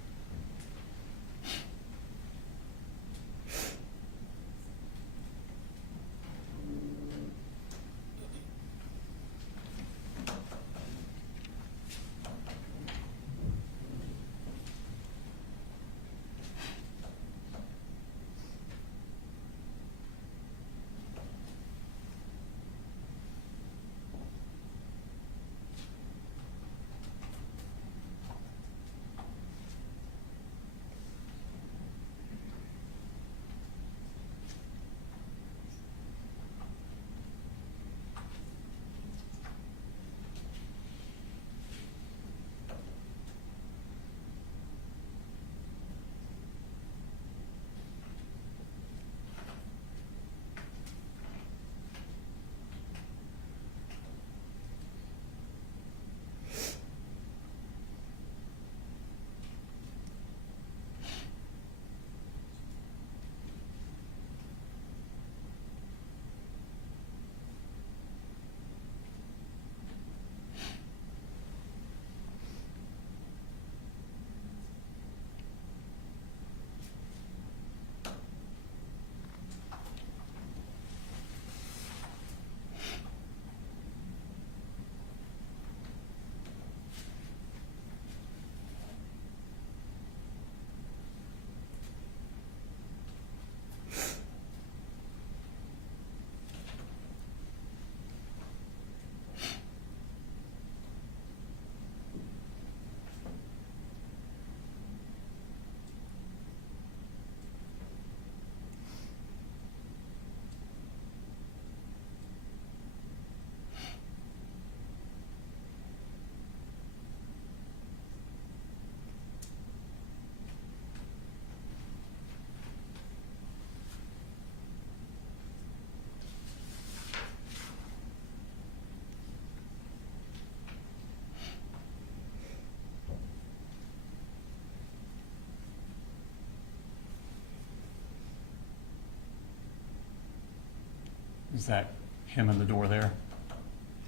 Is that him in the door there?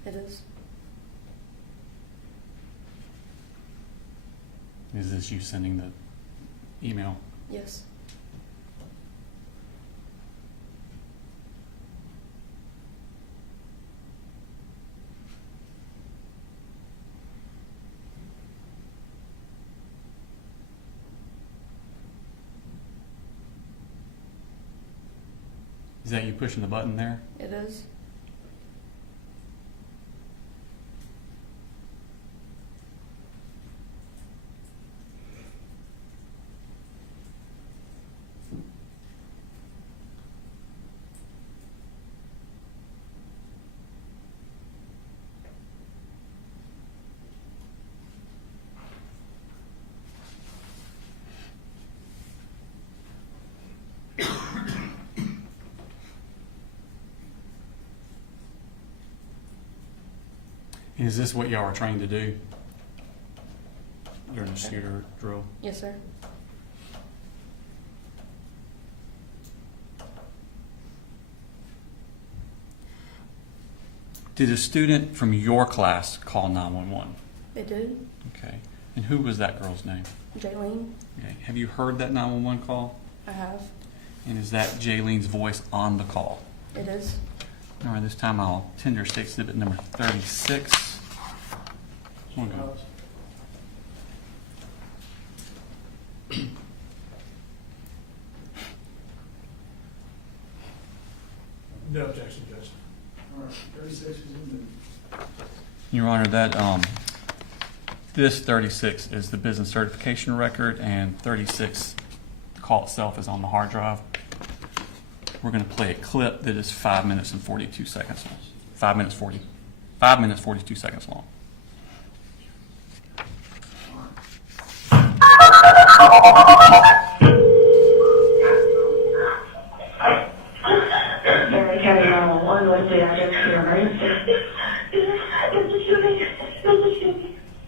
It is. Is this you sending the email? Yes. Is that you pushing the button there? It is. Is this what y'all are trained to do during the shooter drill? Yes, sir. Did a student from your class call 911? It did. Okay. And who was that girl's name? Jaylene, Okay. Have you heard that 911 call? I have. And is that Jaylene's voice on the call? It is. All right, this time I'll tender state exhibit number 36. One go. No objection, Judge. All right, 36 is in Your Honor, that this 36 is the business certification record, and 36, the call itself, is on the hard drive. We're going to play a clip that is 5 minutes and 42 seconds long. 5 minutes 42 seconds long. Barrow County 911, what's the address to your emergency? There's a shooting.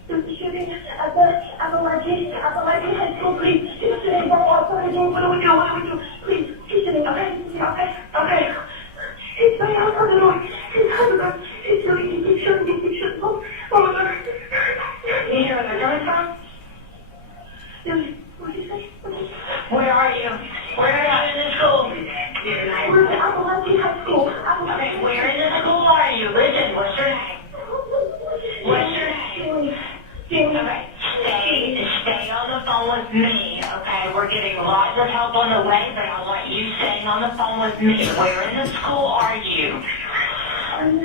There's a shooting at the Apalachee High School, please. It's today, what do we do? Please, he's sitting, okay. It's right outside the door. He's shooting. Oh my God. You hear where they're coming from? What did you say? Where are you? Where are you in the school? We're at Apalachee High School. Okay, where in the school are you? Listen, what's your name? What's your name? Okay, stay on the phone with me, okay? We're getting lots of help on the way, but I want you staying on the phone with me. Where in the school are you? I'm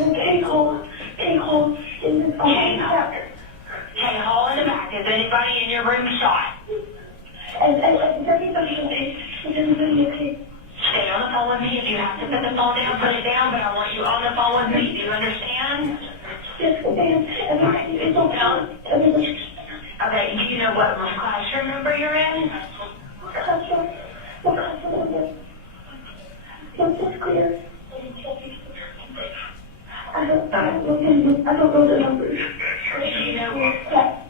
in K-Hole in the back. K-Hole in the back. Is anybody in your room shot? Stay on the phone with me. If you have to put the phone down, put it down, but I want you on the phone with me. Do you understand? Yes, ma'am. It's okay. Okay, do you know what classroom number you're in? What classroom number? It's clear. I don't know the numbers.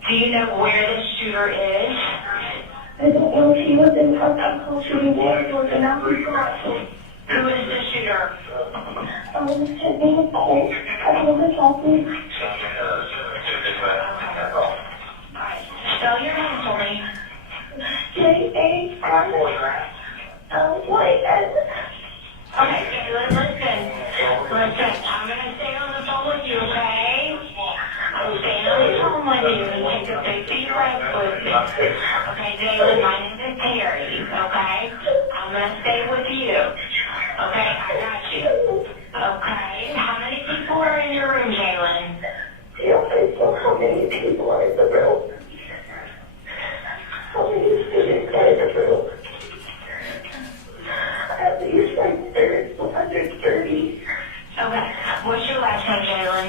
Do you know where the shooter is? I don't know if he was in our shooting there or the numbers. Who is the shooter? His name is Colt. I don't know his last name. Spell your name for me. J-A-R-Y-N. Okay, listen. I'm going to stay on the phone with you, okay? I'm staying on the phone with you and take a big deep breath with me. Okay, Jalen, my name is Terry, okay? I'm going to stay with you. Okay, I got you. Okay, how many people are in your room, Jalen? How many people are in the room? How many students are in the room? At least like 130. Okay, what's your last name, Jalen?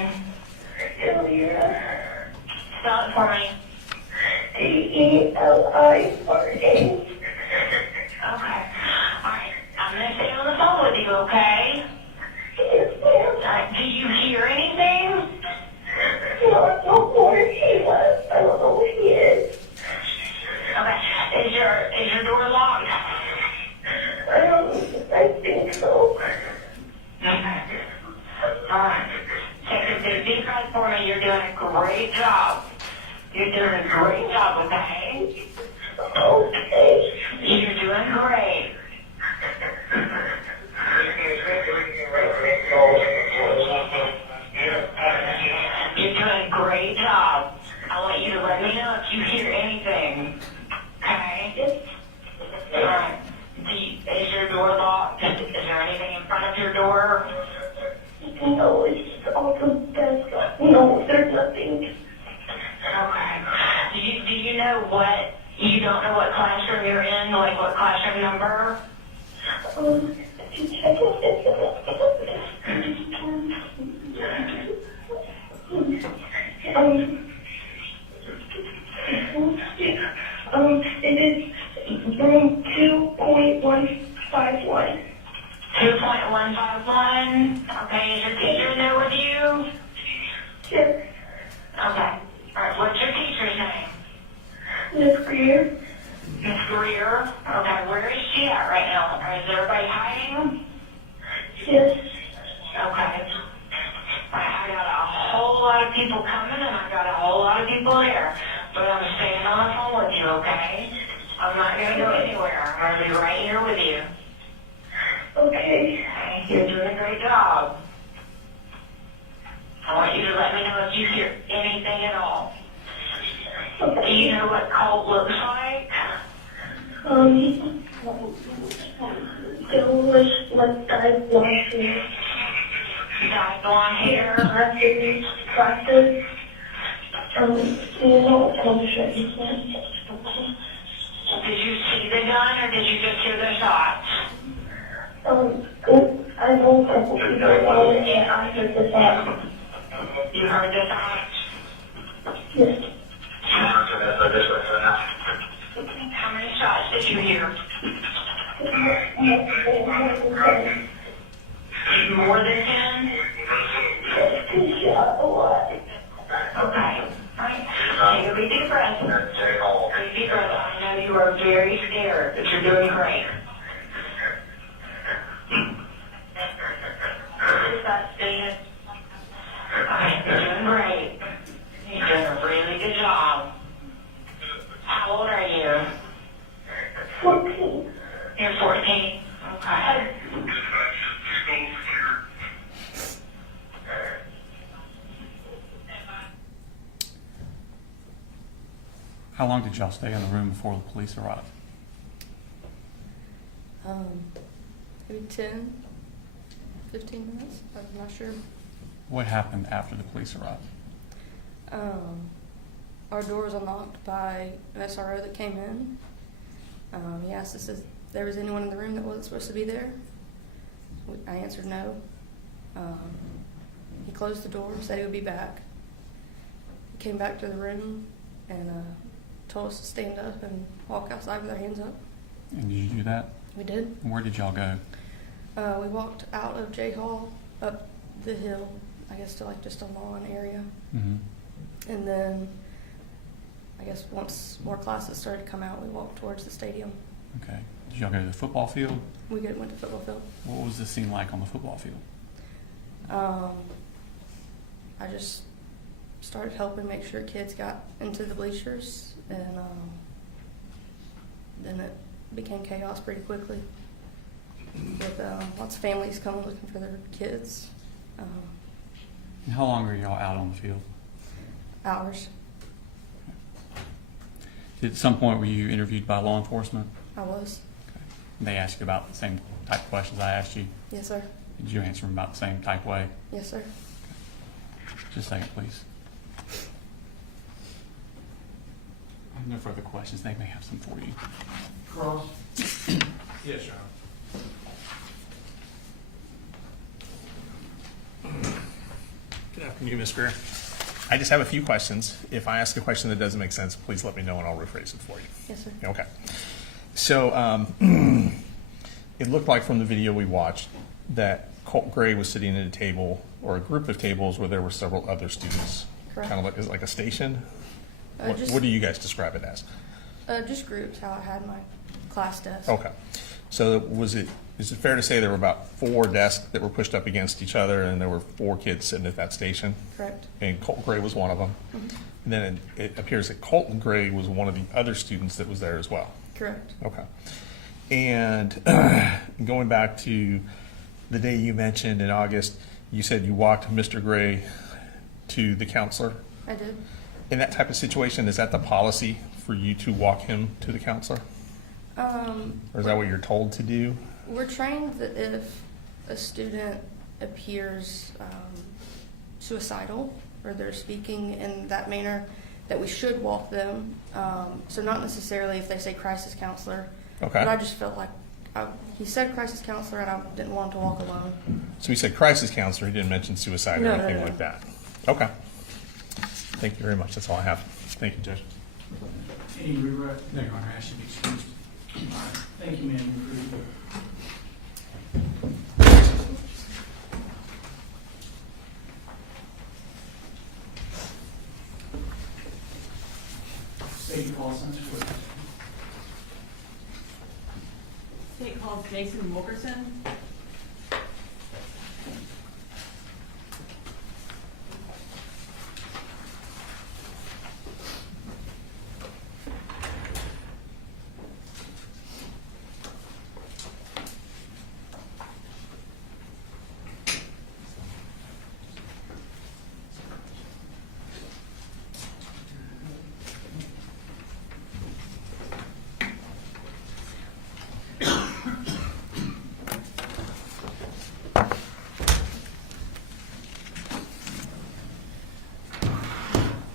Hillier. Spell it for me. Delira. Okay. Alright, I'm going to stay on the phone with you, okay? Yes, ma'am. Do you hear anything? No, I don't know where he was. I don't know where he is. Okay. Is your door locked? I think so. Okay. Alright. Take a big deep breath for me. You're doing a great job. You're doing a great job, okay? Okay. You're doing great. You're doing a great job. I want you to let me know if you hear anything. Okay? Alright. Is your door locked? Is there anything in front of your door? No, it's all the desk. No, there's nothing. Okay. Do you know what, you don't know what classroom you're in, like what classroom number? It is room 2.151. 2.151. Okay, is your teacher in there with you? coming, and I got a whole lot of people there. But I'm staying on the phone with you, okay? I'm not going to go anywhere. I'm going to be right here with you. Okay. You're doing a great job. I want you to let me know if you hear anything at all. Okay. Do you know what Colt looks like? There was like dyed blonde hair. Dyed blonde hair? Glasses. You know what color shirt he said? Did you see the gun or did you just hear the shots? I know a couple people and I heard the shots. You heard the shots? Yes. How many shots did you hear? More than 10? Okay. Alright. Take a big deep breath. Big deep breath. I know you are very scared, but you're doing great. Just that stand. Alright, you're doing great. You're doing a really good job. How old are you? 14. You're 14? Okay. How long did y'all stay in the room before the police arrived? Maybe 10, 15 minutes. I'm not sure. What happened after the police arrived? Our door was unlocked by an SRO that came in. He asked us if there was anyone in the room that wasn't supposed to be there. I answered no. He closed the door, said he would be back. He came back to the room and told us to stand up and walk outside with our hands up. And did you do that? We did. And where did y'all go? We walked out of J Hall up the hill, I guess to like just a lawn area. Mm-hmm. And then I guess once more classes started to come out, we walked towards the stadium. Okay. Did y'all go to the football field? We went to football field. What was the scene like on the football field? I just started helping make sure kids got into the bleachers, and then it became chaos pretty quickly with lots of families coming looking for their kids. And how long were y'all out on the field? Hours. At some point were you interviewed by law enforcement? I was. Okay. And they asked you about the same type of questions I asked you? Yes, sir. Did you answer them about the same type way? Yes, sir. Just a second, please. I have no further questions. They may have some for you. Cross? Yes, Your Honor. Good afternoon, Ms. Greer. I just have a few questions. If I ask a question that doesn't make sense, please let me know and I'll rephrase it for you. Yes, sir. Okay. So it looked like from the video we watched that Colt Gray was sitting at a table or a group of tables where there were several other students. Correct. Kind of like, is it like a station? Just- what do you guys describe it as? Just groups, how I had my class desk. Okay. So is it fair to say there were about 4 desks that were pushed up against each other and there were 4 kids sitting at that station? Correct. And Colt Gray was one of them? Mm-hmm. And then it appears that Colton Gray was one of the other students that was there as well? Correct. Okay. And going back to the day you mentioned in August, you said you walked Mr. Gray to the counselor? I did. In that type of situation, is that the policy for you to walk him to the counselor? Or is that what you're told to do? We're trained that if a student appears suicidal or they're speaking in that manner, that we should walk them. So not necessarily if they say crisis counselor, Okay. but I just felt like he said crisis counselor and I didn't want him to walk alone. So he said crisis counselor, he didn't mention suicide or No, anything no. like that? Okay. Thank you very much. That's all I have. Thank you, Judge. Any rewrite? No, Your Honor, I should be excused. Thank you, ma'am. You're pretty good. State calls, State calls Jason Wilkerson.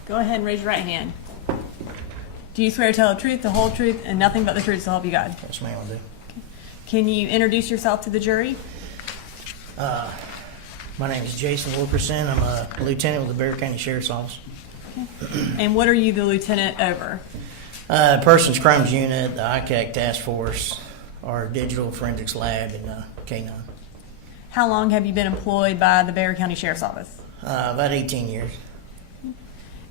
Go ahead and raise your right hand. Do you swear to tell the truth, the whole truth, and nothing but the truth so help you God? Yes, ma'am, I do. Can you introduce yourself to the jury? My name is Jason Wilkerson. I'm a lieutenant with the Barrow County Sheriff's Office. And what are you the lieutenant over? Persons Crimes Unit, the ICAC Task Force, our Digital Forensics Lab, and K9. How long have you been employed by the Barrow County Sheriff's Office? About 18 years.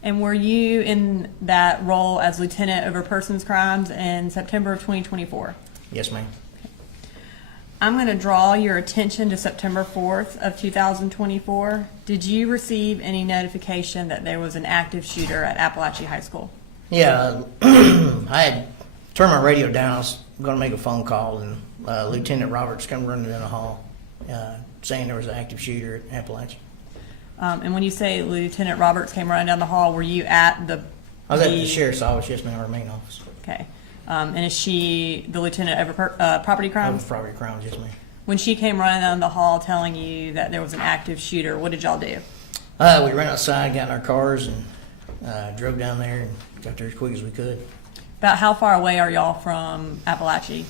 And were you in that role as lieutenant over persons crimes in September of 2024? Yes, ma'am. I'm going to draw your attention to September 4th of 2024. Did you receive any notification that there was an active shooter at Apalachee High School? Yeah, I had turned my radio down. I was going to make a phone call, and Lieutenant Roberts come running in the hall saying there was an active shooter at Apalachee. And when you say Lieutenant Roberts came running down the hall, were you at the... I was at the Sheriff's Office, yes, ma'am, our main office. Okay. And is she the lieutenant over property crimes? Over property crimes, yes, ma'am. When she came running down the hall telling you that there was an active shooter, what did y'all do? We ran outside, got in our cars, and drove down there and got there as quick as we could. About how far away are y'all from Apalachee?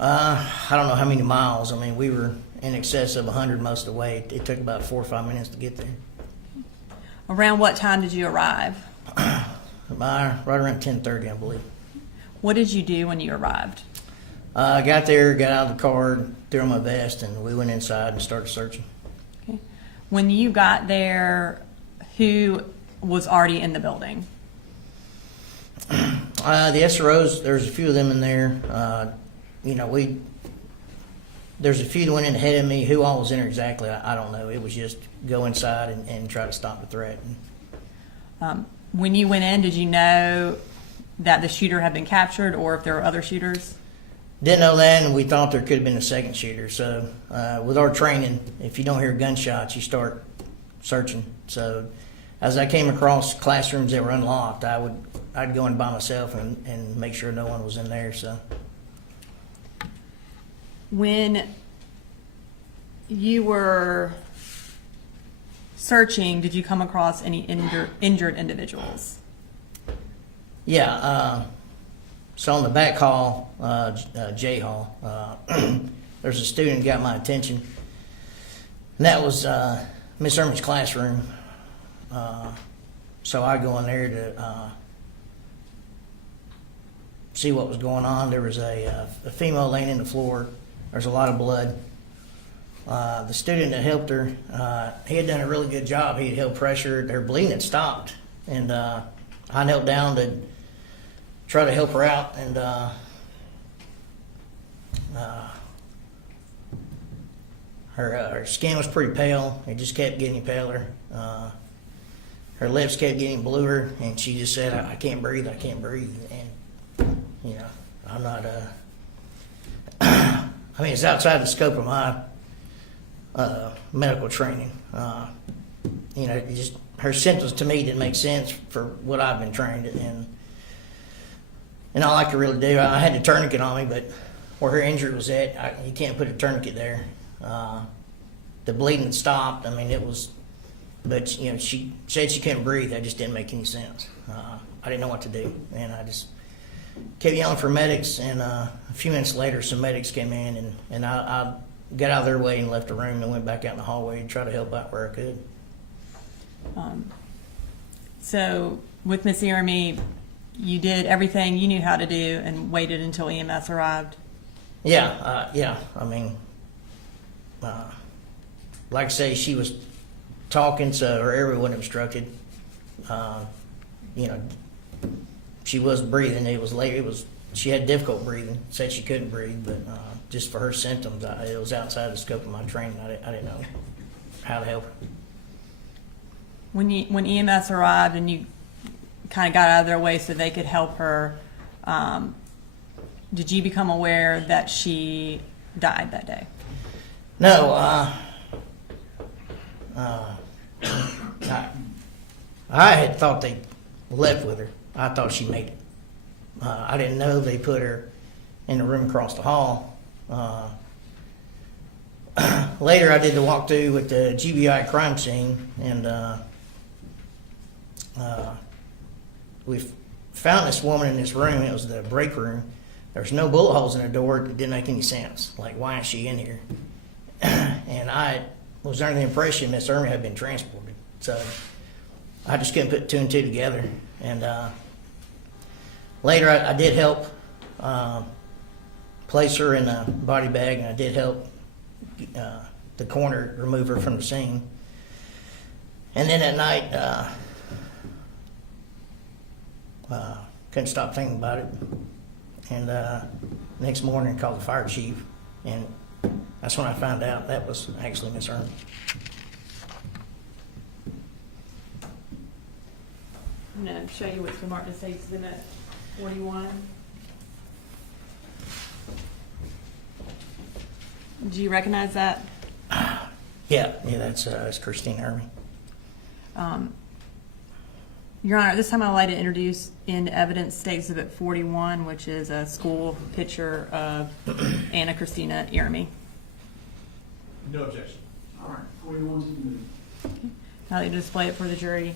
I don't know how many miles. I mean, we were in excess of 100 most of the way. It took about 4 or 5 minutes to get there. Around what time did you arrive? Right around 10:30, I believe. What did you do when you arrived? I got there, got out of the car, threw on my vest, and we went inside and started searching. Okay. When you got there, who was already in the building? The SROs, there's a few of them in there. There's a few that went in ahead of me. Who all was in there exactly, I don't know. It was just go inside and try to stop the threat. When you went in, did you know that the shooter had been captured or if there were other shooters? Didn't know that, and we thought there could have been a second shooter. So with our training, if you don't hear gunshots, you start searching. So as I came across classrooms that were unlocked, I'd go in by myself and make sure no one was in there. So when you were searching, did you come across any injured individuals? Yeah. So on the back hall, J hall, there's a student that got my attention, and that was Miss Irma's classroom. So I go in there to see what was going on. There was a female laying in the floor. There's a lot of blood. The student that helped her, he had done a really good job. He had held pressure. Her bleeding had stopped, and I knelt down to try to help her out, and her skin was pretty pale. It just kept getting paler. Her lips kept getting bluer, and she just said, I can't breathe, I can't breathe. And, I'm not, I mean, it's outside the scope of my medical training. Her symptoms to me didn't make sense for what I've been trained in. And all I could really do, I had the tourniquet on me, but where her injury was at, you can't put a tourniquet there. The bleeding stopped. I mean, it was, but she said she couldn't breathe. That just didn't make any sense. I didn't know what to do, and I just kept yelling for medics. And a few minutes later, some medics came in, and I got out of their way and left the room and went back out in the hallway and tried to help out where I could. So with Miss Irma, you did everything you knew how to do and waited until EMS arrived? Yeah. I mean, like I say, she was talking, so her airway wasn't obstructed. She was breathing. It was late. She had difficult breathing. Said she couldn't breathe, but just for her symptoms, it was outside the scope of my training. I didn't know how to help her. When EMS arrived and you kind of got out of their way so they could help her, did you become aware that she died that day? No. I had thought they left with her. I thought she made it. I didn't know they put her in the room across the hall. Later, I did the walkthrough with the GBI crime scene, and we found this woman in this room. It was the break room. There's no bullet holes in the door. It didn't make any sense. Like, why is she in here? And I was under the impression Miss Irma had been transported. So I just couldn't put two and two together. And later I did help place her in a body bag, and I did help the coroner remove her from the scene. And then at night, couldn't stop thinking about it. And next morning, called the fire chief, and that's when I found out that was actually Miss Irma. I'm going to show you what's been marked as Exhibit 41. Do you recognize that? Yeah, that's Christine Irma. Your Honor, this time I'd like to introduce in evidence State Exhibit 41, which is a school picture of Anna Christina Irma. No objection. All right, 41 to the move. I'd like to display it for the jury.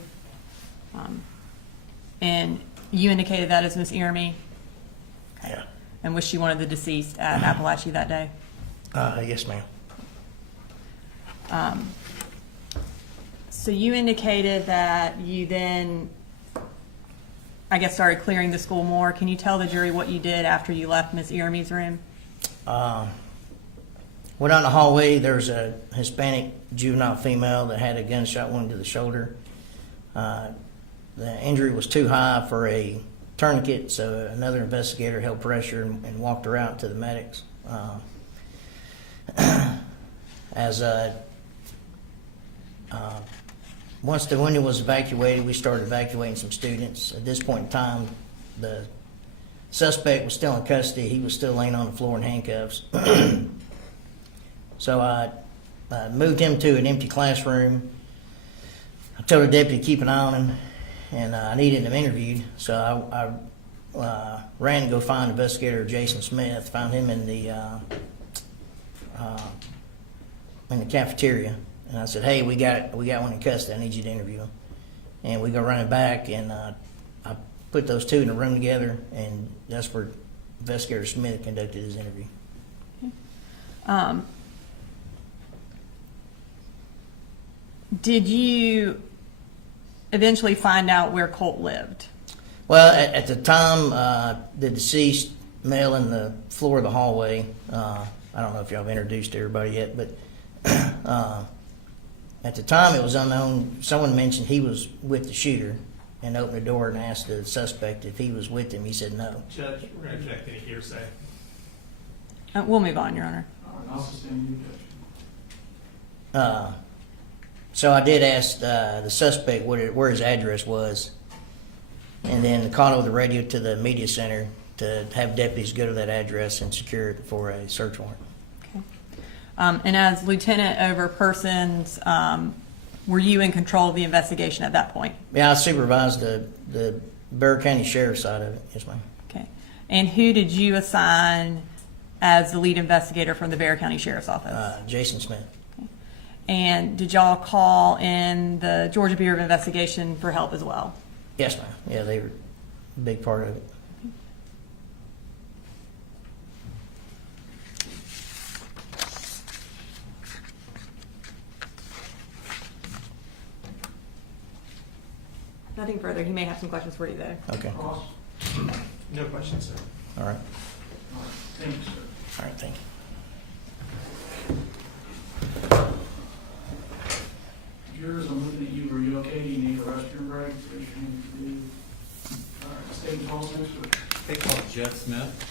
And you indicated that as Miss Irma, Yeah. and was she one of the deceased at Apalachee that day? Yes, ma'am. So you indicated that you then, I guess, started clearing the school more. Can you tell the jury what you did after you left Miss Irma's room? Went down the hallway. There was a Hispanic juvenile female that had a gunshot wound to the shoulder. The injury was too high for a tourniquet, so another investigator held pressure and walked her out to the medics. Once the wounded was evacuated, we started evacuating some students. At this point in time, the suspect was still in custody. He was still laying on the floor in handcuffs. So I moved him to an empty classroom. I told the deputy to keep an eye on him, and I needed him interviewed. So I ran to go find investigator Jason Smith, found him in the cafeteria. And I said, hey, we got one in custody. I need you to interview him. And we go running back, and I put those two in a room together, and that's where investigator Smith conducted his interview. Did you eventually find out where Colt lived? Well, at the time, the deceased male in the floor of the hallway, I don't know if y'all have introduced everybody yet, but at the time it was unknown. Someone mentioned he was with the shooter and opened the door and asked the suspect if he was with him. He said no. Judge, we're going to object any hearsay. We'll move on, Your Honor. All right, I'll sustain the objection. So I did ask the suspect where his address was, and then called over the radio to the media center to have deputies go to that address and secure it for a search warrant. Okay. And as lieutenant over persons, were you in control of the investigation at that point? Yeah, I supervised the Barrow County Sheriff's side of it. Yes, ma'am. Okay. And who did you assign as the lead investigator from the Barrow County Sheriff's Office? Jason Smith. Okay. And did y'all call in the Georgia Bureau of Investigation for help as well? Yes, ma'am. Yeah, they were a big part of it. Nothing further. He may have some questions for you, though. Okay. Cross. No questions, sir. All right. All right, thank you, sir. All right, thank you. Jurors, I'm looking at you. Are you okay? Do you need a restroom break? Raise your hand if you do. All right, state and calls next week. They call Jeff Smith.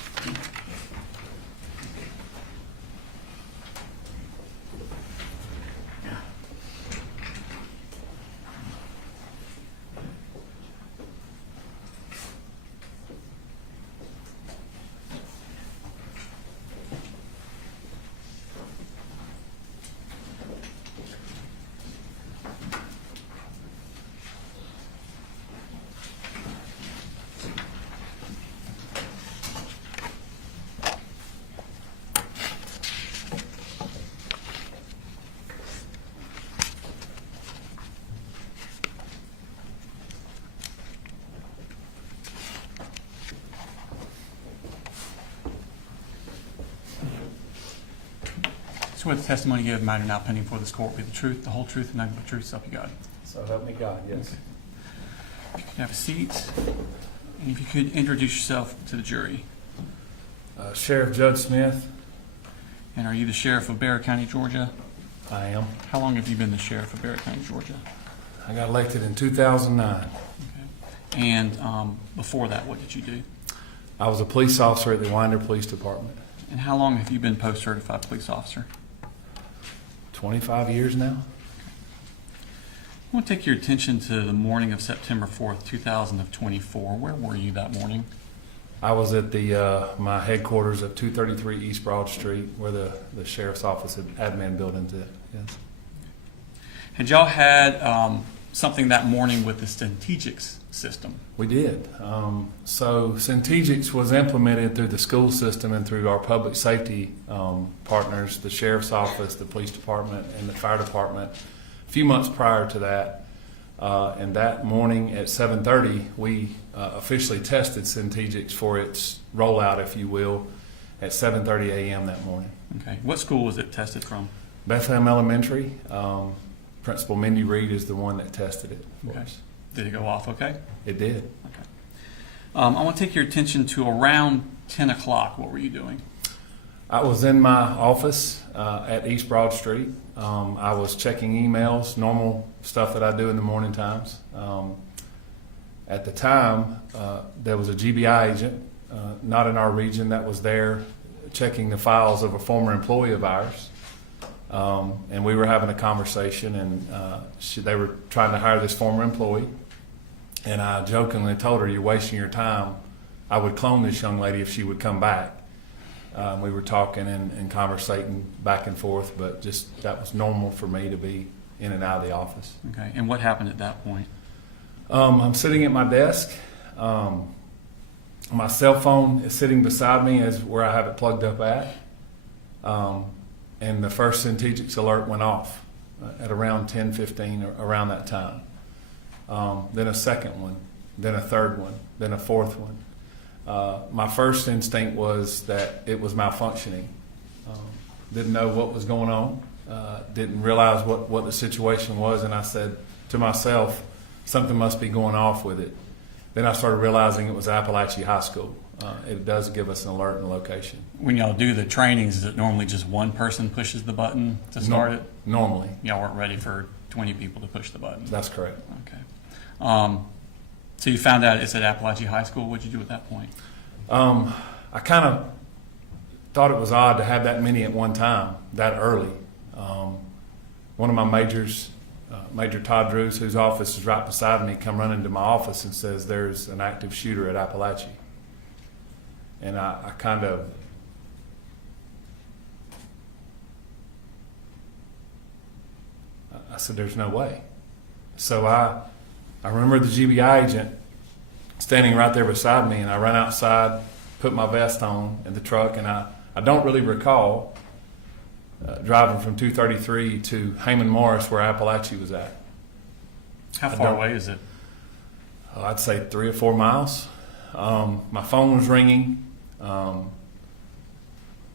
Swear the testimony you give matter now pending before this court will be the truth, the whole truth, and nothing but the truth, so help you God. So help me God, yes. If you could have a seat, and if you could introduce yourself to the jury. Sheriff Judge Smith, And are you the sheriff of Barrow County, Georgia? I am. How long have you been the sheriff of Barrow County, Georgia? I got elected in 2009. Okay. And before that, what did you do? I was a police officer at the Winder Police Department. And how long have you been post-certified police officer? 25 years now. I want to take your attention to the morning of September 4th, 2024. Where were you that morning? I was at my headquarters at 233 East Broad Street, where the sheriff's office and admin building's at. Yes. Had y'all had something that morning with the Centegix system? We did. So Centegix was implemented through the school system and through our public safety partners, the sheriff's office, the police department, and the fire department. A few months prior to that, and that morning at 7:30, we officially tested Centegix for its rollout, if you will, at 7:30 a.m. that morning. Okay. What school was it tested from? Bethlehem Elementary. Principal Mindy Reed is the one that tested it for us. Did it go off okay? It did. Okay. I want to take your attention to around 10 o'clock. What were you doing? I was in my office at East Broad Street. I was checking emails, normal stuff that I do in the morning times. At the time, there was a GBI agent, not in our region, that was there checking the files of a former employee of ours. And we were having a conversation, and they were trying to hire this former employee. And I jokingly told her, "You're wasting your time. I would clone this young lady if she would come back." We were talking and conversating back and forth, but just that was normal for me to be in and out of the office. Okay. And what happened at that point? I'm sitting at my desk. My cell phone is sitting beside me as where I have it plugged up at. And the first Centegix alert went off at around 10:15, around that time. Then a second one, then a third one, then a fourth one. My first instinct was that it was malfunctioning. Didn't know what was going on, didn't realize what the situation was, and I said to myself, something must be going off with it. Then I started realizing it was Apalachee High School. It does give us an alert and location. When y'all do the trainings, is it normally just one person pushes the button to start it? Normally. Y'all weren't ready for 20 people to push the button? That's correct. Okay. So you found out it's at Apalachee High School. What did you do at that point? I kind of thought it was odd to have that many at one time, that early. One of my majors, Major Todd Drews, whose office is right beside me, come running to my office and says there's an active shooter at Apalachee. And I kind of, I said, there's no way. So I remember the GBI agent standing right there beside me, and I ran outside, put my vest on in the truck, and I don't really recall driving from 233 to Heyman Morris, where Apalachee was at. How far away is it? I'd say 3 or 4 miles. My phone was ringing.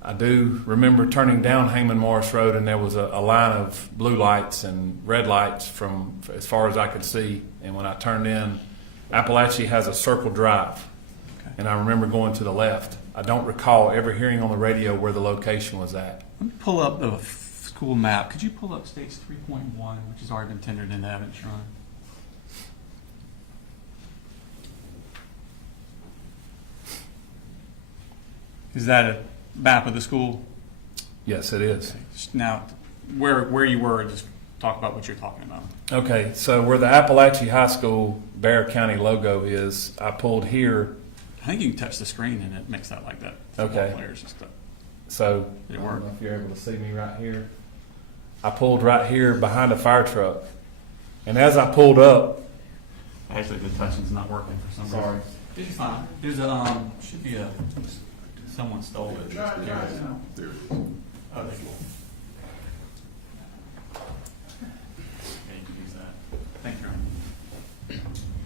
I do remember turning down Heyman Morris Road, and there was a line of blue lights and red lights from as far as I could see. And when I turned in, Apalachee has a circle drive, and I remember going to the left. I don't recall ever hearing on the radio where the location was at. Let me pull up the school map. Could you pull up States 3.1, which has already been tendered into evidence, Ron? Is that a map of the school? Yes, it is. Now, where you were, just talk about what you're talking about. Okay, so where the Apalachee High School Barrow County logo is, I pulled here. I think you can touch the screen and it makes that like that. Okay. Players and stuff. So Did it I work? don't know if you're able to see me right here. I pulled right here behind a fire truck, and as I pulled up, Actually, the touching's not working for some reason. Sorry. It's fine. There's a should be a someone stole it. Try it now. Oh, they will. Yeah, you can use that. Thank you.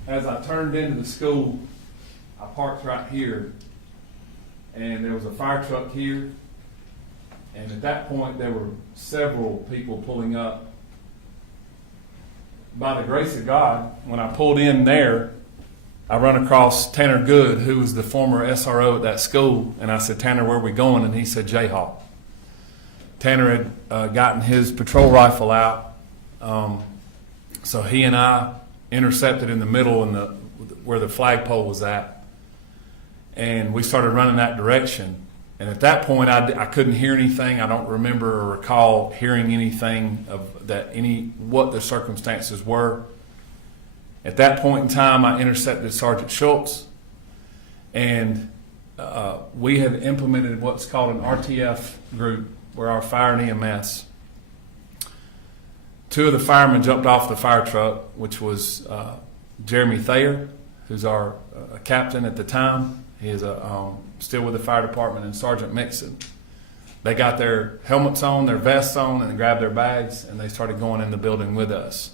as I turned into the school, I parked right here, and there was a fire truck here, And at that point, there were several people pulling up. By the grace of God, when I pulled in there, I run across Tanner Good, who was the former SRO at that school, and I said, "Tanner, where are we going?" And he said, "J-Hall." Tanner had gotten his patrol rifle out, so he and I intercepted in the middle where the flagpole was at, and we started running that direction. And at that point, I couldn't hear anything. I don't remember or recall hearing anything of what the circumstances were. At that point in time, I intercepted Sergeant Schultz, and we had implemented what's called an RTF group, where our fire and EMS. Two of the firemen jumped off the fire truck, which was Jeremy Thayer, who's our captain at the time. He is still with the fire department, and Sergeant Mixon. They got their helmets on, their vests on, and they grabbed their bags, and they started going in the building with us.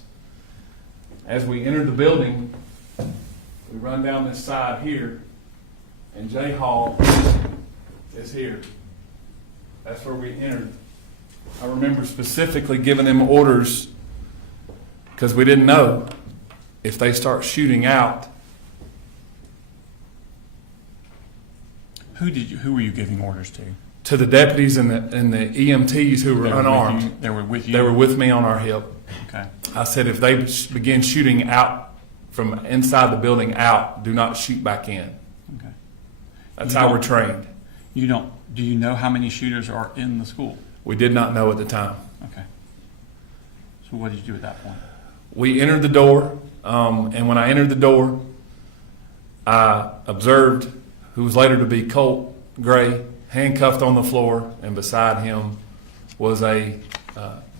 As we entered the building, we run down this side here, and J Hall is here. That's where we entered. I remember specifically giving them orders because we didn't know if they start shooting out. Who were you giving orders to? To the deputies and the EMTs who were unarmed. They were with you? They were with me on our hip. Okay. I said, if they begin shooting out from inside the building out, do not shoot back in. Okay. That's how we're trained. Do you know how many shooters are in the school? We did not know at the time. Okay. So what did you do at that point? We entered the door, and when I entered the door, I observed who was later to be Colt Gray, handcuffed on the floor, and beside him was a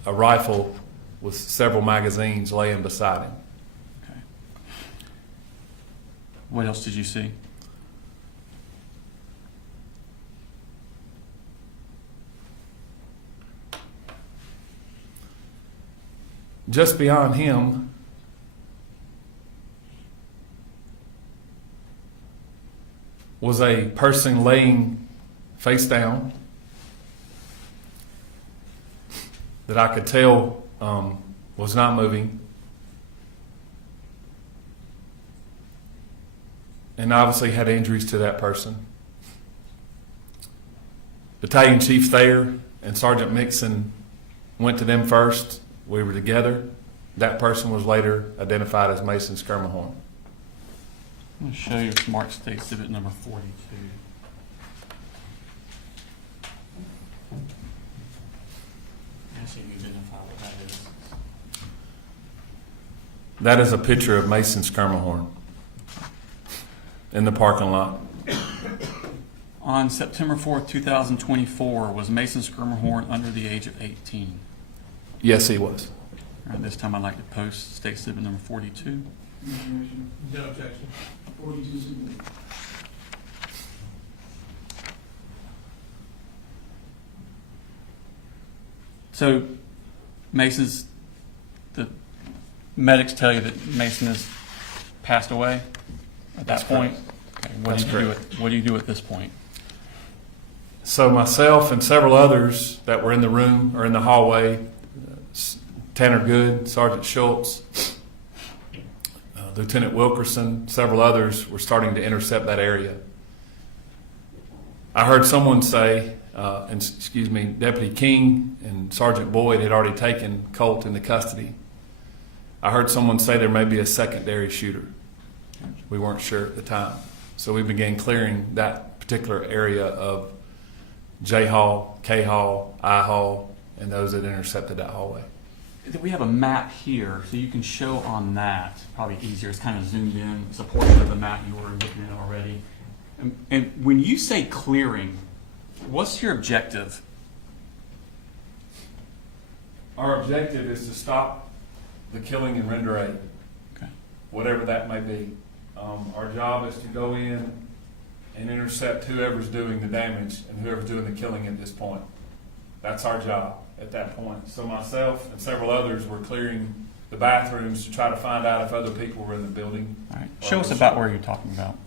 rifle with several magazines laying beside him. Okay. What else did you see? Just beyond him was a person laying face down that I could tell was not moving. And obviously had injuries to that person. Battalion Chief Thayer and Sergeant Mixon went to them first. We were together. That person was later identified as Mason Skirmahorn. I'm going to show you Smart State Exhibit number 42. Actually, you identify what that is. That is a picture of Mason Skirmahorn in the parking lot. On September 4th, 2024, was Mason Skirmahorn under the age of 18? Yes, he was. All right, this time I'd like to post State Exhibit number 42. No objection. 42. So, the medics tell you that Mason has passed away at that point? Okay, what do you do at this point? So myself and several others that were in the room or in the hallway, Tanner Good, Sergeant Schultz, Lieutenant Wilkerson, several others were starting to intercept that area. I heard someone say, Deputy King and Sergeant Boyd had already taken Colt into custody. I heard someone say there may be a secondary shooter. We weren't sure at the time. So we began clearing that particular area of J Hall, K Hall, I Hall, and those that intercepted that hallway. We have a map here, so you can show on that. Probably easier. It's kind of zoomed in. It's a portion of the map you were looking at already. And when you say clearing, what's your objective? Our objective is to stop the killing and render aid, Okay. whatever that may be. Our job is to go in and intercept whoever's doing the damage and whoever's doing the killing at this point. That's our job at that point. So myself and several others were clearing the bathrooms to try to find out if other people were in the building. All right. Show us about where you're talking about.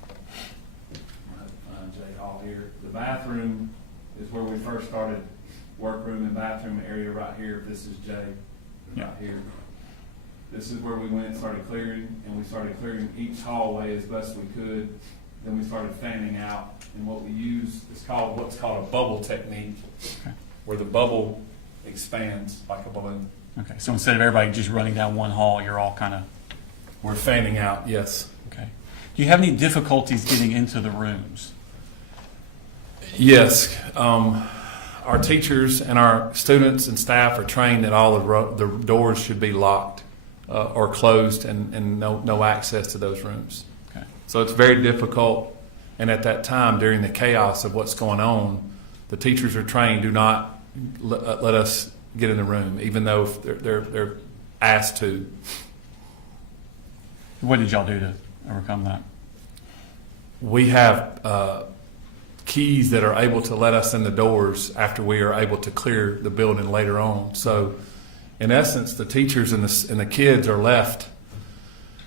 J Hall here. The bathroom is where we first started workroom and bathroom area right here. This is Jay, Yeah. right here. This is where we went and started clearing, and we started clearing each hallway as best we could. Then we started fanning out, and what we use is what's called a bubble technique, Okay. where the bubble expands like a balloon. Okay, so instead of everybody just running down one hall, you're all kind of, We're fanning out, yes. okay. Do you have any difficulties getting into the rooms? Yes. Our teachers and our students and staff are trained that all the doors should be locked or closed and no access to those rooms. Okay. So it's very difficult. And at that time, during the chaos of what's going on, the teachers are trained, do not let us get in the room, even though they're asked to. What did y'all do to overcome that? We have keys that are able to let us in the doors after we are able to clear the building later on. So, in essence, the teachers and the kids are left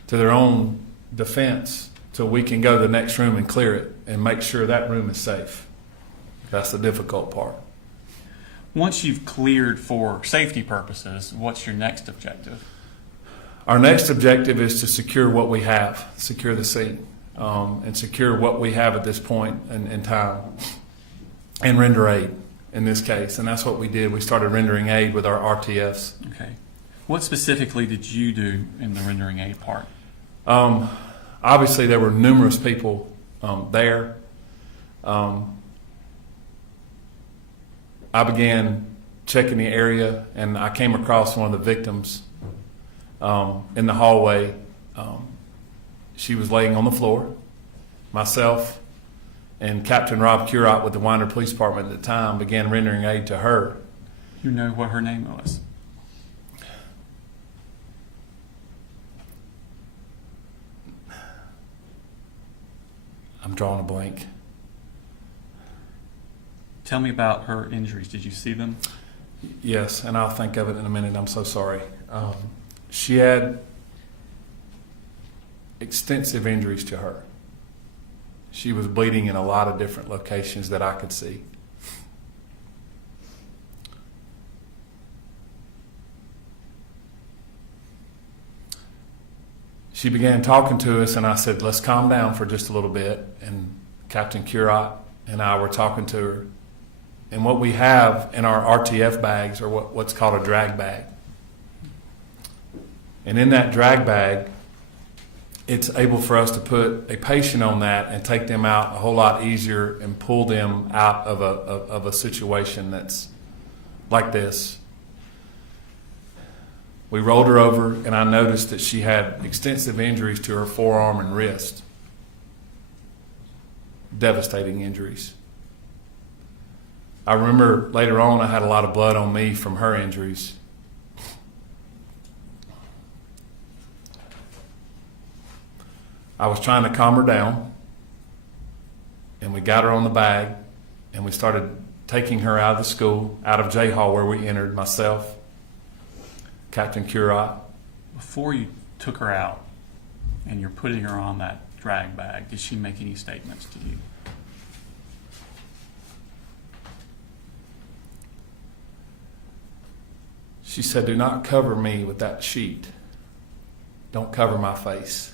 to their own defense till we can go to the next room and clear it and make sure that room is safe. That's the difficult part. Once you've cleared for safety purposes, what's your next objective? Our next objective is to secure what we have, secure the scene, and secure what we have at this point in time, and render aid in this case. And that's what we did. We started rendering aid with our RTFs. Okay. What specifically did you do in the rendering aid part? Obviously, there were numerous people there. I began checking the area, and I came across one of the victims in the hallway. She was laying on the floor. Myself and Captain Rob Curott with the Winder Police Department at the time began rendering aid to her. You know what her name was? I'm drawing a blank. Tell me about her injuries. Did you see them? Yes, and I'll think of it in a minute. I'm so sorry. She had extensive injuries to her. She was bleeding in a lot of different locations that I could see. She began talking to us, and I said, let's calm down for just a little bit. And Captain Curott and I were talking to her. And what we have in our RTF bags are what's called a drag bag. And in that drag bag, it's able for us to put a patient on that and take them out a whole lot easier and pull them out of a situation that's like this. We rolled her over, and I noticed that she had extensive injuries to her forearm and wrist. Devastating injuries. I remember later on I had a lot of blood on me from her injuries. I was trying to calm her down, and we got her on the bag, and we started taking her out of the school, out of J Hall where we entered, myself, Captain Curott. Before you took her out and you're putting her on that drag bag, did she make any statements to you? She said, do not cover me with that sheet. Don't cover my face.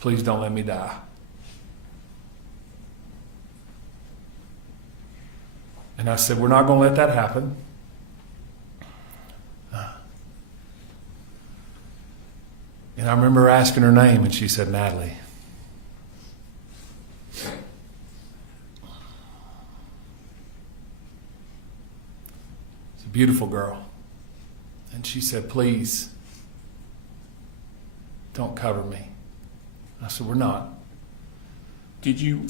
Please don't let me die. And I said, we're not going to let that happen. And I remember asking her name, and she said, Natalie. It's a beautiful girl. And she said, please, don't cover me. I said, we're not. Did you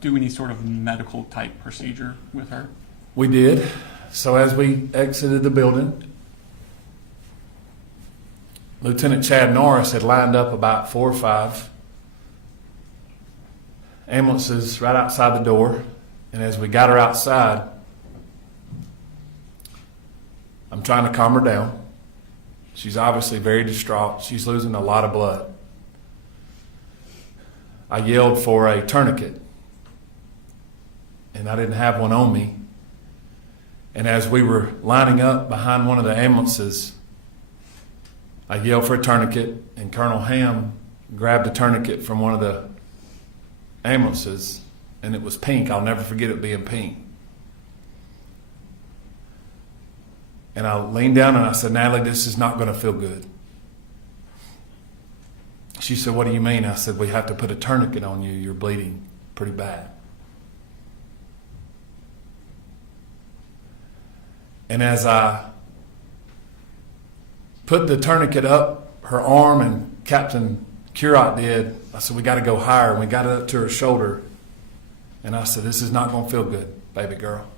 do any sort of medical type procedure with her? We did. So as we exited the building, Lieutenant Chad Norris had lined up about 4 or 5 ambulances right outside the door. And as we got her outside, I'm trying to calm her down. She's obviously very distraught. She's losing a lot of blood. I yelled for a tourniquet, and I didn't have one on me. And as we were lining up behind one of the ambulances, I yelled for a tourniquet, and Colonel Ham grabbed a tourniquet from one of the ambulances, and it was pink. I'll never forget it being pink. And I leaned down and I said, Natalie, this is not going to feel good. She said, what do you mean? I said, we have to put a tourniquet on you. You're bleeding pretty bad. And as I put the tourniquet up her arm, and Captain Curot did, I said, we got to go higher. And we got it up to her shoulder. And I said, this is not going to feel good, baby girl.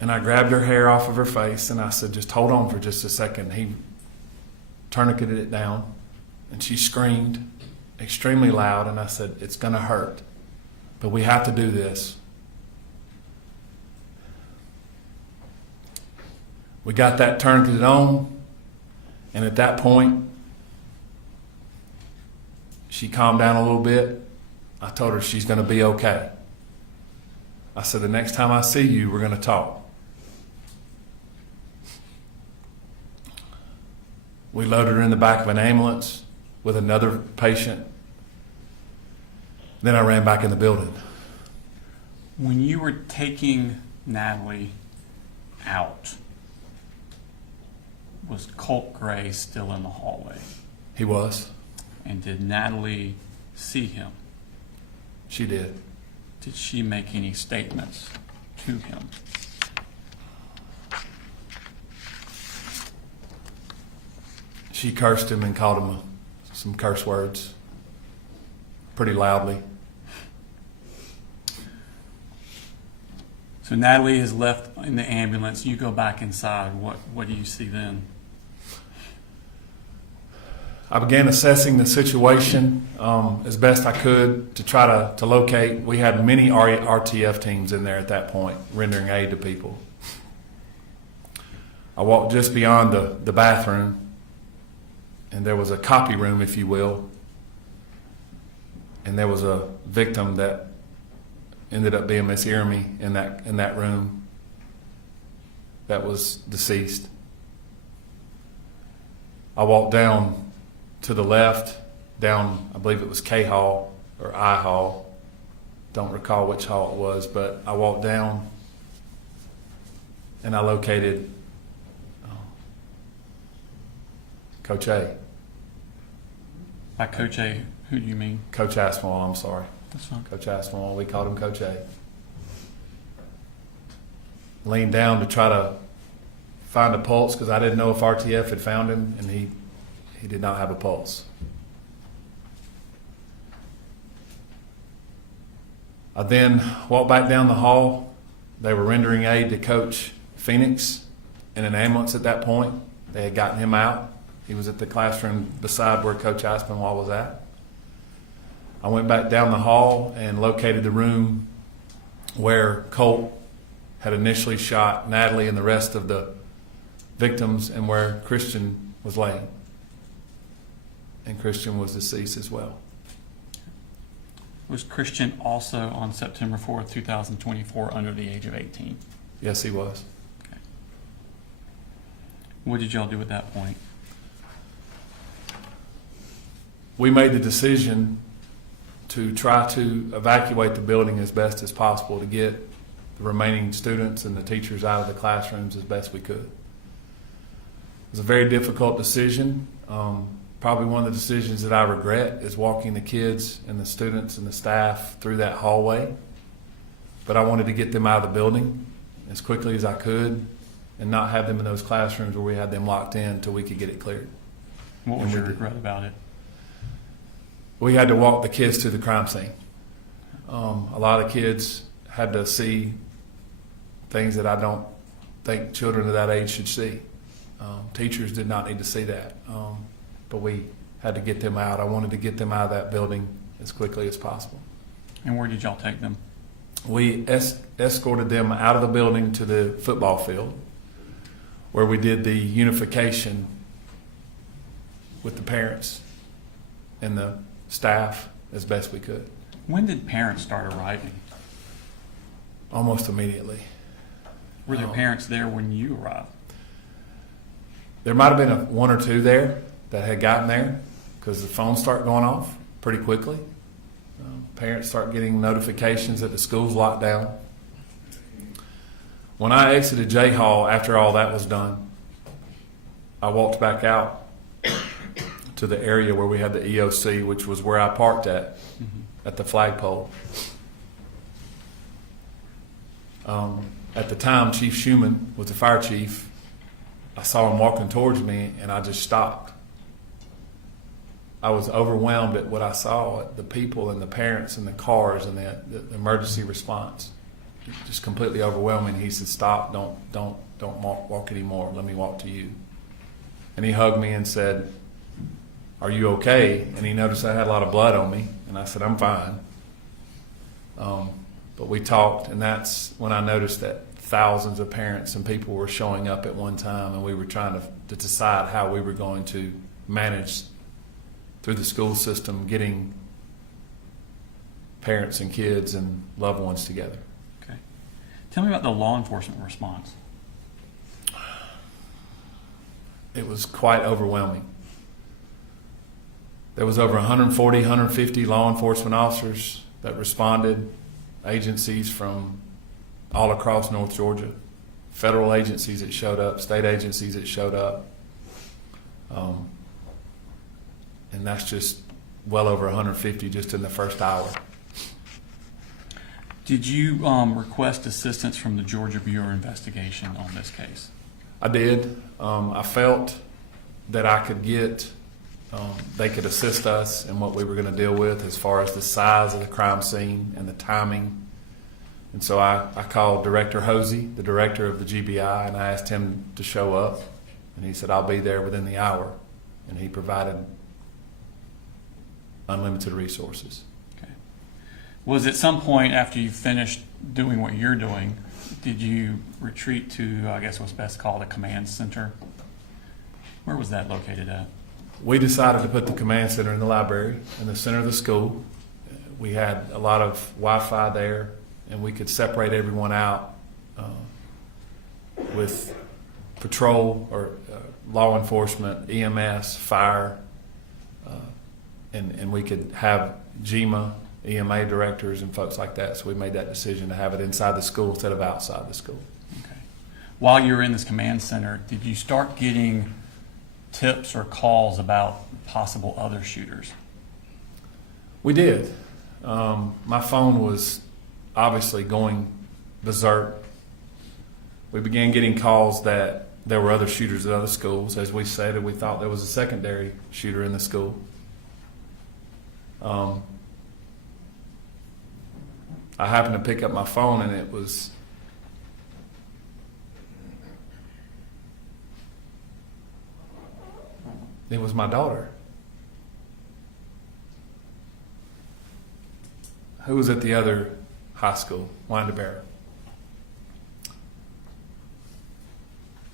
And I grabbed her hair off of her face, and I said, just hold on for just a second. He tourniqueted it down, and she screamed extremely loud, and I said, it's going to hurt, but we have to do this. We got that tourniqueted on, and at that point, she calmed down a little bit. I told her she's going to be okay. I said, the next time I see you, we're going to talk. We loaded her in the back of an ambulance with another patient. Then I ran back in the building. When you were taking Natalie out, was Colt Gray still in the hallway? He was. And did Natalie see him? She did. Did she make any statements to him? She cursed him and called him some curse words pretty loudly. So Natalie is left in the ambulance. You go back inside. What do you see then? I began assessing the situation as best I could to try to locate. We had many RTF teams in there at that point, rendering aid to people. I walked just beyond the bathroom, and there was a copy room, if you will, and there was a victim that ended up being Miss Irmy in that room that was deceased. I walked down to the left, down, I believe it was K Hall or I Hall. Don't recall which hall it was, but I walked down and I located Coach A. By Coach A, who do you mean? Coach Aspinwall, I'm sorry. That's fine. Coach Aspinwall, we called him Coach A. Leaned down to try to find a pulse because I didn't know if RTF had found him, and he did not have a pulse. I then walked back down the hall. They were rendering aid to Coach Phoenix in an ambulance at that point. They had gotten him out. He was at the classroom beside where Coach Aspinwall was at. I went back down the hall and located the room where Colt had initially shot Natalie and the rest of the victims, and where Christian was laying. And Christian was deceased as well. Was Christian also on September 4th, 2024 under the age of 18? Yes, he was. Okay. What did y'all do at that point? We made the decision to try to evacuate the building as best as possible to get the remaining students and the teachers out of the classrooms as best we could. It was a very difficult decision. Probably one of the decisions that I regret is walking the kids and the students and the staff through that hallway. But I wanted to get them out of the building as quickly as I could and not have them in those classrooms where we had them locked in until we could get it cleared. What was your regret about it? We had to walk the kids to the crime scene. A lot of kids had to see things that I don't think children of that age should see. Teachers did not need to see that. But we had to get them out. I wanted to get them out of that building as quickly as possible. And where did y'all take them? We escorted them out of the building to the football field, where we did the unification with the parents and the staff as best we could. When did parents start arriving? Almost immediately. Were there parents there when you arrived? There might have been one or two there that had gotten there because the phones start going off pretty quickly. Parents start getting notifications that the school's locked down. When I exited J Hall after all that was done, I walked back out to the area where we had the EOC, which was where I parked at the flagpole. At the time, Chief Schumann was the fire chief. I saw him walking towards me, and I just stopped. I was overwhelmed at what I saw, at the people and the parents and the cars and the emergency response. Just completely overwhelming. He said, "Stop! Don't walk anymore. Let me walk to you." And he hugged me and said, "Are you okay?" And he noticed I had a lot of blood on me, and I said, "I'm fine." But we talked, and that's when I noticed that thousands of parents and people were showing up at one time, and we were trying to decide how we were going to manage through the school system, getting parents and kids and loved ones together. Okay. Tell me about the law enforcement response. It was quite overwhelming. There was over 140, 150 law enforcement officers that responded, agencies from all across North Georgia, federal agencies that showed up, state agencies that showed up. And that's just well over 150 just in the first hour. Did you request assistance from the Georgia Bureau of Investigation on this case? I did. I felt that I could get, they could assist us in what we were going to deal with as far as the size of the crime scene and the timing. And so I called Director Hosey, the director of the GBI, and I asked him to show up. And he said, "I'll be there within the hour." And he provided unlimited resources. Okay. Was at some point after you finished doing what you're doing, did you retreat to, I guess what's best called a command center? Where was that located at? We decided to put the command center in the library, in the center of the school. We had a lot of Wi-Fi there, and we could separate everyone out with patrol or law enforcement, EMS, fire, and we could have GEMA, EMA directors and folks like that. So we made that decision to have it inside the school instead of outside the school. Okay. While you were in this command center, did you start getting tips or calls about possible other shooters? We did. My phone was obviously going berserk. We began getting calls that there were other shooters at other schools. As we said, we thought there was a secondary shooter in the school. I happened to pick up my phone, and it was my daughter, who was at the other high school, Barrow.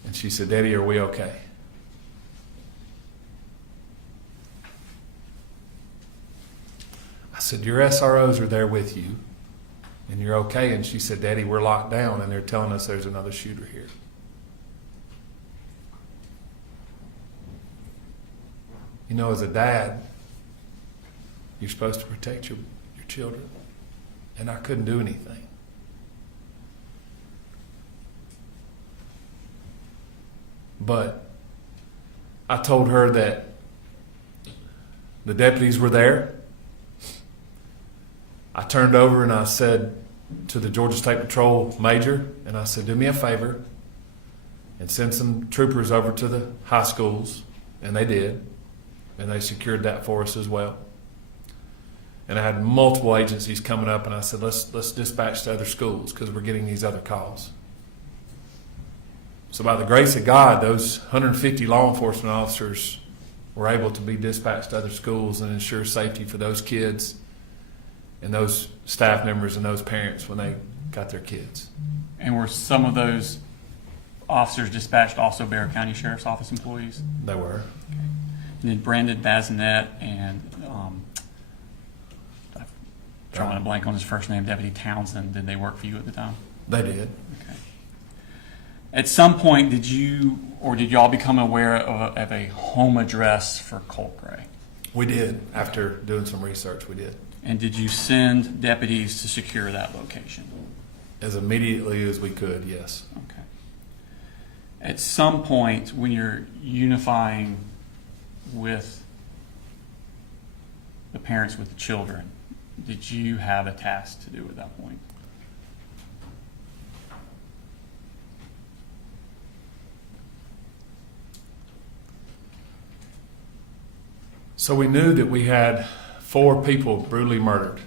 And she said, "Daddy, are we okay?" I said, "Your SROs are there with you, and you're okay." And she said, "Daddy, we're locked down, and they're telling us there's another shooter here." You know, as a dad, you're supposed to protect your children, and I couldn't do anything. But I told her that the deputies were there. I turned over and I said to the Georgia State Patrol major, and I said, "Do me a favor and send some troopers over to the high schools." And they did. And they secured that for us as well. And I had multiple agencies coming up, and I said, let's dispatch to other schools because we're getting these other calls. So by the grace of God, those 150 law enforcement officers were able to be dispatched to other schools and ensure safety for those kids and those staff members and those parents when they got their kids. And were some of those officers dispatched also Barrow County Sheriff's Office employees? They were. Okay. Did Brandon Bazinet and, I'm drawing a blank on his first name, Deputy Townsend, did they work for you at the time? They did. Okay. At some point, did you or did y'all become aware of a home address for Colt Gray? We did. After doing some research, we did. And did you send deputies to secure that location? As immediately as we could, yes. Okay. At some point, when you're unifying with the parents with the children, did you have a task to do at that point? So we knew that we had 4 people brutally murdered.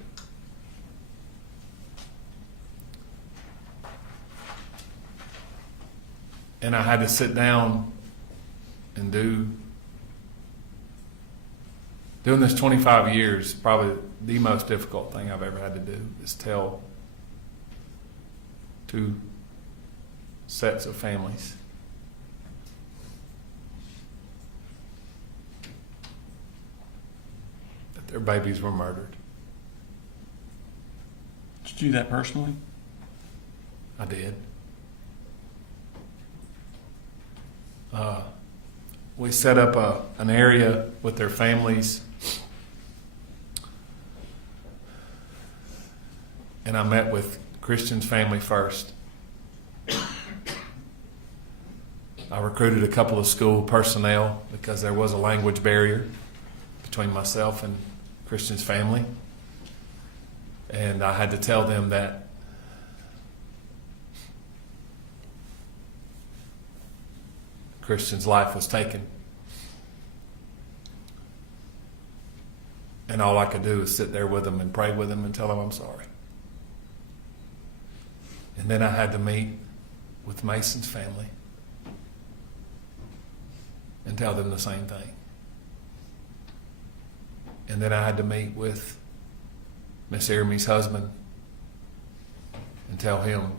And I had to sit down and doing this 25 years, probably the most difficult thing I've ever had to do is tell 2 sets of families that their babies were murdered. Did you do that personally? I did. We set up an area with their families, and I met with Christian's family first. I recruited a couple of school personnel because there was a language barrier between myself and Christian's family, and I had to tell them that Christian's life was taken. And all I could do was sit there with him and pray with him and tell him I'm sorry. And then I had to meet with Mason's family and tell them the same thing. And then I had to meet with Miss Eramy's husband and tell him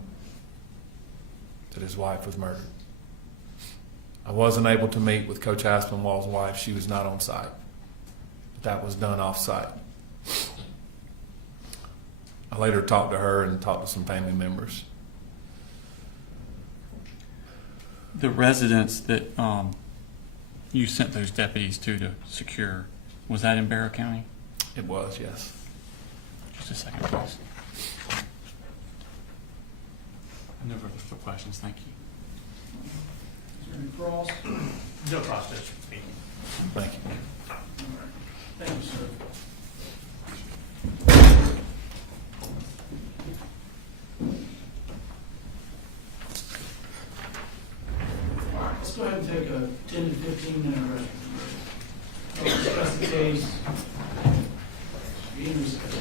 that his wife was murdered. I wasn't able to meet with Coach Aspinwall's wife. She was not on site. But that was done off site. I later talked to her and talked to some family members. The residence that you sent those deputies to secure, was that in Barrow County? It was, yes. Just a second, please. No further questions, thank you. Is there any cross? No cross, Judge. Thank you. Thank you, sir. All right, let's go ahead and take a 10 to 15-minute rest. We'll discuss the case. Being recessed.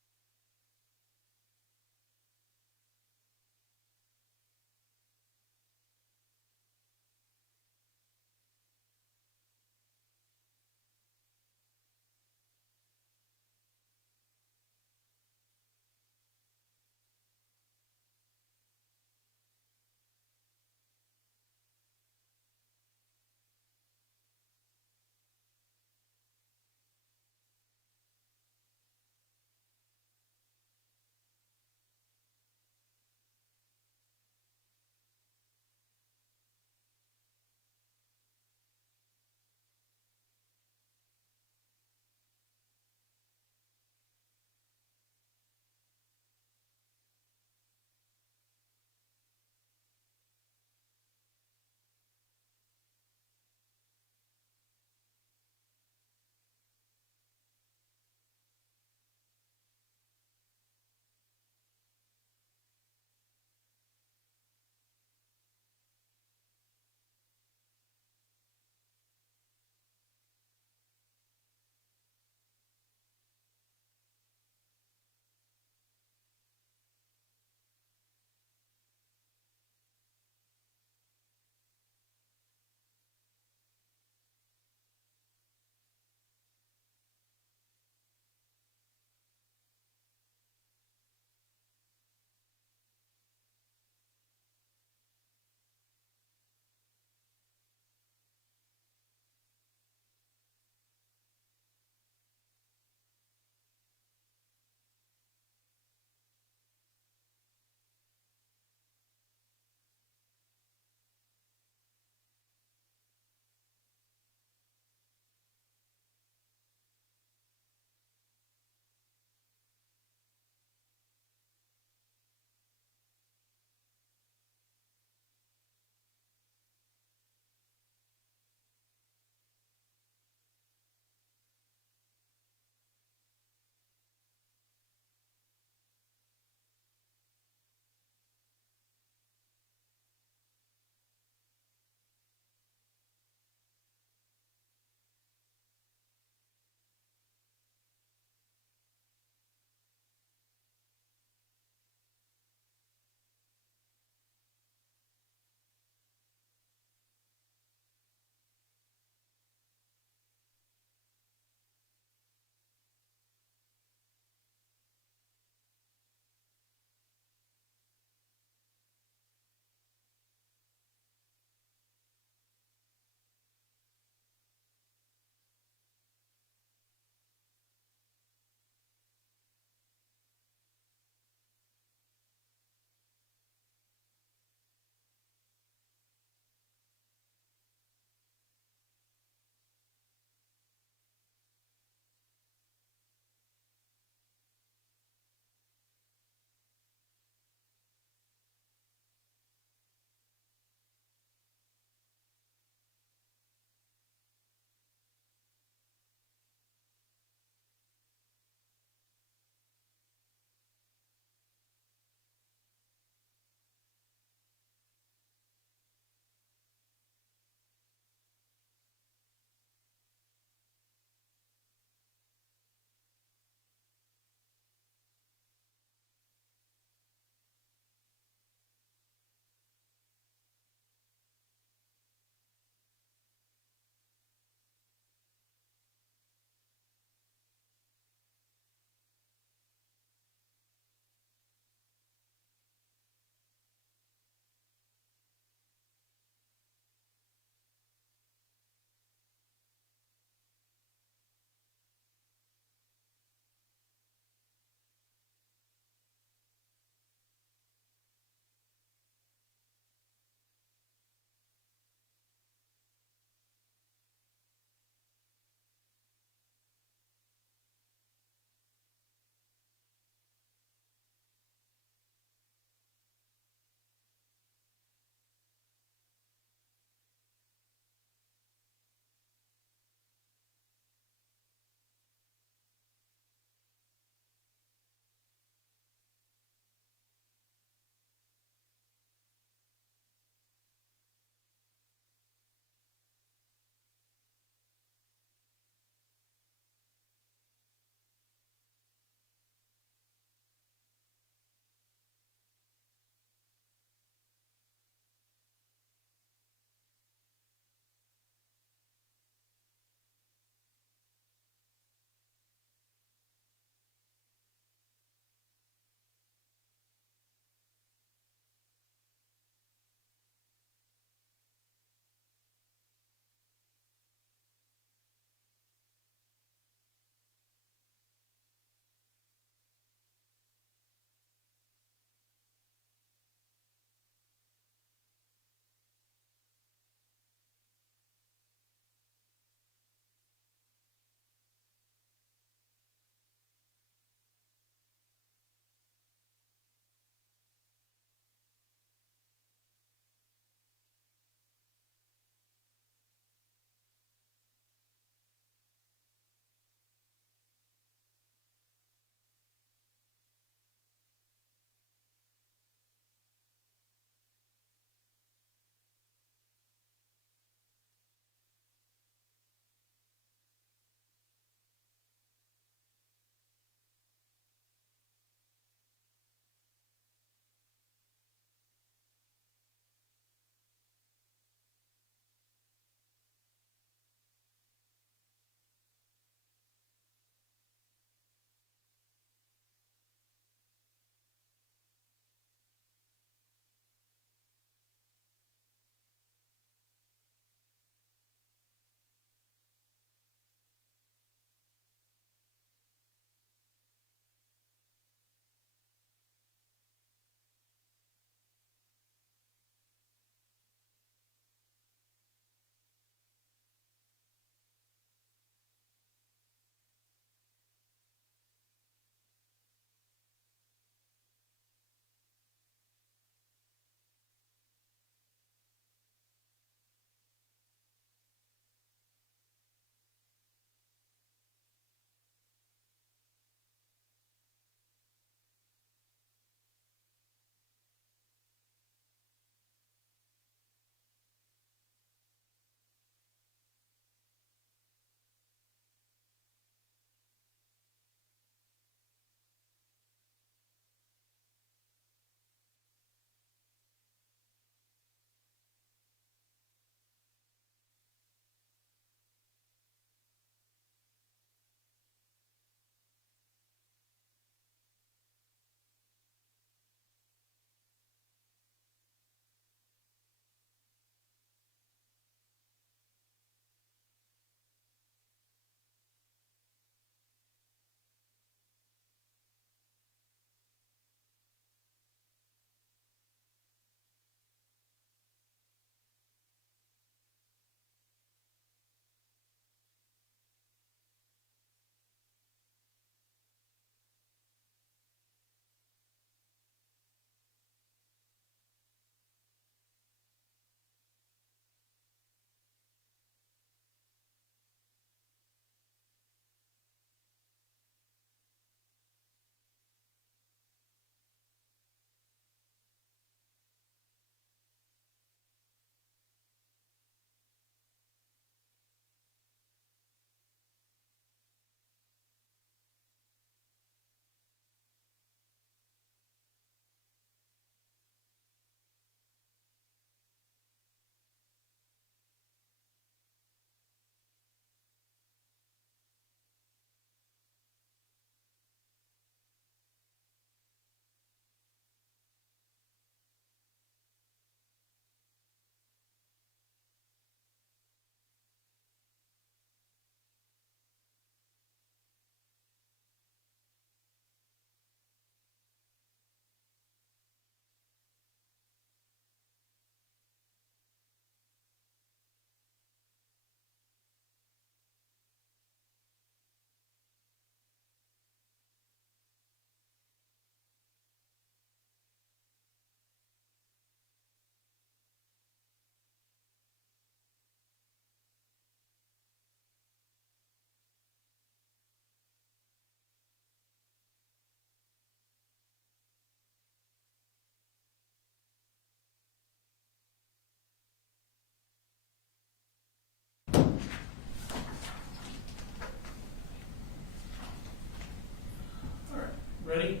Ready?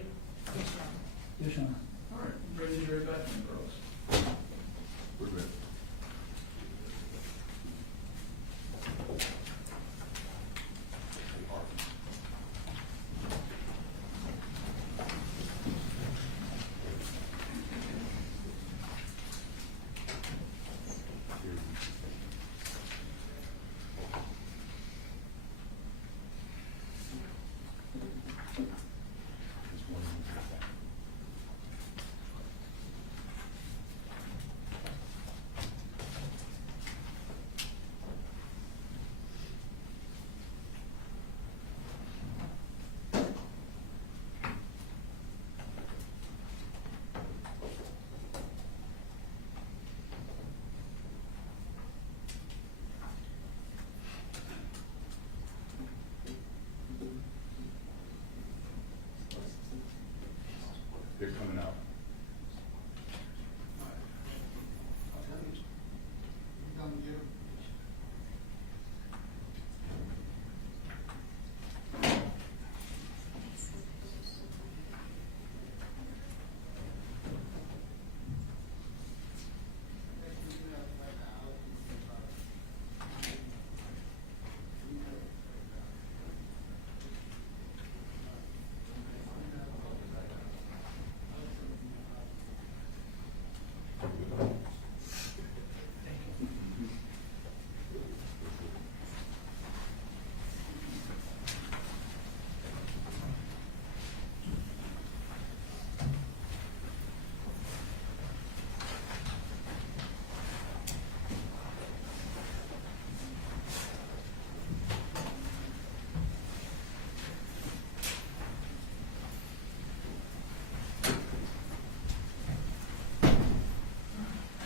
Yes, sir. All right, raise your right back hand, girls. We're good. They're coming out.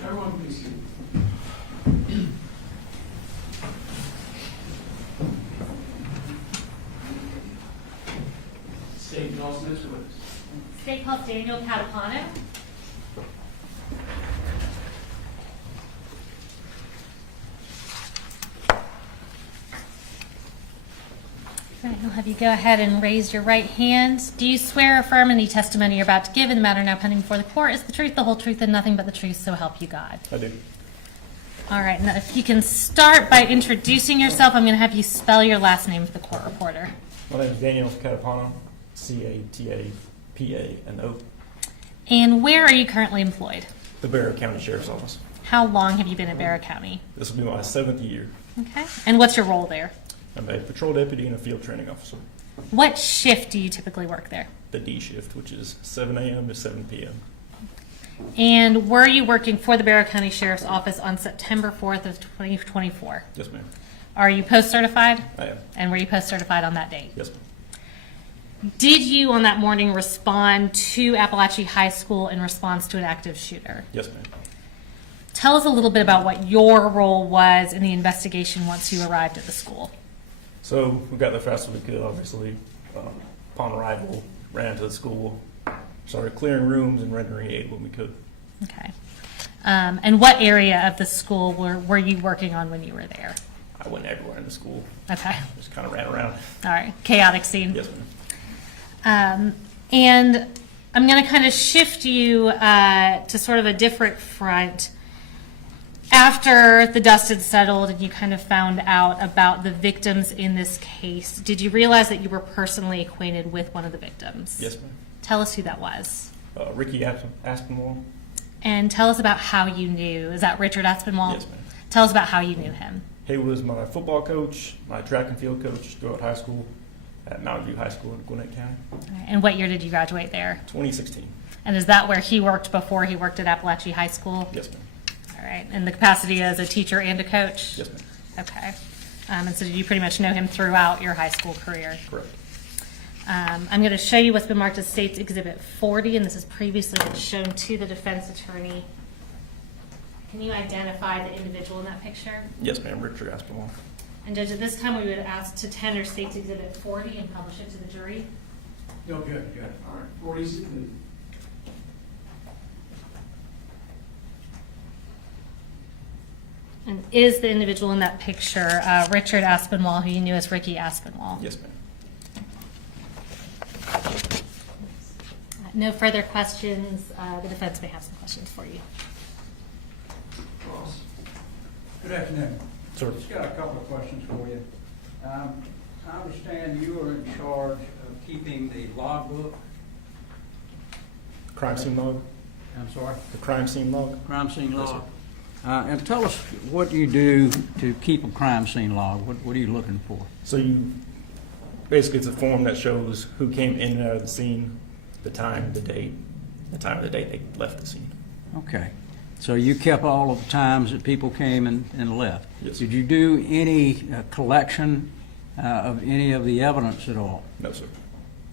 Everyone please seat. State and all Smith's with us. State called Daniel Catapano. All right, I'll have you go ahead and raise your right hand. Do you swear or affirm any testimony you're about to give in the matter now pending before the court is the truth, the whole truth, and nothing but the truth, so help you God? I do. All right, now if you can start by introducing yourself, I'm going to have you spell your last name for the court reporter. My name is Daniel Catapano, C-A-T-A-P-A-N-O, And where are you currently employed? the Barrow County Sheriff's Office. How long have you been in Barrow County? This will be my 7th year. Okay. And what's your role there? I'm a patrol deputy and a field training officer. What shift do you typically work there? The D shift, which is 7 a.m. to 7 p.m. And were you working for the Barrow County Sheriff's Office on September 4th of 2024? Yes, ma'am. Are you post-certified? I am. And were you post-certified on that date? Yes, ma'am. Did you on that morning respond to Apalachee High School in response to an active shooter? Yes, ma'am. Tell us a little bit about what your role was in the investigation once you arrived at the school. So we got there fast as we could, obviously. Upon arrival, ran to the school, started clearing rooms and rendering aid when we could. Okay. And what area of the school were you working on when you were there? I went everywhere in the school. Okay. Just kind of ran around. All right. Chaotic scene. Yes, ma'am. And I'm going to kind of shift you to sort of a different front. After the dust had settled and you kind of found out about the victims in this case, did you realize that you were personally acquainted with one of the victims? Yes, ma'am. Tell us who that was. Ricky Aspinwall. And tell us about how you knew. Is that Richard Aspinwall? Yes, ma'am. Tell us about how you knew him. He was my football coach, my track and field coach throughout high school at Mountain View High School in Gwinnett County. All right. And what year did you graduate there? 2016. And is that where he worked before he worked at Apalachee High School? Yes, ma'am. All right. And the capacity as a teacher and a coach? Yes, ma'am. Okay. And so did you pretty much know him throughout your high school career? Correct. I'm going to show you what's been marked as State's Exhibit 40, and this has previously been shown to the defense attorney. Can you identify the individual in that picture? Yes, ma'am. Richard Aspinwall. And Judge, at this time we would ask to tender State's Exhibit 40 and publish it to the jury. No, good. All right, 40's complete. And is the individual in that picture Richard Aspinwall, who you knew as Ricky Aspinwall? Yes, ma'am. no further questions. The defense may have some questions for you. Good afternoon. Sir. Just got a couple of questions for you. I understand you are in charge of keeping the logbook. Crime scene log? I'm sorry? The crime scene log? Crime scene Yes, log. And tell us what you do to keep a crime scene log. What are you looking for? So you, basically it's a form that shows who came in and out of the scene, the time, the date, the time of the date they left the scene. Okay. So you kept all of the times that people came and left. Yes. Did you do any collection of any of the evidence at all? No, sir.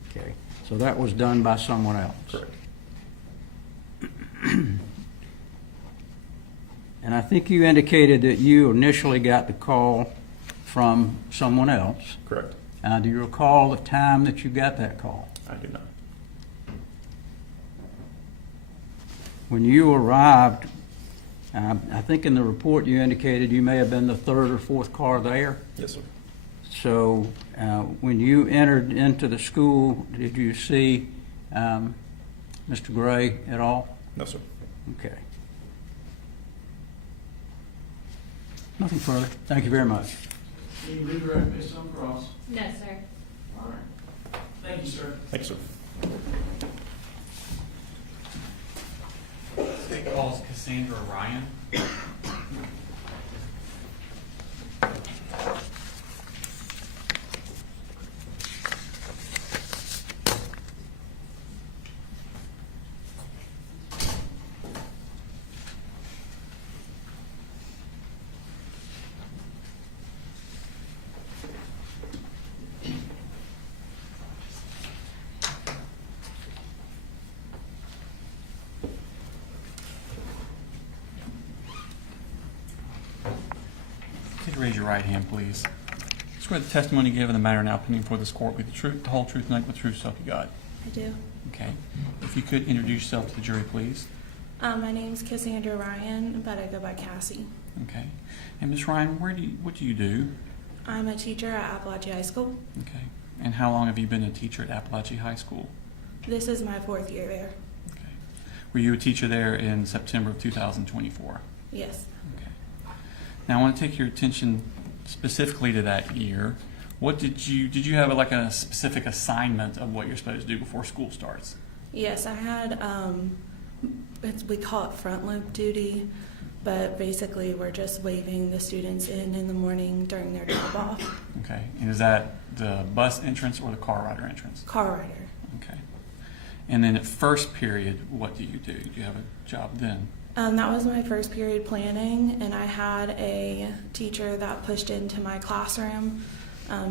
Okay. So that was done by someone else? Correct. And I think you indicated that you initially got the call from someone else. Correct. Do you recall the time that you got that call? I do not. When you arrived, I think in the report you indicated you may have been the third or fourth car there. Yes, sir. So when you entered into the school, did you see Mr. Gray at all? No, sir. Okay. Nothing further. Thank you very much. Can you redirect based on cross? No, sir. All right. Thank you, sir. Thank you, sir. State calls Cassandra Ryan. Could you raise your right hand, please? Swear the testimony you give in the matter now pending before this court will be the truth, the whole truth, and nothing but the truth, so help you God. I do. Okay. If you could introduce yourself to the jury, please. My name's Cassandra Ryan, but I go by Cassie. Okay. And Ms. Ryan, what do you do? I'm a teacher at Apalachee High School. Okay. And how long have you been a teacher at Apalachee High School? This is my 4th year there. Okay. Were you a teacher there in September of 2024? Yes. Okay. Now I want to take your attention specifically to that year. What did you have like a specific assignment of what you're supposed to do before school starts? Yes, I had, we call it front loop duty, but basically we're just waving the students in the morning during their drop off. Okay. And is that the bus entrance or the car rider entrance? Car rider. Okay. And then at first period, what do? Do you have a job then? That was my first period planning, and I had a teacher that pushed into my classroom,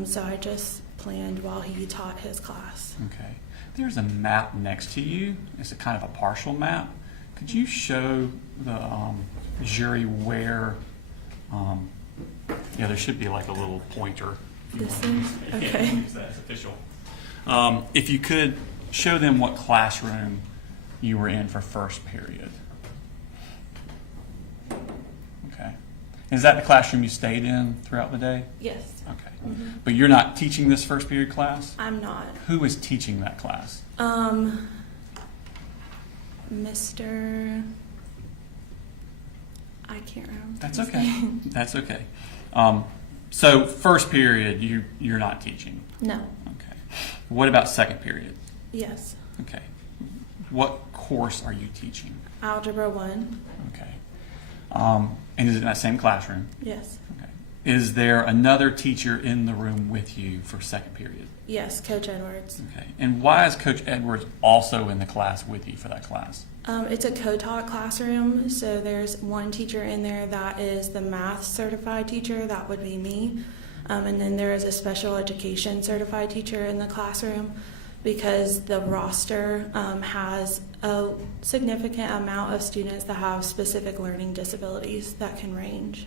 so I just planned while he taught his class. Okay. There's a map next to you. It's a kind of a partial map. Could you show the jury where, there should be like a little pointer. This thing? Okay. Use that as official. If you could show them what classroom you were in for first period. Okay. Is that the classroom you stayed in throughout the day? Yes. Okay. Mm-hmm. But you're not teaching this first period class? I'm not. Who is teaching that class? Mr. I can't remember. That's his okay. name. That's okay. So first period, you're not teaching? No. Okay. What about second period? Yes. Okay. What course are you teaching? Algebra 1. Okay. And is it in that same classroom? Yes. Okay. Is there another teacher in the room with you for second period? Yes, Coach Edwards. Okay. And why is Coach Edwards also in the class with you for that class? It's a co-taught classroom, so there's one teacher in there that is the math certified teacher, that would be me, and then there is a special education certified teacher in the classroom because the roster has a significant amount of students that have specific learning disabilities that can range.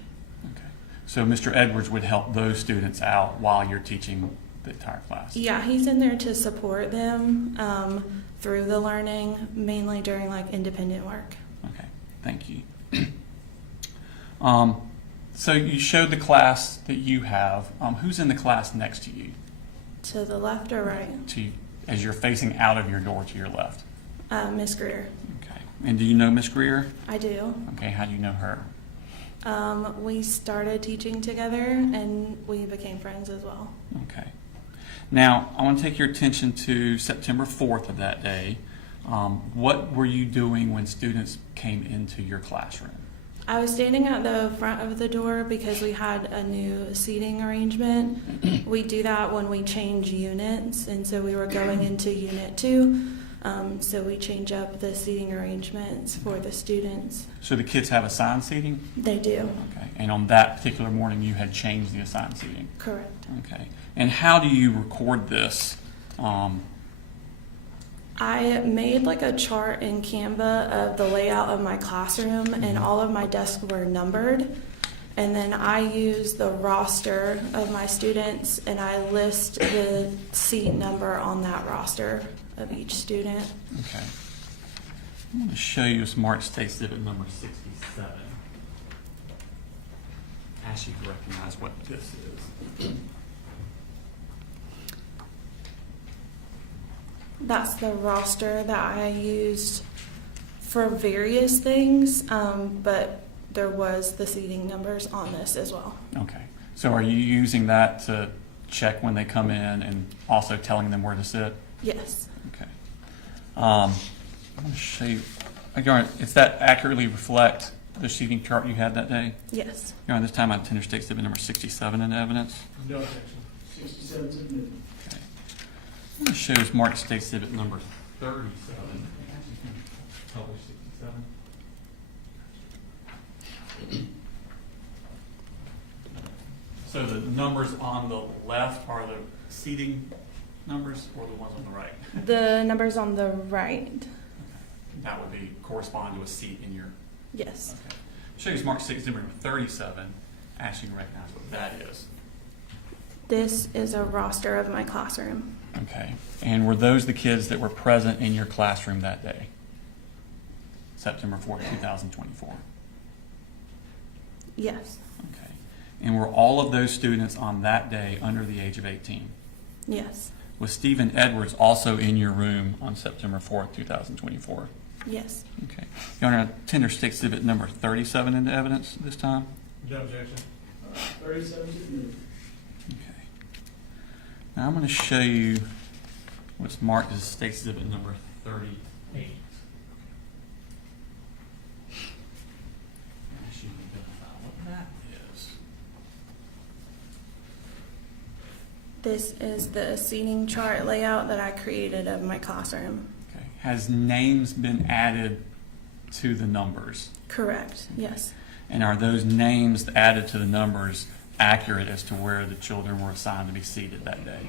Okay. So Mr. Edwards would help those students out while you're teaching the entire class? Yeah, he's in there to support them through the learning, mainly during like independent work. Okay, thank you. So you showed the class that you have. Who's in the class next to you? To the left or right? As you're facing out of your door to your left. Miss Greer. Okay. And do you know Miss Greer? I do. Okay, how do you know her? We started teaching together and we became friends as well. Okay. Now, I want to take your attention to September 4th of that day. What were you doing when students came into your classroom? I was standing at the front of the door because we had a new seating arrangement. We do that when we change units, and so we were going into Unit 2, so we change up the seating arrangements for the students. So the kids have assigned seating? They do. Okay. And on that particular morning, you had changed the assigned seating? Correct. Okay. And how do you record this? I made like a chart in Canva of the layout of my classroom, and all of my desks were numbered. And then I use the roster of my students and I list the seat number on that roster of each student. Okay. I'm going to show you a Smart State Exhibit number 67. Ask you to recognize what this is. That's the roster that I used for various things, but there was the seating numbers on this as well. Okay. So are you using that to check when they come in and also telling them where to sit? Yes. Okay. I'm going to show you. Again, does that accurately reflect the seating chart you had that day? Yes. This time I tender state exhibit number 67 in evidence. No objection. 67 is admitted. Okay. I'm going to show you Smart State Exhibit number 37. Publish 67. So the numbers on the left are the seating numbers, or the ones on the right? The numbers on the right. Okay. That would be correspond to a seat in your. Yes. Okay. Show you Smart State Exhibit number 37. Ask you to recognize what that is. This is a roster of my classroom. Okay. And were those the kids that were present in your classroom that day? September 4th, 2024. Yes. Okay. And were all of those students on that day under the age of 18? Yes. Was Stephen Edwards also in your room on September 4th, 2024? Yes. Okay. Your Honor, tender state exhibit number 37 into evidence this time. No objection. 37 is admitted. Okay. Now I'm going to show you what's marked as state exhibit number 38. Ask you to identify what that is. This is the seating chart layout that I created of my classroom. Okay. Has names been added to the numbers? Correct. Yes. And are those names added to the numbers accurate as to where the children were assigned to be seated that day?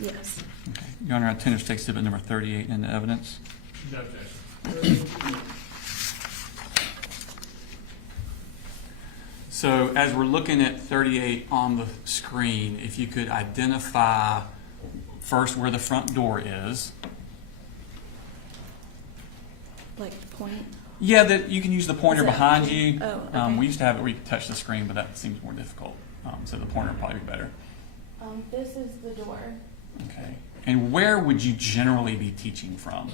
Yes. Okay. Your Honor, I tender state exhibit number 38 into evidence. No objection. So as we're looking at 38 on the screen, if you could identify first where the front door is. Like the point. Yeah, that you can use the pointer Is that- behind you. Oh, okay. We used to have it where you could touch the screen, but that seems more difficult. So the pointer would probably be better. This is the door Okay. And where would you generally be teaching from?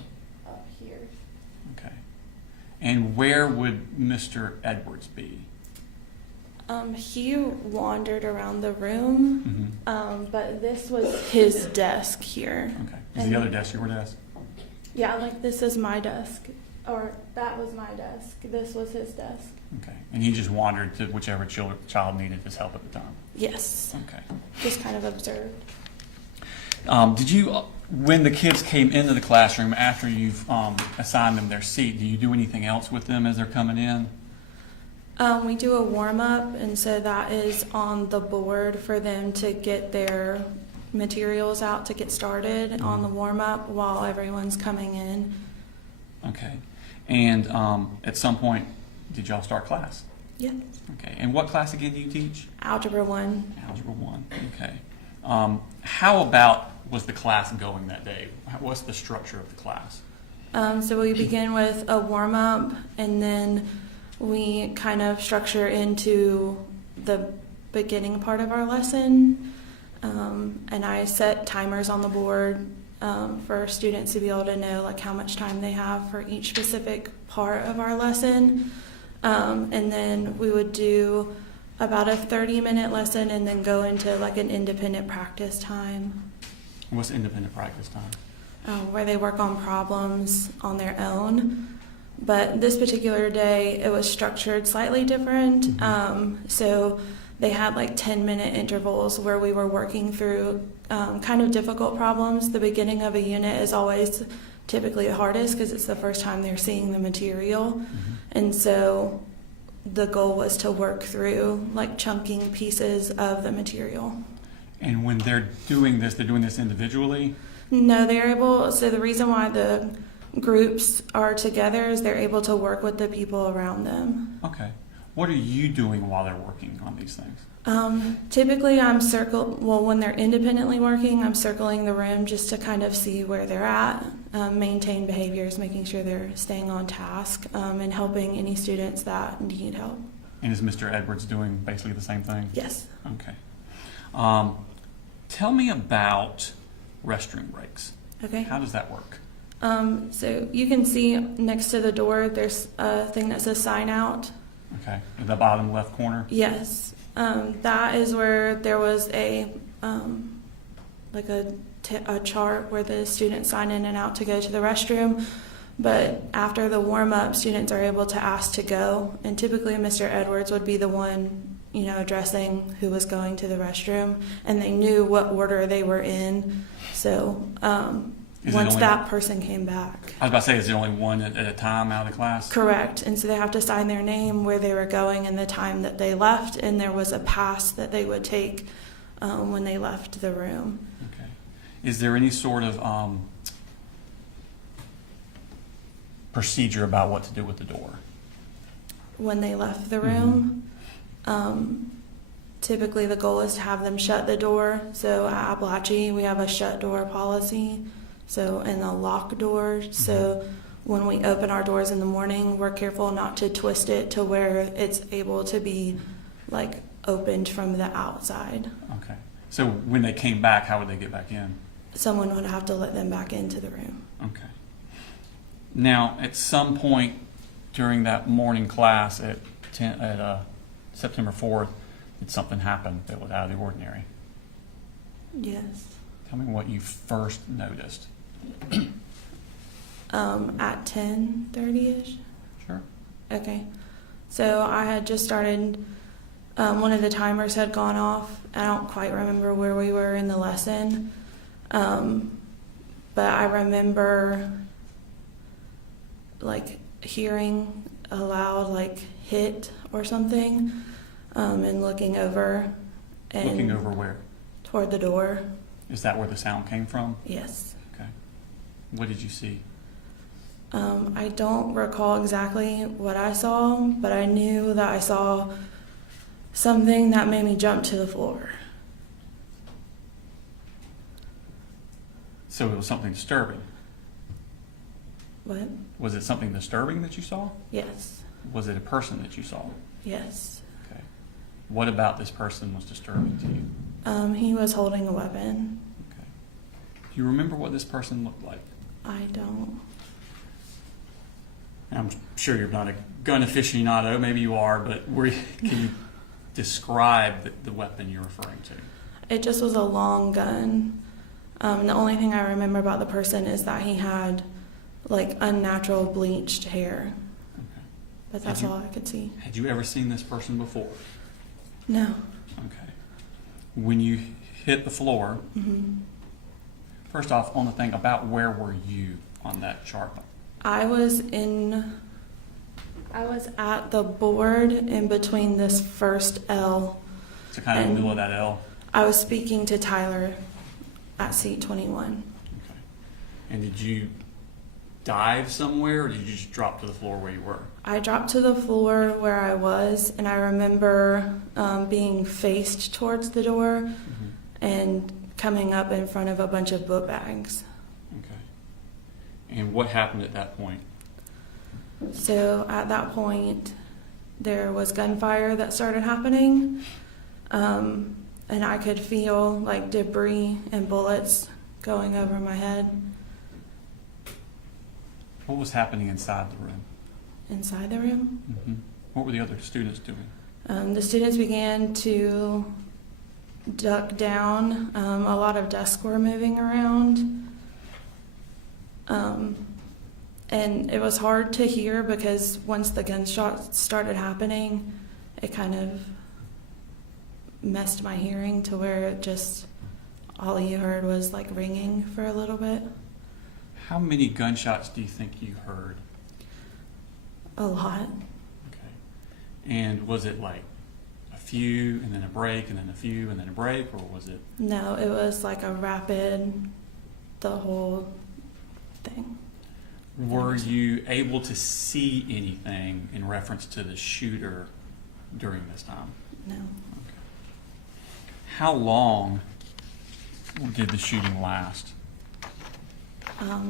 up here. Okay. And where would Mr. Edwards be? He wandered around the room, but this was his desk here. Okay. Is the other desk your desk? Yeah, like this is my desk, or that was my desk. This was his desk. Okay. And he just wandered to whichever child needed his help at the time? Yes. Okay. Just kind of observed. Did you, when the kids came into the classroom after you've assigned them their seat, do you do anything else with them as they're coming in? We do a warm up, and so that is on the board for them to get their materials out to get started on the warm up while everyone's coming in. Okay. And at some point, did y'all start class? Yeah. Okay. And what class again do you teach? Algebra 1. Algebra 1. Okay. How about was the class going that day? What's the structure of the class? So we begin with a warm up, and then we kind of structure into the beginning part of our lesson. And I set timers on the board for students to be able to know like how much time they have for each specific part of our lesson. And then we would do about a 30-minute lesson and then go into like an independent practice time. What's independent practice time? Where they work on problems on their own. But this particular day, it was structured slightly different. So they had like 10-minute intervals where we were working through kind of difficult problems. The beginning of a unit is always typically the hardest because it's the first time they're seeing the material. And so the goal was to work through like chunking pieces of the material. And when they're doing this individually? No, they're able, so the reason why the groups are together is they're able to work with the people around them. Okay. What are you doing while they're working on these things? Typically when they're independently working, I'm circling the room just to kind of see where they're at, maintain behaviors, making sure they're staying on task, and helping any students that need help. And is Mr. Edwards doing basically the same thing? Yes. Okay. Tell me about restroom breaks. Okay. How does that work? So you can see next to the door, there's a thing that says sign out. Okay. In the bottom left corner? Yes. That is where there was a chart where the students sign in and out to go to the restroom. But after the warm-up, students are able to ask to go. And typically Mr. Edwards would be the one, addressing who was going to the restroom. And they knew what order they were in. So once that person came back. I was about to say, is there only one at a time out of the class? Correct. And so they have to sign their name, where they were going, and the time that they left. And there was a pass that they would take when they left the room. Okay. Is there any sort of procedure about what to do with the door? When they left the room, typically the goal is to have them shut the door. So at Apalachee, we have a shut door policy. So, and a lock door. So when we open our doors in the morning, we're careful not to twist it to where it's able to be like opened from the outside. Okay. So when they came back, how would they get back in? Someone would have to let them back into the room. Okay. Now, at some point during that morning class at September 4th, did something happen that was out of the ordinary? Yes. Tell me what you first noticed. At 10:30ish. Sure. Okay. So I had just started, one of the timers had gone off. I don't quite remember where we were in the lesson. But I remember like hearing a loud like hit or something, and looking over. And looking over where? Toward the door. Is that where the sound came from? Yes. Okay. What did you see? I don't recall exactly what I saw, but I knew that I saw something that made me jump to the floor. So it was something disturbing. What? Was it something disturbing that you saw? Yes. Was it a person that you saw? Yes. Okay. What about this person was disturbing to you? He was holding a weapon. Okay. Do you remember what this person looked like? I don't. I'm sure you're not a gun aficionado. Maybe you are, but can you describe the weapon you're referring to? It just was a long gun. The only thing I remember about the person is that he had like unnatural bleached hair. Okay. But that's all I could see. Had you ever seen this person before? No. Okay. When you hit the floor, first off, on the thing about where were you on that chart? I was at the board in between this first L. So kind of in the middle of that L? I was speaking to Tyler at seat 21. Okay. And did you dive somewhere, or did you just drop to the floor where you were? I dropped to the floor where I was, and I remember being faced towards the door and coming up in front of a bunch of book bags. Okay. And what happened at that point? So at that point, there was gunfire that started happening. and I could feel like debris and bullets going over my head. What was happening inside the room? Inside the room, What were the other students doing? the students began to duck down. A lot of desks were moving around. And it was hard to hear because once the gunshots started happening, it kind of messed my hearing to where it just, all you heard was like ringing for a little bit. How many gunshots do you think you heard? A lot. Okay. And was it like a few and then a break and then a few and then a break, or was it? No, it was like a rapid, the whole thing. Were you able to see anything in reference to the shooter during this time? No. How long did the shooting last?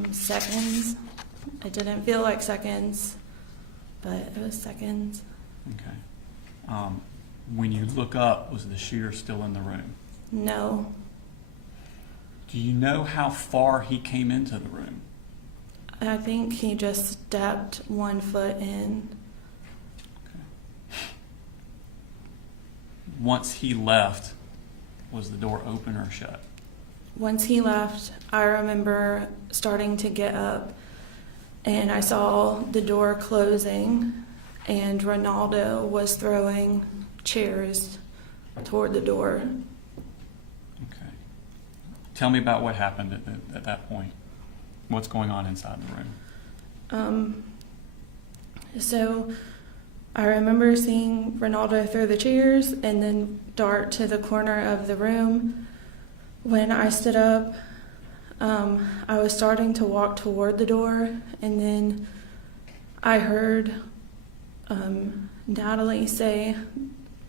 Seconds. It didn't feel like seconds, but it was seconds. Okay. When you look up, was the shooter still in the room? No. Do you know how far he came into the room? I think he just stepped 1 foot in. Once he left, was the door open or shut? Once he left, I remember starting to get up, and I saw the door closing, and Ronaldo was throwing chairs toward the door. Okay. Tell me about what happened at that point. What's going on inside the room? So I remember seeing Ronaldo throw the chairs and then dart to the corner of the room. When I stood up, I was starting to walk toward the door, and then I heard Natalie say,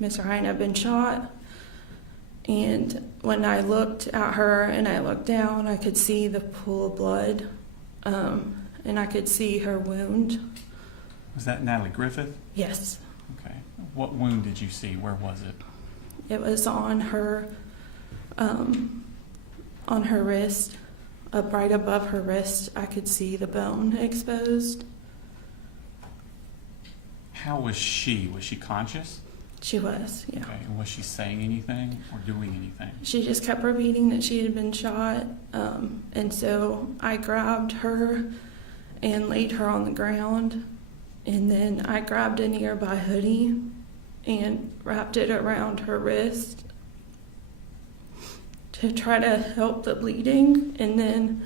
"Mr. Hine had been shot." And when I looked at her and I looked down, I could see the pool of blood, and I could see her wound. Was that Natalie Griffith? Yes. Okay. What wound did you see? Where was it? It was on her wrist, up right above her wrist. I could see the bone exposed. How was she? Was she conscious? She was, yeah. Okay. And was she saying anything or doing anything? She just kept repeating that she had been shot, and so I grabbed her and laid her on the ground, and then I grabbed a nearby hoodie and wrapped it around her wrist to try to help the bleeding. And then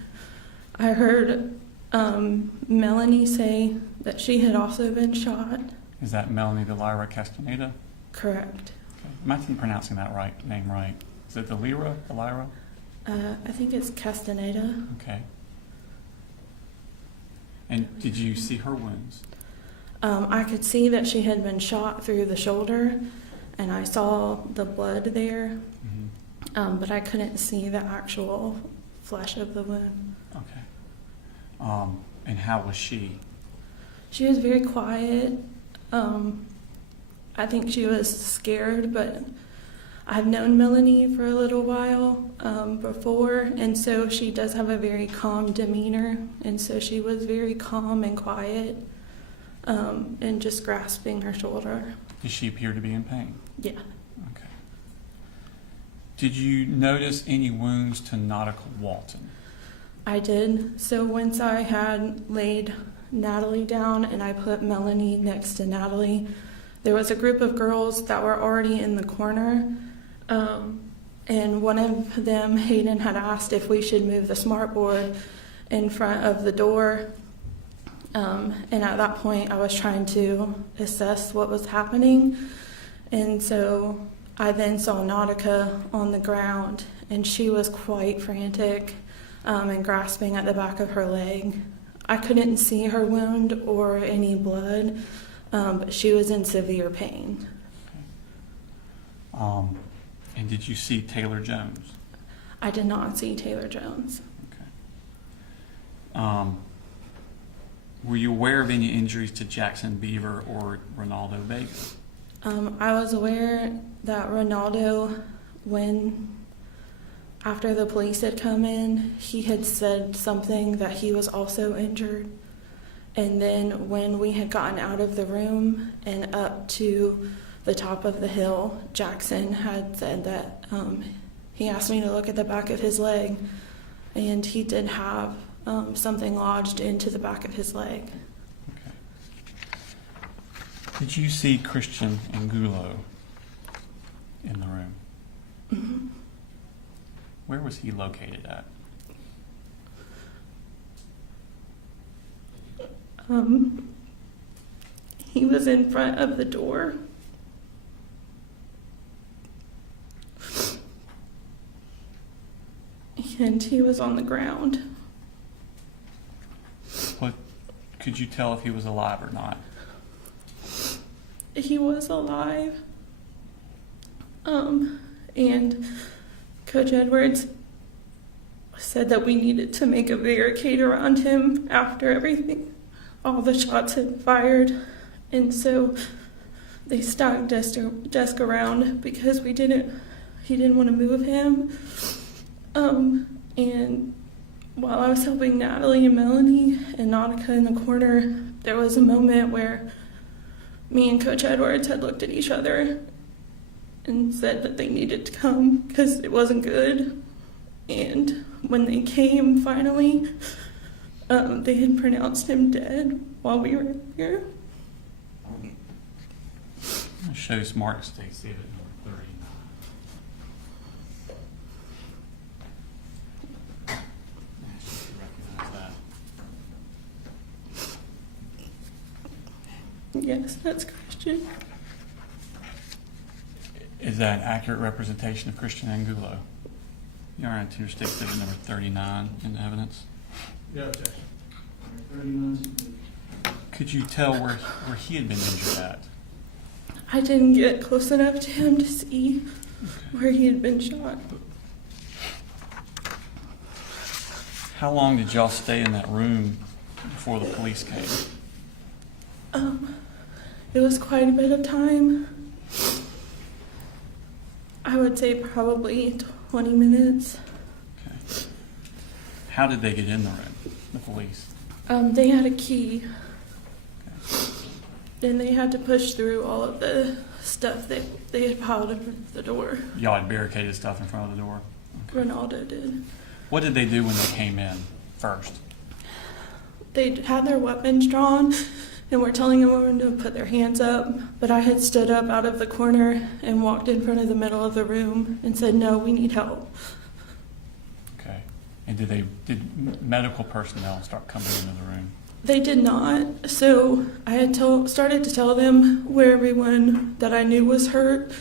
I heard Melanie say that she had also been shot. Is that Melanie Delira Castaneda? Correct. Okay. Am I pronouncing that name right? Is it Delira? I think it's Castaneda. Okay. And did you see her wounds? I could see that she had been shot through the shoulder, and I saw the blood there, but I couldn't see the actual flesh of the wound. Okay. And how was she? She was very quiet. I think she was scared, but I've known Melanie for a little while before, and so she does have a very calm demeanor, and so she was very calm and quiet, and just grasping her shoulder. Did she appear to be in pain? Yeah. Okay. Did you notice any wounds to Nautica Walton? I did. So once I had laid Natalie down and I put Melanie next to Natalie, there was a group of girls that were already in the corner, and one of them, Hayden, had asked if we should move the smartboard in front of the door, and at that point I was trying to assess what was happening, and so I then saw Nautica on the ground, and she was quite frantic and grasping at the back of her leg. I couldn't see her wound or any blood, but she was in severe pain. Okay. And did you see Taylor Jones? I did not see Taylor Jones. Okay. Were you aware of any injuries to Jackson Beaver or Ronaldo Vega? I was aware that Ronaldo when, after the police had come in, he had said something that he was also injured. And then when we had gotten out of the room and up to the top of the hill, Jackson had said that he asked me to look at the back of his leg, and he did have something lodged into the back of his leg. Okay. Did you see Christian Angulo in the room? Mm-hmm. Where was he located at? He was in front of the door. And he was on the ground. What, could you tell if he was alive or not? He was alive. And Coach Edwards said that we needed to make a barricade around him after everything, all the shots had fired. And so they stacked desk around because he didn't want to move him. And while I was helping Natalie and Melanie and Nautica in the corner, there was a moment where me and Coach Edwards had looked at each other and said that they needed to come because it wasn't good. And when they came finally, they had pronounced him dead while we were here. It shows Mark State Exhibit number 39. You recognize that? Yes, that's Christian. Is that an accurate representation of Christian Angulo? You are on State Exhibit number 39 in the evidence. Yeah, objection. 39. Could you tell where he had been injured at? I didn't get close enough to him to see where he had been shot. How long did y'all stay in that room before the police came? It was quite a bit of time. I would say probably 20 minutes. Okay. How did they get in the room, the police? They had a key. Okay. Then they had to push through all of the stuff that they had piled in front of the door. Y'all had barricaded stuff in front of the door? Okay. Ronaldo did. What did they do when they came in first? They had their weapons drawn and were telling them to put their hands up, but I had stood up out of the corner and walked in front of the middle of the room and said, "No, we need help." Okay. And did medical personnel start coming into the room? They did not. So I had started to tell them where everyone that I knew was hurt.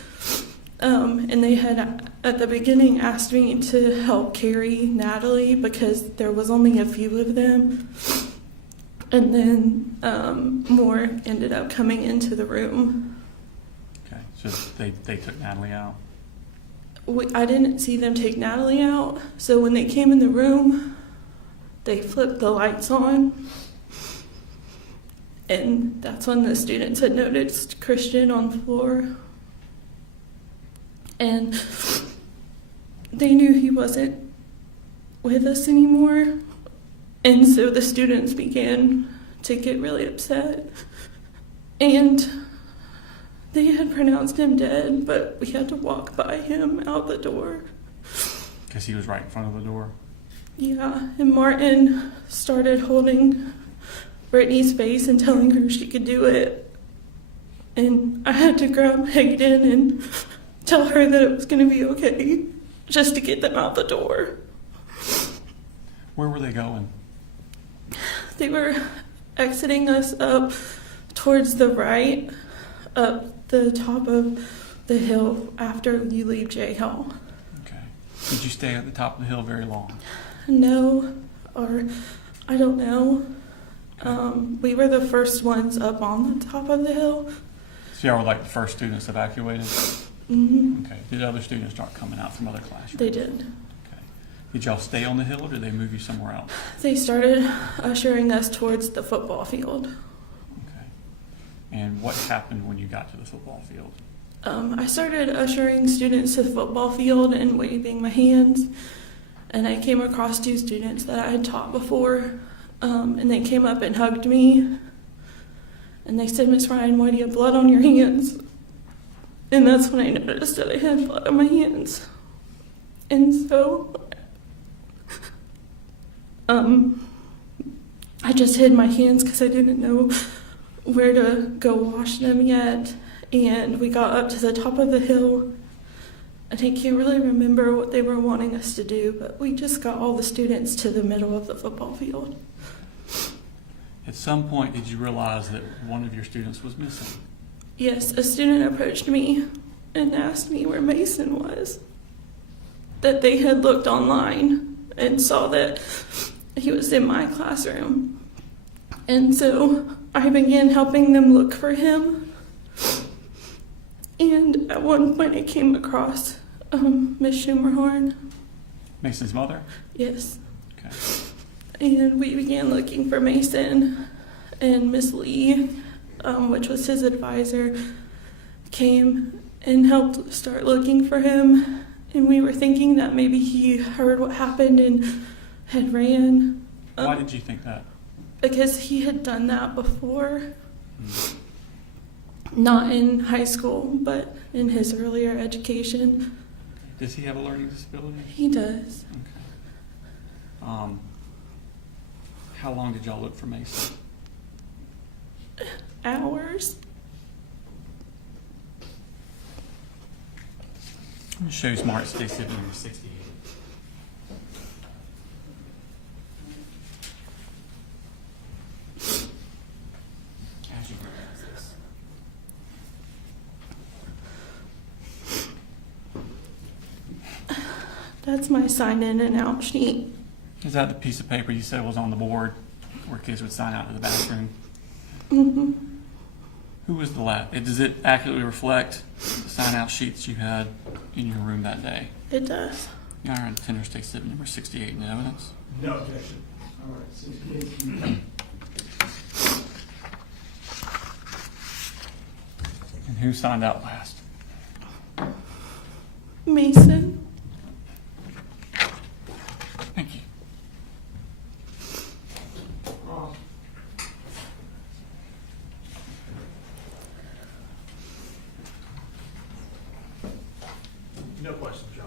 And they had, at the beginning, asked me to help carry Natalie because there was only a few of them. And then more ended up coming into the room. Okay. So they took Natalie out? I didn't see them take Natalie out. So when they came in the room, they flipped the lights on. And that's when the students had noticed Christian on the floor. And they knew he wasn't with us anymore. And so the students began to get really upset. And they had pronounced him dead, but we had to walk by him out the door. Because he was right in front of the door? Yeah, and Martin started holding Brittany's face and telling her she could do it. And I had to grab Hayden and tell her that it was going to be okay, just to get them out the door. Where were they going? They were exiting us up towards the right, up the top of the hill after you leave J Hall. Okay. Did you stay at the top of the hill very long? No, or I don't know. We were the first ones up on the top of the hill. So y'all were like the first students evacuated? Mm-hmm. Okay. Did other students start coming out from other classrooms? They did. Okay. Did y'all stay on the hill or did they move you somewhere else? They started ushering us towards the football field. Okay. And what happened when you got to the football field? I started ushering students to the football field and waving my hands, and I came across 2 students that I had taught before, and they came up and hugged me, and they said, "Miss Ryan, why do you have blood on your hands?" And that's when I noticed that I had blood on my hands. And so, I just hid my hands because I didn't know where to go wash them yet. And we got up to the top of the hill, and I can't really remember what they were wanting us to do, but we just got all the students to the middle of the football field. At some point, did you realize that one of your students was missing? Yes, a student approached me and asked me where Mason was. That they had looked online and saw that he was in my classroom. And so I began helping them look for him. And at one point I came across Miss Schumerhorn. Mason's mother? Yes. Okay. And we began looking for Mason, and Miss Lee, which was his advisor, came and helped start looking for him. And we were thinking that maybe he heard what happened and had ran. Why did you think that? Because he had done that before. Not in high school, but in his earlier education. Does he have a learning disability? He does. Okay. How long did y'all look for Mason? Hours. I'm going to show you Smart State Civic number 68. As you realize this. That's my sign in and out sheet. Is that the piece of paper you said was on the board where kids would sign out to the bathroom? Mm-hmm. Who was the last? Does it accurately reflect the sign-out sheets you had in your room that day? It does. You are in Tender State Civic number 68 in evidence. No objection. All right, 68. And who signed out last? Mason. Thank you. No questions, John.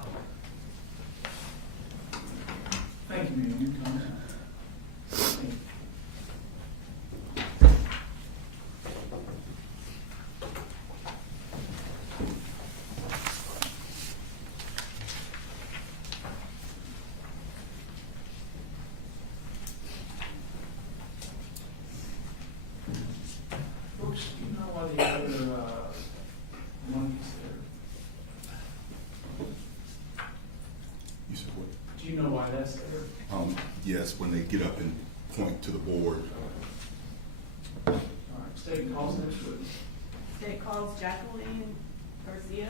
Thank you, ma'am. Your comment. Thank you. Folks, do you know why the other monkey's there? You said what? Do you know why that's there? Yes, when they get up and point to the board. All right, state calls next witness. State calls Jacqueline Garcia.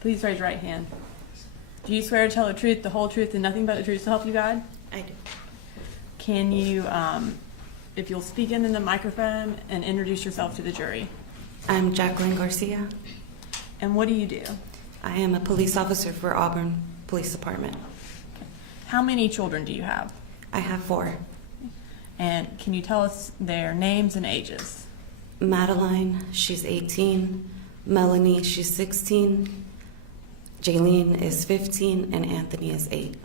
Please raise your right hand. Do you swear to tell the truth, the whole truth, and nothing but the truth to help you God? I do. Can you, if you'll speak into the microphone and introduce yourself to the jury? I'm Jacqueline Garcia. And what do you do? I am a police officer for Auburn Police Department. How many children do you have? I have 4. And can you tell us their names and ages? Madeline, she's 18. Melanie, she's 16. Jaylene is 15, and Anthony is 8.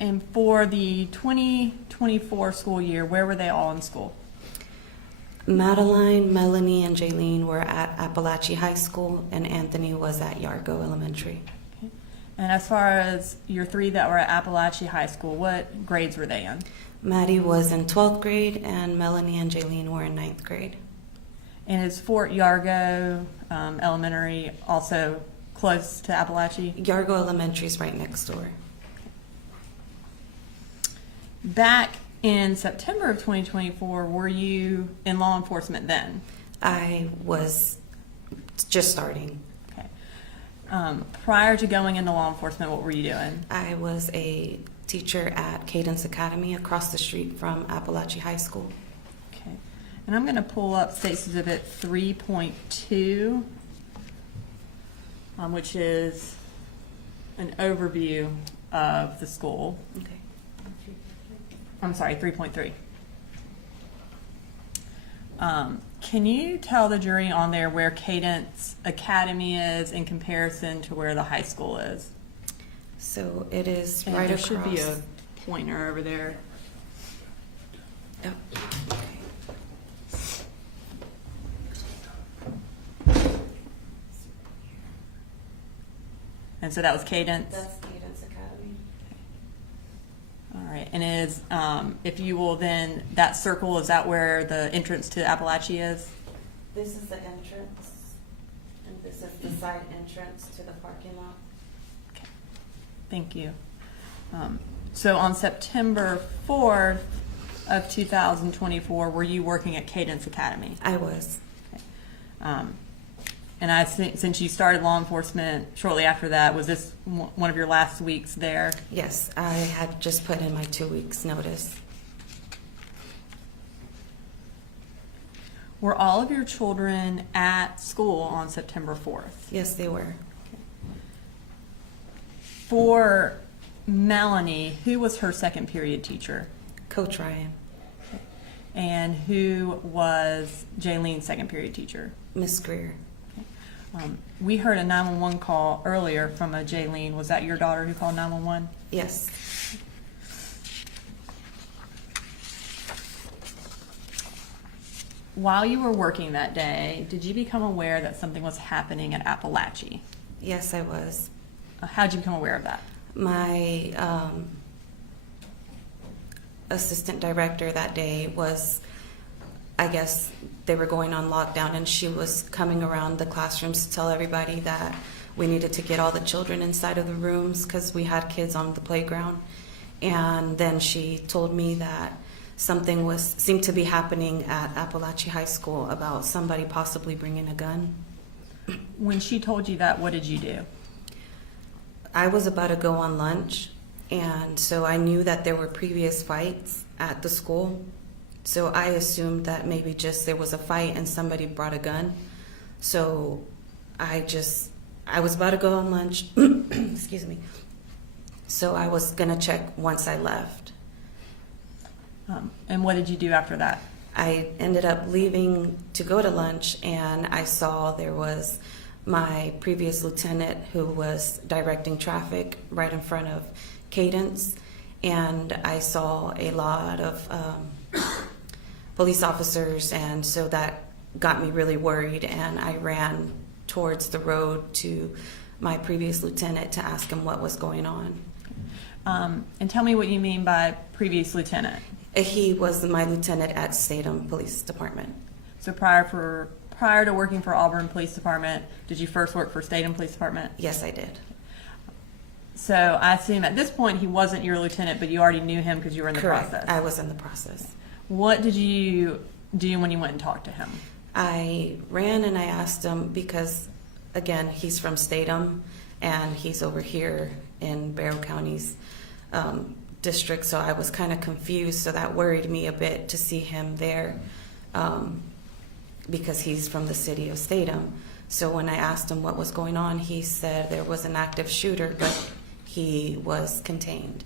And for the 2024 school year, where were they all in school? Madeline, Melanie, and Jaylene were at Apalachee High School, and Anthony was at Yargo Elementary. Okay. And as far as your 3 that were at Apalachee High School, what grades were they in? Maddie was in 12th grade, and Melanie and Jaylene were in 9th grade. And is Fort Yargo Elementary also close to Apalachee? Yargo Elementary is right next door. Back in September of 2024, were you in law enforcement then? I was just starting. Okay. Prior to going into law enforcement, what were you doing? I was a teacher at Cadence Academy across the street from Apalachee High School. Okay. And I'm going to pull up State's Exhibit 3.2, which is an overview of the school. Okay. I'm sorry, 3.3. Can you tell the jury on there where Cadence Academy is in comparison to where the high school is? So it is And right there across. should be a pointer over there. Oh, okay. And so that was Cadence? That's Cadence Academy. All right. And is, if you will then, that circle, is that where the entrance to Apalachee is? This is the entrance, and this is the side entrance to the parking lot. Okay. Thank you. So on September 4th of 2024, were you working at Cadence Academy? I was. Okay. And I think since you started law enforcement shortly after that, was this one of your last weeks there? Yes, I had just put in my 2 weeks notice. Were all of your children at school on September 4th? Yes, they were. For Melanie, who was her second period teacher? Coach Ryan. And who was Jaylene's second period teacher? Miss Greer. We heard a 911 call earlier from a Jaylene. Was that your daughter who called 911? Yes. While you were working that day, did you become aware that something was happening at Apalachee? Yes, I was. How did you become aware of that? My assistant director that day was, I guess they were going on lockdown, and she was coming around the classrooms to tell everybody that we needed to get all the children inside of the rooms because we had kids on the playground. And then she told me that something seemed to be happening at Apalachee High School about somebody possibly bringing a gun. When she told you that, what did you do? I was about to go on lunch, and so I knew that there were previous fights at the school. So I assumed that maybe just there was a fight and somebody brought a gun. So I was about to go on lunch, excuse me. So I was gonna check once I left. And what did you do after that? I ended up leaving to go to lunch, and I saw there was my previous lieutenant who was directing traffic right in front of Cadence, and I saw a lot of police officers, and so that got me really worried, and I ran towards the road to my previous lieutenant to ask him what was going on. And tell me what you mean by previous lieutenant. He was my lieutenant at Statham Police Department. So prior to working for Auburn Police Department, did you first work for Statham Police Department? Yes, I did. So I assume at this point he wasn't your lieutenant, but you already knew him because you were in the Correct. process. I was in the process. What did you do when you went and talked to him? I ran and I asked him because, again, he's from Statham and he's over here in Barrow County's district, so I was kind of confused, so that worried me a bit to see him there because he's from the city of Statham. So when I asked him what was going on, he said there was an active shooter, but he was contained.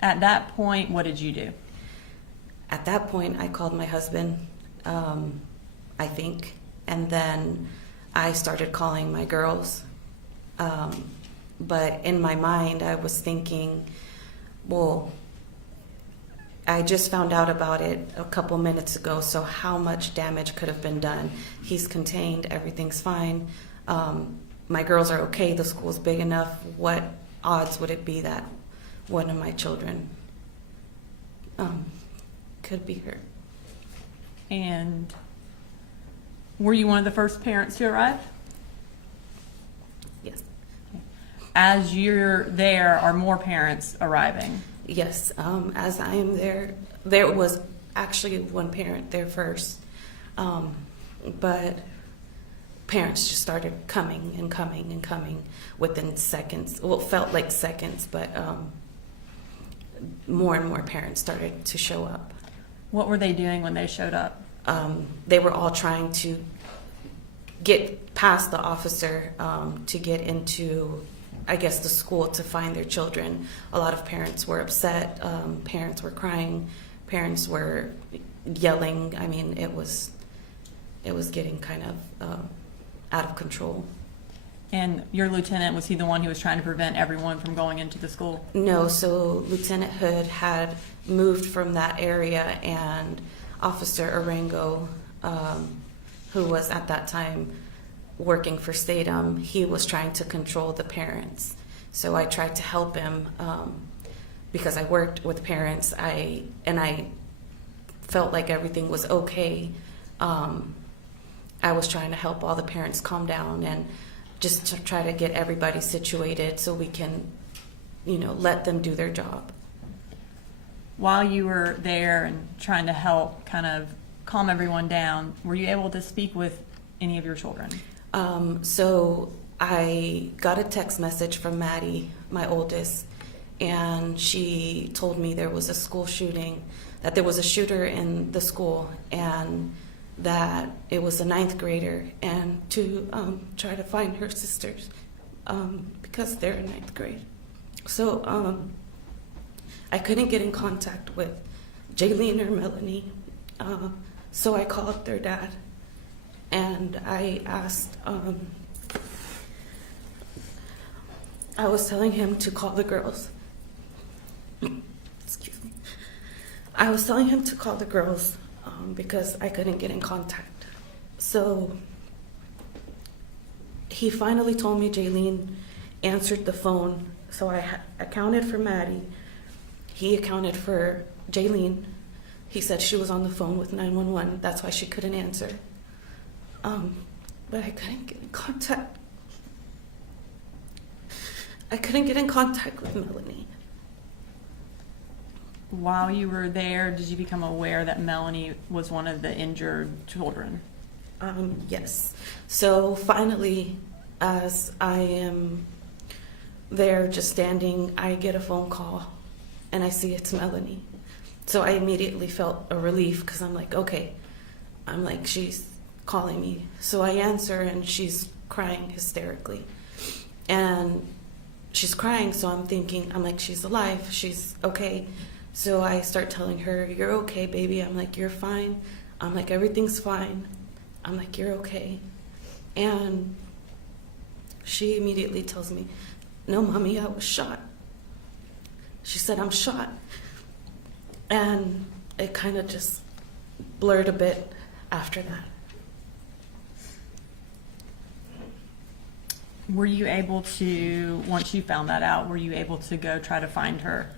At that point, what did you do? At that point, I called my husband, I think, and then I started calling my girls. But in my mind, I was thinking, well, I just found out about it a couple minutes ago, so how much damage could have been done? He's contained, everything's fine. my girls are okay, the school's big enough, what odds would it be that one of my children could be hurt? And were you one of the first parents to arrive? Yes. As you're there, are more parents arriving? Yes, as I am there was actually one parent there first, but parents just started coming and coming and coming within seconds. Well, it felt like seconds, but more and more parents started to show up. What were they doing when they showed up? They were all trying to get past the officer to get into, I guess, the school to find their children. A lot of parents were upset. Parents were crying. Parents were yelling. I mean, it was getting kind of out of control. And your lieutenant, was he the one who was trying to prevent everyone from going into the school? No, so Lieutenant Hood had moved from that area, and Officer Arango, who was at that time working for Statham, he was trying to control the parents. So I tried to help him because I worked with parents. I felt like everything was okay. I was trying to help all the parents calm down and just to try to get everybody situated so we can, let them do their job. While you were there and trying to help kind of calm everyone down, were you able to speak with any of your children? So I got a text message from Maddie, my oldest, and she told me there was a school shooting, that there was a shooter in the school, and that it was a 9th grader, and to try to find her sisters because they're in 9th grade. So I couldn't get in contact with Jaylene or Melanie, so I called their dad, and I asked, I was telling him to call the girls. Excuse me. I was telling him to call the girls because I couldn't get in contact. So he finally told me Jaylene answered the phone. So I accounted for Maddie. He accounted for Jaylene. He said she was on the phone with 911. That's why she couldn't answer. But I couldn't get in contact. I couldn't get in contact with Melanie. While you were there, did you become aware that Melanie was one of the injured children? Yes. So finally, as I am there just standing, I get a phone call and I see it's Melanie. So I immediately felt a relief because I'm like, okay. I'm like, she's calling me. So I answer and she's crying hysterically. And she's crying, so I'm thinking, I'm like, she's alive, she's okay. So I start telling her, you're okay, baby. I'm like, you're fine. I'm like, everything's fine. I'm like, you're okay. And she immediately tells me, no, Mommy, I was shot. She said, I'm shot. And it kind of just blurred a bit after that. Were you able to, once you found that out, were you able to go try to find her?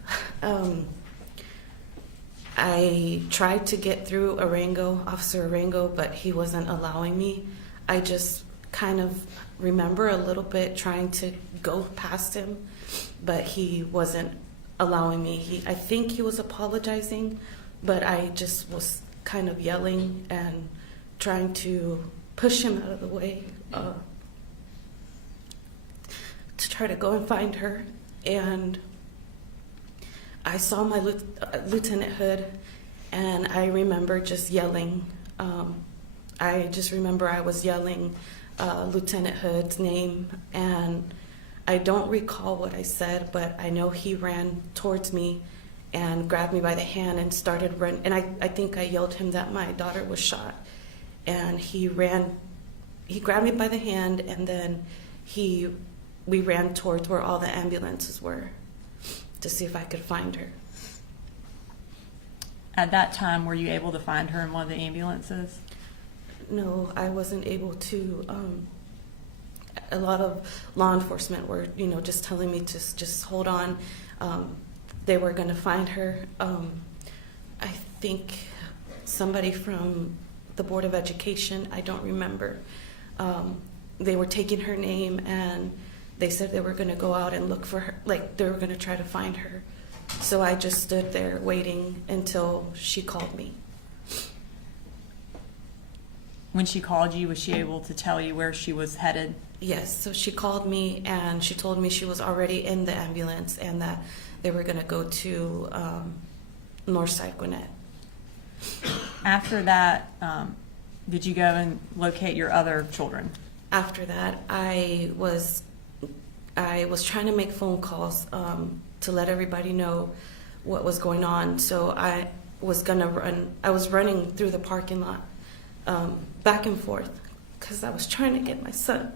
I tried to get through Officer Arango, but he wasn't allowing me. I just kind of remember a little bit trying to go past him, but he wasn't allowing me. I think he was apologizing, but I just was kind of yelling and trying to push him out of the way to try to go and find her. And I saw my Lieutenant Hood, and I remember just yelling. I just remember I was yelling Lieutenant Hood's name, and I don't recall what I said, but I know he ran towards me and grabbed me by the hand and started running. And I think I yelled him that my daughter was shot. And he grabbed me by the hand, and then we ran towards where all the ambulances were to see if I could find her. At that time, were you able to find her in one of the ambulances? No, I wasn't able to. a lot of law enforcement were, just telling me to just hold on. They were going to find her. I think somebody from the Board of Education, I don't remember, they were taking her name, and they said they were going to go out and look for her, like they were going to try to find her. So I just stood there waiting until she called me. When she called you, was she able to tell you where she was headed? Yes, so she called me and she told me she was already in the ambulance and that they were going to go to Northside Gwinnett. After that, did you go and locate your other children? After that, I was trying to make phone calls to let everybody know what was going on. So I was running through the parking lot back and forth because I was trying to get my son.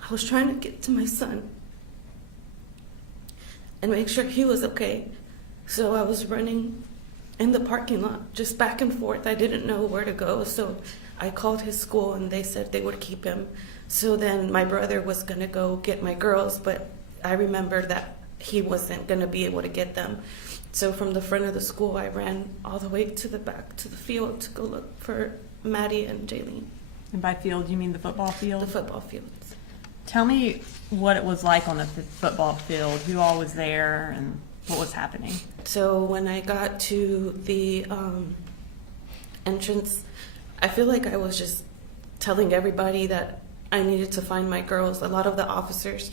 I was trying to get to my son and make sure he was okay. So I was running in the parking lot, just back and forth. I didn't know where to go, so I called his school and they said they would keep him. So then my brother was going to go get my girls, but I remembered that he wasn't going to be able to get them. So from the front of the school, I ran all the way to the back to the field to go look for Maddie and Jaylene. And by field, you mean the football field? The football fields. Tell me what it was like on the football field, who all was there, and what was happening. So when I got to the entrance, I feel like I was just telling everybody that I needed to find my girls, a lot of the officers,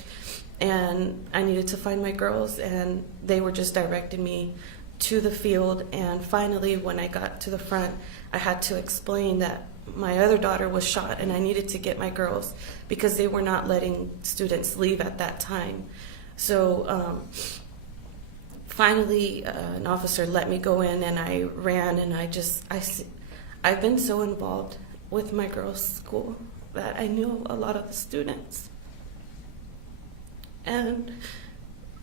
and I needed to find my girls, and they were just directing me to the field. And finally, when I got to the front, I had to explain that my other daughter was shot and I needed to get my girls because they were not letting students leave at that time. So finally, an officer let me go in, and I ran, and I've been so involved with my girls' school that I knew a lot of the students. And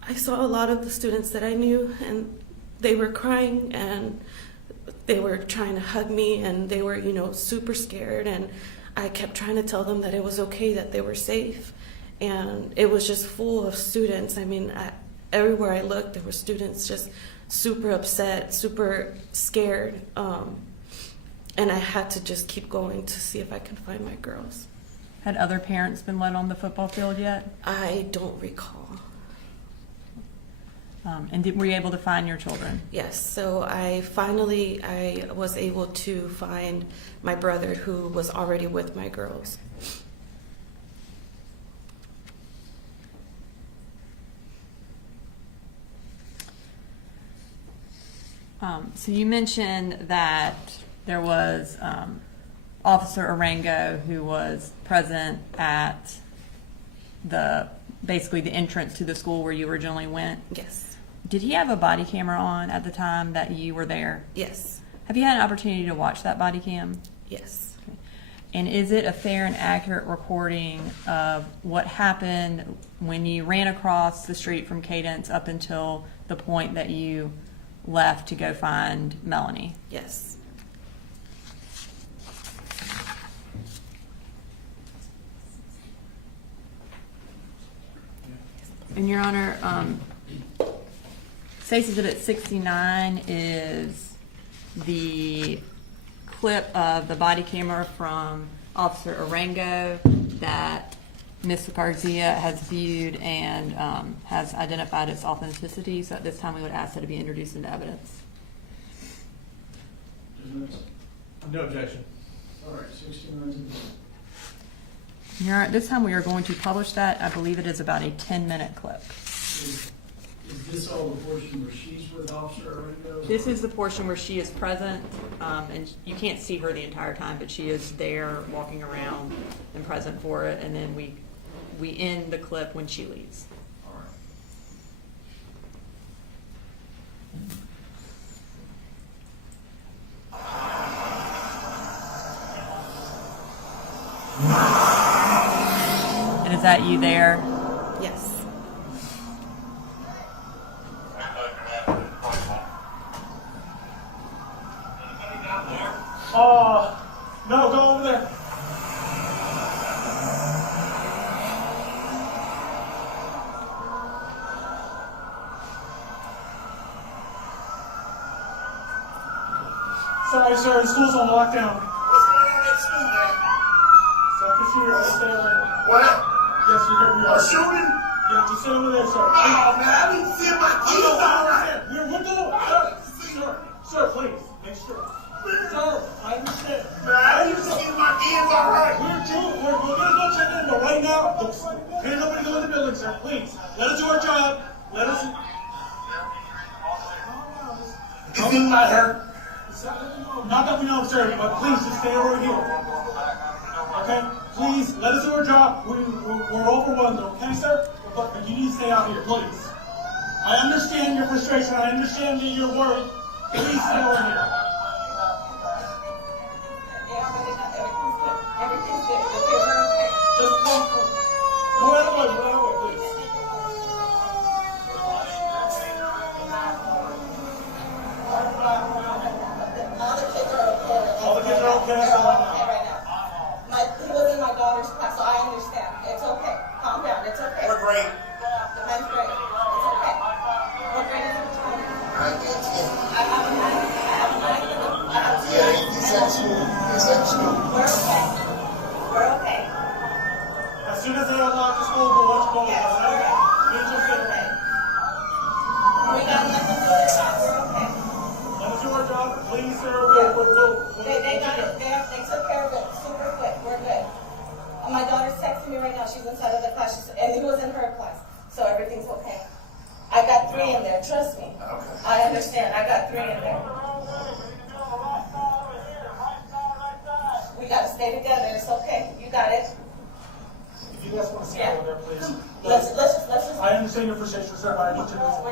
I saw a lot of the students that I knew, and they were crying, and they were trying to hug me, and they were, super scared. And I kept trying to tell them that it was okay, that they were safe. And it was just full of students. I mean, everywhere I looked, there were students just super upset, super scared. And I had to just keep going to see if I could find my girls. Had other parents been let on the football field yet? I don't recall. And were you able to find your children? Yes, so I was able to find my brother, who was already with my girls. So you mentioned that there was Officer Arango who was present at basically the entrance to the school where you originally went. Yes. Did he have a body camera on at the time that you were there? Yes. Have you had an opportunity to watch that body cam? Yes. Okay. And is it a fair and accurate recording of what happened when you ran across the street from Cadence up until the point that you left to go find Melanie? Yes. And Your Honor, State's Exhibit 69 is the clip of the body camera from Officer Arango that Ms. Garcia has viewed and has identified its authenticity. So at this time, we would ask that it be introduced into evidence. No objection. All right, 69. Your Honor, at this time, we are going to publish that. I believe it is about a 10-minute clip. Is this all the portion where she's with Officer Arango? This is the portion where she is present, and you can't see her the entire time, but she is there walking around and present for it, and then we end the clip when she leaves. All right. And is that you there? Yes. No, go over there. Sorry, sir, the school's on lockdown. What's going on at school, man? Sept's here, just stay over there. What? Yes, you're here. We A are. shooting? Yeah, just stay over there, sir. Oh, man, I need to see if my kids all right. We're doing, sir, please, make sure. Sir, I understand. Man, I need to see if my kids all right. We're gonna go check in, but right now, can't nobody go in the building, sir, please. Let us do our job. Let us. Is anybody hurt? Not that we know, sir, but please just stay over here. Okay? Please, let us do our job. We're overwhelmed, okay, sir? But you need to stay out here, please. I understand your frustration. I understand that you're worried. Please stay over here. Just go out of the way, please. All the kids are okay right now. He was in my daughter's class, so I understand. It's okay. Calm down. It's okay. We're great. Mine's great. It's okay. What grade is it? I have a 9. Yeah, he's at school. He's at school. We're okay. We're okay. As soon as they unlock the school, we'll let you go. Yes, we're okay. We're okay. We got nothing to do with that. We're okay. Let us do our job, please, sir. They got it. They took care of it super quick. We're good. My daughter's texting me right now. She's inside of the class, and he was in her class, so everything's okay. I got 3 in there. Trust me. Okay. I understand. I got 3 in there. We gotta stay together. It's okay. You got it. If you guys want to stay over there, please. Let's just. I understand your frustration, sir, but I need you to listen.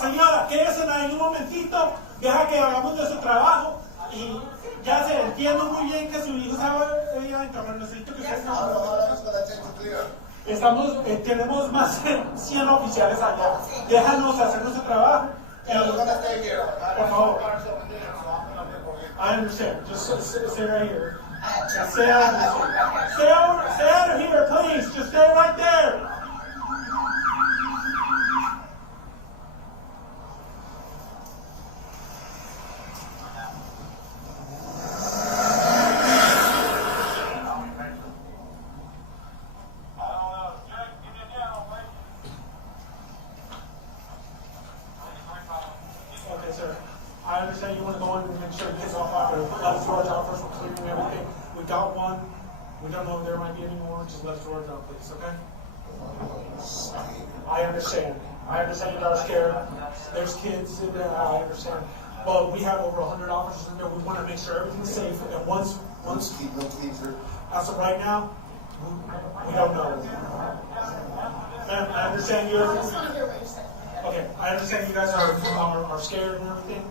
Señora, quédese ahí un momentito, deja que hagamos nuestro trabajo y ya se entiendo muy bien que su hijo sabe pero necesito que usted tenemos más de 100 oficiales allá. Déjanos hacer nuestro trabajo. Por favor. I understand. Just stay right here. Just stay out of here. Stay out of here, please. Just stay right there. Okay, sir. I understand you want to go in and make sure it gets off after. Let us do our job first. We're clearing everything. We got one. We don't know if there might be any more. Just let us do our job, please, okay? I understand. I understand you guys are scared. There's kids in there. I understand. But we have over 100 officers in there. We want to make sure everything's safe. And once as of right now, we don't know. Ma'am, I understand you're. Okay, I understand you guys are scared and everything.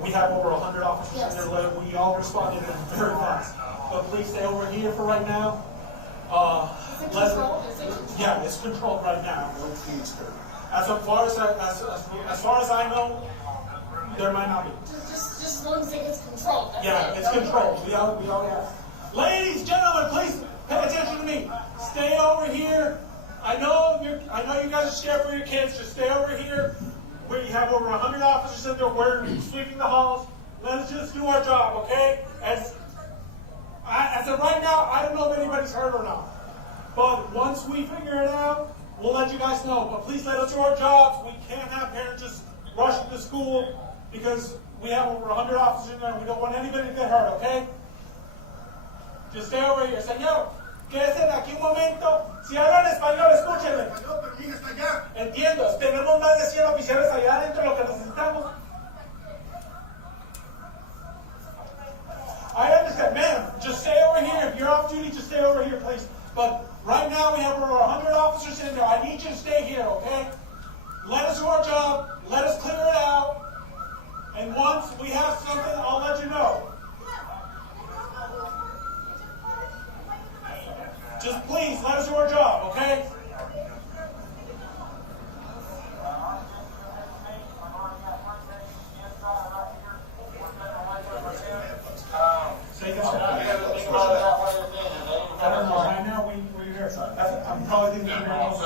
We have over 100 officers in there. We all responded very fast. But please stay over here for right now. Yeah, it's controlled right now. As far as I know, there might not be. Just as long as it gets controlled. Yeah, it's controlled. We all have. Ladies, gentlemen, please pay attention to me. Stay over here. I know you guys are scared for your kids. Just stay over here. We have over 100 officers in there. We're sweeping the halls. Let's just do our job, okay? As of right now, I don't know if anybody's hurt or not. But once we figure it out, we'll let you guys know. But please let us do our jobs. We can't have parents just rushing to school because we have over 100 officers in there. We don't want anybody to get hurt, okay? Just stay over here. Señor, quédese aquí un momento. Si hablan español, escúchenme. Entiendo, tenemos más de 100 oficiales allá adentro, lo que necesitamos. I understand, ma'am, just stay over here. If you're off duty, just stay over here, please. But right now we have over 100 officers in there. I need you to stay here, okay? Let us do our job. Let us clear it out. And once we have something, I'll let you know. Just please, let us do our job, okay? Say this. I don't know. Right now, we're here. I'm probably thinking of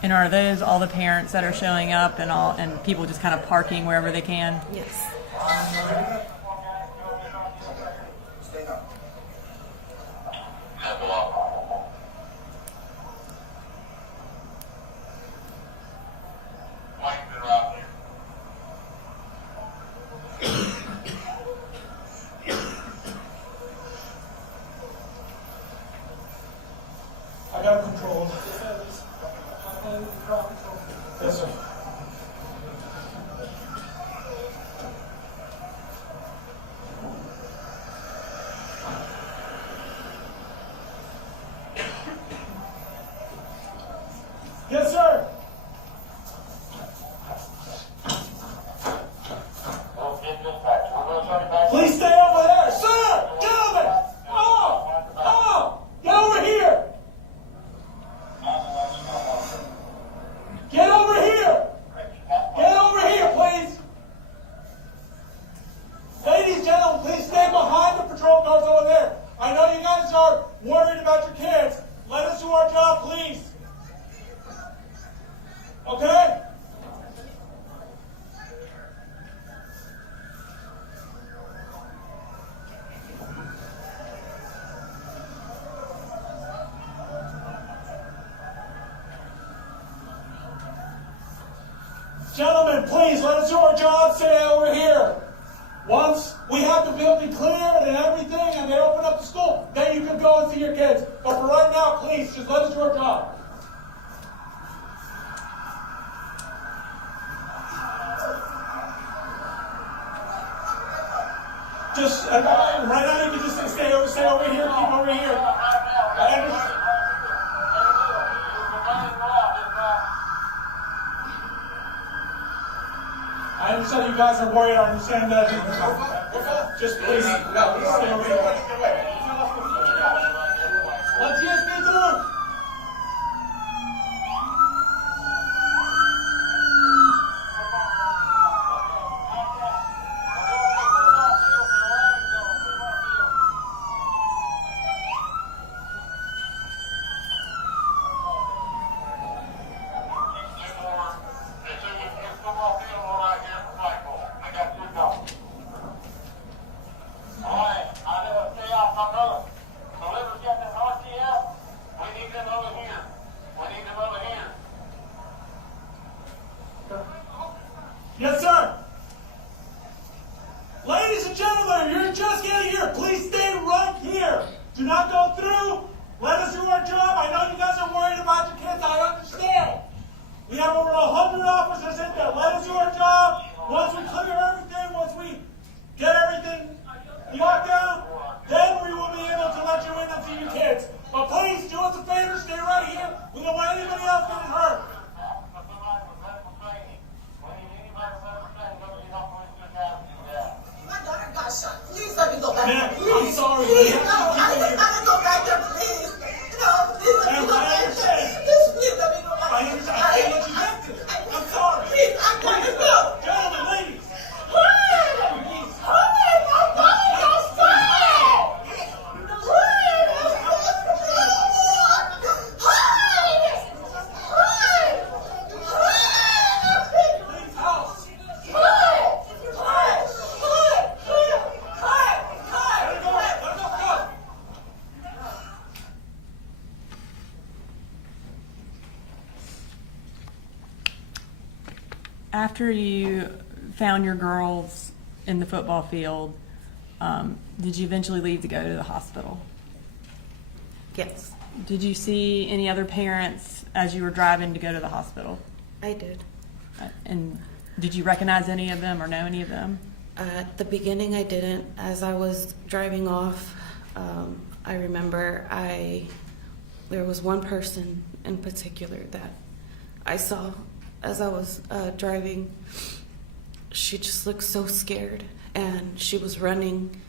And are those all the parents that are showing up and people just kind of parking wherever they can? Yes. I got it controlled. Yes, sir. Yes, sir. Please stay over there, sir. Gentlemen. Get over here. Get over here! Get over here, please! Ladies, gentlemen, please stay behind the patrol cars over there. I know you guys are worried about your kids. Let us do our job, please. Okay? Gentlemen, please, let us do our job. Stay over here. Once we have the building cleared and everything, and they open up the school, then you can go and see your kids. But for right now, please, just let us do our job. Just, right now, you can just stay over here, keep over here. I understand. I understand you guys are worried. I understand that. Just please stay over here. Let's get through. Yes, sir. Ladies and gentlemen, you're just getting here. Please stay right here. Do not go through. Let us do our job. I know you guys are worried about your kids. I understand. We have over 100 officers in there. Let us do our job. Once we clear everything, once we get everything locked down, then we will be able to let you in and see your kids. But please, do us a favor. Stay right here. We don't want anybody else getting hurt. Please let me go back there. I'm sorry. Please, no, I just go back there, please. No, please let me go back there. Please let me go back there. I understand. I can't let you get there. I'm sorry. Please, I gotta go. Gentlemen, ladies. After you found your girls in the football field, did you eventually leave to go to the hospital? Yes, Did you see any other parents as you were driving to go to the hospital? I did. And did you recognize any of them or know any of them? At the beginning, I didn't. As I was driving off, I remember there was one person in particular that I saw as I was driving. She just looked so scared, and she was running,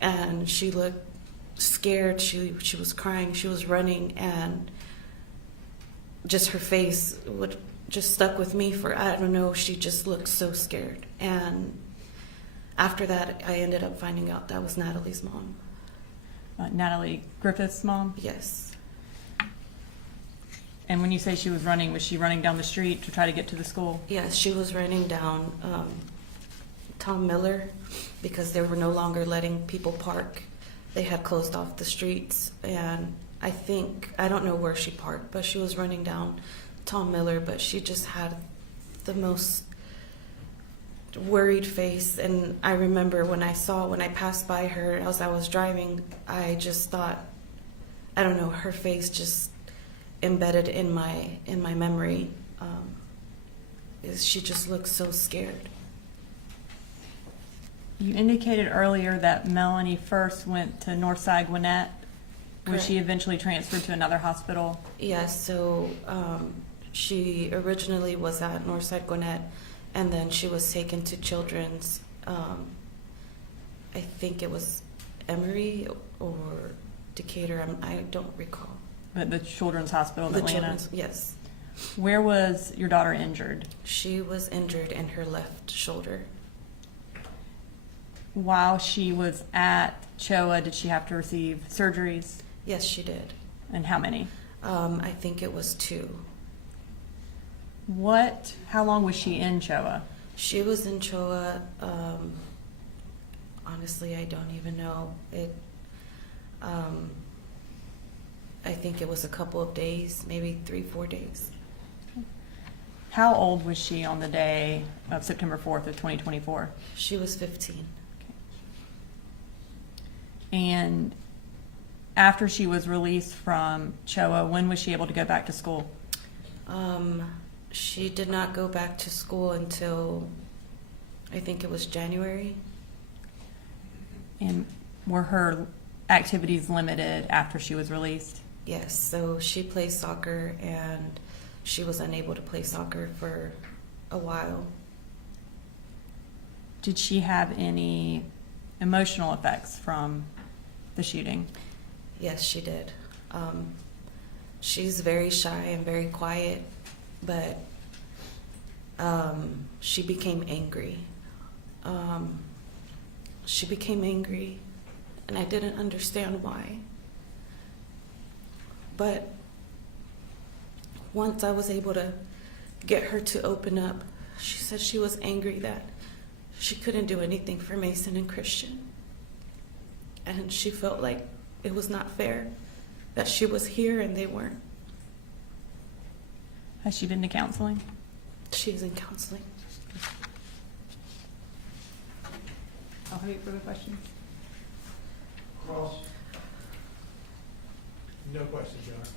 and she looked scared. She was crying. She was running, and just her face would just stuck with me for, I don't know, she just looked so scared. And after that, I ended up finding out that was Natalie's mom. Natalie Griffith's mom? Yes. And when you say she was she running down the street to try to get to the school? Yes, she was running down Tom Miller because they were no longer letting people park. They had closed off the streets, and I don't know where she parked, but she was running down Tom Miller, but she just had the most worried face. And I remember when I passed by her as I was driving, I just thought, I don't know, her face just embedded in my memory. She just looked so scared. You indicated earlier that Melanie first went to Northside Gwinnett. Was she eventually transferred to another hospital? Yes, so she originally was at Northside Gwinnett, and then she was taken to Children's, I think it was Emory or Decatur, I don't recall. But the Children's Hospital in Atlanta? Yes. Where was your daughter injured? She was injured in her left shoulder. While she was at CHOA, did she have to receive surgeries? Yes, she did. And how many? I think it was 2. How long was she in CHOA? She was in CHOA, honestly, I don't even know. I think it was a couple of days, maybe 3-4 days. How old was she on the day of September 4th of 2024? She was 15. Okay. And after she was released from CHOA, when was she able to go back to school? She did not go back to school until, I think it was January. And were her activities limited after she was released? Yes, so she plays soccer, and she was unable to play soccer for a while. Did she have any emotional effects from the shooting? Yes, she did. She's very shy and very quiet, but she became angry. And I didn't understand why. But once I was able to get her to open up, she said she was angry that she couldn't do anything for Mason and Christian. And she felt like it was not fair that she was here and they weren't. Has she been to counseling? She's in counseling. I'll have you further questions. Cross. No questions, Your Honor.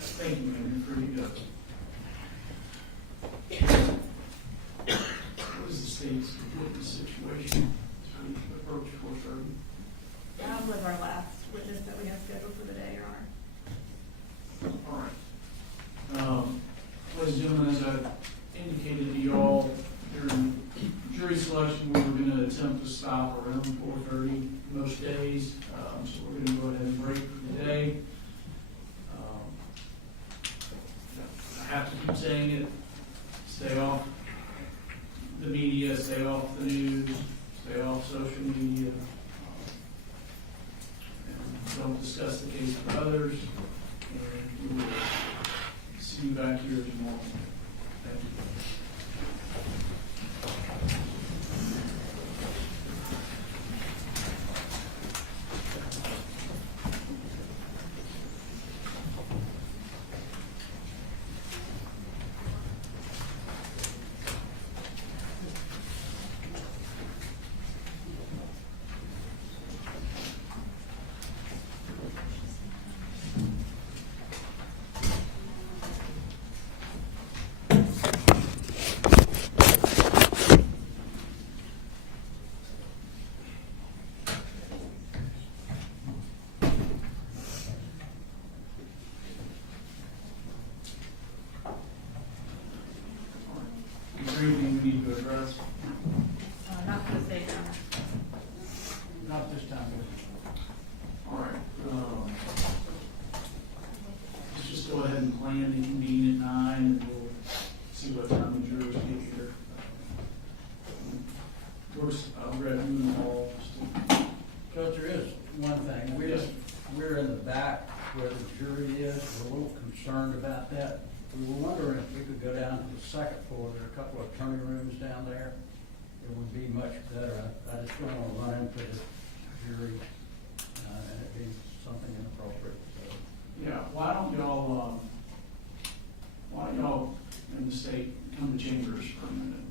Thank you, ma'am, for your What is the state's witness situation as we approach 4:30? That was our last witness that we have scheduled for the day, Your Honor. All right. Ladies and gentlemen, as I indicated to you all during jury selection, we were going to attempt to stop around 4:30 most days. So we're going to go ahead and break for the day. I have to keep saying it. Stay off the media, stay off the news, stay off social media. And don't discuss the case with others. And we will see you back here tomorrow. Thank you. Is there anything we need to address? Not for the state, Your Honor. Not this time. All right. Let's just go ahead and claim wondering if we could go down to the second floor. There are a couple of attorney rooms down there. It would be much better. I just don't want to run into the jury, and it'd be something inappropriate. So. Yeah, why don't y'all in the state come to Chambers for a minute?